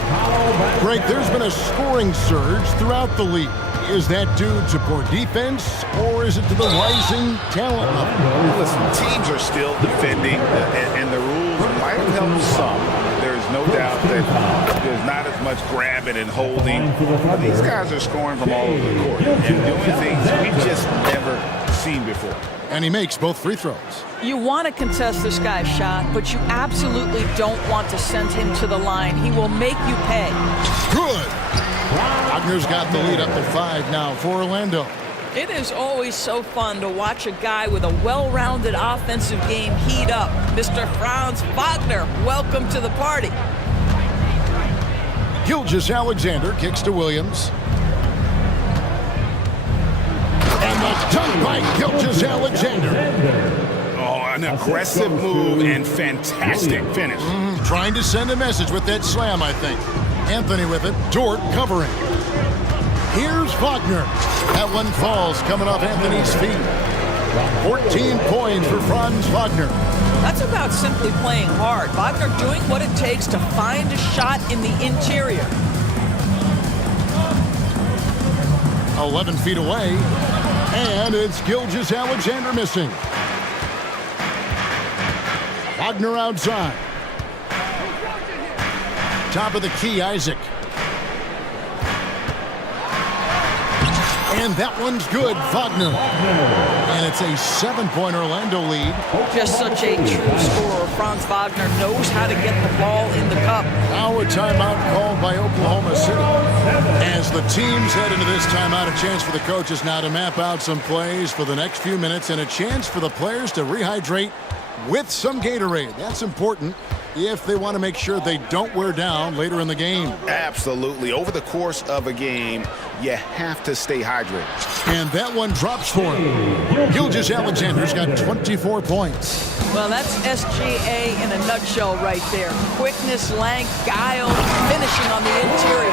Greg, there's been a scoring surge throughout the league. Is that due to poor defense, or is it to the rising talent level? Listen, teams are still defending, and the rules might have helped some. There's no doubt that there's not as much grabbing and holding. But these guys are scoring from all over the court and doing things we've just never seen before. And he makes both free throws. You want to contest this guy's shot, but you absolutely don't want to send him to the line. He will make you pay. Good. Wagner's got the lead up to 5 now for Orlando. It is always so fun to watch a guy with a well-rounded offensive game heat up. Mr. Franz Wagner, welcome to the party. Gilgeous-Alexander kicks to Williams. And the dunk by Gilgeous-Alexander. Oh, an aggressive move and fantastic finish. Trying to send a message with that slam, I think. Anthony with it. Dort covering. Here's Wagner. That one falls coming off Anthony's feet. 14 points for Franz Wagner. That's about simply playing hard. Wagner doing what it takes to find a shot in the interior. 11 feet away. And it's Gilgeous-Alexander missing. Wagner outside. Top of the key, Isaac. And that one's good, Wagner. And it's a 7-point Orlando lead. Just such a true scorer. Franz Wagner knows how to get the ball in the cup. Now a timeout called by Oklahoma City. As the teams head into this timeout, a chance for the coaches now to map out some plays for the next few minutes and a chance for the players to rehydrate with some Gatorade. That's important if they want to make sure they don't wear down later in the game. Absolutely. Over the course of a game, you have to stay hydrated. And that one drops for him. Gilgeous-Alexander's got 24 points. Well, that's SGA in a nutshell right there. Quickness, length, guile, finishing on the interior.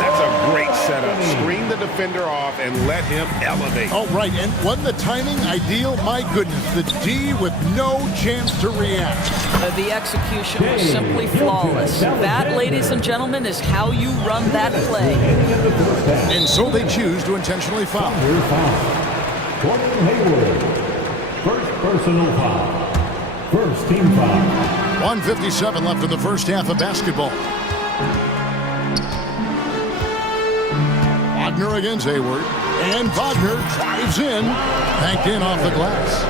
That's a great setup. Screen the defender off and let him elevate. Oh, right. And wasn't the timing ideal? My goodness. The D with no chance to react. The execution was simply flawless. That, ladies and gentlemen, is how you run that play. And so they choose to intentionally foul. Gordon Hayward, first personal foul. First team foul. 1:57 left in the first half of basketball. Wagner against Hayward. And Wagner drives in. Banked in off the glass.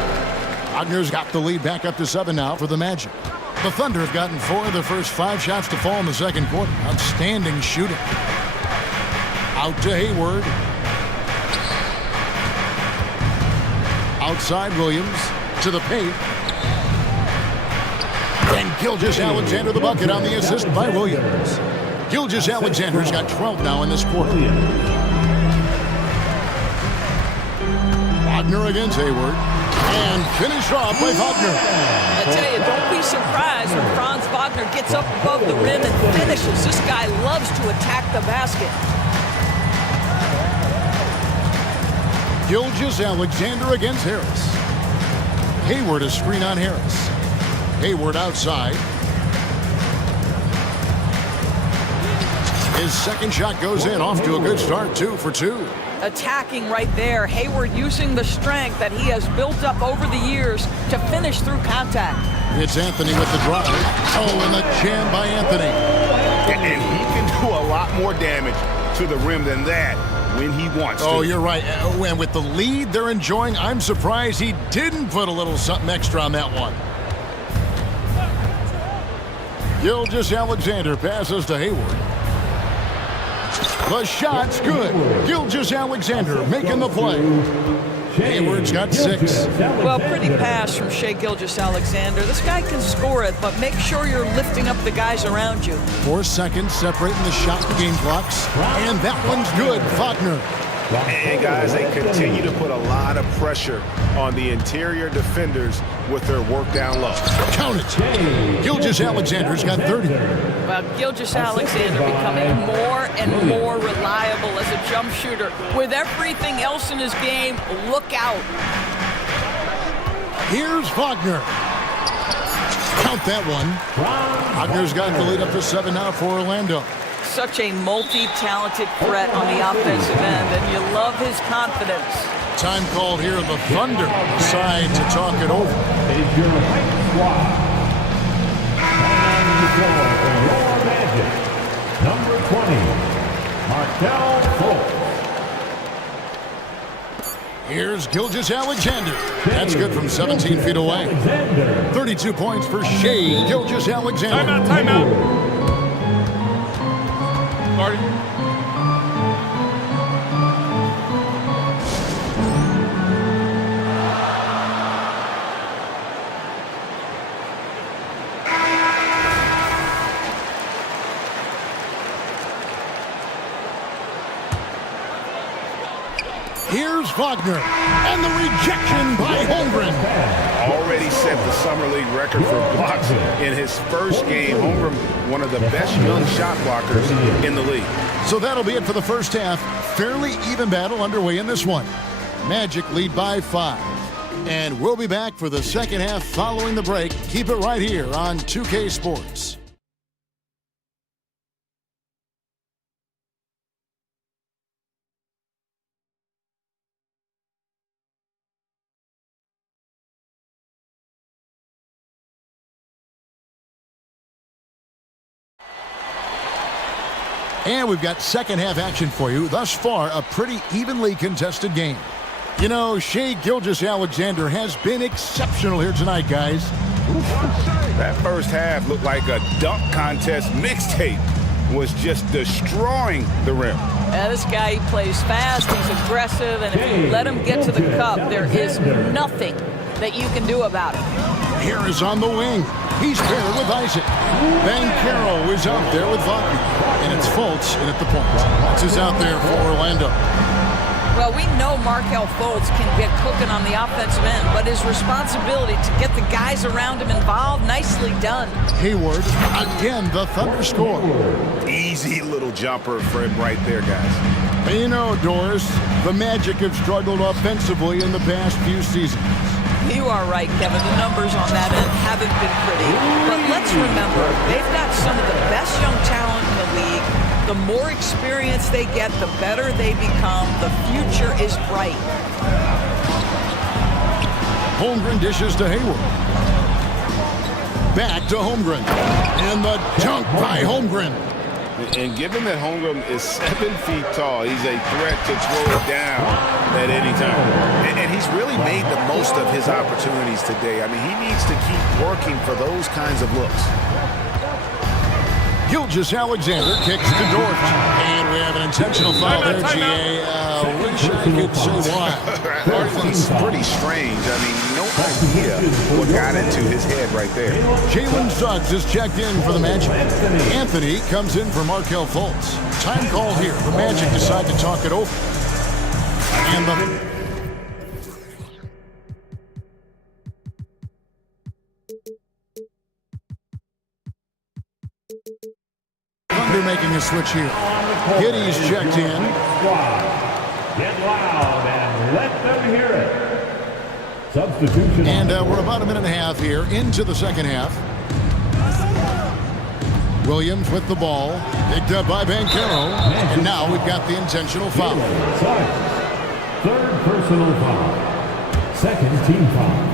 Wagner's got the lead back up to 7 now for the Magic. The Thunder have gotten 4 of their first 5 shots to fall in the second quarter. Outstanding shooting. Out to Hayward. Outside Williams to the paint. And Gilgeous-Alexander the bucket on the assist by Williams. Gilgeous-Alexander's got 12 now in this quarter. Wagner against Hayward. And finished off by Wagner. I tell you, don't be surprised when Franz Wagner gets up above the rim and finishes. This guy loves to attack the basket. Gilgeous-Alexander against Harris. Hayward a screen on Harris. Hayward outside. His second shot goes in, off to a good start, 2 for 2. Attacking right there. Hayward using the strength that he has built up over the years to finish through contact. It's Anthony with the drive. Oh, and the jam by Anthony. And he can do a lot more damage to the rim than that when he wants to. Oh, you're right. And with the lead they're enjoying, I'm surprised he didn't put a little something extra on that one. Gilgeous-Alexander passes to Hayward. The shot's good. Gilgeous-Alexander making the play. Hayward's got 6. Well, pretty pass from Shai Gilgeous-Alexander. This guy can score it, but make sure you're lifting up the guys around you. 4 seconds separating the shot game clocks. And that one's good. Wagner. And guys, they continue to put a lot of pressure on the interior defenders with their work down low. Count it. Gilgeous-Alexander's got 30. Well, Gilgeous-Alexander becoming more and more reliable as a jump shooter. With everything else in his game, look out. Here's Wagner. Count that one. Wagner's got the lead up to 7 now for Orlando. Such a multi-talented threat on the offensive end, and you love his confidence. Time called here. The Thunder decide to talk it over. Is your height squad. And the floor for your Magic, number 20, Markel Fultz. Here's Gilgeous-Alexander. That's good from 17 feet away. 32 points for Shai Gilgeous-Alexander. Timeout. Marty. Here's Wagner, and the rejection by Holmgren. Already set the Summer League record for blocks in his first game. Holmgren, one of the best young shot blockers in the league. So that'll be it for the first half. Fairly even battle underway in this one. Magic lead by 5. And we'll be back for the second half following the break. Keep it right here on 2K Sports. And we've got second half action for you. Thus far, a pretty evenly contested game. You know, Shai Gilgeous-Alexander has been exceptional here tonight, guys. That first half looked like a dunk contest mixtape. Was just destroying the rim. Yeah, this guy, he plays fast, he's aggressive, and if you let him get to the cup, there is nothing that you can do about it. Here is on the wing. He's paired with Isaac. Bankero is out there with Wagner. And it's Fultz in at the point. Fultz is out there for Orlando. Well, we know Markelle Fultz can get cooking on the offensive end, but his responsibility to get the guys around him involved, nicely done. Hayward, again, the Thunder score. Easy little jumper for him right there, guys. You know, Doris, the Magic have struggled offensively in the past few seasons. You are right, Kevin. The numbers on that end haven't been pretty. But let's remember, they've got some of the best young talent in the league. The more experience they get, the better they become. The future is bright. Holmgren dishes to Hayward. Back to Holmgren. And the dunk by Holmgren. And given that Holmgren is 7 feet tall, he's a threat to throw it down at any time. And he's really made the most of his opportunities today. I mean, he needs to keep working for those kinds of looks. Gilgeous-Alexander kicks to Dort. And we have an intentional foul there, GA. Wish I could say why. Everything's pretty strange. I mean, no idea what got into his head right there. Jalen Suggs is checked in for the Magic. Anthony comes in for Markelle Fultz. Time call here. The Magic decide to talk it over. And the... Thunder making a switch here. Giddy's checked in. Get loud and let them hear it. Substitution. And we're about a minute and a half here into the second half. Williams with the ball. Picked up by Bankero. And now we've got the intentional foul. Third personal foul. Second team foul.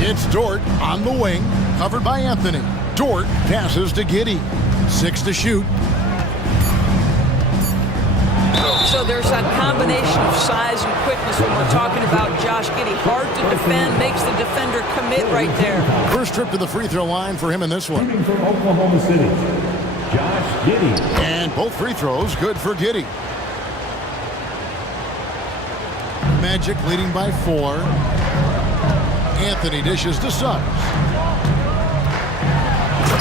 It's Dort on the wing, covered by Anthony. Dort passes to Giddey. 6 to shoot. So there's that combination of size and quickness when we're talking about Josh Giddey. Hard to defend, makes the defender commit right there. First trip to the free throw line for him in this one. Shooting from Oklahoma City, Josh Giddey. And both free throws good for Giddey. Magic leading by 4. Anthony dishes to Suggs.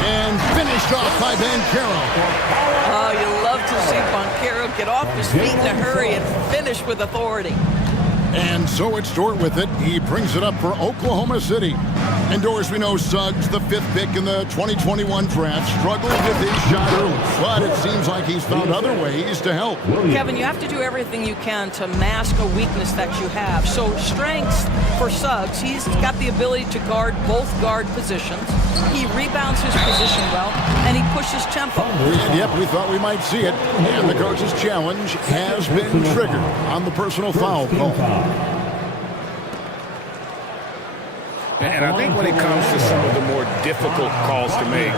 And finished off by Bankero. Oh, you love to see Bankero get off his feet in a hurry and finish with authority. And so it's Dort with it. He brings it up for Oklahoma City. And Doris, we know Suggs, the 5th pick in the 2021 draft, struggled with his shot early, but it seems like he's found other ways to help. Kevin, you have to do everything you can to mask a weakness that you have. So strengths for Suggs, he's got the ability to guard both guard positions. He rebounds his position well, and he pushes tempo. And yep, we thought we might see it. And the coach's challenge has been triggered on the personal foul call. And I think when it comes to some of the more difficult calls to make,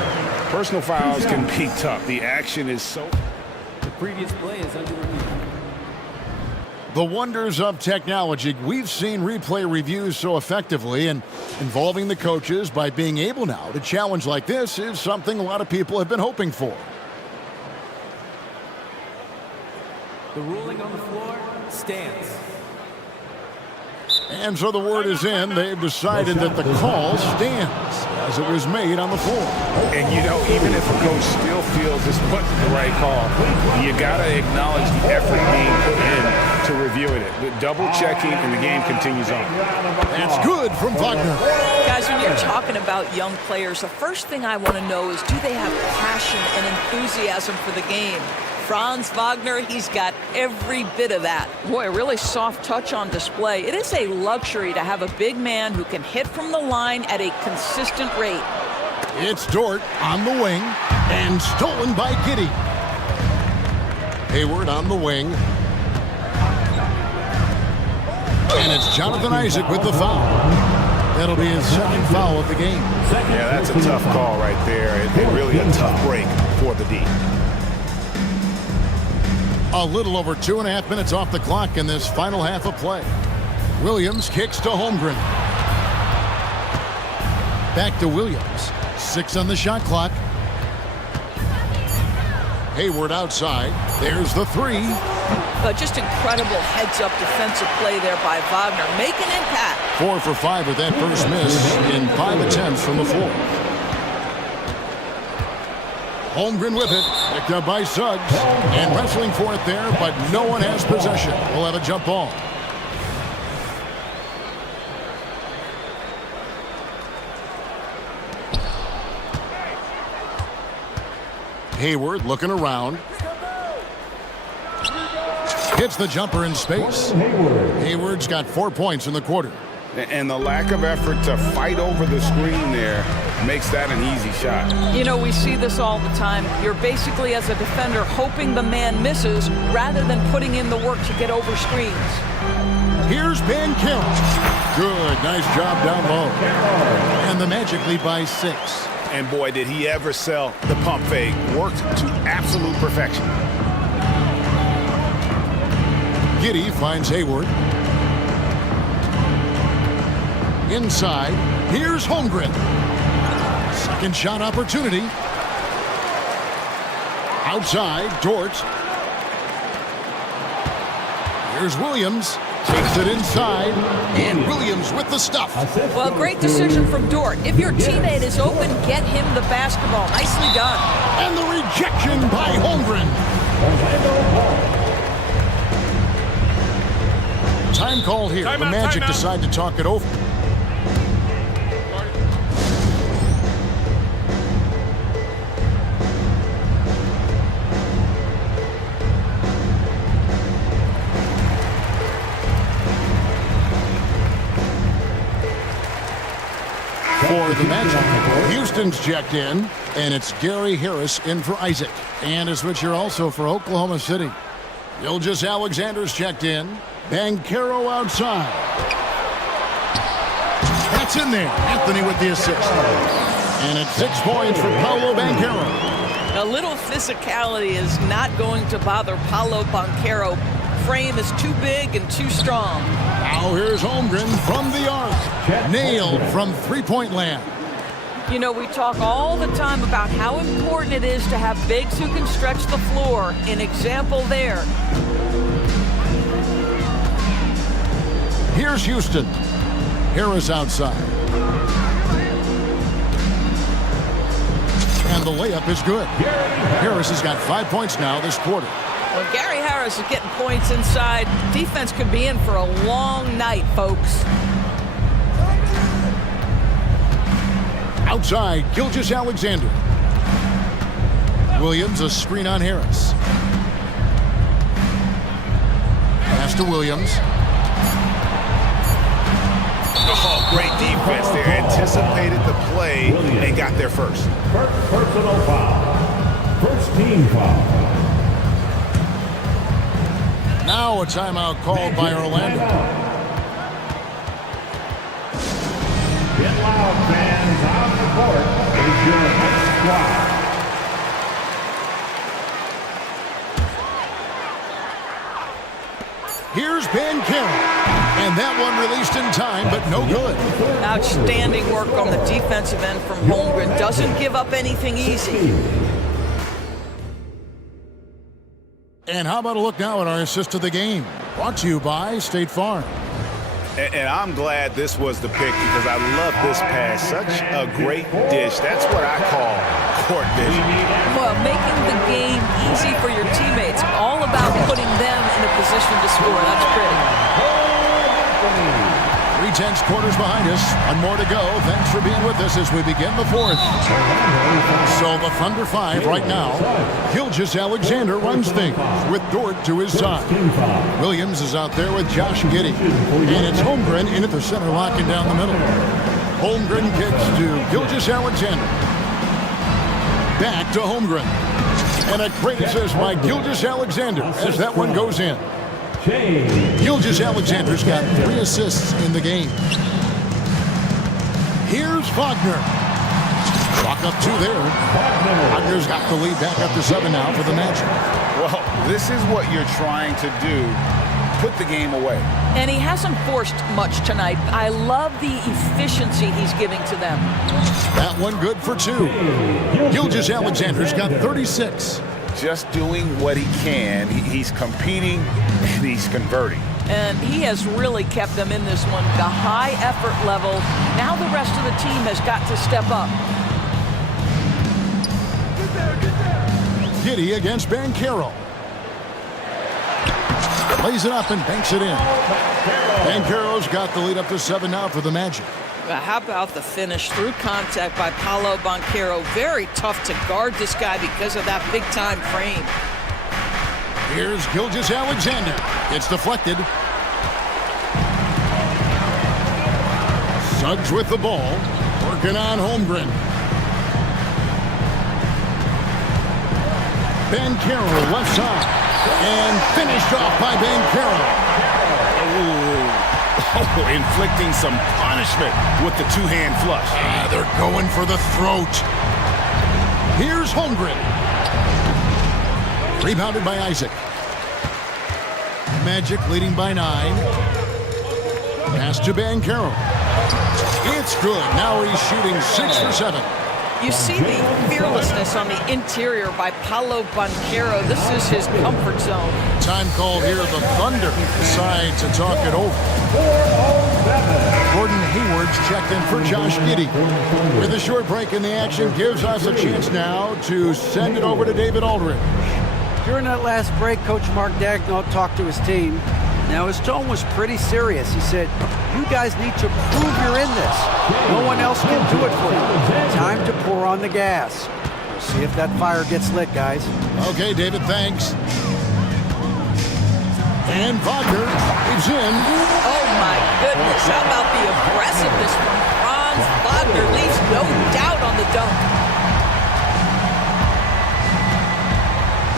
personal fouls can be tough. The action is so... The previous play is under review. The wonders of technology. We've seen replay reviews so effectively, and involving the coaches by being able now to challenge like this is something a lot of people have been hoping for. The ruling on the floor stands. And so the word is in. They've decided that the call stands as it was made on the floor. And, you know, even if a coach still feels this wasn't the right call, you got to acknowledge the effort being put in to reviewing it. The double checking, and the game continues on. That's good from Wagner. Guys, when you're talking about young players, the first thing I want to know is, do they have passion and enthusiasm for the game? Franz Wagner, he's got every bit of that. Boy, a really soft touch on display. It is a luxury to have a big man who can hit from the line at a consistent rate. It's Dort on the wing and stolen by Giddey. Hayward on the wing. And it's Jonathan Isaac with the foul. That'll be his second foul of the game. Yeah, that's a tough call right there. And really a tough break for the D. A little over 2.5 minutes off the clock in this final half of play. Williams kicks to Holmgren. Back to Williams. 6 on the shot clock. Hayward outside. There's the 3. Just incredible heads-up defensive play there by Wagner. Make an impact. 4 for 5 with that first miss in 5 attempts from the floor. Holmgren with it. Picked up by Suggs. And wrestling for it there, but no one has possession. We'll have a jump ball. Hayward looking around. Hits the jumper in space. Hayward's got 4 points in the quarter. And the lack of effort to fight over the screen there makes that an easy shot. You know, we see this all the time. You're basically, as a defender, hoping the man misses rather than putting in the work to get over screens. Here's Van Kim. Good, nice job down low. And the Magic lead by 6. And boy, did he ever sell the pump fake. Worked to absolute perfection. Giddey finds Hayward. Inside, here's Holmgren. Second shot opportunity. Outside, Dort. Here's Williams. Takes it inside, and Williams with the stuff. Well, great decision from Dort. If your teammate is open, get him the basketball. Nicely done. And the rejection by Holmgren. Time called here. The Magic decide to talk it over. For the Magic, Houston's checked in, and it's Gary Harris in for Isaac. And a switcher also for Oklahoma City. Gilgeous-Alexander's checked in. Banchero outside. That's in there. Anthony with the assist. And it's 6 points for Paolo Banchero. A little physicality is not going to bother Paolo Banchero. Frame is too big and too strong. Now here's Holmgren from the arc. Nailed from three-point land. You know, we talk all the time about how important it is to have bigs who can stretch the floor. An example there. Here's Houston. Harris outside. And the layup is good. Harris has got 5 points now this quarter. When Gary Harris is getting points inside, defense could be in for a long night, folks. Outside, Gilgeous-Alexander. Williams, a screen on Harris. Pass to Williams. Oh, great defense there. Anticipated the play and got there first. First personal foul. First team foul. Now a timeout called by Orlando. Get loud, fans. On the court is your next squad. Here's Banchero. And that one released in time, but no good. Outstanding work on the defensive end from Holmgren. Doesn't give up anything easy. And how about a look now at our assist of the game? Brought to you by State Farm. And I'm glad this was the pick because I love this pass. Such a great dish. That's what I call court vision. Well, making the game easy for your teammates. All about putting them in a position to score. That's pretty. 3/10 quarters behind us. One more to go. Thanks for being with us as we begin the fourth. So the Thunder 5 right now. Gilgeous-Alexander runs things with Dort to his side. Williams is out there with Josh Giddey. And it's Holmgren in at the center, locking down the middle. Holmgren kicks to Gilgeous-Alexander. Back to Holmgren. And a great assist by Gilgeous-Alexander as that one goes in. Gilgeous-Alexander's got 3 assists in the game. Here's Wagner. Clock up 2 there. Wagner's got the lead back up to 7 now for the Magic. Well, this is what you're trying to do. Put the game away. And he hasn't forced much tonight. I love the efficiency he's giving to them. That one good for 2. Gilgeous-Alexander's got 36. Just doing what he can. He's competing and he's converting. And he has really kept them in this one. The high effort level. Now the rest of the team has got to step up. Giddy against Banchero. Lays it up and banks it in. Banchero's got the lead up to 7 now for the Magic. How about the finish through contact by Paolo Banchero? Very tough to guard this guy because of that big-time frame. Here's Gilgeous-Alexander. It's deflected. Suggs with the ball. Working on Holmgren. Banchero left side. And finished off by Banchero. Oh, inflicting some punishment with the two-hand flush. They're going for the throat. Here's Holmgren. Rebounded by Isaac. Magic leading by 9. Pass to Banchero. It's good. Now he's shooting 6 for 7. You see the fearlessness on the interior by Paolo Banchero. This is his comfort zone. Time call here. The Thunder decide to talk it over. Gordon Hayward's checked in for Josh Giddey. With a short break in the action, gives us a chance now to send it over to David Aldridge. During that last break, Coach Mark Daigneault talked to his team. Now, his tone was pretty serious. He said, you guys need to prove you're in this. No one else can do it for you. Time to pour on the gas. We'll see if that fire gets lit, guys. Okay, David, thanks. And Wagner is in. Oh, my goodness. How about the aggressiveness from Franz Wagner? Leaves no doubt on the dunk.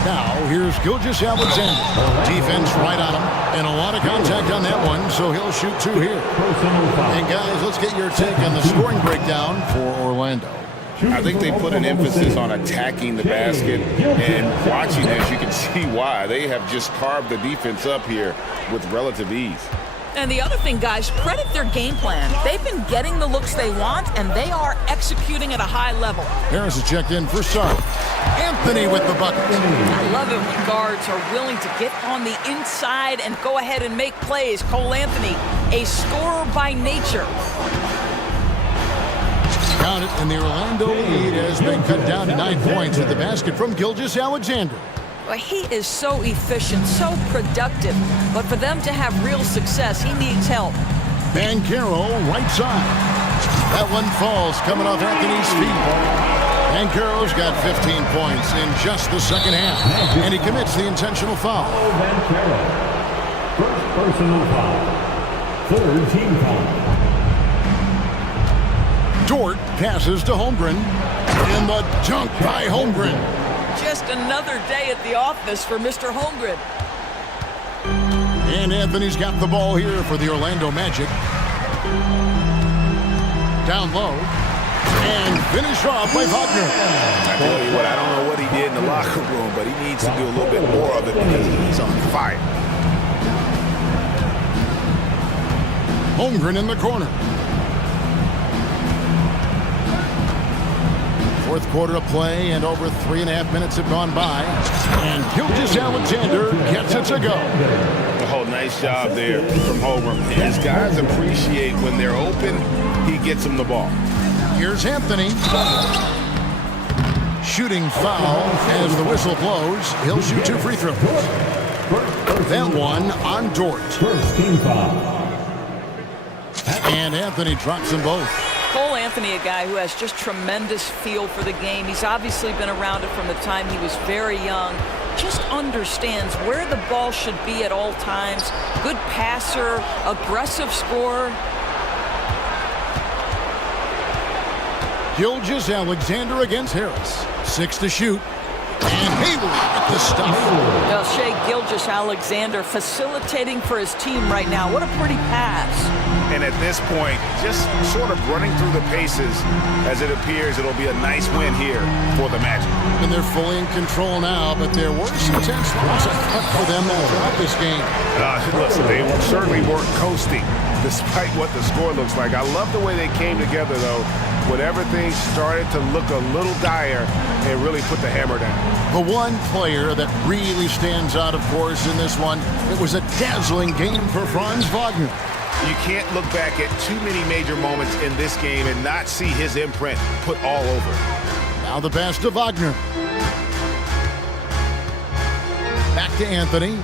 Now, here's Gilgeous-Alexander. Defense right on him. And a lot of contact on that one, so he'll shoot 2 here. And guys, let's get your take on the scoring breakdown for Orlando. I think they put an emphasis on attacking the basket, and watching this, you can see why. They have just carved the defense up here with relative ease. And the other thing, guys, credit their game plan. They've been getting the looks they want, and they are executing at a high level. Harris is checked in for Suggs. Anthony with the bucket. I love it when guards are willing to get on the inside and go ahead and make plays. Cole Anthony, a scorer by nature. Count it, and the Orlando lead has been cut down to 9 points with the basket from Gilgeous-Alexander. Well, he is so efficient, so productive. But for them to have real success, he needs help. Banchero, right side. That one falls, coming off Anthony's feet. Banchero's got 15 points in just the second half, and he commits the intentional foul. Banchero. First personal foul. 3rd team foul. Dort passes to Holmgren, and the dunk by Holmgren. Just another day at the office for Mr. Holmgren. And Anthony's got the ball here for the Orlando Magic. Down low. And finished off by Wagner. I tell you what, I don't know what he did in the locker room, but he needs to do a little bit more of it because he's on fire. Holmgren in the corner. 4th quarter of play, and over 3.5 minutes have gone by. And Gilgeous-Alexander gets it to go. Oh, nice job there from Holmgren. His guys appreciate when they're open, he gets them the ball. Here's Anthony. Shooting foul as the whistle blows. He'll shoot 2 free throws. That one on Dort. First team foul. And Anthony drops them both. Cole Anthony, a guy who has just tremendous feel for the game. He's obviously been around it from the time he was very young. Just understands where the ball should be at all times. Good passer, aggressive scorer. Gilgeous-Alexander against Harris. 6 to shoot. And Hayward with the stuff. Well, Shea, Gilgeous-Alexander facilitating for his team right now. What a pretty pass. And at this point, just sort of running through the paces, as it appears it'll be a nice win here for the Magic. And they're fully in control now, but there were some tense spots for them throughout this game. Listen, they certainly weren't coasting, despite what the score looks like. I love the way they came together, though. Whenever things started to look a little dire, they really put the hammer down. The one player that really stands out, of course, in this one, it was a dazzling game for Franz Wagner. You can't look back at too many major moments in this game and not see his imprint put all over it. Now the pass to Wagner. Back to Anthony.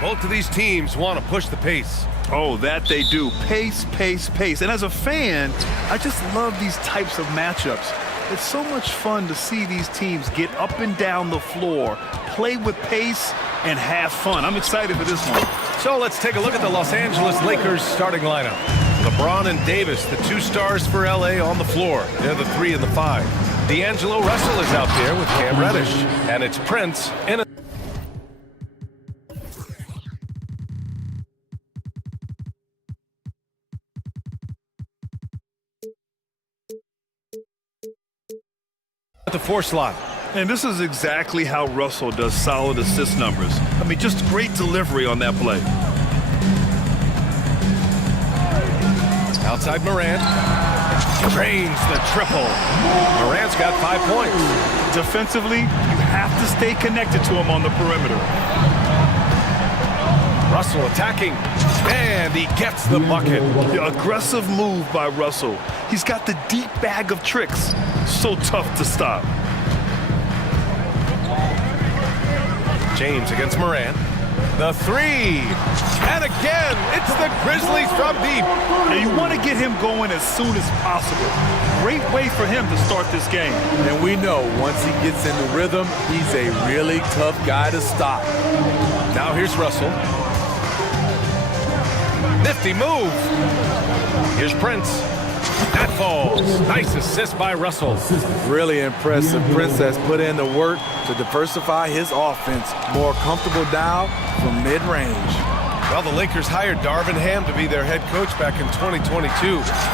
Both of these teams want to push the pace. Oh, that they do. Pace, pace, pace. And as a fan, I just love these types of matchups. It's so much fun to see these teams get up and down the floor, play with pace, and have fun. I'm excited for this one. So let's take a look at the Los Angeles Lakers starting lineup. LeBron and Davis, the 2 stars for LA on the floor. They're the 3 and the 5. D'Angelo Russell is out there with Cam Reddish. And it's Prince in a... at the 4 slot. And this is exactly how Russell does solid assist numbers. I mean, just great delivery on that play. Outside Morant. Drains the triple. Morant's got 5 points. Defensively, you have to stay connected to him on the perimeter. Russell attacking, and he gets the bucket. The aggressive move by Russell. He's got the deep bag of tricks. So tough to stop. James against Morant. The 3. And again, it's the Grizzlies from deep. And you want to get him going as soon as possible. Great way for him to start this game. And we know once he gets in the rhythm, he's a really tough guy to stop. Now here's Russell. Nifty move. Here's Prince. That falls. Nice assist by Russell. Really impressive. Prince has put in the work to diversify his offense. More comfortable down from mid-range. Well, the Lakers hired Darvin Ham to be their head coach back in 2022.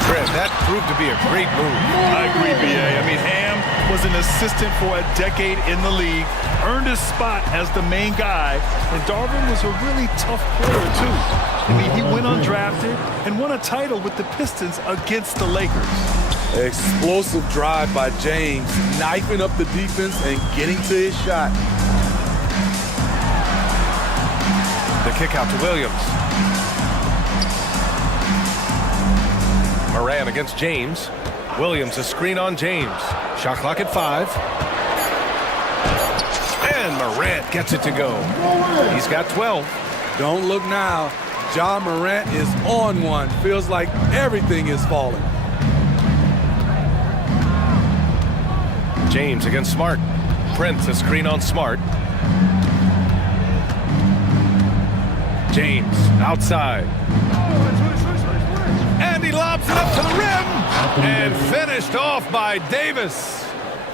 Fred, that proved to be a great move. I agree, B.A. I mean, Ham was an assistant for a decade in the league, earned his spot as the main guy, and Darvin was a really tough player, too. I mean, he went undrafted and won a title with the Pistons against the Lakers. Explosive drive by James, knifing up the defense and getting to his shot. The kick out to Williams. Morant against James. Williams, a screen on James. Shot clock at 5. And Morant gets it to go. He's got 12. Don't look now. Ja Morant is on one. Feels like everything is falling. James against Smart. Prince, a screen on Smart. James outside. And he lobs it up to the rim. And finished off by Davis.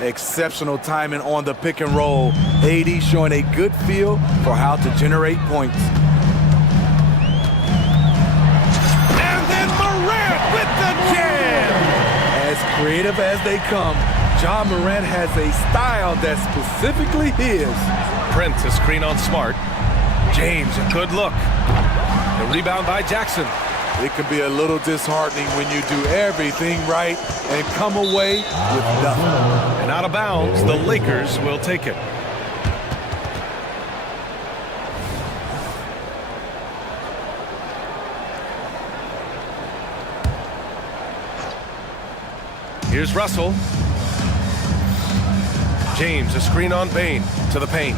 Exceptional timing on the pick and roll. AD showing a good feel for how to generate points. And then Morant with the jam. As creative as they come, Ja Morant has a style that's specifically his. Prince, a screen on Smart. James, a good look. The rebound by Jackson. It can be a little disheartening when you do everything right and come away with nothing. And out of bounds, the Lakers will take it. Here's Russell. James, a screen on Bain to the paint.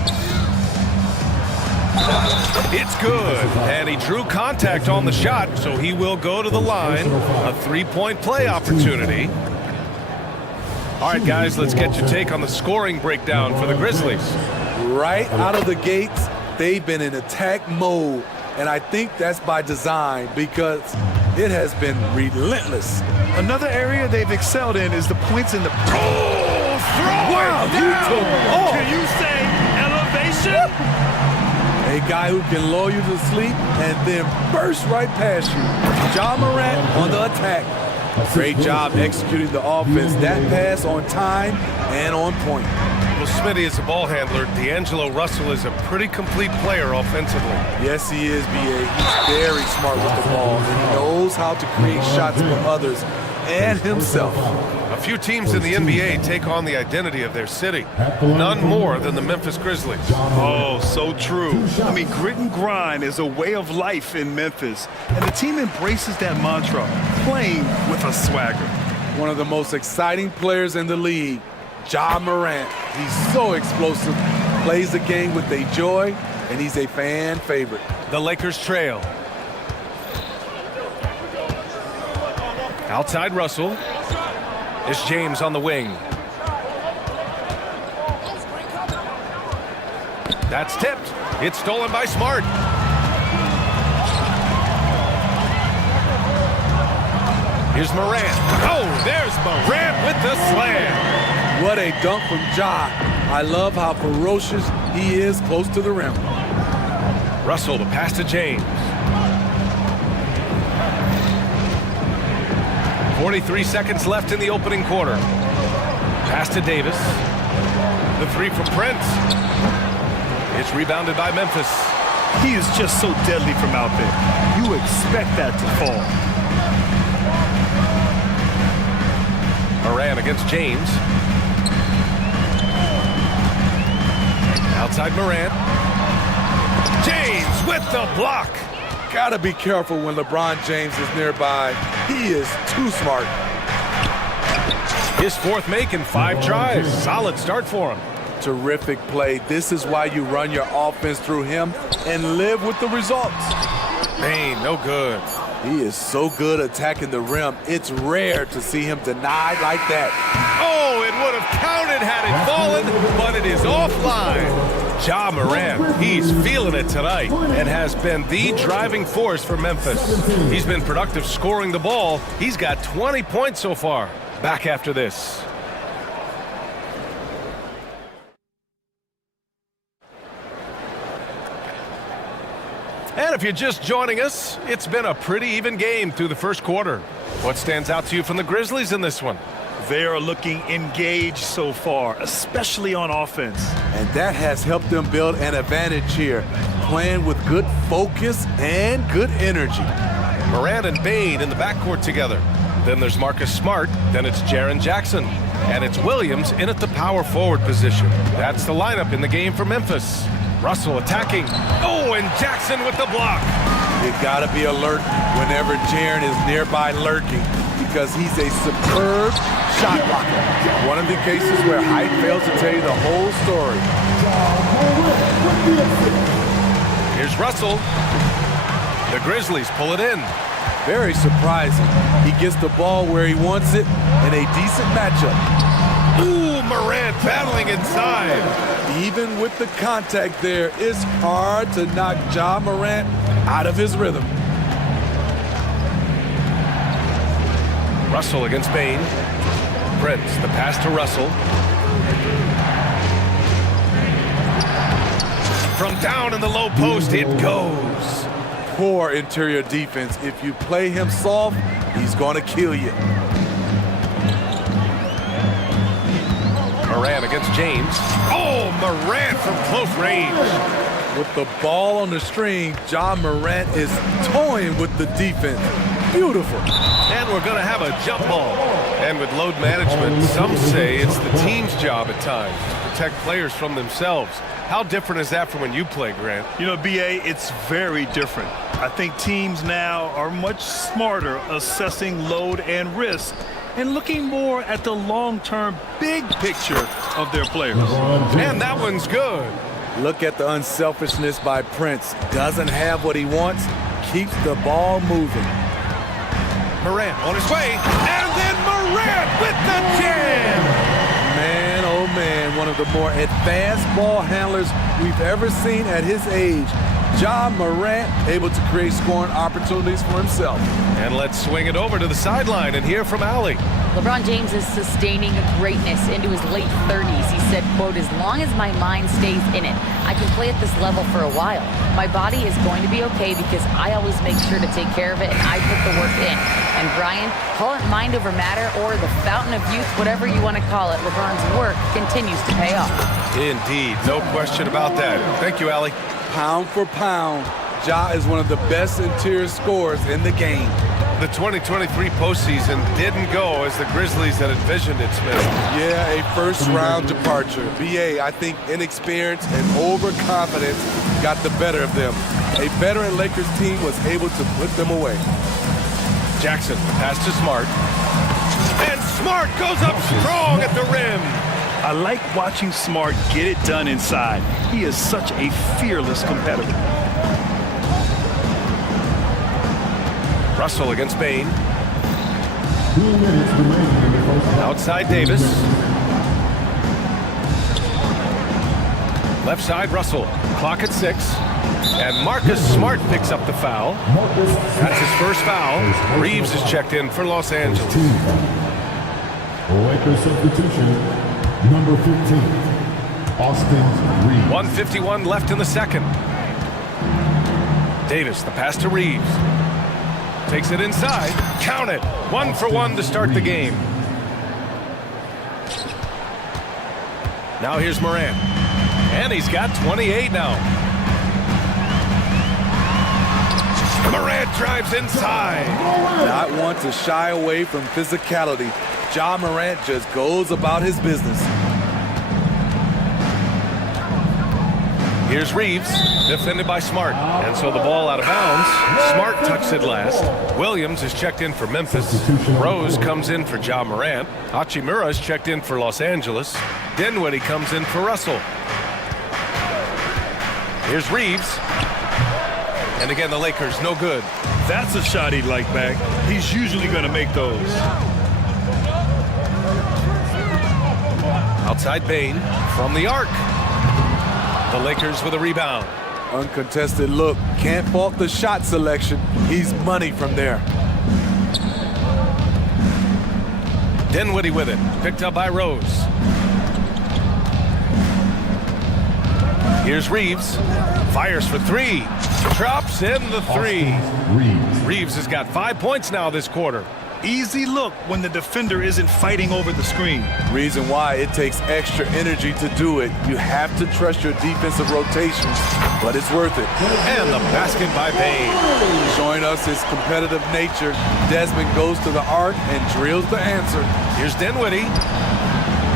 It's good, and he drew contact on the shot, so he will go to the line. A 3-point play opportunity. All right, guys, let's get your take on the scoring breakdown for the Grizzlies. Right out of the gates, they've been in attack mode, and I think that's by design because it has been relentless. Another area they've excelled in is the points in the... Oh, throw wow, it down! Oh. Can you say elevation? A guy who can lull you to sleep and then burst right past you. Ja Morant on the attack. Great job executing the offense. That pass on time and on point. Well, Smitty is a ball handler. D'Angelo Russell is a pretty complete player offensively. Yes, he is, B.A. He's very smart with the ball. He knows how to create shots for others and himself. A few teams in the NBA take on the identity of their city. None more than the Memphis Grizzlies. Oh, so true. I mean, grit and grind is a way of life in Memphis, and the team embraces that mantra, playing with a swagger. One of the most exciting players in the league, Ja Morant. He's so explosive, plays the game with a joy, and he's a fan favorite. The Lakers trail. Outside Russell. It's James on the wing. That's tipped. It's stolen by Smart. Here's Morant. Oh, there's Morant with the slam. What a dunk from Ja. I love how ferocious he is close to the rim. Russell, the pass to James. 43 seconds left in the opening quarter. Pass to Davis. The three from Prince. It's rebounded by Memphis. He is just so deadly from out there. You expect that to fall. Moran against James. Outside Moran. James with the block. Gotta be careful when LeBron James is nearby. He is too smart. His fourth make in 5 tries. Solid start for him. Terrific play. This is why you run your offense through him and live with the results. Bain, no good. He is so good attacking the rim. It's rare to see him denied like that. Oh, it would have counted had it fallen, but it is offline. Ja Morant, he's feeling it tonight and has been the driving force for Memphis. He's been productive scoring the ball. He's got 20 points so far. Back after this. And if you're just joining us, it's been a pretty even game through the first quarter. What stands out to you from the Grizzlies in this one? They are looking engaged so far, especially on offense. And that has helped them build an advantage here, playing with good focus and good energy. Morant and Bain in the backcourt together. Then there's Marcus Smart. Then it's Jaren Jackson. And it's Williams in at the power forward position. That's the lineup in the game for Memphis. Russell attacking. Oh, and Jackson with the block. You gotta be alert whenever Jaren is nearby lurking because he's a superb shot blocker. One of the cases where height fails to tell you the whole story. Here's Russell. The Grizzlies pull it in. Very surprising. He gets the ball where he wants it in a decent matchup. Ooh, Morant battling inside. Even with the contact there, it's hard to knock Ja Morant out of his rhythm. Russell against Bain. Prince, the pass to Russell. From down in the low post, it goes. Poor interior defense. If you play him soft, he's going to kill you. Morant against James. Oh, Morant from close range. With the ball on the string, Ja Morant is toying with the defense. Beautiful. And we're going to have a jump ball. And with load management, some say it's the team's job at times to protect players from themselves. How different is that from when you play, Grant? You know, B.A., it's very different. I think teams now are much smarter assessing load and risk and looking more at the long-term big picture of their players. And that one's good. Look at the unselfishness by Prince. Doesn't have what he wants, keeps the ball moving. Morant on his way, and then Morant with the jam! Man, oh man, one of the more advanced ball handlers we've ever seen at his age. Ja Morant able to create scoring opportunities for himself. And let's swing it over to the sideline and hear from Allie. LeBron James is sustaining greatness into his late 30s. He said, quote, "As long as my mind stays in it, I can play at this level for a while. My body is going to be okay because I always make sure to take care of it and I put the work in." And Brian, call it mind over matter or the fountain of youth, whatever you want to call it, LeBron's work continues to pay off. Indeed, no question about that. Thank you, Allie. Pound for pound, Ja is one of the best interior scorers in the game. The 2023 postseason didn't go as the Grizzlies had envisioned it, Smith. Yeah, a first-round departure. BA, I think inexperience and overconfidence got the better of them. A veteran Lakers team was able to put them away. Jackson, pass to Smart. And Smart goes up strong at the rim. I like watching Smart get it done inside. He is such a fearless competitor. Russell against Bain. 2 minutes remaining in the first half. Outside Davis. Left side Russell. Clock at 6. And Marcus Smart picks up the foul. That's his first foul. Reeves is checked in for Los Angeles. Lakers substitution, number 15, Austin Reeves. 1:51 left in the second. Davis, the pass to Reeves. Takes it inside. Count it. 1 for 1 to start the game. Now here's Morant. And he's got 28 now. Morant drives inside. Not want to shy away from physicality. Ja Morant just goes about his business. Here's Reeves, defended by Smart. And so the ball out of bounds. Smart touched it last. Williams is checked in for Memphis. Rose comes in for Ja Morant. Hachimura is checked in for Los Angeles. Dinwiddie comes in for Russell. Here's Reeves. And again, the Lakers, no good. That's a shot he'd like back. He's usually going to make those. Outside Bain from the arc. The Lakers with a rebound. Uncontested look. Can't fault the shot selection. He's money from there. Dinwiddie with it. Picked up by Rose. Here's Reeves. Fires for 3. Drops in the 3. Reeves has got 5 points now this quarter. Easy look when the defender isn't fighting over the screen. Reason why it takes extra energy to do it. You have to trust your defensive rotations, but it's worth it. And the basket by Bain. Showing us his competitive nature, Desmond goes to the arc and drills the answer. Here's Dinwiddie.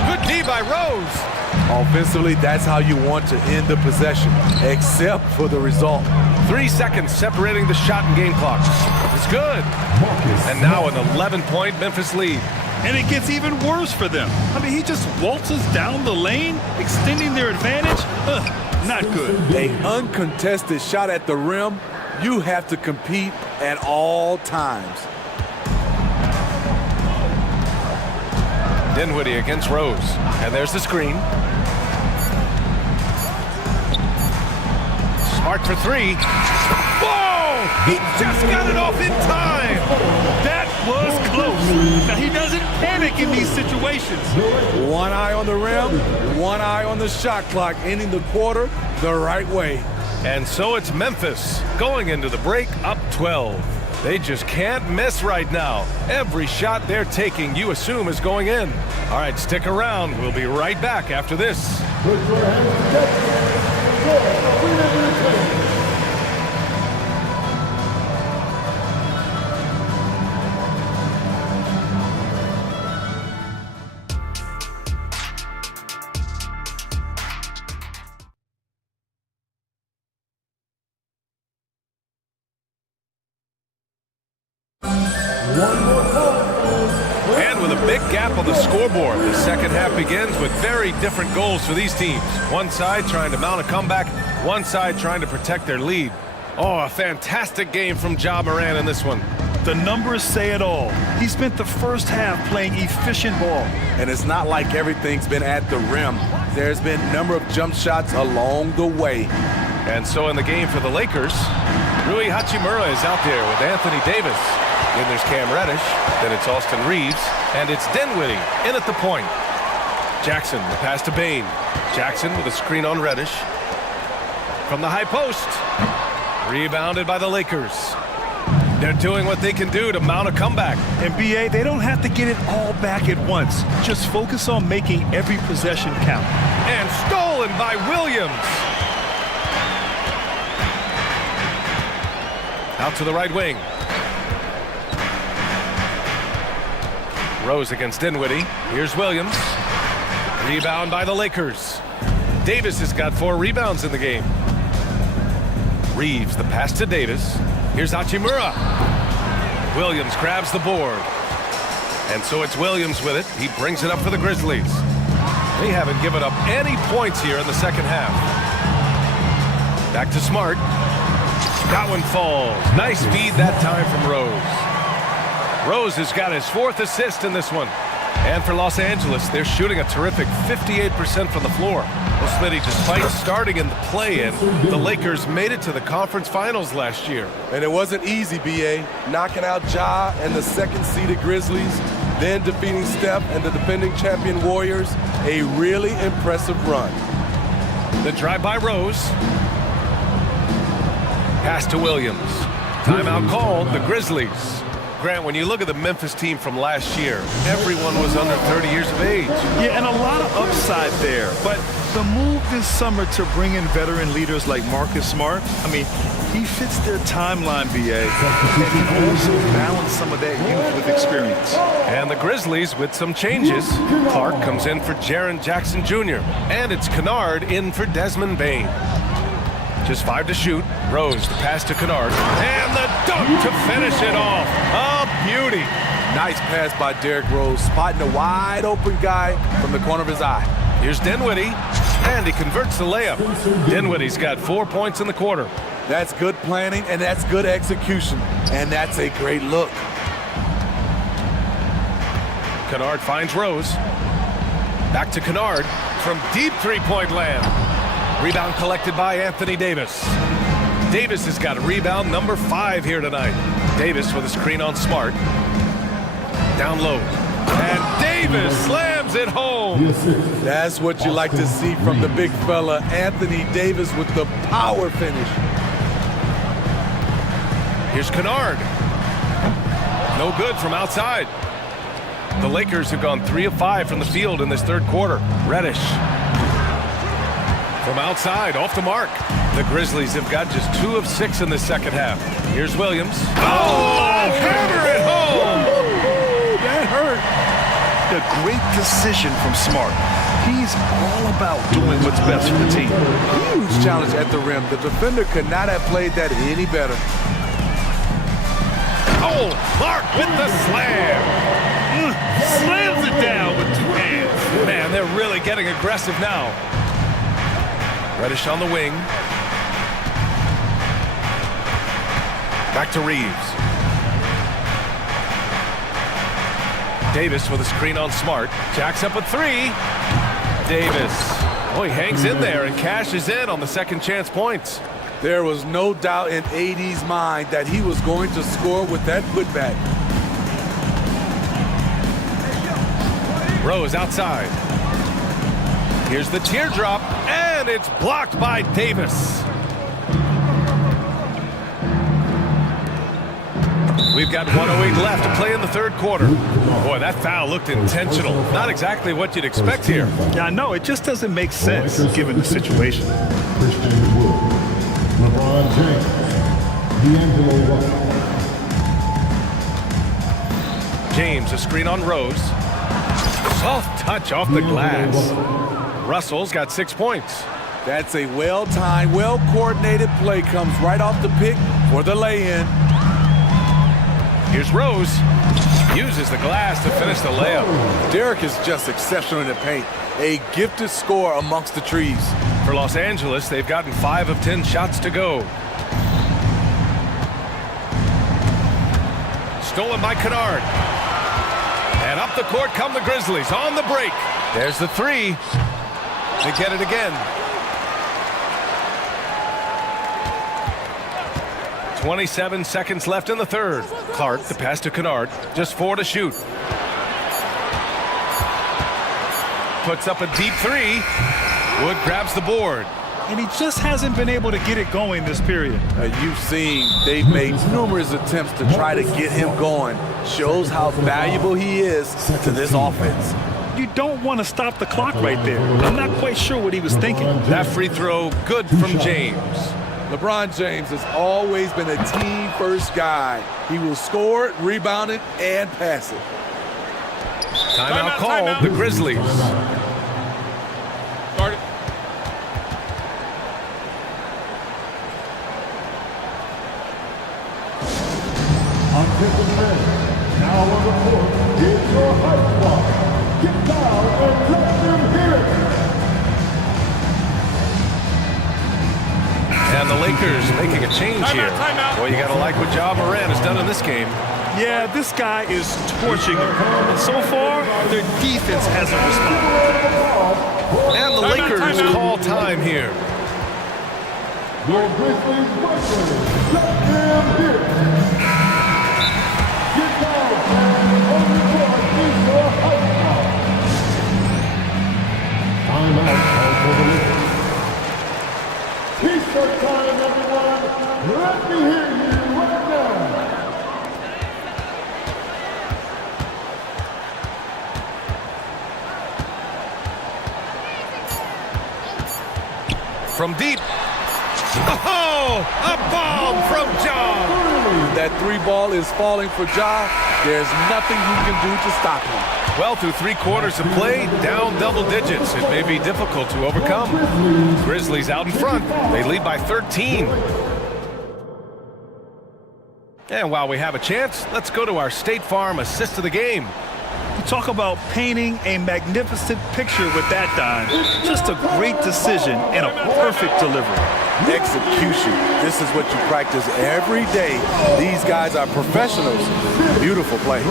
Good D by Rose. Offensively, that's how you want to end the possession, except for the result. 3 seconds separating the shot and game clock. It's good. And now an 11-point Memphis lead. And it gets even worse for them. I mean, he just waltzes down the lane, extending their advantage. Not good. An uncontested shot at the rim, you have to compete at all times. Dinwiddie against Rose. And there's the screen. Smart for 3. Whoa! He just got it off in time. That was close. Now, he doesn't panic in these situations. One eye on the rim, one eye on the shot clock, ending the quarter the right way. And so it's Memphis going into the break up 12. They just can't miss right now. Every shot they're taking, you assume, is going in. All right, stick around. We'll be right back after this. And with a big gap on the scoreboard, the second half begins with very different goals for these teams. One side trying to mount a comeback, one side trying to protect their lead. Oh, a fantastic game from Ja Morant in this one. The numbers say it all. He spent the first half playing efficient ball. And it's not like everything's been at the rim. There's been a number of jump shots along the way. And so in the game for the Lakers, Rui Hachimura is out there with Anthony Davis. Then there's Cam Reddish, then it's Austin Reeves, and it's Dinwiddie in at the point. Jackson, the pass to Bain. Jackson with a screen on Reddish. From the high post, rebounded by the Lakers. They're doing what they can do to mount a comeback. And BA, they don't have to get it all back at once. Just focus on making every possession count. And stolen by Williams. Out to the right wing. Rose against Dinwiddie. Here's Williams. Rebound by the Lakers. Davis has got 4 rebounds in the game. Reeves, the pass to Davis. Here's Hachimura. Williams grabs the board. And so it's Williams with it. He brings it up for the Grizzlies. They haven't given up any points here in the second half. Back to Smart. That one falls. Nice feed that time from Rose. Rose has got his 4th assist in this one. And for Los Angeles, they're shooting a terrific 58% from the floor. Well, Smitty, despite starting in the play-in, the Lakers made it to the conference finals last year. And it wasn't easy, B.A. Knocking out Ja and the second-seeded Grizzlies, then defeating Steph and the defending champion Warriors. A really impressive run. The drive by Rose. Pass to Williams. Timeout called, the Grizzlies. Grant, when you look at the Memphis team from last year, everyone was under 30 years of age. Yeah, and a lot of upside there. But the move this summer to bring in veteran leaders like Marcus Smart, I mean, he fits their timeline, BA, and can also balance some of that youth with experience. And the Grizzlies with some changes. Clark comes in for Jaren Jackson Jr. And it's Kennard in for Desmond Bain. Just 5 to shoot. Rose, the pass to Kennard. And the dunk to finish it off. A beauty. Nice pass by Derrick Rose, spotting a wide open guy from the corner of his eye. Here's Dinwiddie, and he converts the layup. Dinwiddie's got 4 points in the quarter. That's good planning, and that's good execution. And that's a great look. Kennard finds Rose. Back to Kennard from deep three-point land. Rebound collected by Anthony Davis. Davis has got a rebound number 5 here tonight. Davis with a screen on Smart. Down low. And Davis slams it home. That's what you like to see from the big fella, Anthony Davis, with the power finish. Here's Kennard. No good from outside. The Lakers have gone 3 of 5 from the field in this third quarter. Reddish. From outside, off the mark. The Grizzlies have got just 2 of 6 in the second half. Here's Williams. Oh, hammer it home! That hurt. A great decision from Smart. He's all about doing what's best for the team. Huge challenge at the rim. The defender could not have played that any better. Oh, Clark with the slam. Slams it down with 2 hands. Man, they're really getting aggressive now. Reddish on the wing. Back to Reeves. Davis with a screen on Smart. Jacks up a 3. Davis. Oh, he hangs in there and cashes in on the second chance points. There was no doubt in AD's mind that he was going to score with that putback. Rose outside. Here's the teardrop, and it's blocked by Davis. We've got 1:08 left to play in the third quarter. Boy, that foul looked intentional. Not exactly what you'd expect here. Yeah, I know. It just doesn't make sense given the situation. LeBron James, D'Angelo Russell. James, a screen on Rose. Soft touch off the glass. Russell's got 6 points. That's a well-timed, well-coordinated play. Comes right off the pick for the lay-in. Here's Rose. Uses the glass to finish the layup. Derrick is just exceptional in the paint. A gifted scorer amongst the trees. For Los Angeles, they've gotten 5 of 10 shots to go. Stolen by Kennard. And up the court come the Grizzlies on the break. There's the 3. They get it again. 27 seconds left in the third. Clark, the pass to Kennard. Just 4 to shoot. Puts up a deep 3. Wood grabs the board. And he just hasn't been able to get it going this period. You've seen they've made numerous attempts to try to get him going. Shows how valuable he is to this offense. You don't want to stop the clock right there. I'm not quite sure what he was thinking. That free throw, good from James. LeBron James has always been a team-first guy. He will score it, rebound it, and pass it. Timeout called, the Grizzlies. Start it. On Pickle Red, now on the court, is your hype squad. Get down and let them hear it. And the Lakers making a change here. Well, you got to like what Ja Morant has done in this game. Yeah, this guy is torching them. And so far, their defense hasn't responded. And the Lakers call time here. Your Grizzlies referee, goddamn here. Get down, and on the court is your outlaw. Timeout called for the Lakers. T-shirt time, everyone. Let me hear you right now. From deep. Oh, a bomb from Ja. That three ball is falling for Ja. There's nothing you can do to stop him. Well, through 3 quarters of play, down double digits. It may be difficult to overcome. Grizzlies out in front. They lead by 13. And while we have a chance, let's go to our State Farm assist of the game. You talk about painting a magnificent picture with that dime. Just a great decision and a perfect delivery. Execution. This is what you practice every day. These guys are professionals. Beautiful play.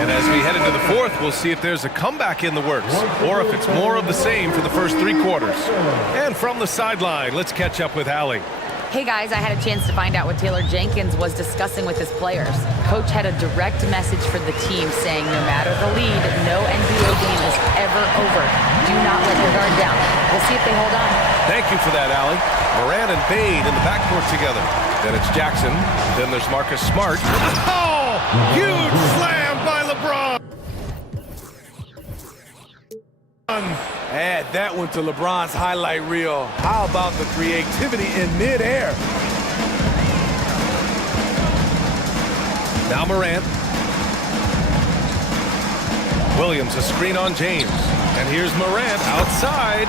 And as we head into the fourth, we'll see if there's a comeback in the works or if it's more of the same for the first 3 quarters. And from the sideline, let's catch up with Allie. Hey guys, I had a chance to find out what Taylor Jenkins was discussing with his players. Coach had a direct message for the team saying no matter the lead, no NBA game is ever over. Do not let your guard down. We'll see if they hold on. Thank you for that, Allie. Moran and Bade in the backcourt together. Then it's Jackson. Then there's Marcus Smart. Oh! Huge slam by LeBron! Add that one to LeBron's highlight reel. How about the creativity in midair? Now Morant. Williams, a screen on James. And here's Morant outside.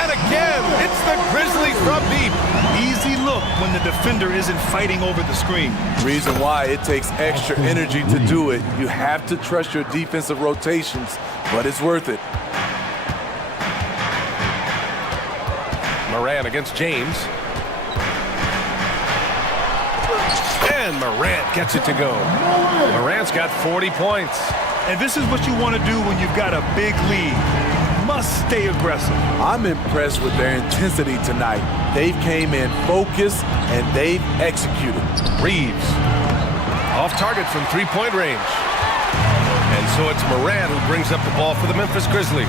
And again, it's the Grizzlies from deep. Easy look when the defender isn't fighting over the screen. Reason why it takes extra energy to do it. You have to trust your defensive rotations, but it's worth it. Morant against James. And Morant gets it to go. Morant's got 40 points. And this is what you want to do when you've got a big lead. You must stay aggressive. I'm impressed with their intensity tonight. They came in focused and they've executed. Reeves. Off target from 3-point range. And so it's Morant who brings up the ball for the Memphis Grizzlies.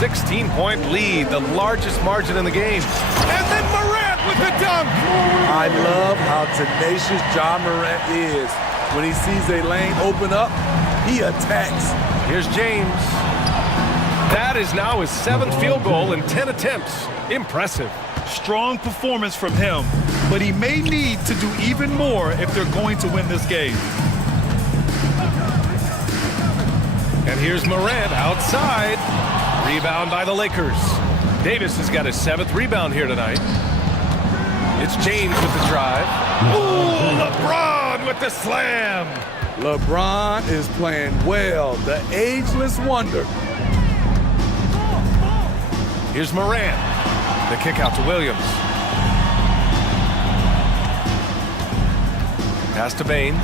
16-point lead, the largest margin in the game. And then Morant with the dunk! I love how tenacious Ja Morant is. When he sees a lane open up, he attacks. Here's James. That is now his 7th field goal in 10 attempts. Impressive. Strong performance from him, but he may need to do even more if they're going to win this game. And here's Morant outside. Rebound by the Lakers. Davis has got his 7th rebound here tonight. It's James with the drive. Ooh, LeBron with the slam. LeBron is playing well, the ageless wonder. Here's Morant. The kick out to Williams. Pass to Bane.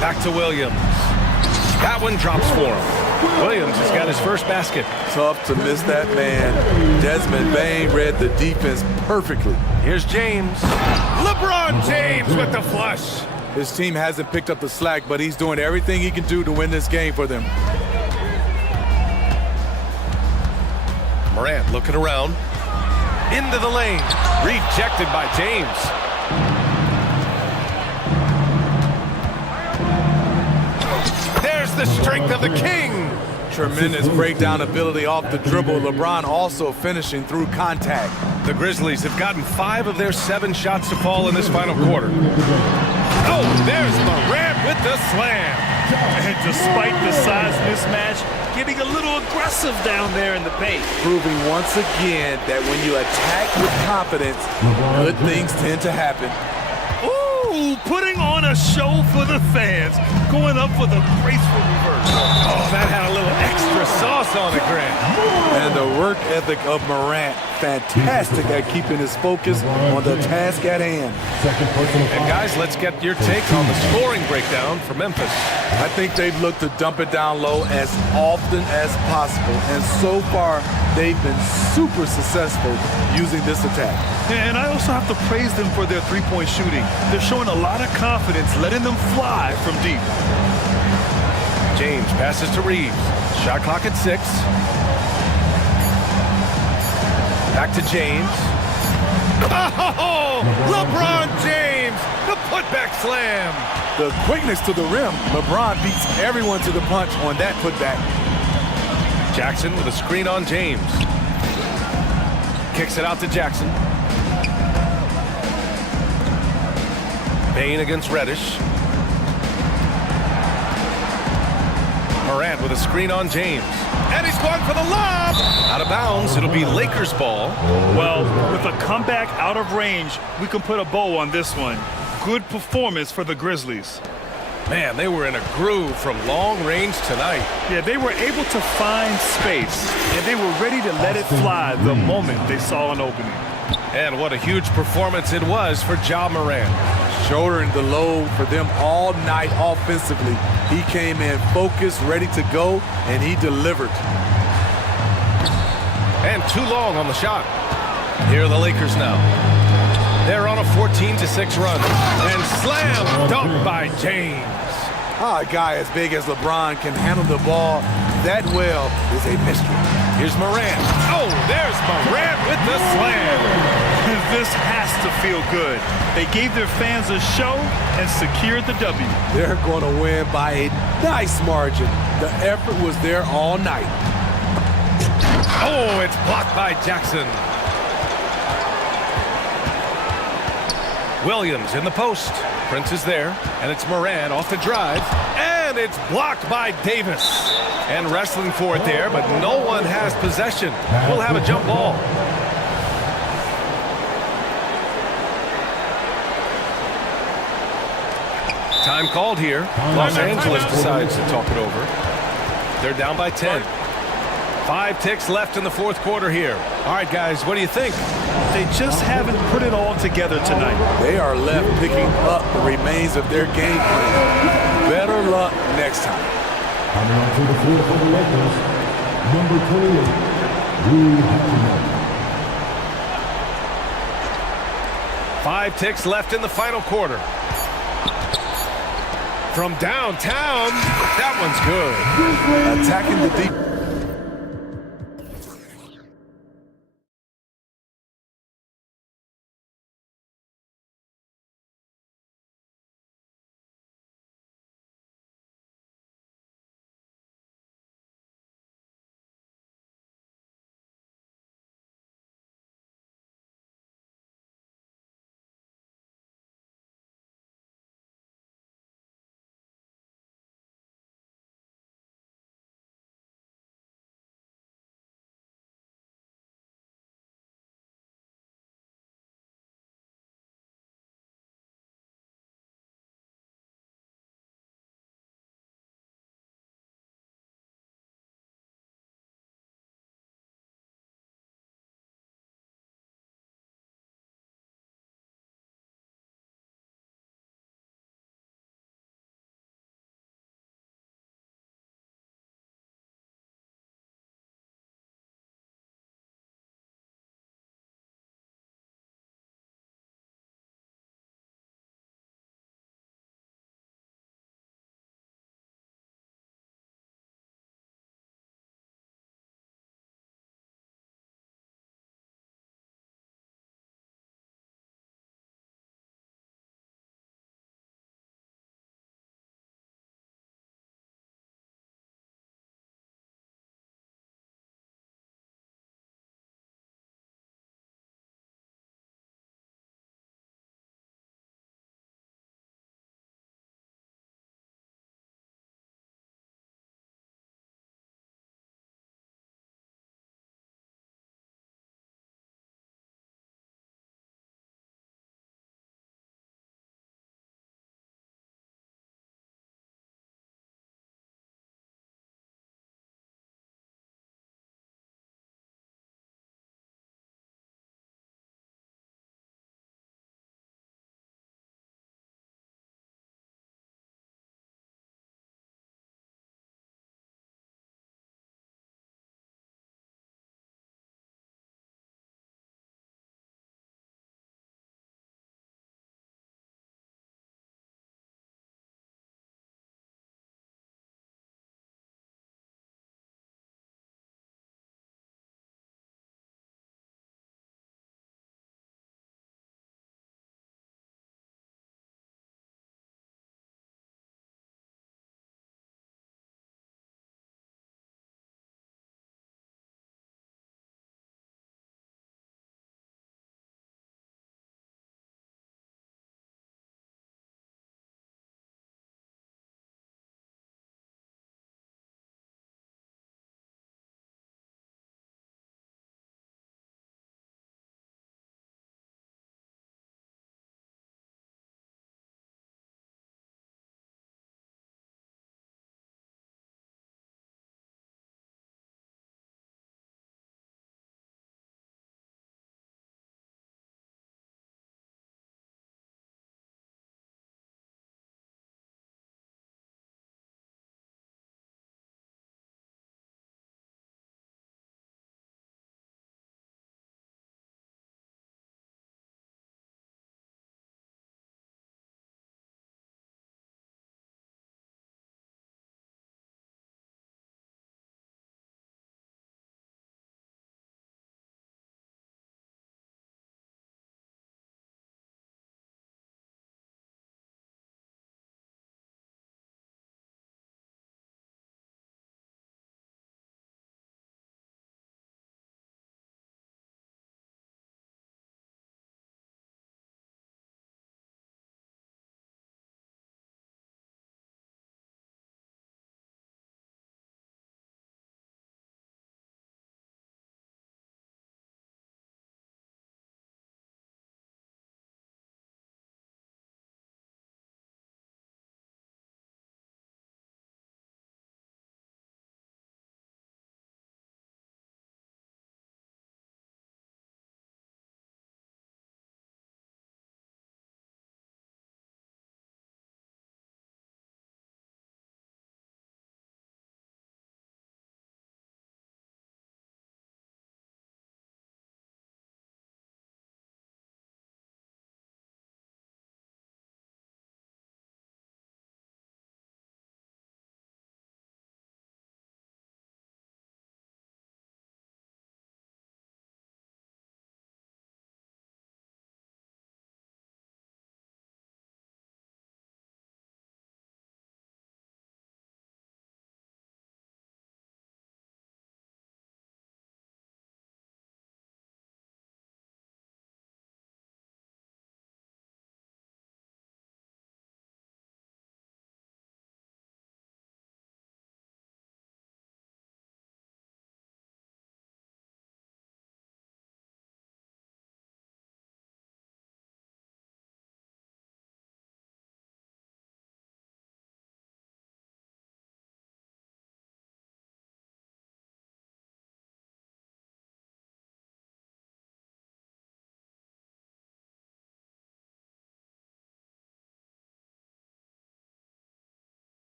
Back to Williams. That one drops for him. Williams has got his first basket. Tough to miss that man. Desmond Bane read the defense perfectly. Here's James. LeBron James with the flush. His team hasn't picked up the slack, but he's doing everything he can do to win this game for them. Morant looking around. Into the lane. Rejected by James. There's the strength of the king. Tremendous breakdown ability off the dribble. LeBron also finishing through contact. The Grizzlies have gotten 5 of their 7 shots to fall in this final quarter. Oh, there's Morant with the slam. And despite the size mismatch, getting a little aggressive down there in the paint. Proving once again that when you attack with confidence, good things tend to happen. Ooh, putting on a a show for the fans, going up for the graceful reverse. Oh, that had a little extra sauce on it, Grant. And the work ethic of Morant, fantastic at keeping his focus on the task at hand. And guys, let's get your take on the scoring breakdown for Memphis. I think they've looked to dump it down low as often as possible, and so far they've been super successful using this attack. And I also have to praise them for their three-point shooting. They're showing a lot of confidence, letting them fly from deep. James passes to Reeves. Shot clock at 6. Back to James. Oh, LeBron James, the putback slam. The quickness to the rim, LeBron beats everyone to the punch on that putback. Jackson with a screen on James. Kicks it out to Jackson. Bain against Reddish. Morant with a screen on James. And he's going for the lob! Out of bounds, it'll be Lakers ball. Well, with a comeback out of range, we can put a bow on this one. Good performance for the Grizzlies. Man, they were in a groove from long range tonight. Yeah, they were able to find space, and they were ready to let it fly the moment they saw an opening. And what a huge performance it was for Ja Morant. Shouldering the load for them all night offensively. He came in focused, ready to go, and he delivered. And too long on the shot. Here are the Lakers now. They're on a 14-6 run. And slam dunk by James. How a guy as big as LeBron can handle the ball that well is a mystery. Here's Morant. Oh, there's Morant with the slam. This has to feel good. They gave their fans a show and secured the W. They're going to win by a nice margin. The effort was there all night. Oh, it's blocked by Jackson. Williams in the post. Prince is there, and it's Morant off the drive, and it's blocked by Davis. And wrestling for it there, but no one has possession. We'll have a jump ball. Time called here. Los Angeles decides to talk it over. They're down by 10. 5 ticks left in the fourth quarter here. All right, guys, what do you think? They just haven't put it all together tonight. They are left picking up the remains of their game plan. Better luck next time. Coming on to the field for the Lakers, number 28, 5 ticks left in the final quarter. From downtown, that one's good. Attacking the deep.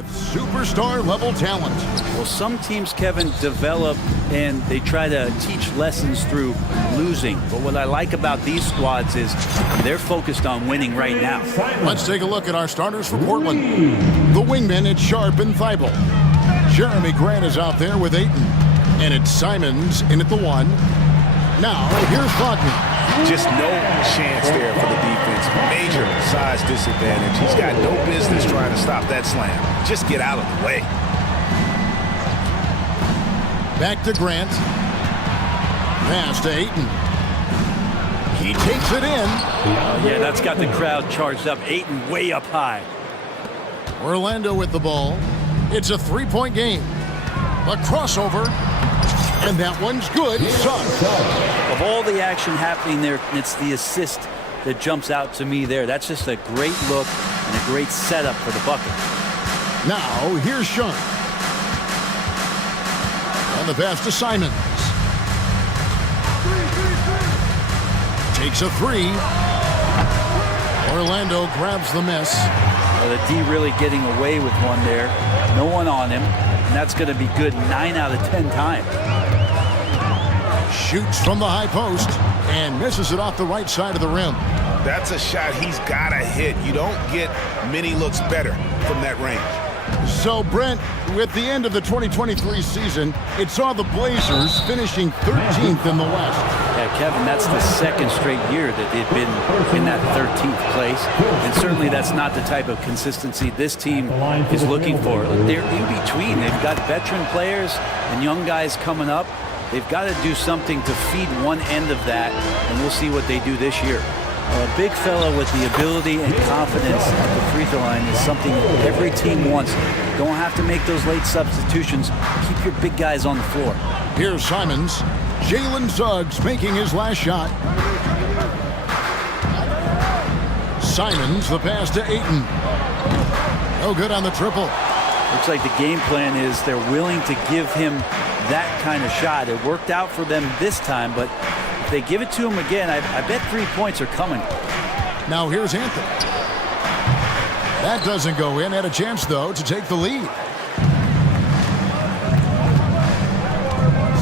with superstar-level talent. Well, some teams, Kevin, develop and they try to teach lessons through losing. But what I like about these squads is they're focused on winning right now. Let's take a look at our starters for Portland. The wingmen, it's Sharp and Thibault. Jeremy Grant is out there with Ayton. And it's Simons in at the 1. Now, here's Wagner. Just no chance there for the defense. Major size disadvantage. He's got no business trying to stop that slam. Just get out of the way. Back to Grant. Pass to Ayton. He takes it in. Yeah, that's got the crowd charged up. Ayton way up high. Orlando with the ball. It's a three-point game. A crossover. And that one's good. Of all the action happening there, it's the assist that jumps out to me there. That's just a great look and a great setup for the bucket. Now, here's Sean. On the pass to Simons. Takes a 3. Orlando grabs the miss. The D really getting away with one there. No one on him. And that's going to be good 9 out of 10 times. Shoots from the high post and misses it off the right side of the rim. That's a shot he's got to hit. You don't get many looks better from that range. So, Brent, with the end of the 2023 season, it saw the Blazers finishing 13th in the West. Yeah, Kevin, that's the second straight year that they've been in that 13th place. And certainly that's not the type of consistency this team is looking for. They're in between. They've got veteran players and young guys coming up. They've got to do something to feed one end of that, and we'll see what they do this year. A big fella with the ability and confidence at the free throw line is something every team wants. Don't have to make those late substitutions. Keep your big guys on the floor. Here's Simons. Jalen Suggs making his last shot. Simons, the pass to Ayton. No good on the triple. Looks like the game plan is they're willing to give him that kind of shot. It worked out for them this time, but if they give it to him again, I bet 3 points are coming. Now here's Anthony. That doesn't go in. Had a chance, though, to take the lead.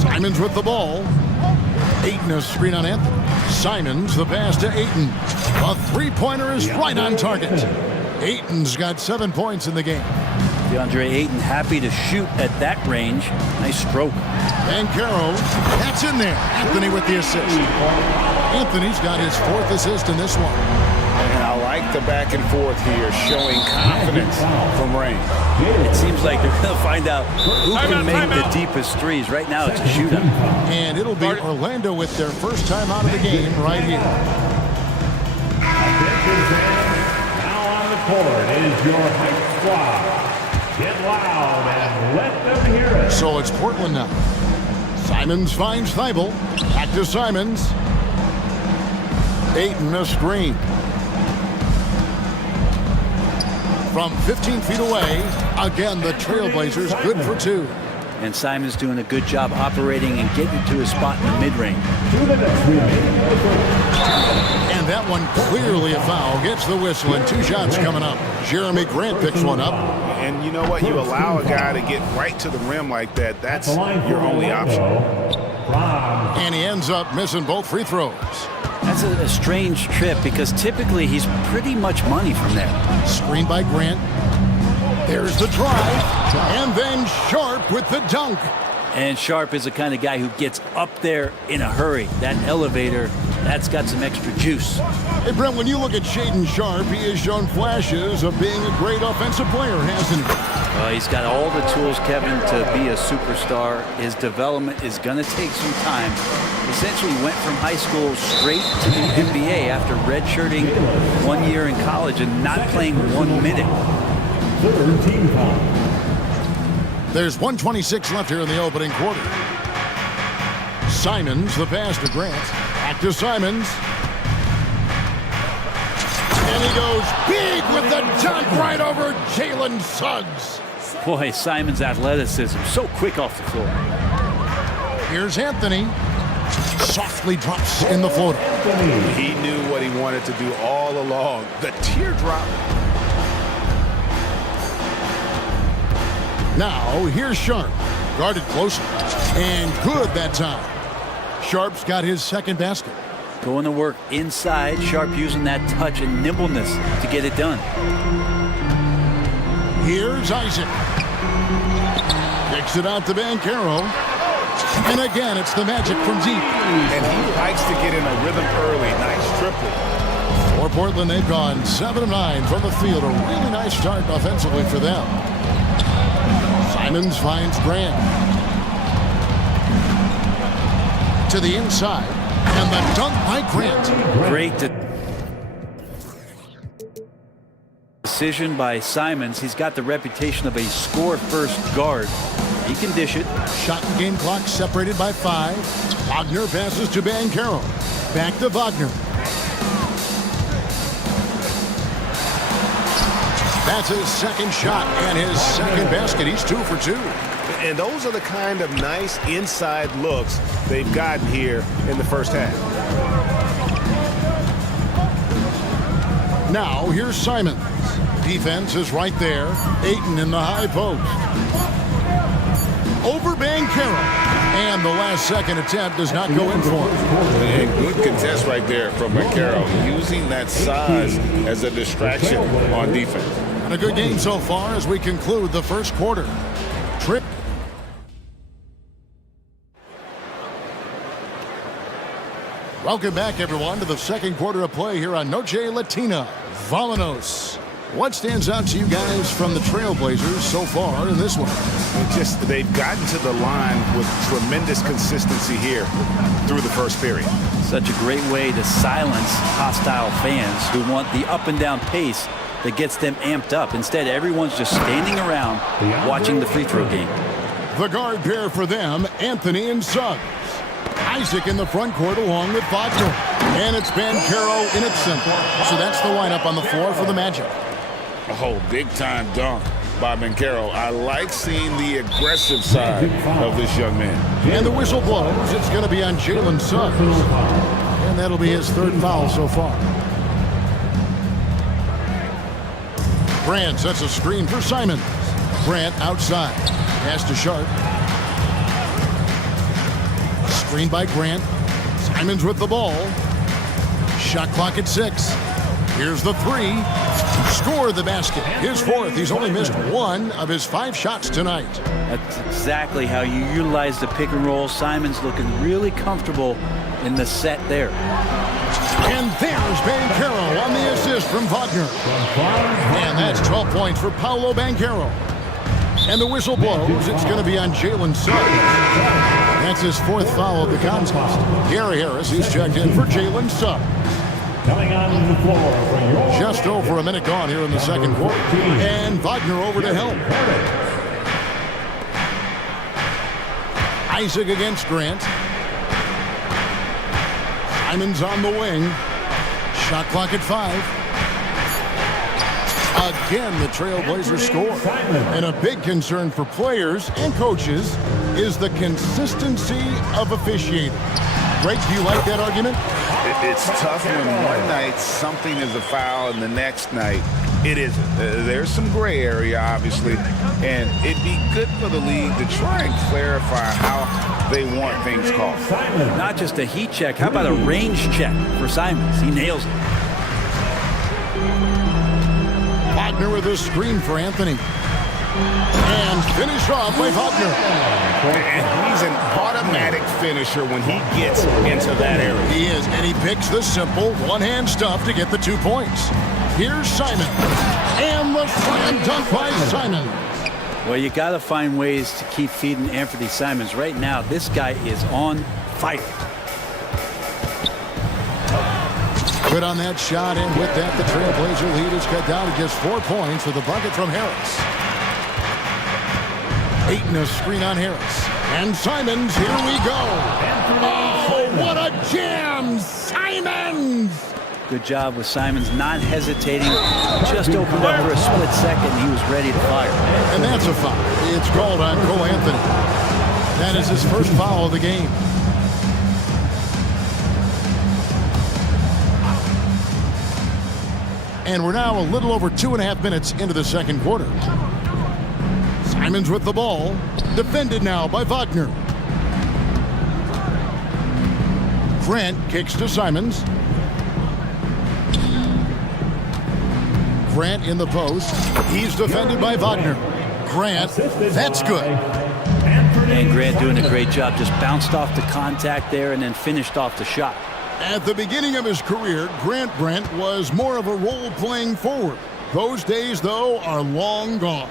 Simons with the ball. Ayton a screen on Anthony. Simons the pass to Ayton. A three-pointer is right on target. Ayton's got 7 points in the game. DeAndre Ayton happy to shoot at that range. Nice stroke. And Caro, that's in there. Anthony with the assist. Anthony's got his 4th assist in this one. And I like the back and forth here, showing confidence from range. It seems like they're going to find out who can make the deepest threes. Right now it's a shootout. And it'll be Orlando with their first time out of the game right here. Now on the court is your Heights squad. Get loud and let them hear it. So it's Portland now. Simons finds Thibault. Back to Simons. Ayton a screen. From 15 feet away, again the Trailblazers good for 2. And Simons doing a good job operating and getting to his spot in the mid-range. And that one clearly a foul. Gets the whistle and 2 shots coming up. Jeremy Grant picks one up. And you know what? You allow a guy to get right to the rim like that. That's your only option. And he ends up missing both free throws. That's a strange trip because typically he's pretty much money from there. Screen by Grant. There's the drive. And then Sharp with the dunk. And Sharp is the kind of guy who gets up there in a hurry. That elevator, that's got some extra juice. Hey, Brent, when you look at Shaedon Sharp, he has shown flashes of being a great offensive player, hasn't he? He's got all the tools, Kevin, to be a superstar. His development is going to take some time. Essentially went from high school straight to the NBA after redshirting 1 year in college and not playing 1 minute. There's 1:26 left here in the opening quarter. Simons, the pass to Grant. Back to Simons. And he goes big with the dunk right over Jalen Suggs. Boy, Simons' athleticism, so quick off the floor. Here's Anthony. Softly drops in the floater. He knew what he wanted to do all along. The teardrop. Now, here's Sharp. Guarded closely. And good that time. Sharp's got his second basket. Going to work inside. Sharp using that touch and nimbleness to get it done. Here's Isaac. Kicks it out to Banchero. And again, it's the Magic from deep. And he likes to get in a rhythm early. Nice triple. For Portland, they've gone 7 of 9 from the field. A really nice start offensively for them. Simons finds Grant. To the inside. And the dunk by Grant. Great decision by Simons. He's got the reputation of a score-first guard. He can dish it. Shot and game clock separated by 5. Wagner passes to Banchero. Back to Wagner. That's his second shot and his second basket. He's 2 for 2. And those are the kind of nice inside looks they've gotten here in the first half. Now, here's Simons. Defense is right there. Ayton in the high post. Over Banchero. And the last second attempt does not go in for him. And good contest right there from Banchero, using that size as a distraction on defense. And a good game so far as we conclude the first quarter. Trip. Welcome back, everyone, to the second quarter of play here on Noche Latina. Vámonos. What stands out to you guys from the Trailblazers so far in this one? They've gotten to the line with tremendous consistency here through the first period. Such a great way to silence hostile fans who want the up and down pace that gets them amped up. Instead, everyone's just standing around watching the free throw game. The guard pair for them, Anthony and Suggs. Isaac in the front court along with Wagner. And it's Banchero in its center. So that's the lineup on the floor for the Magic. Oh, big-time dunk by Banchero. I like seeing the aggressive side of this young man. And the whistle blows. It's going to be on Jalen Suggs. And that'll be his third foul so far. Grant sets a screen for Simons. Grant outside. Pass to Sharp. Screen by Grant. Simons with the ball. Shot clock at 6. Here's the 3. Scored the basket. His 4th. He's only missed 1 of his 5 shots tonight. That's exactly how you utilize the pick and roll. Simons looking really comfortable in the set there. And there's Banchero on the assist from Wagner. And that's 12 points for Paolo Banchero. And the whistle blows. It's going to be on Jalen Suggs. That's his 4th foul of the contest. Gary Harris, he's checked in for Jalen Suggs. Coming on the floor for your just over a minute gone here in the second quarter. And Wagner over to help. Isaac against Grant. Simons on the wing. Shot clock at 5. Again, the Trailblazers score. And a big concern for players and coaches is the consistency of officiating. Greg, do you like that argument? It's tough when one night something is a foul and the next night it isn't. There's some gray area, obviously, and it'd be good for the league to try and clarify how they want things called. Not just a heat check. How about a range check for Simons? He nails it. Wagner with a screen for Anthony. And finish off by Wagner. And he's an automatic finisher when he gets into that area. He is, and he picks the simple one-hand stuff to get the 2 points. Here's Simons. And the slam dunk by Simons. Well, you got to find ways to keep feeding Anthony Simons. Right now, this guy is on fire. Good on that shot, and with that, the Trailblazer lead is cut down to just 4 points with a bucket from Harris. Ayton a screen on Harris. And Simons, here we go. Oh, what a jam! Simons! Good job with Simons, not hesitating. Just opened up for a split second. He was ready to fire. And that's a foul. It's called on Cole Anthony. That is his first foul of the game. And we're now a little over 2.5 minutes into the second quarter. Simons with the ball. Defended now by Wagner. Grant kicks to Simons. Grant in the post. He's defended by Wagner. Grant, that's good. And Grant doing a great job. Just bounced off the contact there and then finished off the shot. At the beginning of his career, Grant Brent was more of a role-playing forward. Those days, though, are long gone.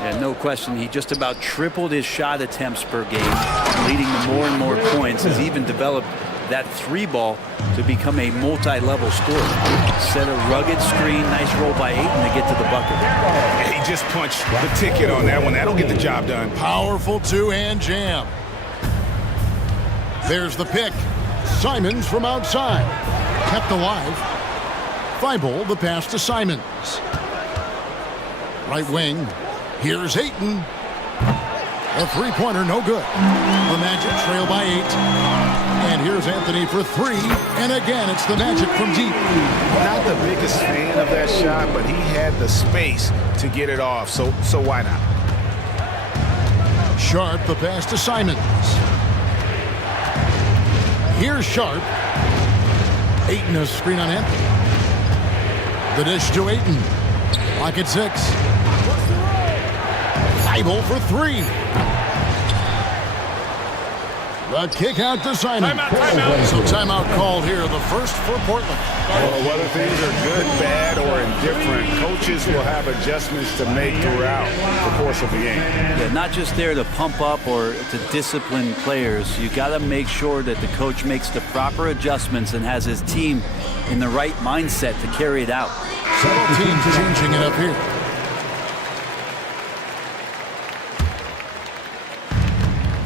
Yeah, no question. He just about tripled his shot attempts per game, leading to more and more points. Has even developed that three ball to become a multi-level scorer. Set a rugged screen, nice roll by Ayton to get to the bucket. He just punched the ticket on that one. That'll get the job done. Powerful two-hand jam. There's the pick. Simons from outside. Kept alive. Thibault the pass to Simons. Right wing. Here's Ayton. A three-pointer, no good. The Magic trail by 8. And here's Anthony for 3. And again, it's the Magic from deep. Not the biggest fan of that shot, but he had the space to get it off, so why not? Sharp the pass to Simons. Here's Sharp. Ayton a screen on Anthony. The dish to Ayton. Lock at 6. Thibault for 3. The kick out to Simon. Timeout. So timeout called here, the first for Portland. Well, whether things are good, bad, or indifferent, coaches will have adjustments to make throughout the course of the game. Yeah, not just there to pump up or to discipline players. You got to make sure that the coach makes the proper adjustments and has his team in the right mindset to carry it out. Several teams changing it up here.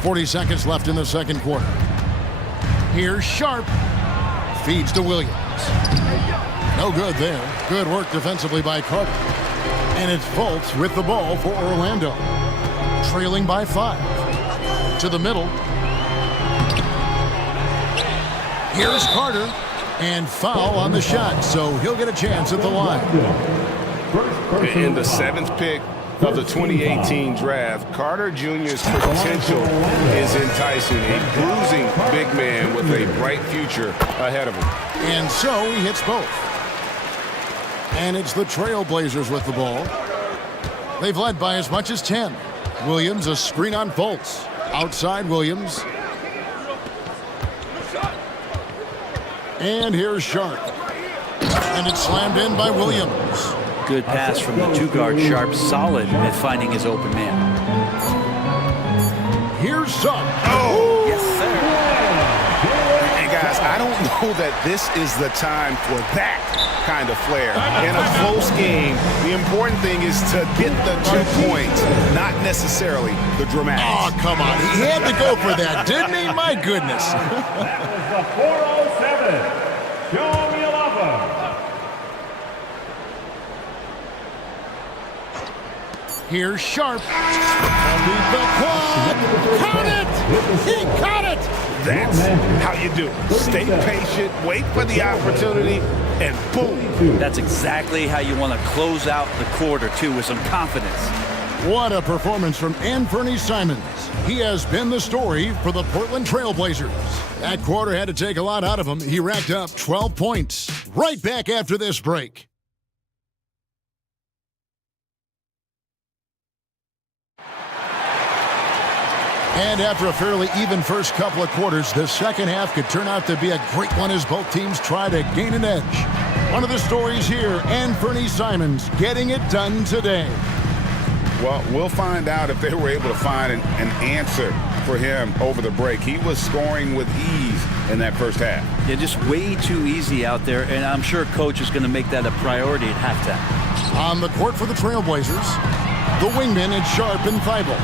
.40 seconds left in the second quarter. Here's Sharp. Feeds to Williams. No good there. Good work defensively by Carter. And it's Fultz with the ball for Orlando. Trailing by 5. To the middle. Here's Carter. And foul on the shot, so he'll get a chance at the line. In the 7th pick of the 2018 draft, Carter Jr.'s potential is enticing. A bruising big man with a bright future ahead of him. And so he hits both. And it's the Trailblazers with the ball. They've led by as much as 10. Williams, a screen on Fultz. Outside Williams. And here's Sharp. And it's slammed in by Williams. Good pass from the two-guard. Sharp, solid at finding his open man. Here's Sugg. Oh! Yes, sir. And guys, I don't know that this is the time for that kind of flair. In a close game, the important thing is to get the 2 points, not necessarily the dramatics. Oh, come on. He had to go for that, didn't he? My goodness. That is the 407. Show me a lover. Here's Sharp. Beat the quad. Count it! He caught it! That's how you do it. Stay patient, wait for the opportunity, and boom. That's exactly how you want to close out the quarter, too, with some confidence. What a performance from Anthony Simons. He has been the story for the Portland Trailblazers. That quarter had to take a lot out of him. He racked up 12 points. Right back after this break. And after a fairly even first couple of quarters, the second half could turn out to be a great one as both teams try to gain an edge. One of the stories here, Anthony Simons getting it done today. Well, we'll find out if they were able to find an answer for him over the break. He was scoring with ease in that first half. Yeah, just way too easy out there, and I'm sure coach is going to make that a priority at halftime. On the court for the Trailblazers, the wingmen at Sharp and Thibault.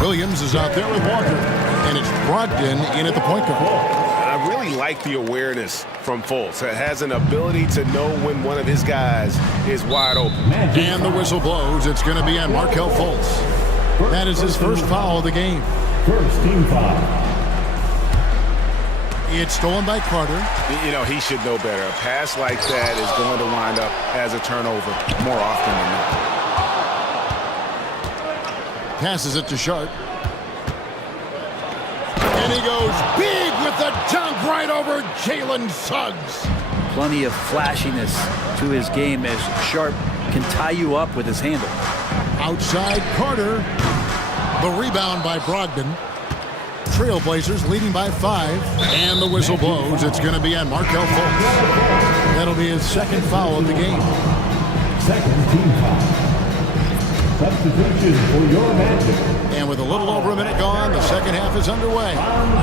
Williams is out there with Walker, and it's Brogdon in at the point guard. I really like the awareness from Fultz. It has an ability to know when one of his guys is wide open. And the whistle blows. It's going to be on Markelle Fultz. That is his first foul of the game. First team foul. It's stolen by Carter. You know, he should know better. A pass like that is going to wind up as a turnover more often than not. Passes it to Sharp. And he goes big with the dunk right over Jalen Suggs. Plenty of flashiness to his game as Sharp can tie you up with his handle. Outside Carter. The rebound by Brogdon. Trailblazers leading by 5. And the whistle blows. It's going to be on Markelle Fultz. That'll be his second foul of the game. Second team foul. Substitution for your Magic. And with a little over a minute gone, the second half is underway.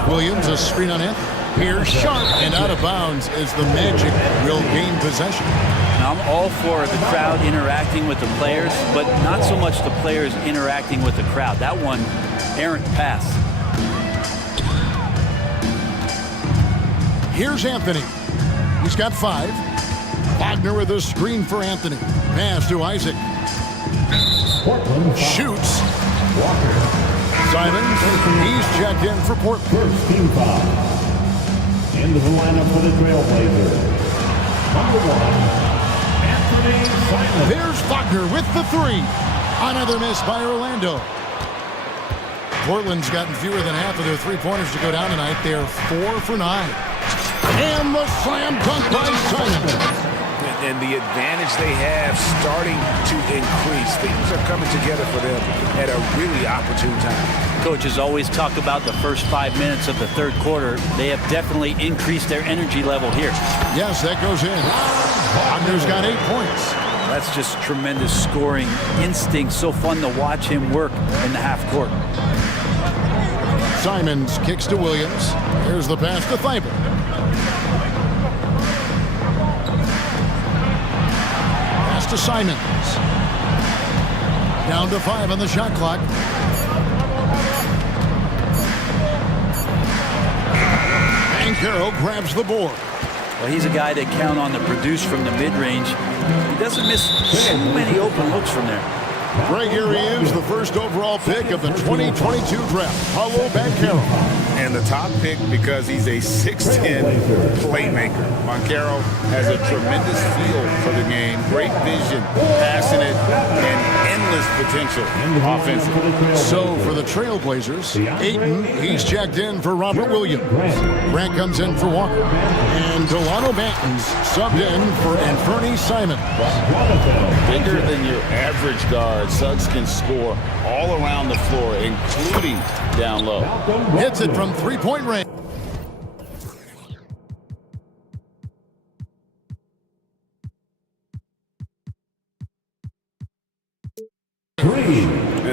Williams, a screen on it. Here's Sharp, and out of bounds is the Magic will gain possession. Now, I'm all for the crowd interacting with the players, but not so much the players interacting with the crowd. That one, errant pass. Here's Anthony. He's got 5. Wagner with a screen for Anthony. Pass to Isaac. Portland shoots. Walker. Simons, he's checked in for Portland. First team foul. Into the lineup for the Trailblazers. Number 1, Anthony Simons. There's Wagner with the 3. Another miss by Orlando. Portland's gotten fewer than half of their three-pointers to go down tonight. They're 4 for 9. And the slam dunk by Simons. And the advantage they have starting to increase. Things are coming together for them at a really opportune time. Coaches always talk about the first 5 minutes of the third quarter. They have definitely increased their energy level here. Yes, that goes in. Wagner's got 8 points. That's just tremendous scoring instinct. So fun to watch him work in the half court. Simons kicks to Williams. Here's the pass to Thibault. To Simons. Down to 5 on the shot clock. Banchero grabs the board. Well, he's a guy that count on to produce from the mid-range. He doesn't miss so many open looks from there. Right here he is, the first overall pick of the 2022 draft, Paolo Banchero. And the top pick because he's a 6'10 playmaker. Banchero has a tremendous feel for the game, great vision, passionate, and endless potential offensively. So for the Trailblazers, Ayton, he's checked in for Robert Williams. Grant comes in for Walker. And Delano Banton's subbed in for Anthony Simons. Bigger than your average guard, Suggs can score all around the floor, including down low. Hits it from three-point range.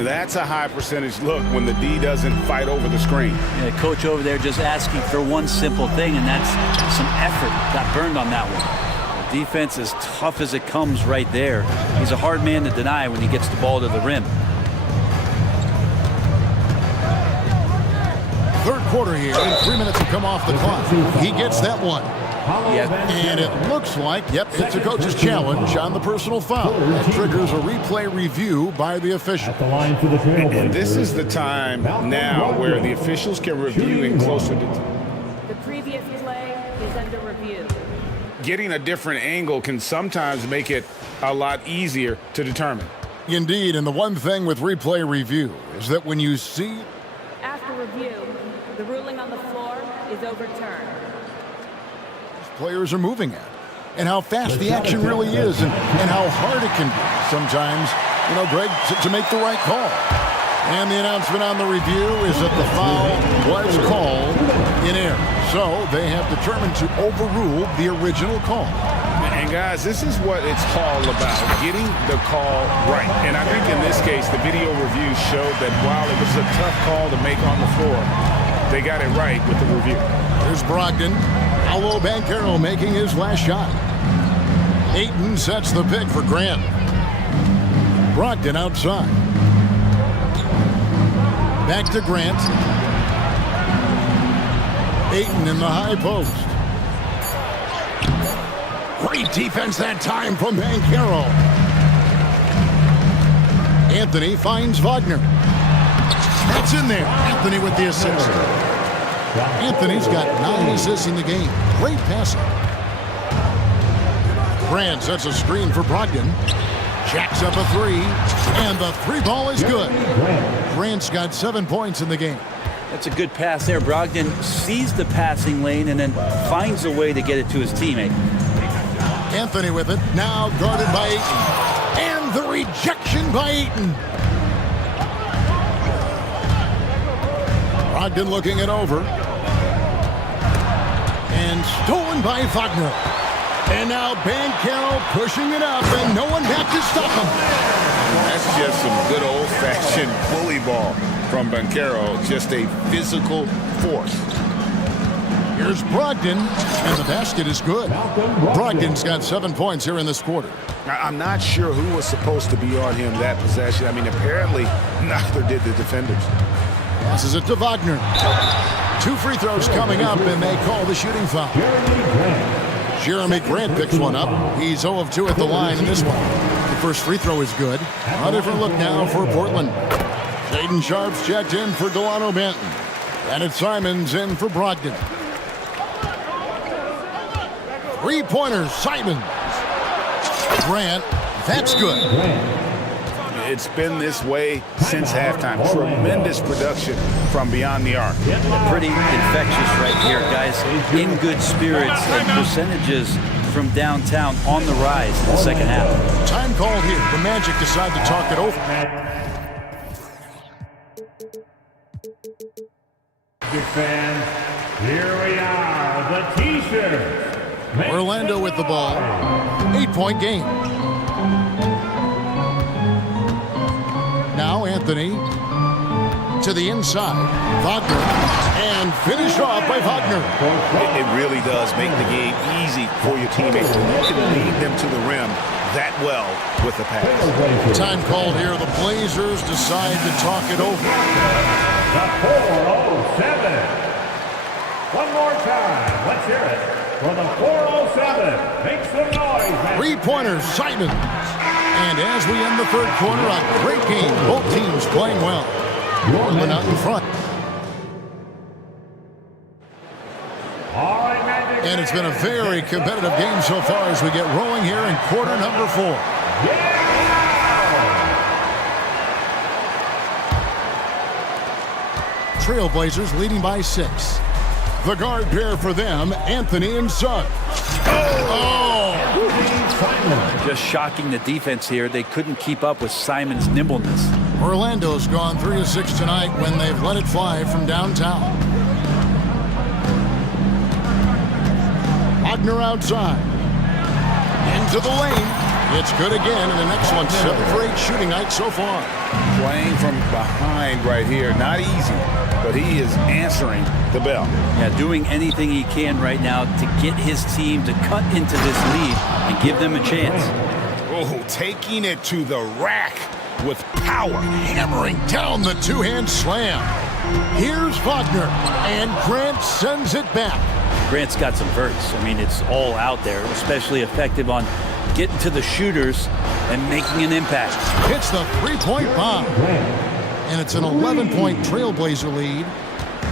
That's a high percentage look when the D doesn't fight over the screen. Yeah, coach over there just asking for one simple thing, and that's some effort. Got burned on that one. The defense is tough as it comes right there. He's a hard man to deny when he gets the ball to the rim. Third quarter here, and 3 minutes have come off the clock. He gets that one. Yep. And it looks like, it's a coach's challenge on the personal foul. That triggers a replay review by the official. And this is the time now where the officials can review in closer detail. The previous play is under review. Getting a different angle can sometimes make it a lot easier to determine. Indeed, and the one thing with replay review is that when you see... After review, the ruling on the floor is overturned. Players are moving at, and how fast the action really is, and how hard it can be sometimes, Greg, to make the right call. And the announcement on the review is that the foul was called in error. So they have determined to overrule the original call. And guys, this is what it's all about, getting the call right. And I think in this case, the video review showed that while it was a tough call to make on the floor, they got it right with the review. There's Brogdon. Paolo Banchero making his last shot. Ayton sets the pick for Grant. Brogdon outside. Back to Grant. Ayton in the high post. Great defense that time from Banchero. Anthony finds Wagner. That's in there. Anthony with the assist. Anthony's got 9 assists in the game. Great passing. Grant sets a screen for Brogdon. Jacks up a three, and the three ball is good. Grant's got 7 points in the game. That's a good pass there. Brogdon sees the passing lane and then finds a way to get it to his teammate. Anthony with it, now guarded by Ayton. And the rejection by Ayton. Brogdon looking it over. And stolen by Wagner. And now Bankero pushing it up, and no one back to stop him. That's just some good old-fashioned bully ball from Bankero. Just a physical force. Here's Brogdon, and the basket is good. Brogdon's got 7 points here in this quarter. I'm not sure who was supposed to be on him that possession. I mean, apparently neither did the defenders. Passes it to Wagner. 2 free throws coming up, and they call the shooting foul. Jeremy Grant picks one up. He's 0 of 2 at the line in this one. The first free throw is good. A different look now for Portland. Shaden Sharp's checked in for Delano Banton. And it's Simons in for Brogdon. Three-pointers, Simons. Grant, that's good. It's been this way since halftime. Tremendous production from beyond the arc. Pretty infectious right here, guys. In good spirits and percentages from downtown on the rise in the second half. Time called here. The Magic decide to talk it over. Big fans, here we are, the T-shirts. Orlando with the ball. 8-point game. Now Anthony to the inside. Wagner. And finished off by Wagner. It really does make the game easy for your teammates. You can lead them to the rim that well with the pass. Time called here. The Blazers decide to talk it over. The 407. One more time. Let's hear it for the 407. Make some noise, man. Three-pointers, Simons. And as we end the third quarter, a great game. Both teams playing well. Portland out in front. And it's been a very competitive game so far as we get rolling here in quarter number 4. Trailblazers leading by 6. The guard pair for them, Anthony and Suggs. Just shocking the defense here. They couldn't keep up with Simon's nimbleness. Orlando's gone 3 of 6 tonight when they've let it fly from downtown. Wagner outside. Into the lane. It's good again, and an excellent 7 for 8 shooting night so far. Playing from behind right here. Not easy, but he is answering the bell. Yeah, doing anything he can right now to get his team to cut into this lead and give them a chance. Oh, taking it to the rack with power. Hammering down the two-hand slam. Here's Wagner, and Grant sends it back. Grant's got some verts. I mean, it's all out there, especially effective on getting to the shooters and making an impact. Hits the three-point bomb. And it's an 11-point Trailblazer lead.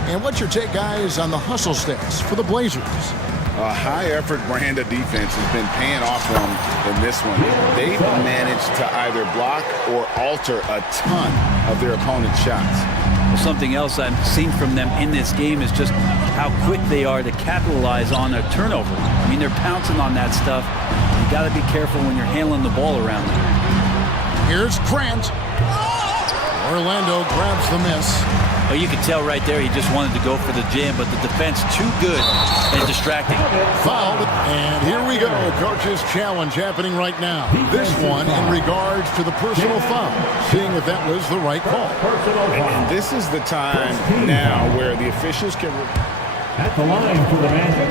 And what's your take, guys, on the hustle stats for the Blazers? A high-effort brand of defense has been paying off for them in this one. They've managed to either block or alter a ton of their opponent's shots. Well, something else I've seen from them in this game is just how quick they are to capitalize on a turnover. I mean, they're pouncing on that stuff. You got to be careful when you're handling the ball around them. Here's Grant. Orlando grabs the miss. Well, you can tell right there he just wanted to go for the jam, but the defense too good and distracting. Fouled, and here we go. Coach's challenge happening right now. This one in regards to the personal foul, seeing if that was the right call. And this is the time now where the officials can... At the line for the Magic.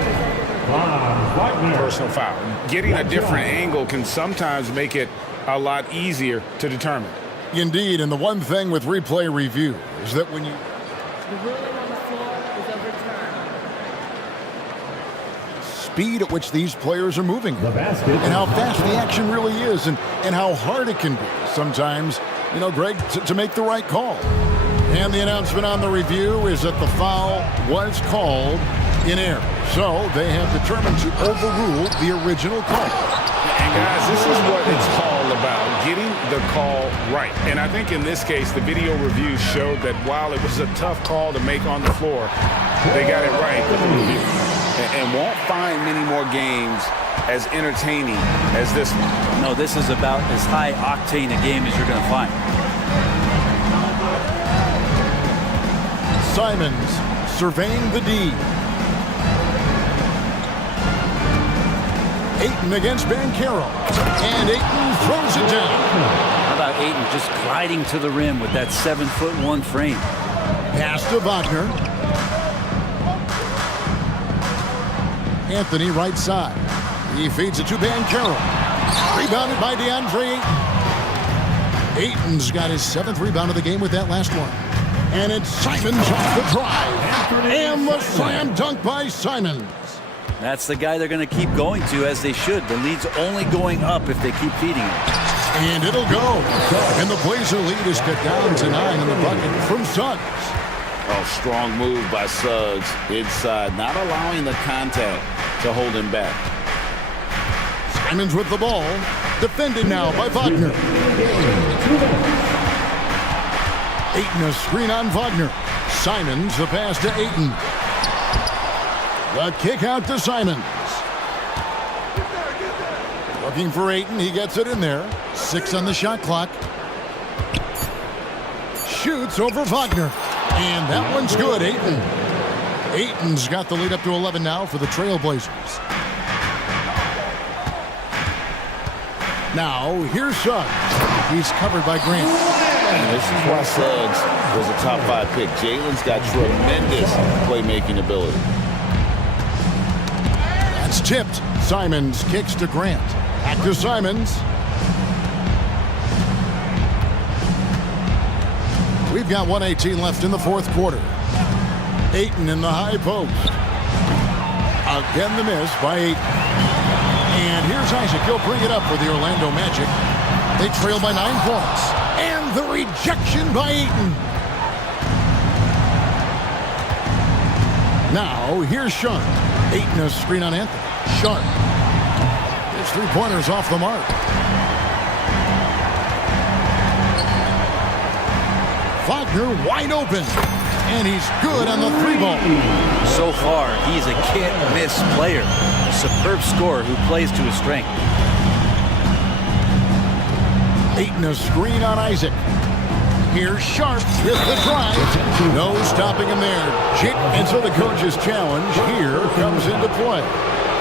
Personal foul. Getting a different angle can sometimes make it a lot easier to determine. Indeed, and the one thing with replay review is that when you... The ruling on the floor is overturned. Speed at which these players are moving and how fast the action really is and how hard it can be sometimes, you know, Greg, to make the right call. And the announcement on the review is that the foul was called in error. So they have determined to overrule the original call. And guys, this is what it's all about getting the call right. And I think in this case, the video review showed that while it was a tough call to make on the floor, they got it right with the review. And won't find many more games as entertaining as this one. No, this is about as high octane a game as you're going to find. Simons surveying the D. Ayton against Bankero. And Ayton throws it down. How about Ayton just gliding to the rim with that 7'1" frame? Pass to Wagner. Anthony right side. He feeds it to Bankero. Rebounded by DeAndre Ayton. Ayton's got his 7th rebound of the game with that last one. And it's Simons off the drive. And the slam dunk by Simons. That's the guy they're going to keep going to, as they should. The lead's only going up if they keep feeding him. And it'll go. And the Blazer lead is cut down to 9 in the bucket from Suggs. Oh, strong move by Suggs inside, not allowing the contact to hold him back. Simons with the ball. Defended now by Wagner. Ayton a screen on Wagner. Simons the pass to Ayton. The kick out to Simons. Looking for Ayton. He gets it in there. 6 on the shot clock. Shoots over Wagner. And that one's good. Ayton's got the lead up to 11 now for the Trailblazers. Now, here's Suggs. He's covered by Grant. And this is why Suggs was a top 5 pick. Jalen's got tremendous playmaking ability. That's tipped. Simons kicks to Grant. Back to Simons. We've got 1:18 left in the 4th quarter. Ayton in the high post. Again the miss by Ayton. And here's Isaac. He'll bring it up for the Orlando Magic. They trail by 9 points. And the rejection by Ayton. Now, here's Sharp. Ayton a screen on Anthony. Sharp. His 3-pointers off the mark. Wagner wide open. And he's good on the 3-ball. So far, he's a can't-miss player. A superb scorer who plays to his strength. Ayton a screen on Isaac. Here's Sharp with the drive. No stopping him there. And so the coach's challenge here comes into play.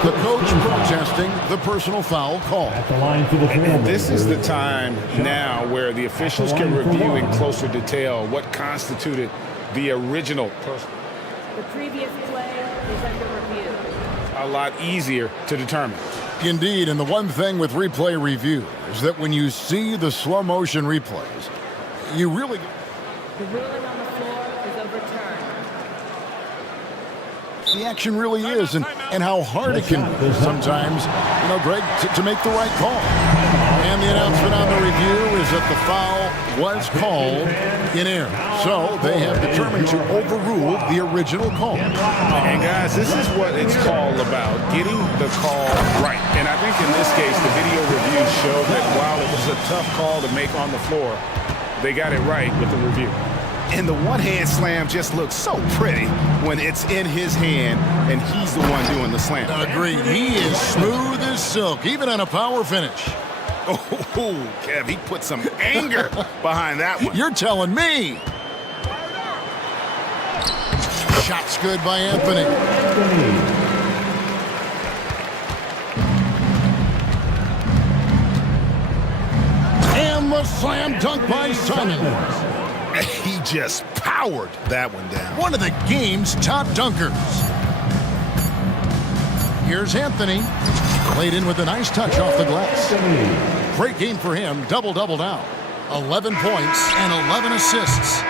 The coach protesting the personal foul call. And this is the time now where the officials can review in closer detail what constituted the original personal. The previous play is under review. A lot easier to determine. Indeed, and the one thing with replay review is that when you see the slow motion replays, you really... The ruling on the floor is overturned. The action really is, and how hard it can be sometimes, Greg, to make the right call. And the announcement on the review is that the foul was called in error. So they have determined to overrule the original call. And guys, this is what it's all about, getting the call right. And I think in this case, the video review showed that while it was a tough call to make on the floor, they got it right with the review. And the one-hand slam just looks so pretty when it's in his hand and he's the one doing the slam. Agreed. He is smooth as silk, even on a power finish. Oh, Kev, he put some anger behind that one. You're telling me. Shot's good by Anthony. And the slam dunk by Simons. He just powered that one down. One of the game's top dunkers. Here's Anthony. Played in with a nice touch off the glass. Great game for him. Double-double now. 11 points and 11 assists.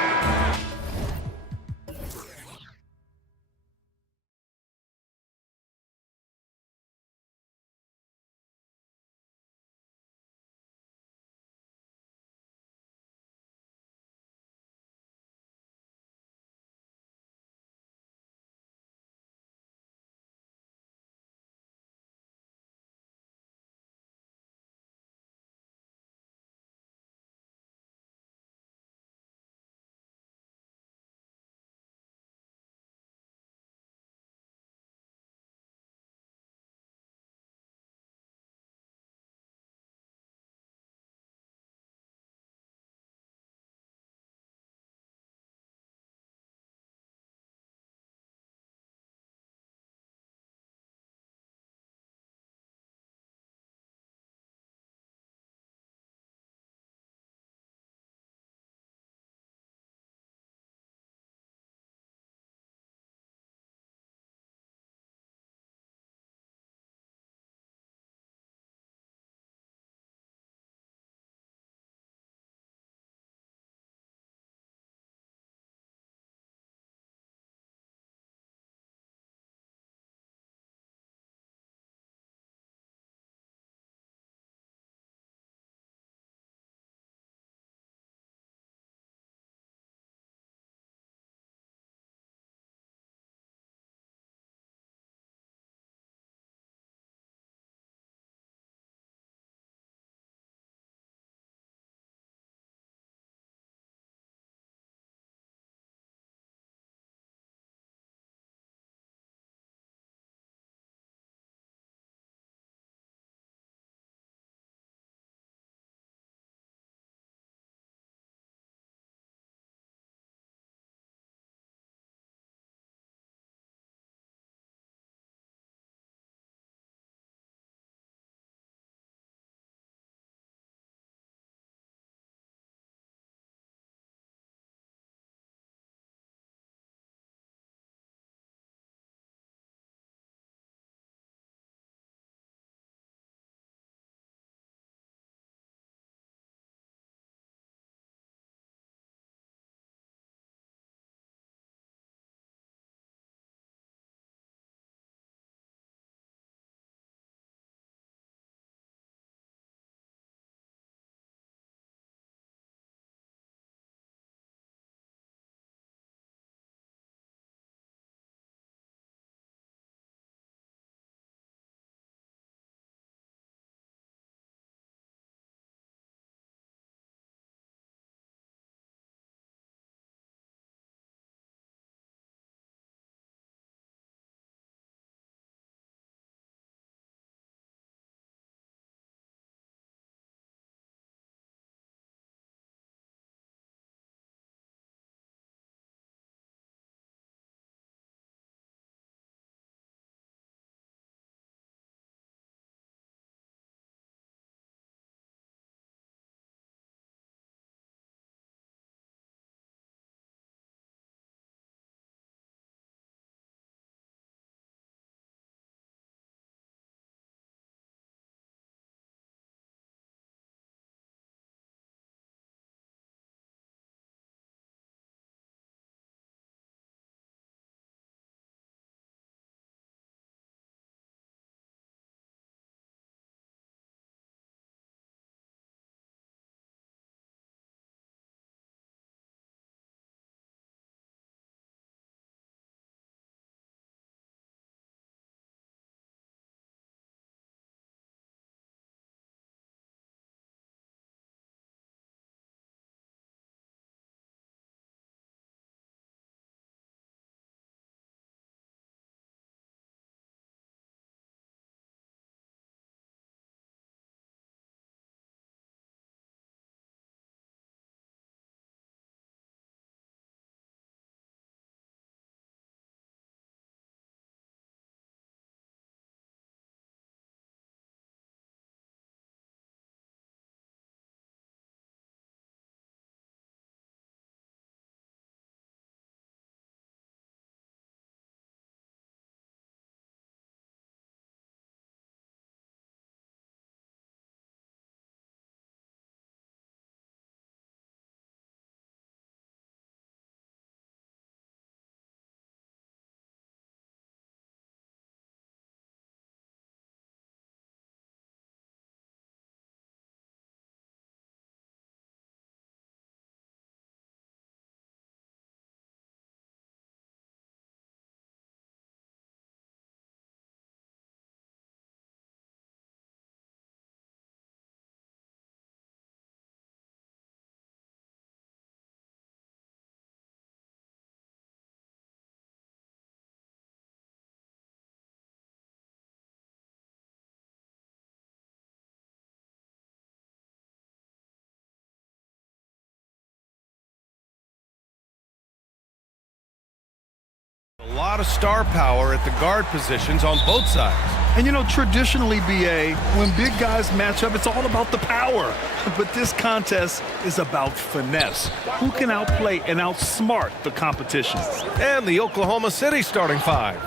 A lot of star power at the guard positions on both sides. And you know, traditionally, BA, when big guys match up, it's all about the power. But this contest is about finesse. Who can outplay and outsmart the competition? And the Oklahoma City starting five.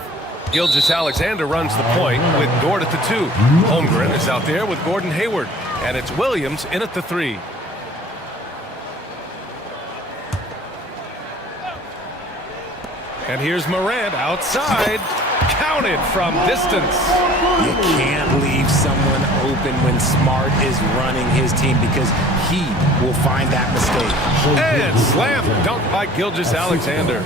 Gilgeous-Alexander runs the point with Dort at the 2. Holmgren is out there with Gordon Hayward. And it's Williams in at the 3. And here's Morant outside. Counted from distance. You can't leave someone open when Smart is running his team because he will find that mistake. And slam dunk by Gilgeous-Alexander.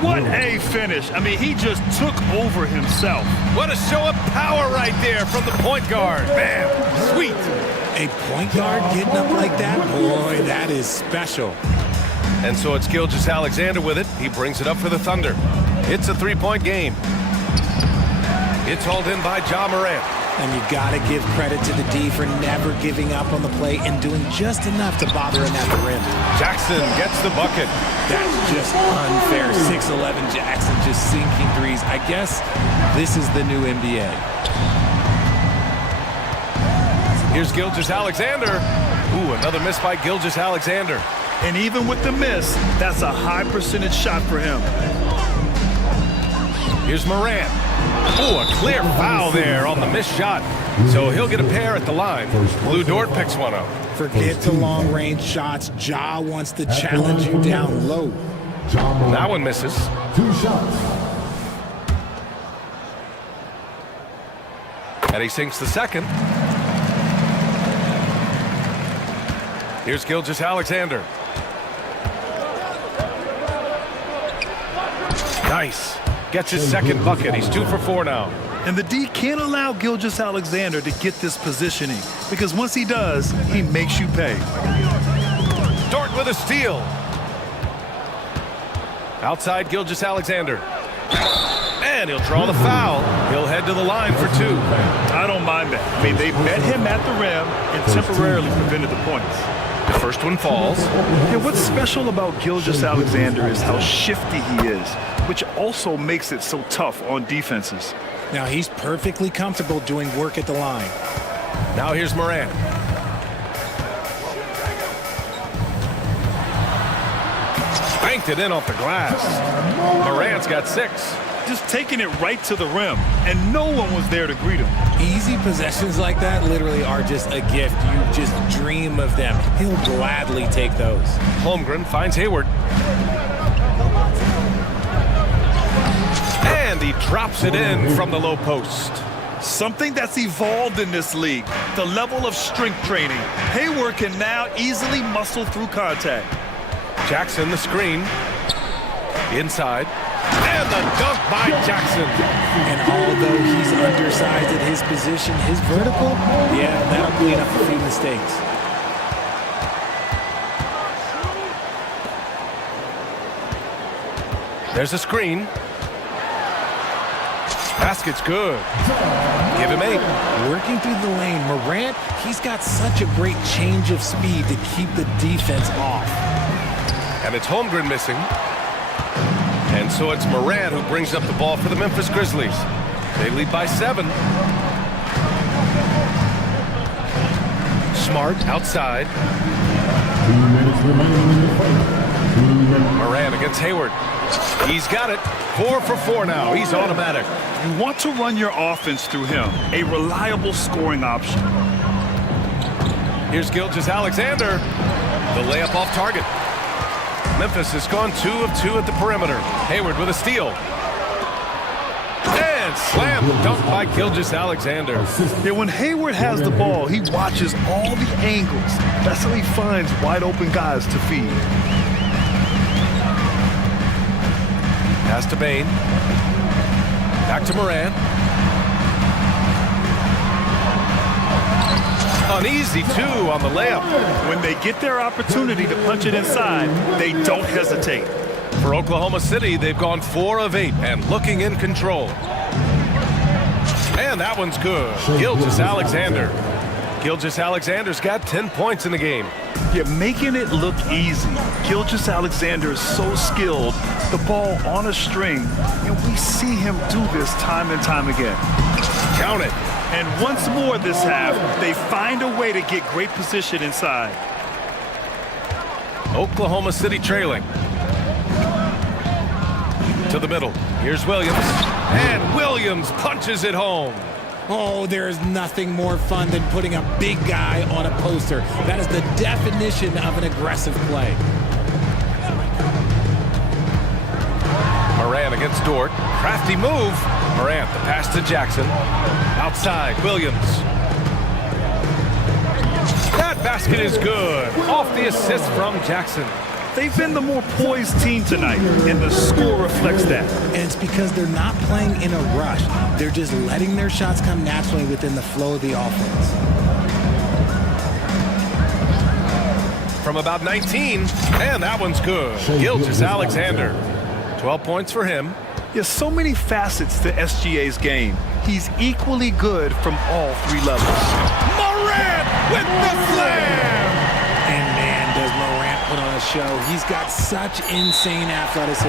What a finish. I mean, he just took over himself. What a show of power right there from the point guard. Man, sweet. A point guard getting up like that? Boy, that is special. And so it's Gilgeous-Alexander with it. He brings it up for the Thunder. It's a three-point game. It's hauled in by Ja Morant. And you got to give credit to the D for never giving up on the play and doing just enough to bother him at the rim. Jackson gets the bucket. That's just unfair. 6'11" Jackson just sinking threes. I guess this is the new NBA. Here's Gilgeous-Alexander. Ooh, another miss by Gilgeous-Alexander. And even with the miss, that's a high percentage shot for him. Here's Morant. Ooh, a clear foul there on the missed shot. So he'll get a pair at the line. Lou Dort picks one up. Forget the long-range shots. Ja wants to challenge you down low. That one misses. 2 shots. And he sinks the second. Here's Gilgeous-Alexander. Nice. Gets his second bucket. He's 2 for 4 now. And the D can't allow Gilgeous-Alexander to get this positioning because once he does, he makes you pay. Dort with a steal. Outside Gilgeous-Alexander. And he'll draw the foul. He'll head to the line for 2. I don't mind that. I mean, they met him at the rim and temporarily prevented the points. The first one falls. And what's special about Gilgeous-Alexander is how shifty he is, which also makes it so tough on defenses. Now he's perfectly comfortable doing work at the line. Now here's Morant. Banked it in off the glass. Morant's got 6. Just taking it right to the rim, and no one was there to greet him. Easy possessions like that literally are just a gift. You just dream of them. He'll gladly take those. Holmgren finds Hayward. And he drops it in from the low post. Something that's evolved in this league, the level of strength training. Hayward can now easily muscle through contact. Jackson the screen. Inside. And the dunk by Jackson. And although he's undersized at his position, his vertical, yeah, that'll clean up a few mistakes. There's a screen. Basket's good. Give him 8. Working through the lane, Morant, he's got such a great change of speed to keep the defense off. And it's Holmgren missing. And so it's Morant who brings up the ball for the Memphis Grizzlies. They lead by 7. Smart outside. 2 minutes remaining in the fight. Morant against Hayward. He's got it. 4 for 4 now. He's automatic. You want to run your offense through him, a reliable scoring option. Here's Gilgeous-Alexander. The layup off target. Memphis has gone 2 of 2 at the perimeter. Hayward with a steal. And slam dunk by Gilgeous-Alexander. Yeah, when Hayward has the ball, he watches all the angles. That's how he finds wide open guys to feed. Pass to Bain. Back to Morant. Uneasy 2 on the layup. When they get their opportunity to punch it inside, they don't hesitate. For Oklahoma City, they've gone 4 of 8 and looking in control. And that one's good. Gilgeous-Alexander Gilgeous-Alexander's got 10 points in the game. Yeah, making it look easy. Gilgeous-Alexander is so skilled. The ball on a string, and we see him do this time and time again. Count it. And once more this half, they find a way to get great position inside. Oklahoma City trailing. To the middle. Here's Williams. And Williams punches it home. Oh, there is nothing more fun than putting a big guy on a poster. That is the definition of an aggressive play. Morant against Dort. Crafty move. Morant, the pass to Jackson. Outside, Williams. That basket is good. Off the assist from Jackson. They've been the more poised team tonight, and the score reflects that. And it's because they're not playing in a rush. They're just letting their shots come naturally within the flow of the offense. From about 19, and that one's good. Gilgeous-Alexander. 12 points for him. There's so many facets to SGA's game. He's equally good from all three levels. Morant with the slam! And man, does Morant put on a show. He's got such insane athleticism.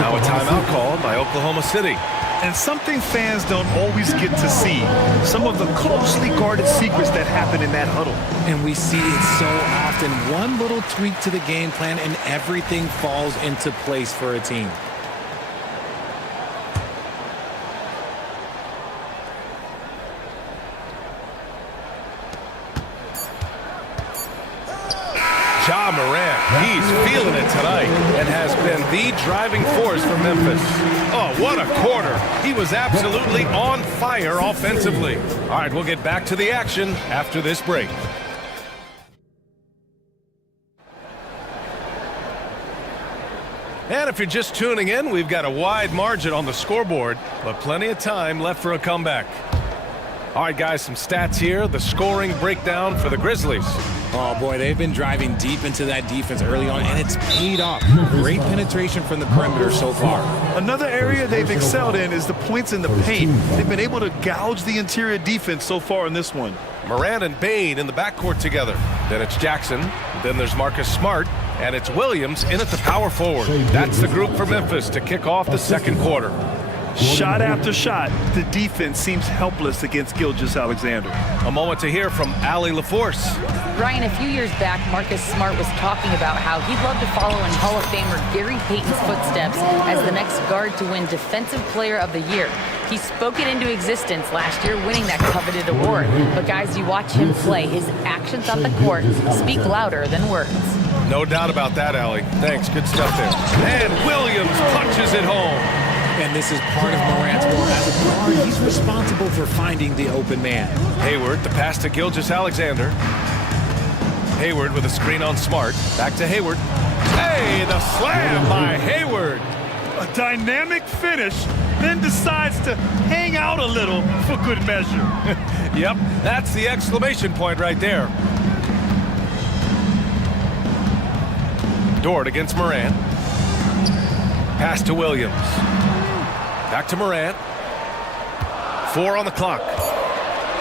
Now a timeout called by Oklahoma City. And something fans don't always get to see. Some of the closely guarded secrets that happen in that huddle. And we see it so often. One little tweak to the game plan and everything falls into place for a team. Ja Morant, he's feeling it tonight and has been the driving force for Memphis. Oh, what a quarter. He was absolutely on fire offensively. All right, we'll get back to the action after this break. And if you're just tuning in, we've got a wide margin on the scoreboard, but plenty of time left for a comeback. All right, guys, some stats here. The scoring breakdown for the Grizzlies. Oh, boy, they've been driving deep into that defense early on, and it's paid off. Great penetration from the perimeter so far. Another area they've excelled in is the points in the paint. They've been able to gouge the interior defense so far in this one. Morant and Bain in the backcourt together. Then it's Jackson. Then there's Marcus Smart. And it's Williams in at the power forward. That's the group for Memphis to kick off the second quarter. Shot after shot, the defense seems helpless against Gilgeous-Alexander. A moment to hear from Allie LaForce. Ryan, a few years back, Marcus Smart was talking about how he'd love to follow in Hall of Famer Gary Payton's footsteps as the next guard to win Defensive Player of the Year. He spoke it into existence last year, winning that coveted award. But guys, you watch him play, his actions on the court speak louder than words. No doubt about that, Allie. Thanks, good stuff there. And Williams punches it home. And this is part of Morant's role as a guard. He's responsible for finding the open man. Hayward, the pass to Gilgeous-Alexander. Hayward with a screen on Smart. Back to Hayward. Hey, the slam by Hayward. A dynamic finish, then decides to hang out a little for good measure. Yep, that's the exclamation point right there. Dort against Morant. Pass to Williams. Back to Morant. 4 on the clock.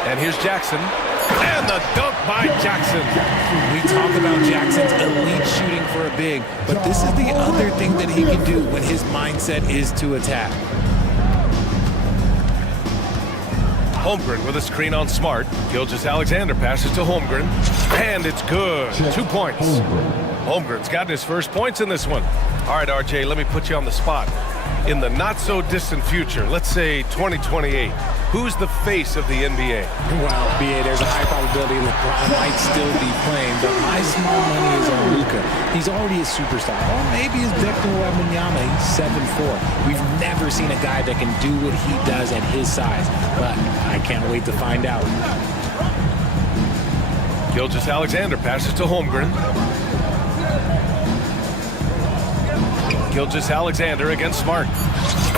And here's Jackson. And the dunk by Jackson. We talk about Jackson's elite shooting for a big, but this is the other thing that he can do when his mindset is to attack. Holmgren with a screen on Smart. Gilgeous-Alexander passes to Holmgren. And it's good. 2 points. Holmgren's gotten his first points in this one. All right, RJ, let me put you on the spot. In the not-so-distant future, let's say 2028, who's the face of the NBA? Well, BA, there's a high probability LeBron might still be playing, but my small money is on Luka. He's already a superstar. Or maybe it's Victor Wembanyama. He's 7'4". We've never seen a guy that can do what he does at his size, but I can't wait to find out. Gilgeous-Alexander passes to Holmgren. Gilgeous-Alexander against Smart.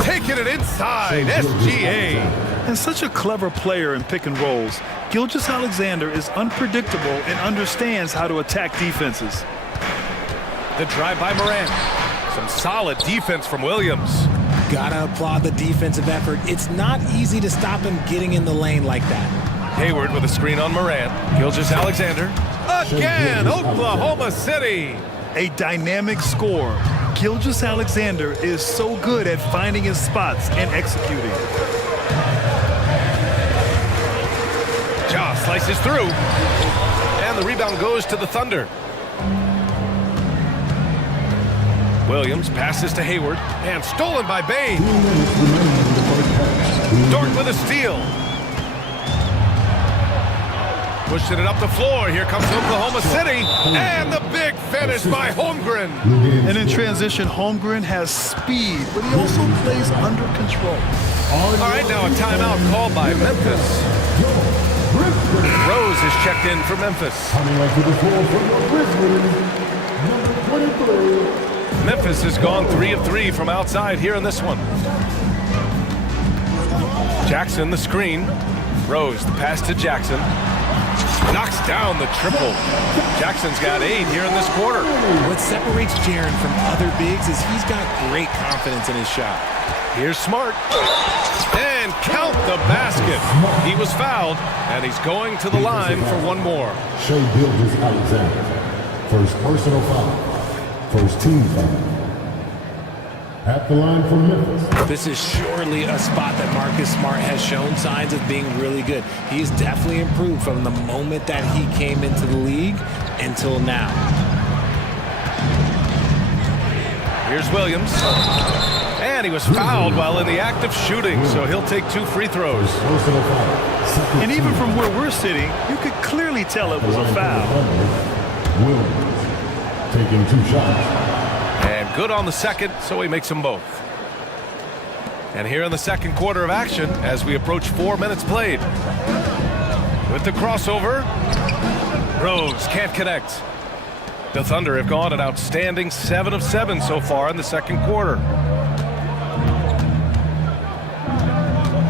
Taking it inside, SGA. And such a clever player in pick and rolls, Gilgeous-Alexander is unpredictable and understands how to attack defenses. The drive by Morant. Some solid defense from Williams. Gotta applaud the defensive effort. It's not easy to stop him getting in the lane like that. Hayward with a screen on Morant. Gilgeous-Alexander. Again, Oklahoma City. A dynamic score. Gilgeous-Alexander is so good at finding his spots and executing. Ja slices through. And the rebound goes to the Thunder. Williams passes to Hayward. And stolen by Bain. Dort with a steal. Pushing it up the floor. Here comes Oklahoma City. And the big finish by Holmgren. And in transition, Holmgren has speed, but he also plays under control. All right, now a timeout called by Memphis. Rose is checked in for Memphis. Memphis has gone 3 of 3 from outside here in this one. Jackson, the screen. Rose, the pass to Jackson. Knocks down the triple. Jackson's got 8 here in this quarter. What separates Jaren from other bigs is he's got great confidence in his shot. Here's Smart. And count the basket. He was fouled, and he's going to the line for one more. Shea Gilgeous-Alexander. First personal foul. First team foul. At the line for Memphis. This is surely a spot that Marcus Smart has shown signs of being really good. He's definitely improved from the moment that he came into the league until now. Here's Williams. And he was fouled while in the act of shooting, so he'll take 2 free throws. And even from where we're sitting, you could clearly tell it was a foul. Williams taking 2 shots. And good on the second, so he makes them both. And here in the second quarter of action, as we approach 4 minutes played. With the crossover, Rose can't connect. The Thunder have gone an outstanding 7 of 7 so far in the second quarter.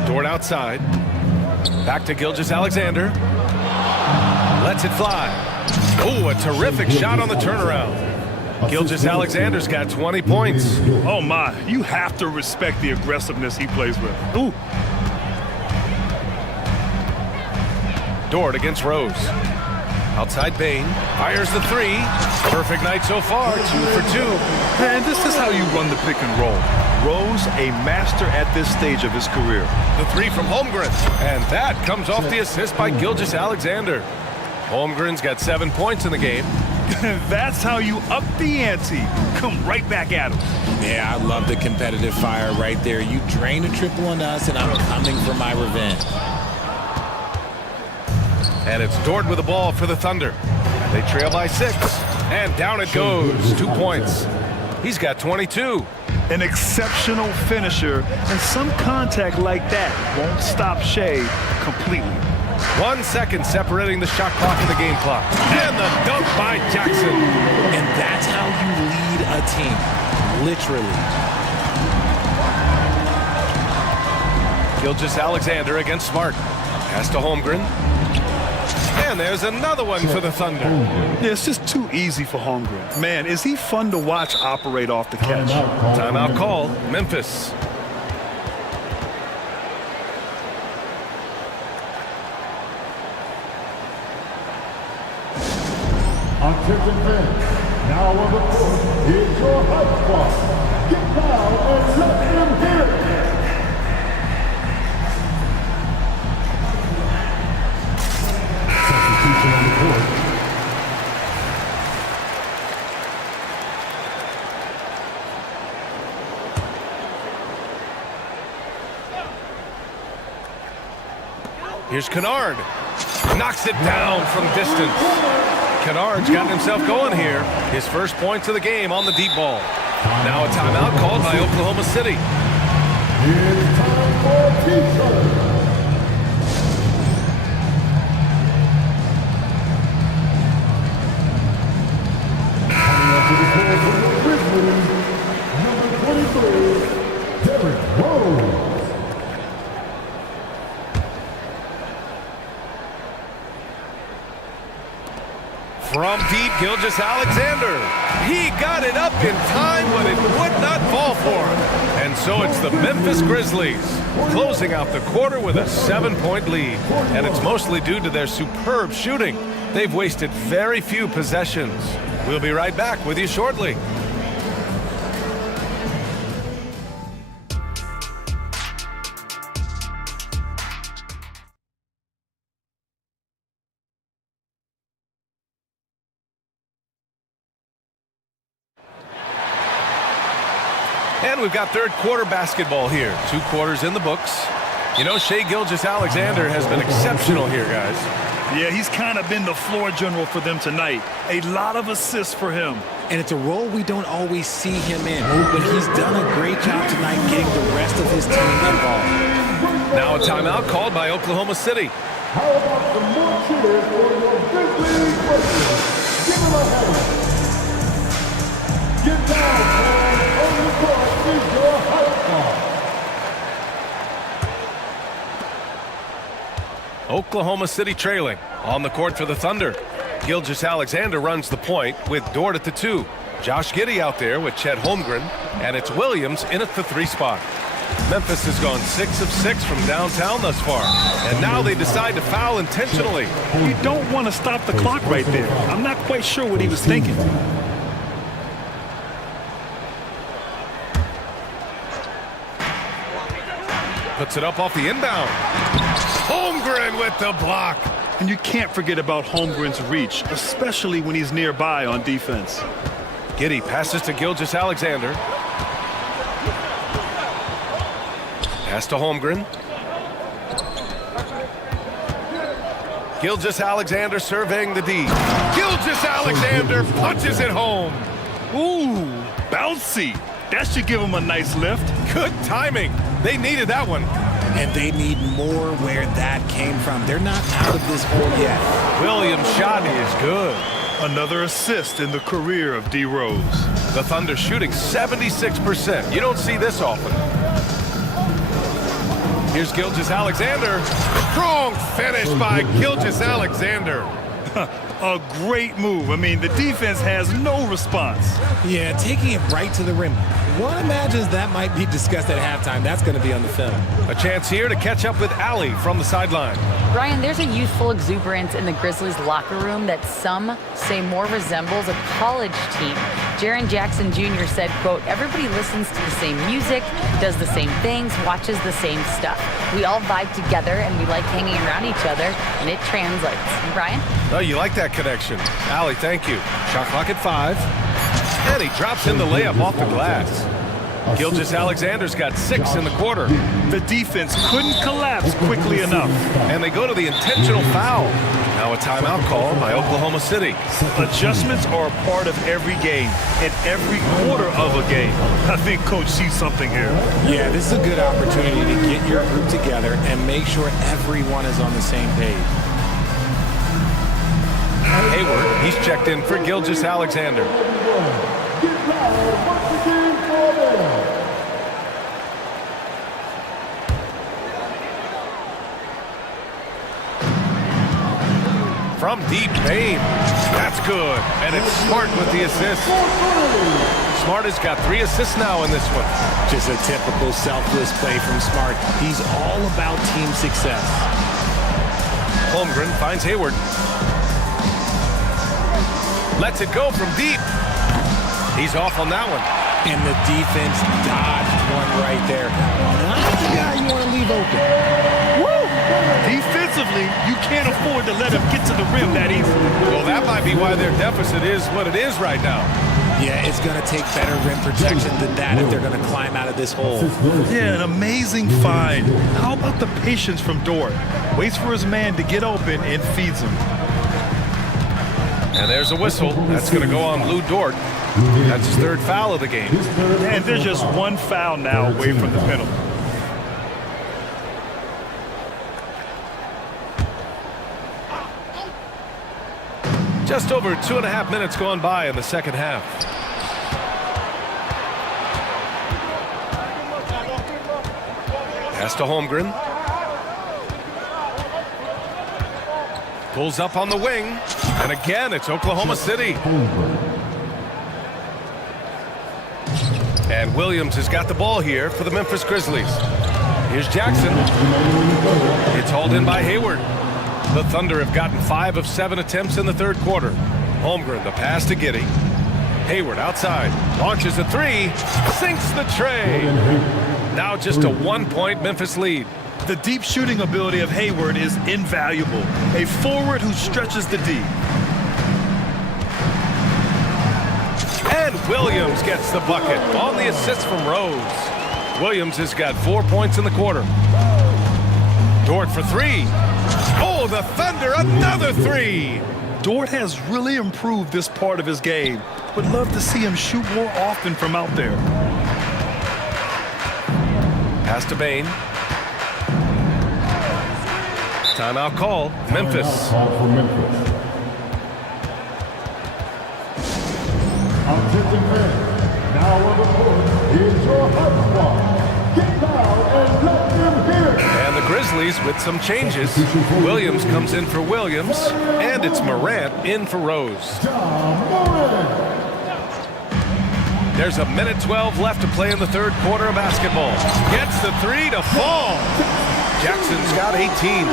Dort outside. Back to Gilgeous-Alexander. Lets it fly. Oh, a terrific shot on the turnaround. Gilgeous-Alexander's got 20 points. Oh my, you have to respect the aggressiveness he plays with. Ooh. Dort against Rose. Outside Bain. Fires the 3. Perfect night so far. 2 for 2. And this is how you run the pick and roll. Rose, a master at this stage of his career. The 3 from Holmgren. And that comes off the assist by Gilgeous-Alexander. Holmgren's got 7 points in the game. That's how you up the ante. Come right back at him. Yeah, I love the competitive fire right there. You drain a triple on us, and I'm coming for my revenge. And it's Dort with the ball for the Thunder. They trail by 6. And down it goes. 2 points. He's got 22. An exceptional finisher, and some contact like that won't stop Shea completely. 1 second separating the shot clock and the game clock. And the dunk by Jackson. And that's how you lead a team. Literally. Gilgeous-Alexander against Smart. Pass to Holmgren. And there's another one for the Thunder. Yeah, it's just too easy for Holmgren. Man, is he fun to watch operate off the catch. Timeout call, Memphis. Attention fans, now on the court is your hype squad. Get down and let them hear it. Substitution on the court. Here's Kennard. Knocks it down from distance. Kennard's gotten himself going here. His first points of the game on the deep ball. Now a timeout called by Oklahoma City. It's time for T-shirt. Coming up to the court for the Grizzlies, number 23, Derrick Rose. From deep, Gilgeous-Alexander. He got it up in time, but it would not fall for him. And so it's the Memphis Grizzlies closing out the quarter with a 7-point lead. And it's mostly due to their superb shooting. They've wasted very few possessions. We'll be right back with you shortly. And we've got third quarter basketball here. 2 quarters in the books. You know, Shai Gilgeous-Alexander has been exceptional here, guys. Yeah, he's kind of been the floor general for them tonight. A lot of assists for him. And it's a role we don't always see him in, but he's done a great job tonight getting the rest of his team involved. Now a timeout called by Oklahoma City. How about some more cheers for your Grizzlies players? Give them a hand. Get down, man. On the court is your high score. Oklahoma City trailing on the court for the Thunder. Gilgeous-Alexander runs the point with Dort at the 2. Josh Giddey out there with Chet Holmgren, and it's Williams in at the 3 spot. Memphis has gone 6 of 6 from downtown thus far, and now they decide to foul intentionally. You don't want to stop the clock right there. I'm not quite sure what he was thinking. Puts it up off the inbound. Holmgren with the block. And you can't forget about Holmgren's reach, especially when he's nearby on defense. Giddey passes to Gilgeous-Alexander. Pass to Holmgren. Gilgeous-Alexander surveying the D. Gilgeous-Alexander punches it home. Ooh, bouncy. That should give him a nice lift. Good timing. They needed that one. And they need more where that came from. They're not out of this hole yet. Williams' shot is good. Another assist in the career of D. Rose. The Thunder shooting 76%. You don't see this often. Here's Gilgeous-Alexander. Strong finish by Gilgeous-Alexander. A great move. I mean, the defense has no response. Yeah, taking it right to the rim. One imagines that might be discussed at halftime. That's going to be on the film. A chance here to catch up with Allie from the sideline. Brian, there's a youthful exuberance in the Grizzlies locker room that some say more resembles a college team. Jaren Jackson Jr. said, quote, everybody listens to the same music, does the same things, watches the same stuff. We all vibe together and we like hanging around each other, and it translates. Brian? Oh, you like that connection. Allie, thank you. Shot clock at 5. And he drops in the layup off the glass. Gilgeous-Alexander's got 6 in the quarter. The defense couldn't collapse quickly enough. And they go to the intentional foul. Now a timeout call by Oklahoma City. Adjustments are a part of every game and every quarter of a game. I think Coach sees something here. Yeah, this is a good opportunity to get your group together and make sure everyone is on the same page. Hayward, he's checked in for Gilgeous-Alexander. From deep, Payne. That's good. And it's Smart with the assist. Smart has got 3 assists now in this one. Just a typical selfless play from Smart. He's all about team success. Holmgren finds Hayward. Lets it go from deep. He's off on that one. And the defense dodged one right there. Not the guy you want to leave open. Woo! Defensively, you can't afford to let him get to the rim that easily. Well, that might be why their deficit is what it is right now. Yeah, it's going to take better rim protection than that if they're going to climb out of this hole. Yeah, an amazing find. How about the patience from Dort? Waits for his man to get open and feeds him. And there's a whistle. That's going to go on Lou Dort. That's his 3rd foul of the game. And there's just 1 foul now away from the penalty. Just over 2.5 minutes gone by in the second half. Pass to Holmgren. Pulls up on the wing. And again, it's Oklahoma City. And Williams has got the ball here for the Memphis Grizzlies. Here's Jackson. It's hauled in by Hayward. The Thunder have gotten 5 of 7 attempts in the third quarter. Holmgren, the pass to Giddey. Hayward outside, launches a 3, sinks the tray. Now just a 1-point Memphis lead. The deep shooting ability of Hayward is invaluable. A forward who stretches the D. And Williams gets the bucket on the assist from Rose. Williams has got 4 points in the quarter. Dort for 3. Oh, the Thunder, another 3. Dort has really improved this part of his game. Would love to see him shoot more often from out there. Pass to Bain. Timeout call, Memphis. Now on the court is your hot squad. Get down and let them hear it. And the Grizzlies with some changes. Williams comes in for Williams, and it's Morant in for Rose. There's a minute 12 left to play in the third quarter of basketball. Gets the 3 to fall. Jackson's got 18.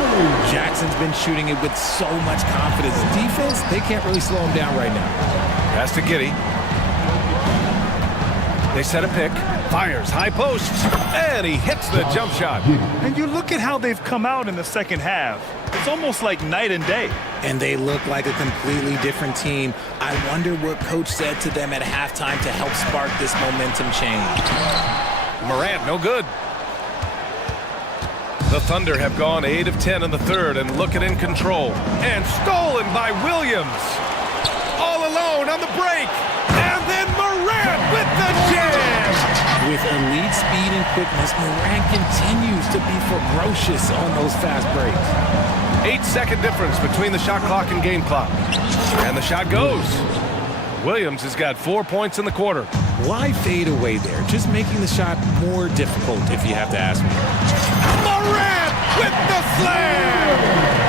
Jackson's been shooting it with so much confidence. Defense, they can't really slow him down right now. Pass to Giddey. They set a pick. Fires high post. And he hits the jump shot. And you look at how they've come out in the second half. It's almost like night and day. And they look like a completely different team. I wonder what coach said to them at halftime to help spark this momentum change. Morant, no good. The Thunder have gone 8 of 10 in the third and looking in control. And stolen by Williams. All alone on the break. And then Morant with the jam. With elite speed and quickness, Morant continues to be ferocious on those fast breaks. 8-second difference between the shot clock and game clock. And the shot goes. Williams has got 4 points in the quarter. Why fade away there? Just making the shot more difficult, if you have to ask me. Morant with the slam!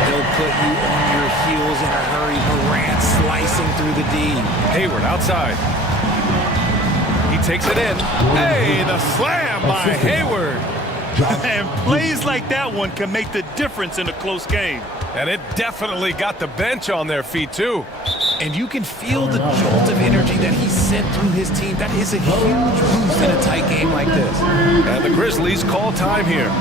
They'll put you on your heels in a hurry. Morant slicing through the D. Hayward outside. He takes it in. Hey, the slam by Hayward. And plays like that one can make the difference in a close game. And it definitely got the bench on their feet, too. And you can feel the jolt of energy that he sent through his team. That is a huge boost in a tight game like this. And the Grizzlies call time here.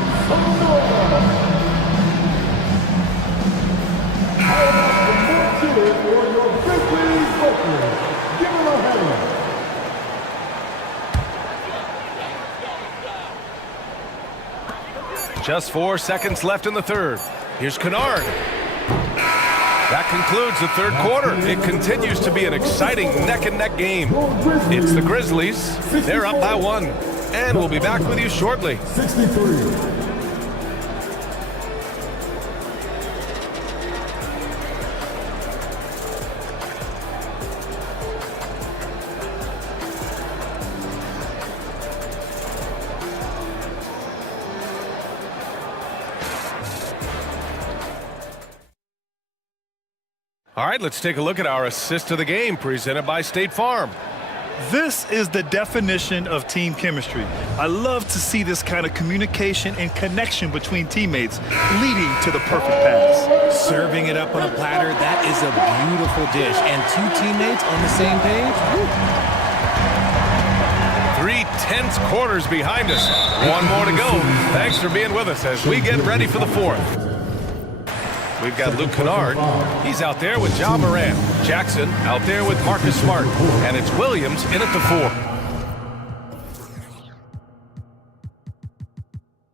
Just 4 seconds left in the third. Here's Kennard. That concludes the third quarter. It continues to be an exciting neck-and-neck game. It's the Grizzlies. They're up by 1. And we'll be back with you shortly. 63. All right, let's take a look at our assist of the game presented by State Farm. This is the definition of team chemistry. I love to see this kind of communication and connection between teammates leading to the perfect pass. Serving it up on a platter, that is a beautiful dish. And 2 teammates on the same page. Woo. 3 tense quarters behind us. 1 more to go. Thanks for being with us as we get ready for the fourth. We've got Luke Kennard. He's out there with Ja Morant. Jackson out there with Marcus Smart. And it's Williams in at the 4.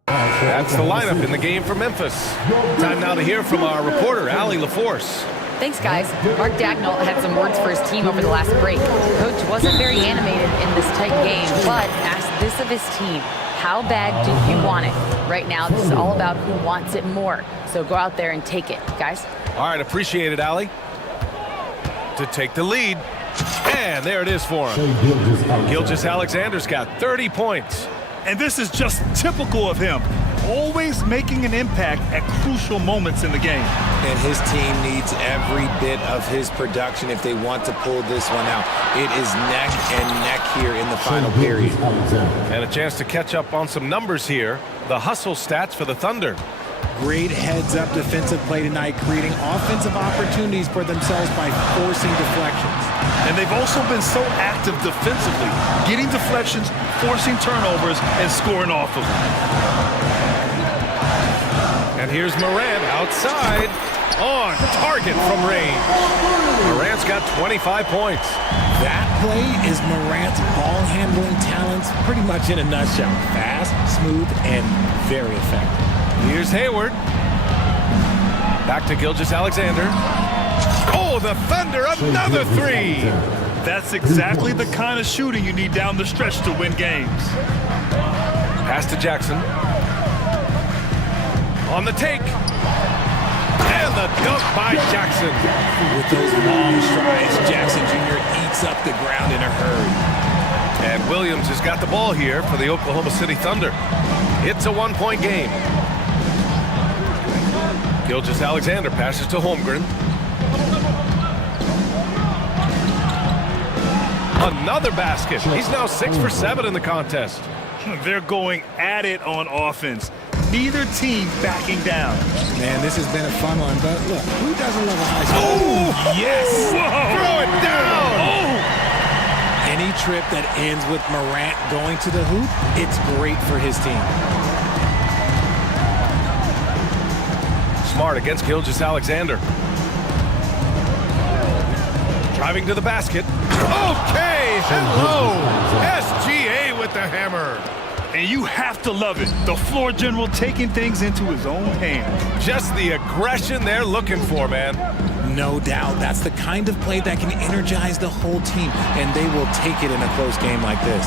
That's the lineup in the game for Memphis. Time now to hear from our reporter, Allie LaForce. Thanks, guys. Mark Dagnall had some words for his team over the last break. Coach wasn't very animated in this tight game, but asked this of his team. How bad do you want it? Right now, this is all about who wants it more. So go out there and take it, guys. All right, appreciate it, Allie. To take the lead. And there it is for him. Gilgeous-Alexander's got 30 points. And this is just typical of him. Always making an impact at crucial moments in the game. And his team needs every bit of his production if they want to pull this one out. It is neck and neck here in the final period. And a chance to catch up on some numbers here. The hustle stats for the Thunder. Great heads-up defensive play tonight, creating offensive opportunities for themselves by forcing deflections. And they've also been so active defensively, getting deflections, forcing turnovers, and scoring off of them. And here's Morant outside, on target from range. Morant's got 25 points. That play is Morant's ball-handling talents pretty much in a nutshell. Fast, smooth, and very effective. Here's Hayward. Back to Gilgeous-Alexander. Oh, the Thunder, another three! That's exactly the kind of shooting you need down the stretch to win games. Pass to Jackson. On the take. And the dunk by Jackson. With those long strides, Jackson Jr. eats up the ground in a hurry. And Williams has got the ball here for the Oklahoma City Thunder. It's a one-point game. Gilgeous-Alexander passes to Holmgren. Another basket. He's now 6 for 7 in the contest. They're going at it on offense. Neither team backing down. Man, this has been a fun one, but look, who doesn't love a high score? Oh, yes! Whoa. Throw it down! Oh. Any trip that ends with Morant going to the hoop, it's great for his team. Smart against Gilgeous-Alexander. Driving to the basket. Okay, hello! SGA with the hammer. And you have to love it. The floor general taking things into his own hands. Just the aggression they're looking for, man. No doubt. That's the kind of play that can energize the whole team, and they will take it in a close game like this.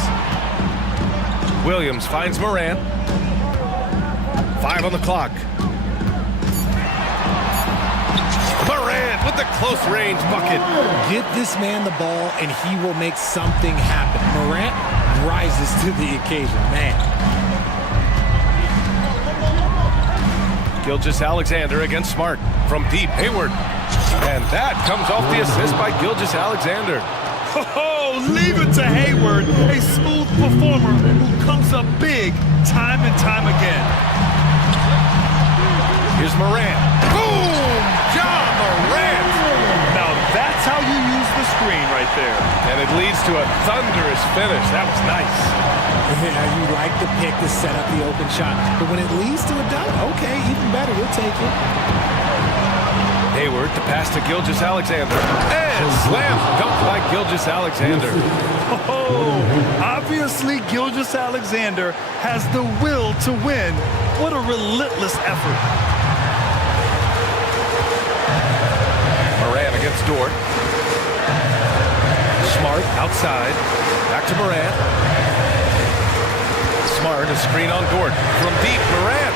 Williams finds Morant. 5 on the clock. Morant with the close-range bucket. Get this man the ball, and he will make something happen. Morant rises to the occasion, man. Gilgeous-Alexander against Smart from deep. Hayward. And that comes off the assist by Gilgeous-Alexander. Oh, leave it to Hayward, a smooth performer who comes up big time and time again. Here's Morant. Boom! John Morant! Now that's how you use the screen right there. And it leads to a thunderous finish. That was nice. Yeah, you like the pick to set up the open shot. But when it leads to a dunk, okay, even better, you'll take it. Hayward to pass to Gilgeous-Alexander. And slam dunk by Gilgeous-Alexander. Oh, obviously Gilgeous-Alexander has the will to win. What a relentless effort. Morant against Dort. Smart outside. Back to Morant. Smart, a screen on Dort. From deep, Morant.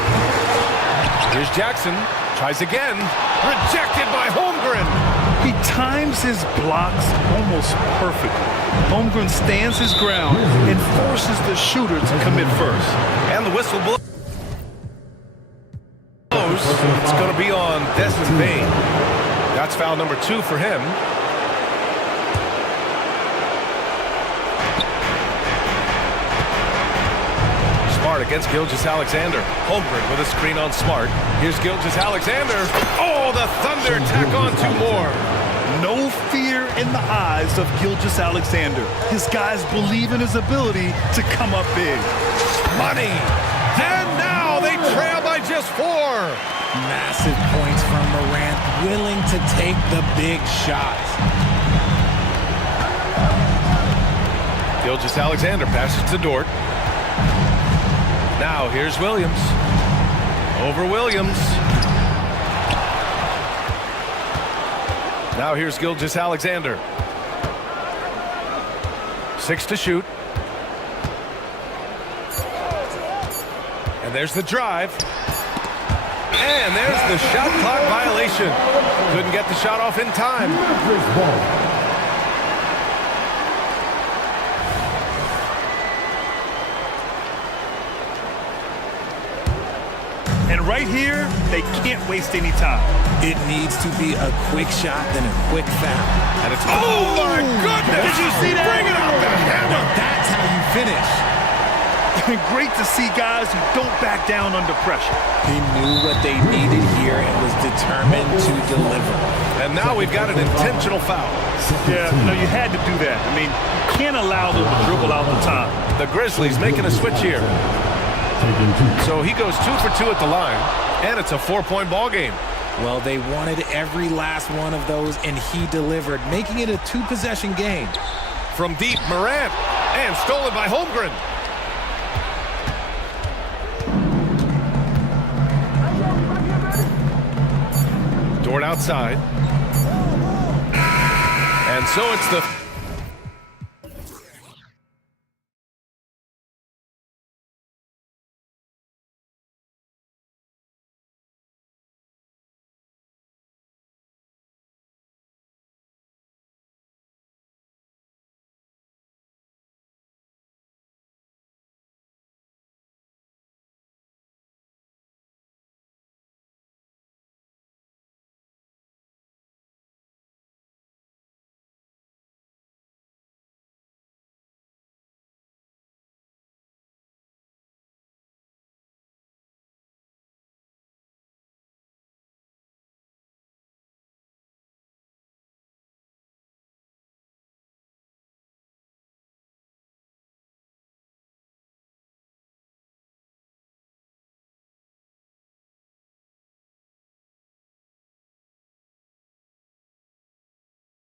Here's Jackson. Tries again. Rejected by Holmgren. He times his blocks almost perfectly. Holmgren stands his ground and forces the shooter to commit first. And the whistle blows. It's going to be on Desmond Bain. That's foul number 2 for him. Smart against Gilgeous-Alexander. Holmgren with a screen on Smart. Here's Gilgeous-Alexander. Oh, the Thunder tack on 2 more. No fear in the eyes of Gilgeous-Alexander. His guys believe in his ability to come up big. Money. And now they trail by just 4. Massive points from Morant, willing to take the big shots. Gilgeous-Alexander passes to Dort. Now here's Williams. Over Williams. Now here's Gilgeous-Alexander. 6 to shoot. And there's the drive. And there's the shot clock violation. Couldn't get the shot off in time. And right here, they can't waste any time. It needs to be a quick shot, then a quick foul. And it's, oh my goodness! Did you see that? Bring it out the hammer! That's how finish. Great to see guys who don't back down under pressure. He knew what they needed here and was determined to deliver. And now we've got an intentional foul. Yeah, no, you had to do that. I mean, you can't allow them to dribble out the time. The Grizzlies making a switch here. So he goes 2 for 2 at the line, and it's a 4-point ball game. Well, they wanted every last one of those, and he delivered, making it a 2-possession game. From deep, Morant, and stolen by Holmgren. Dort outside. And so it's the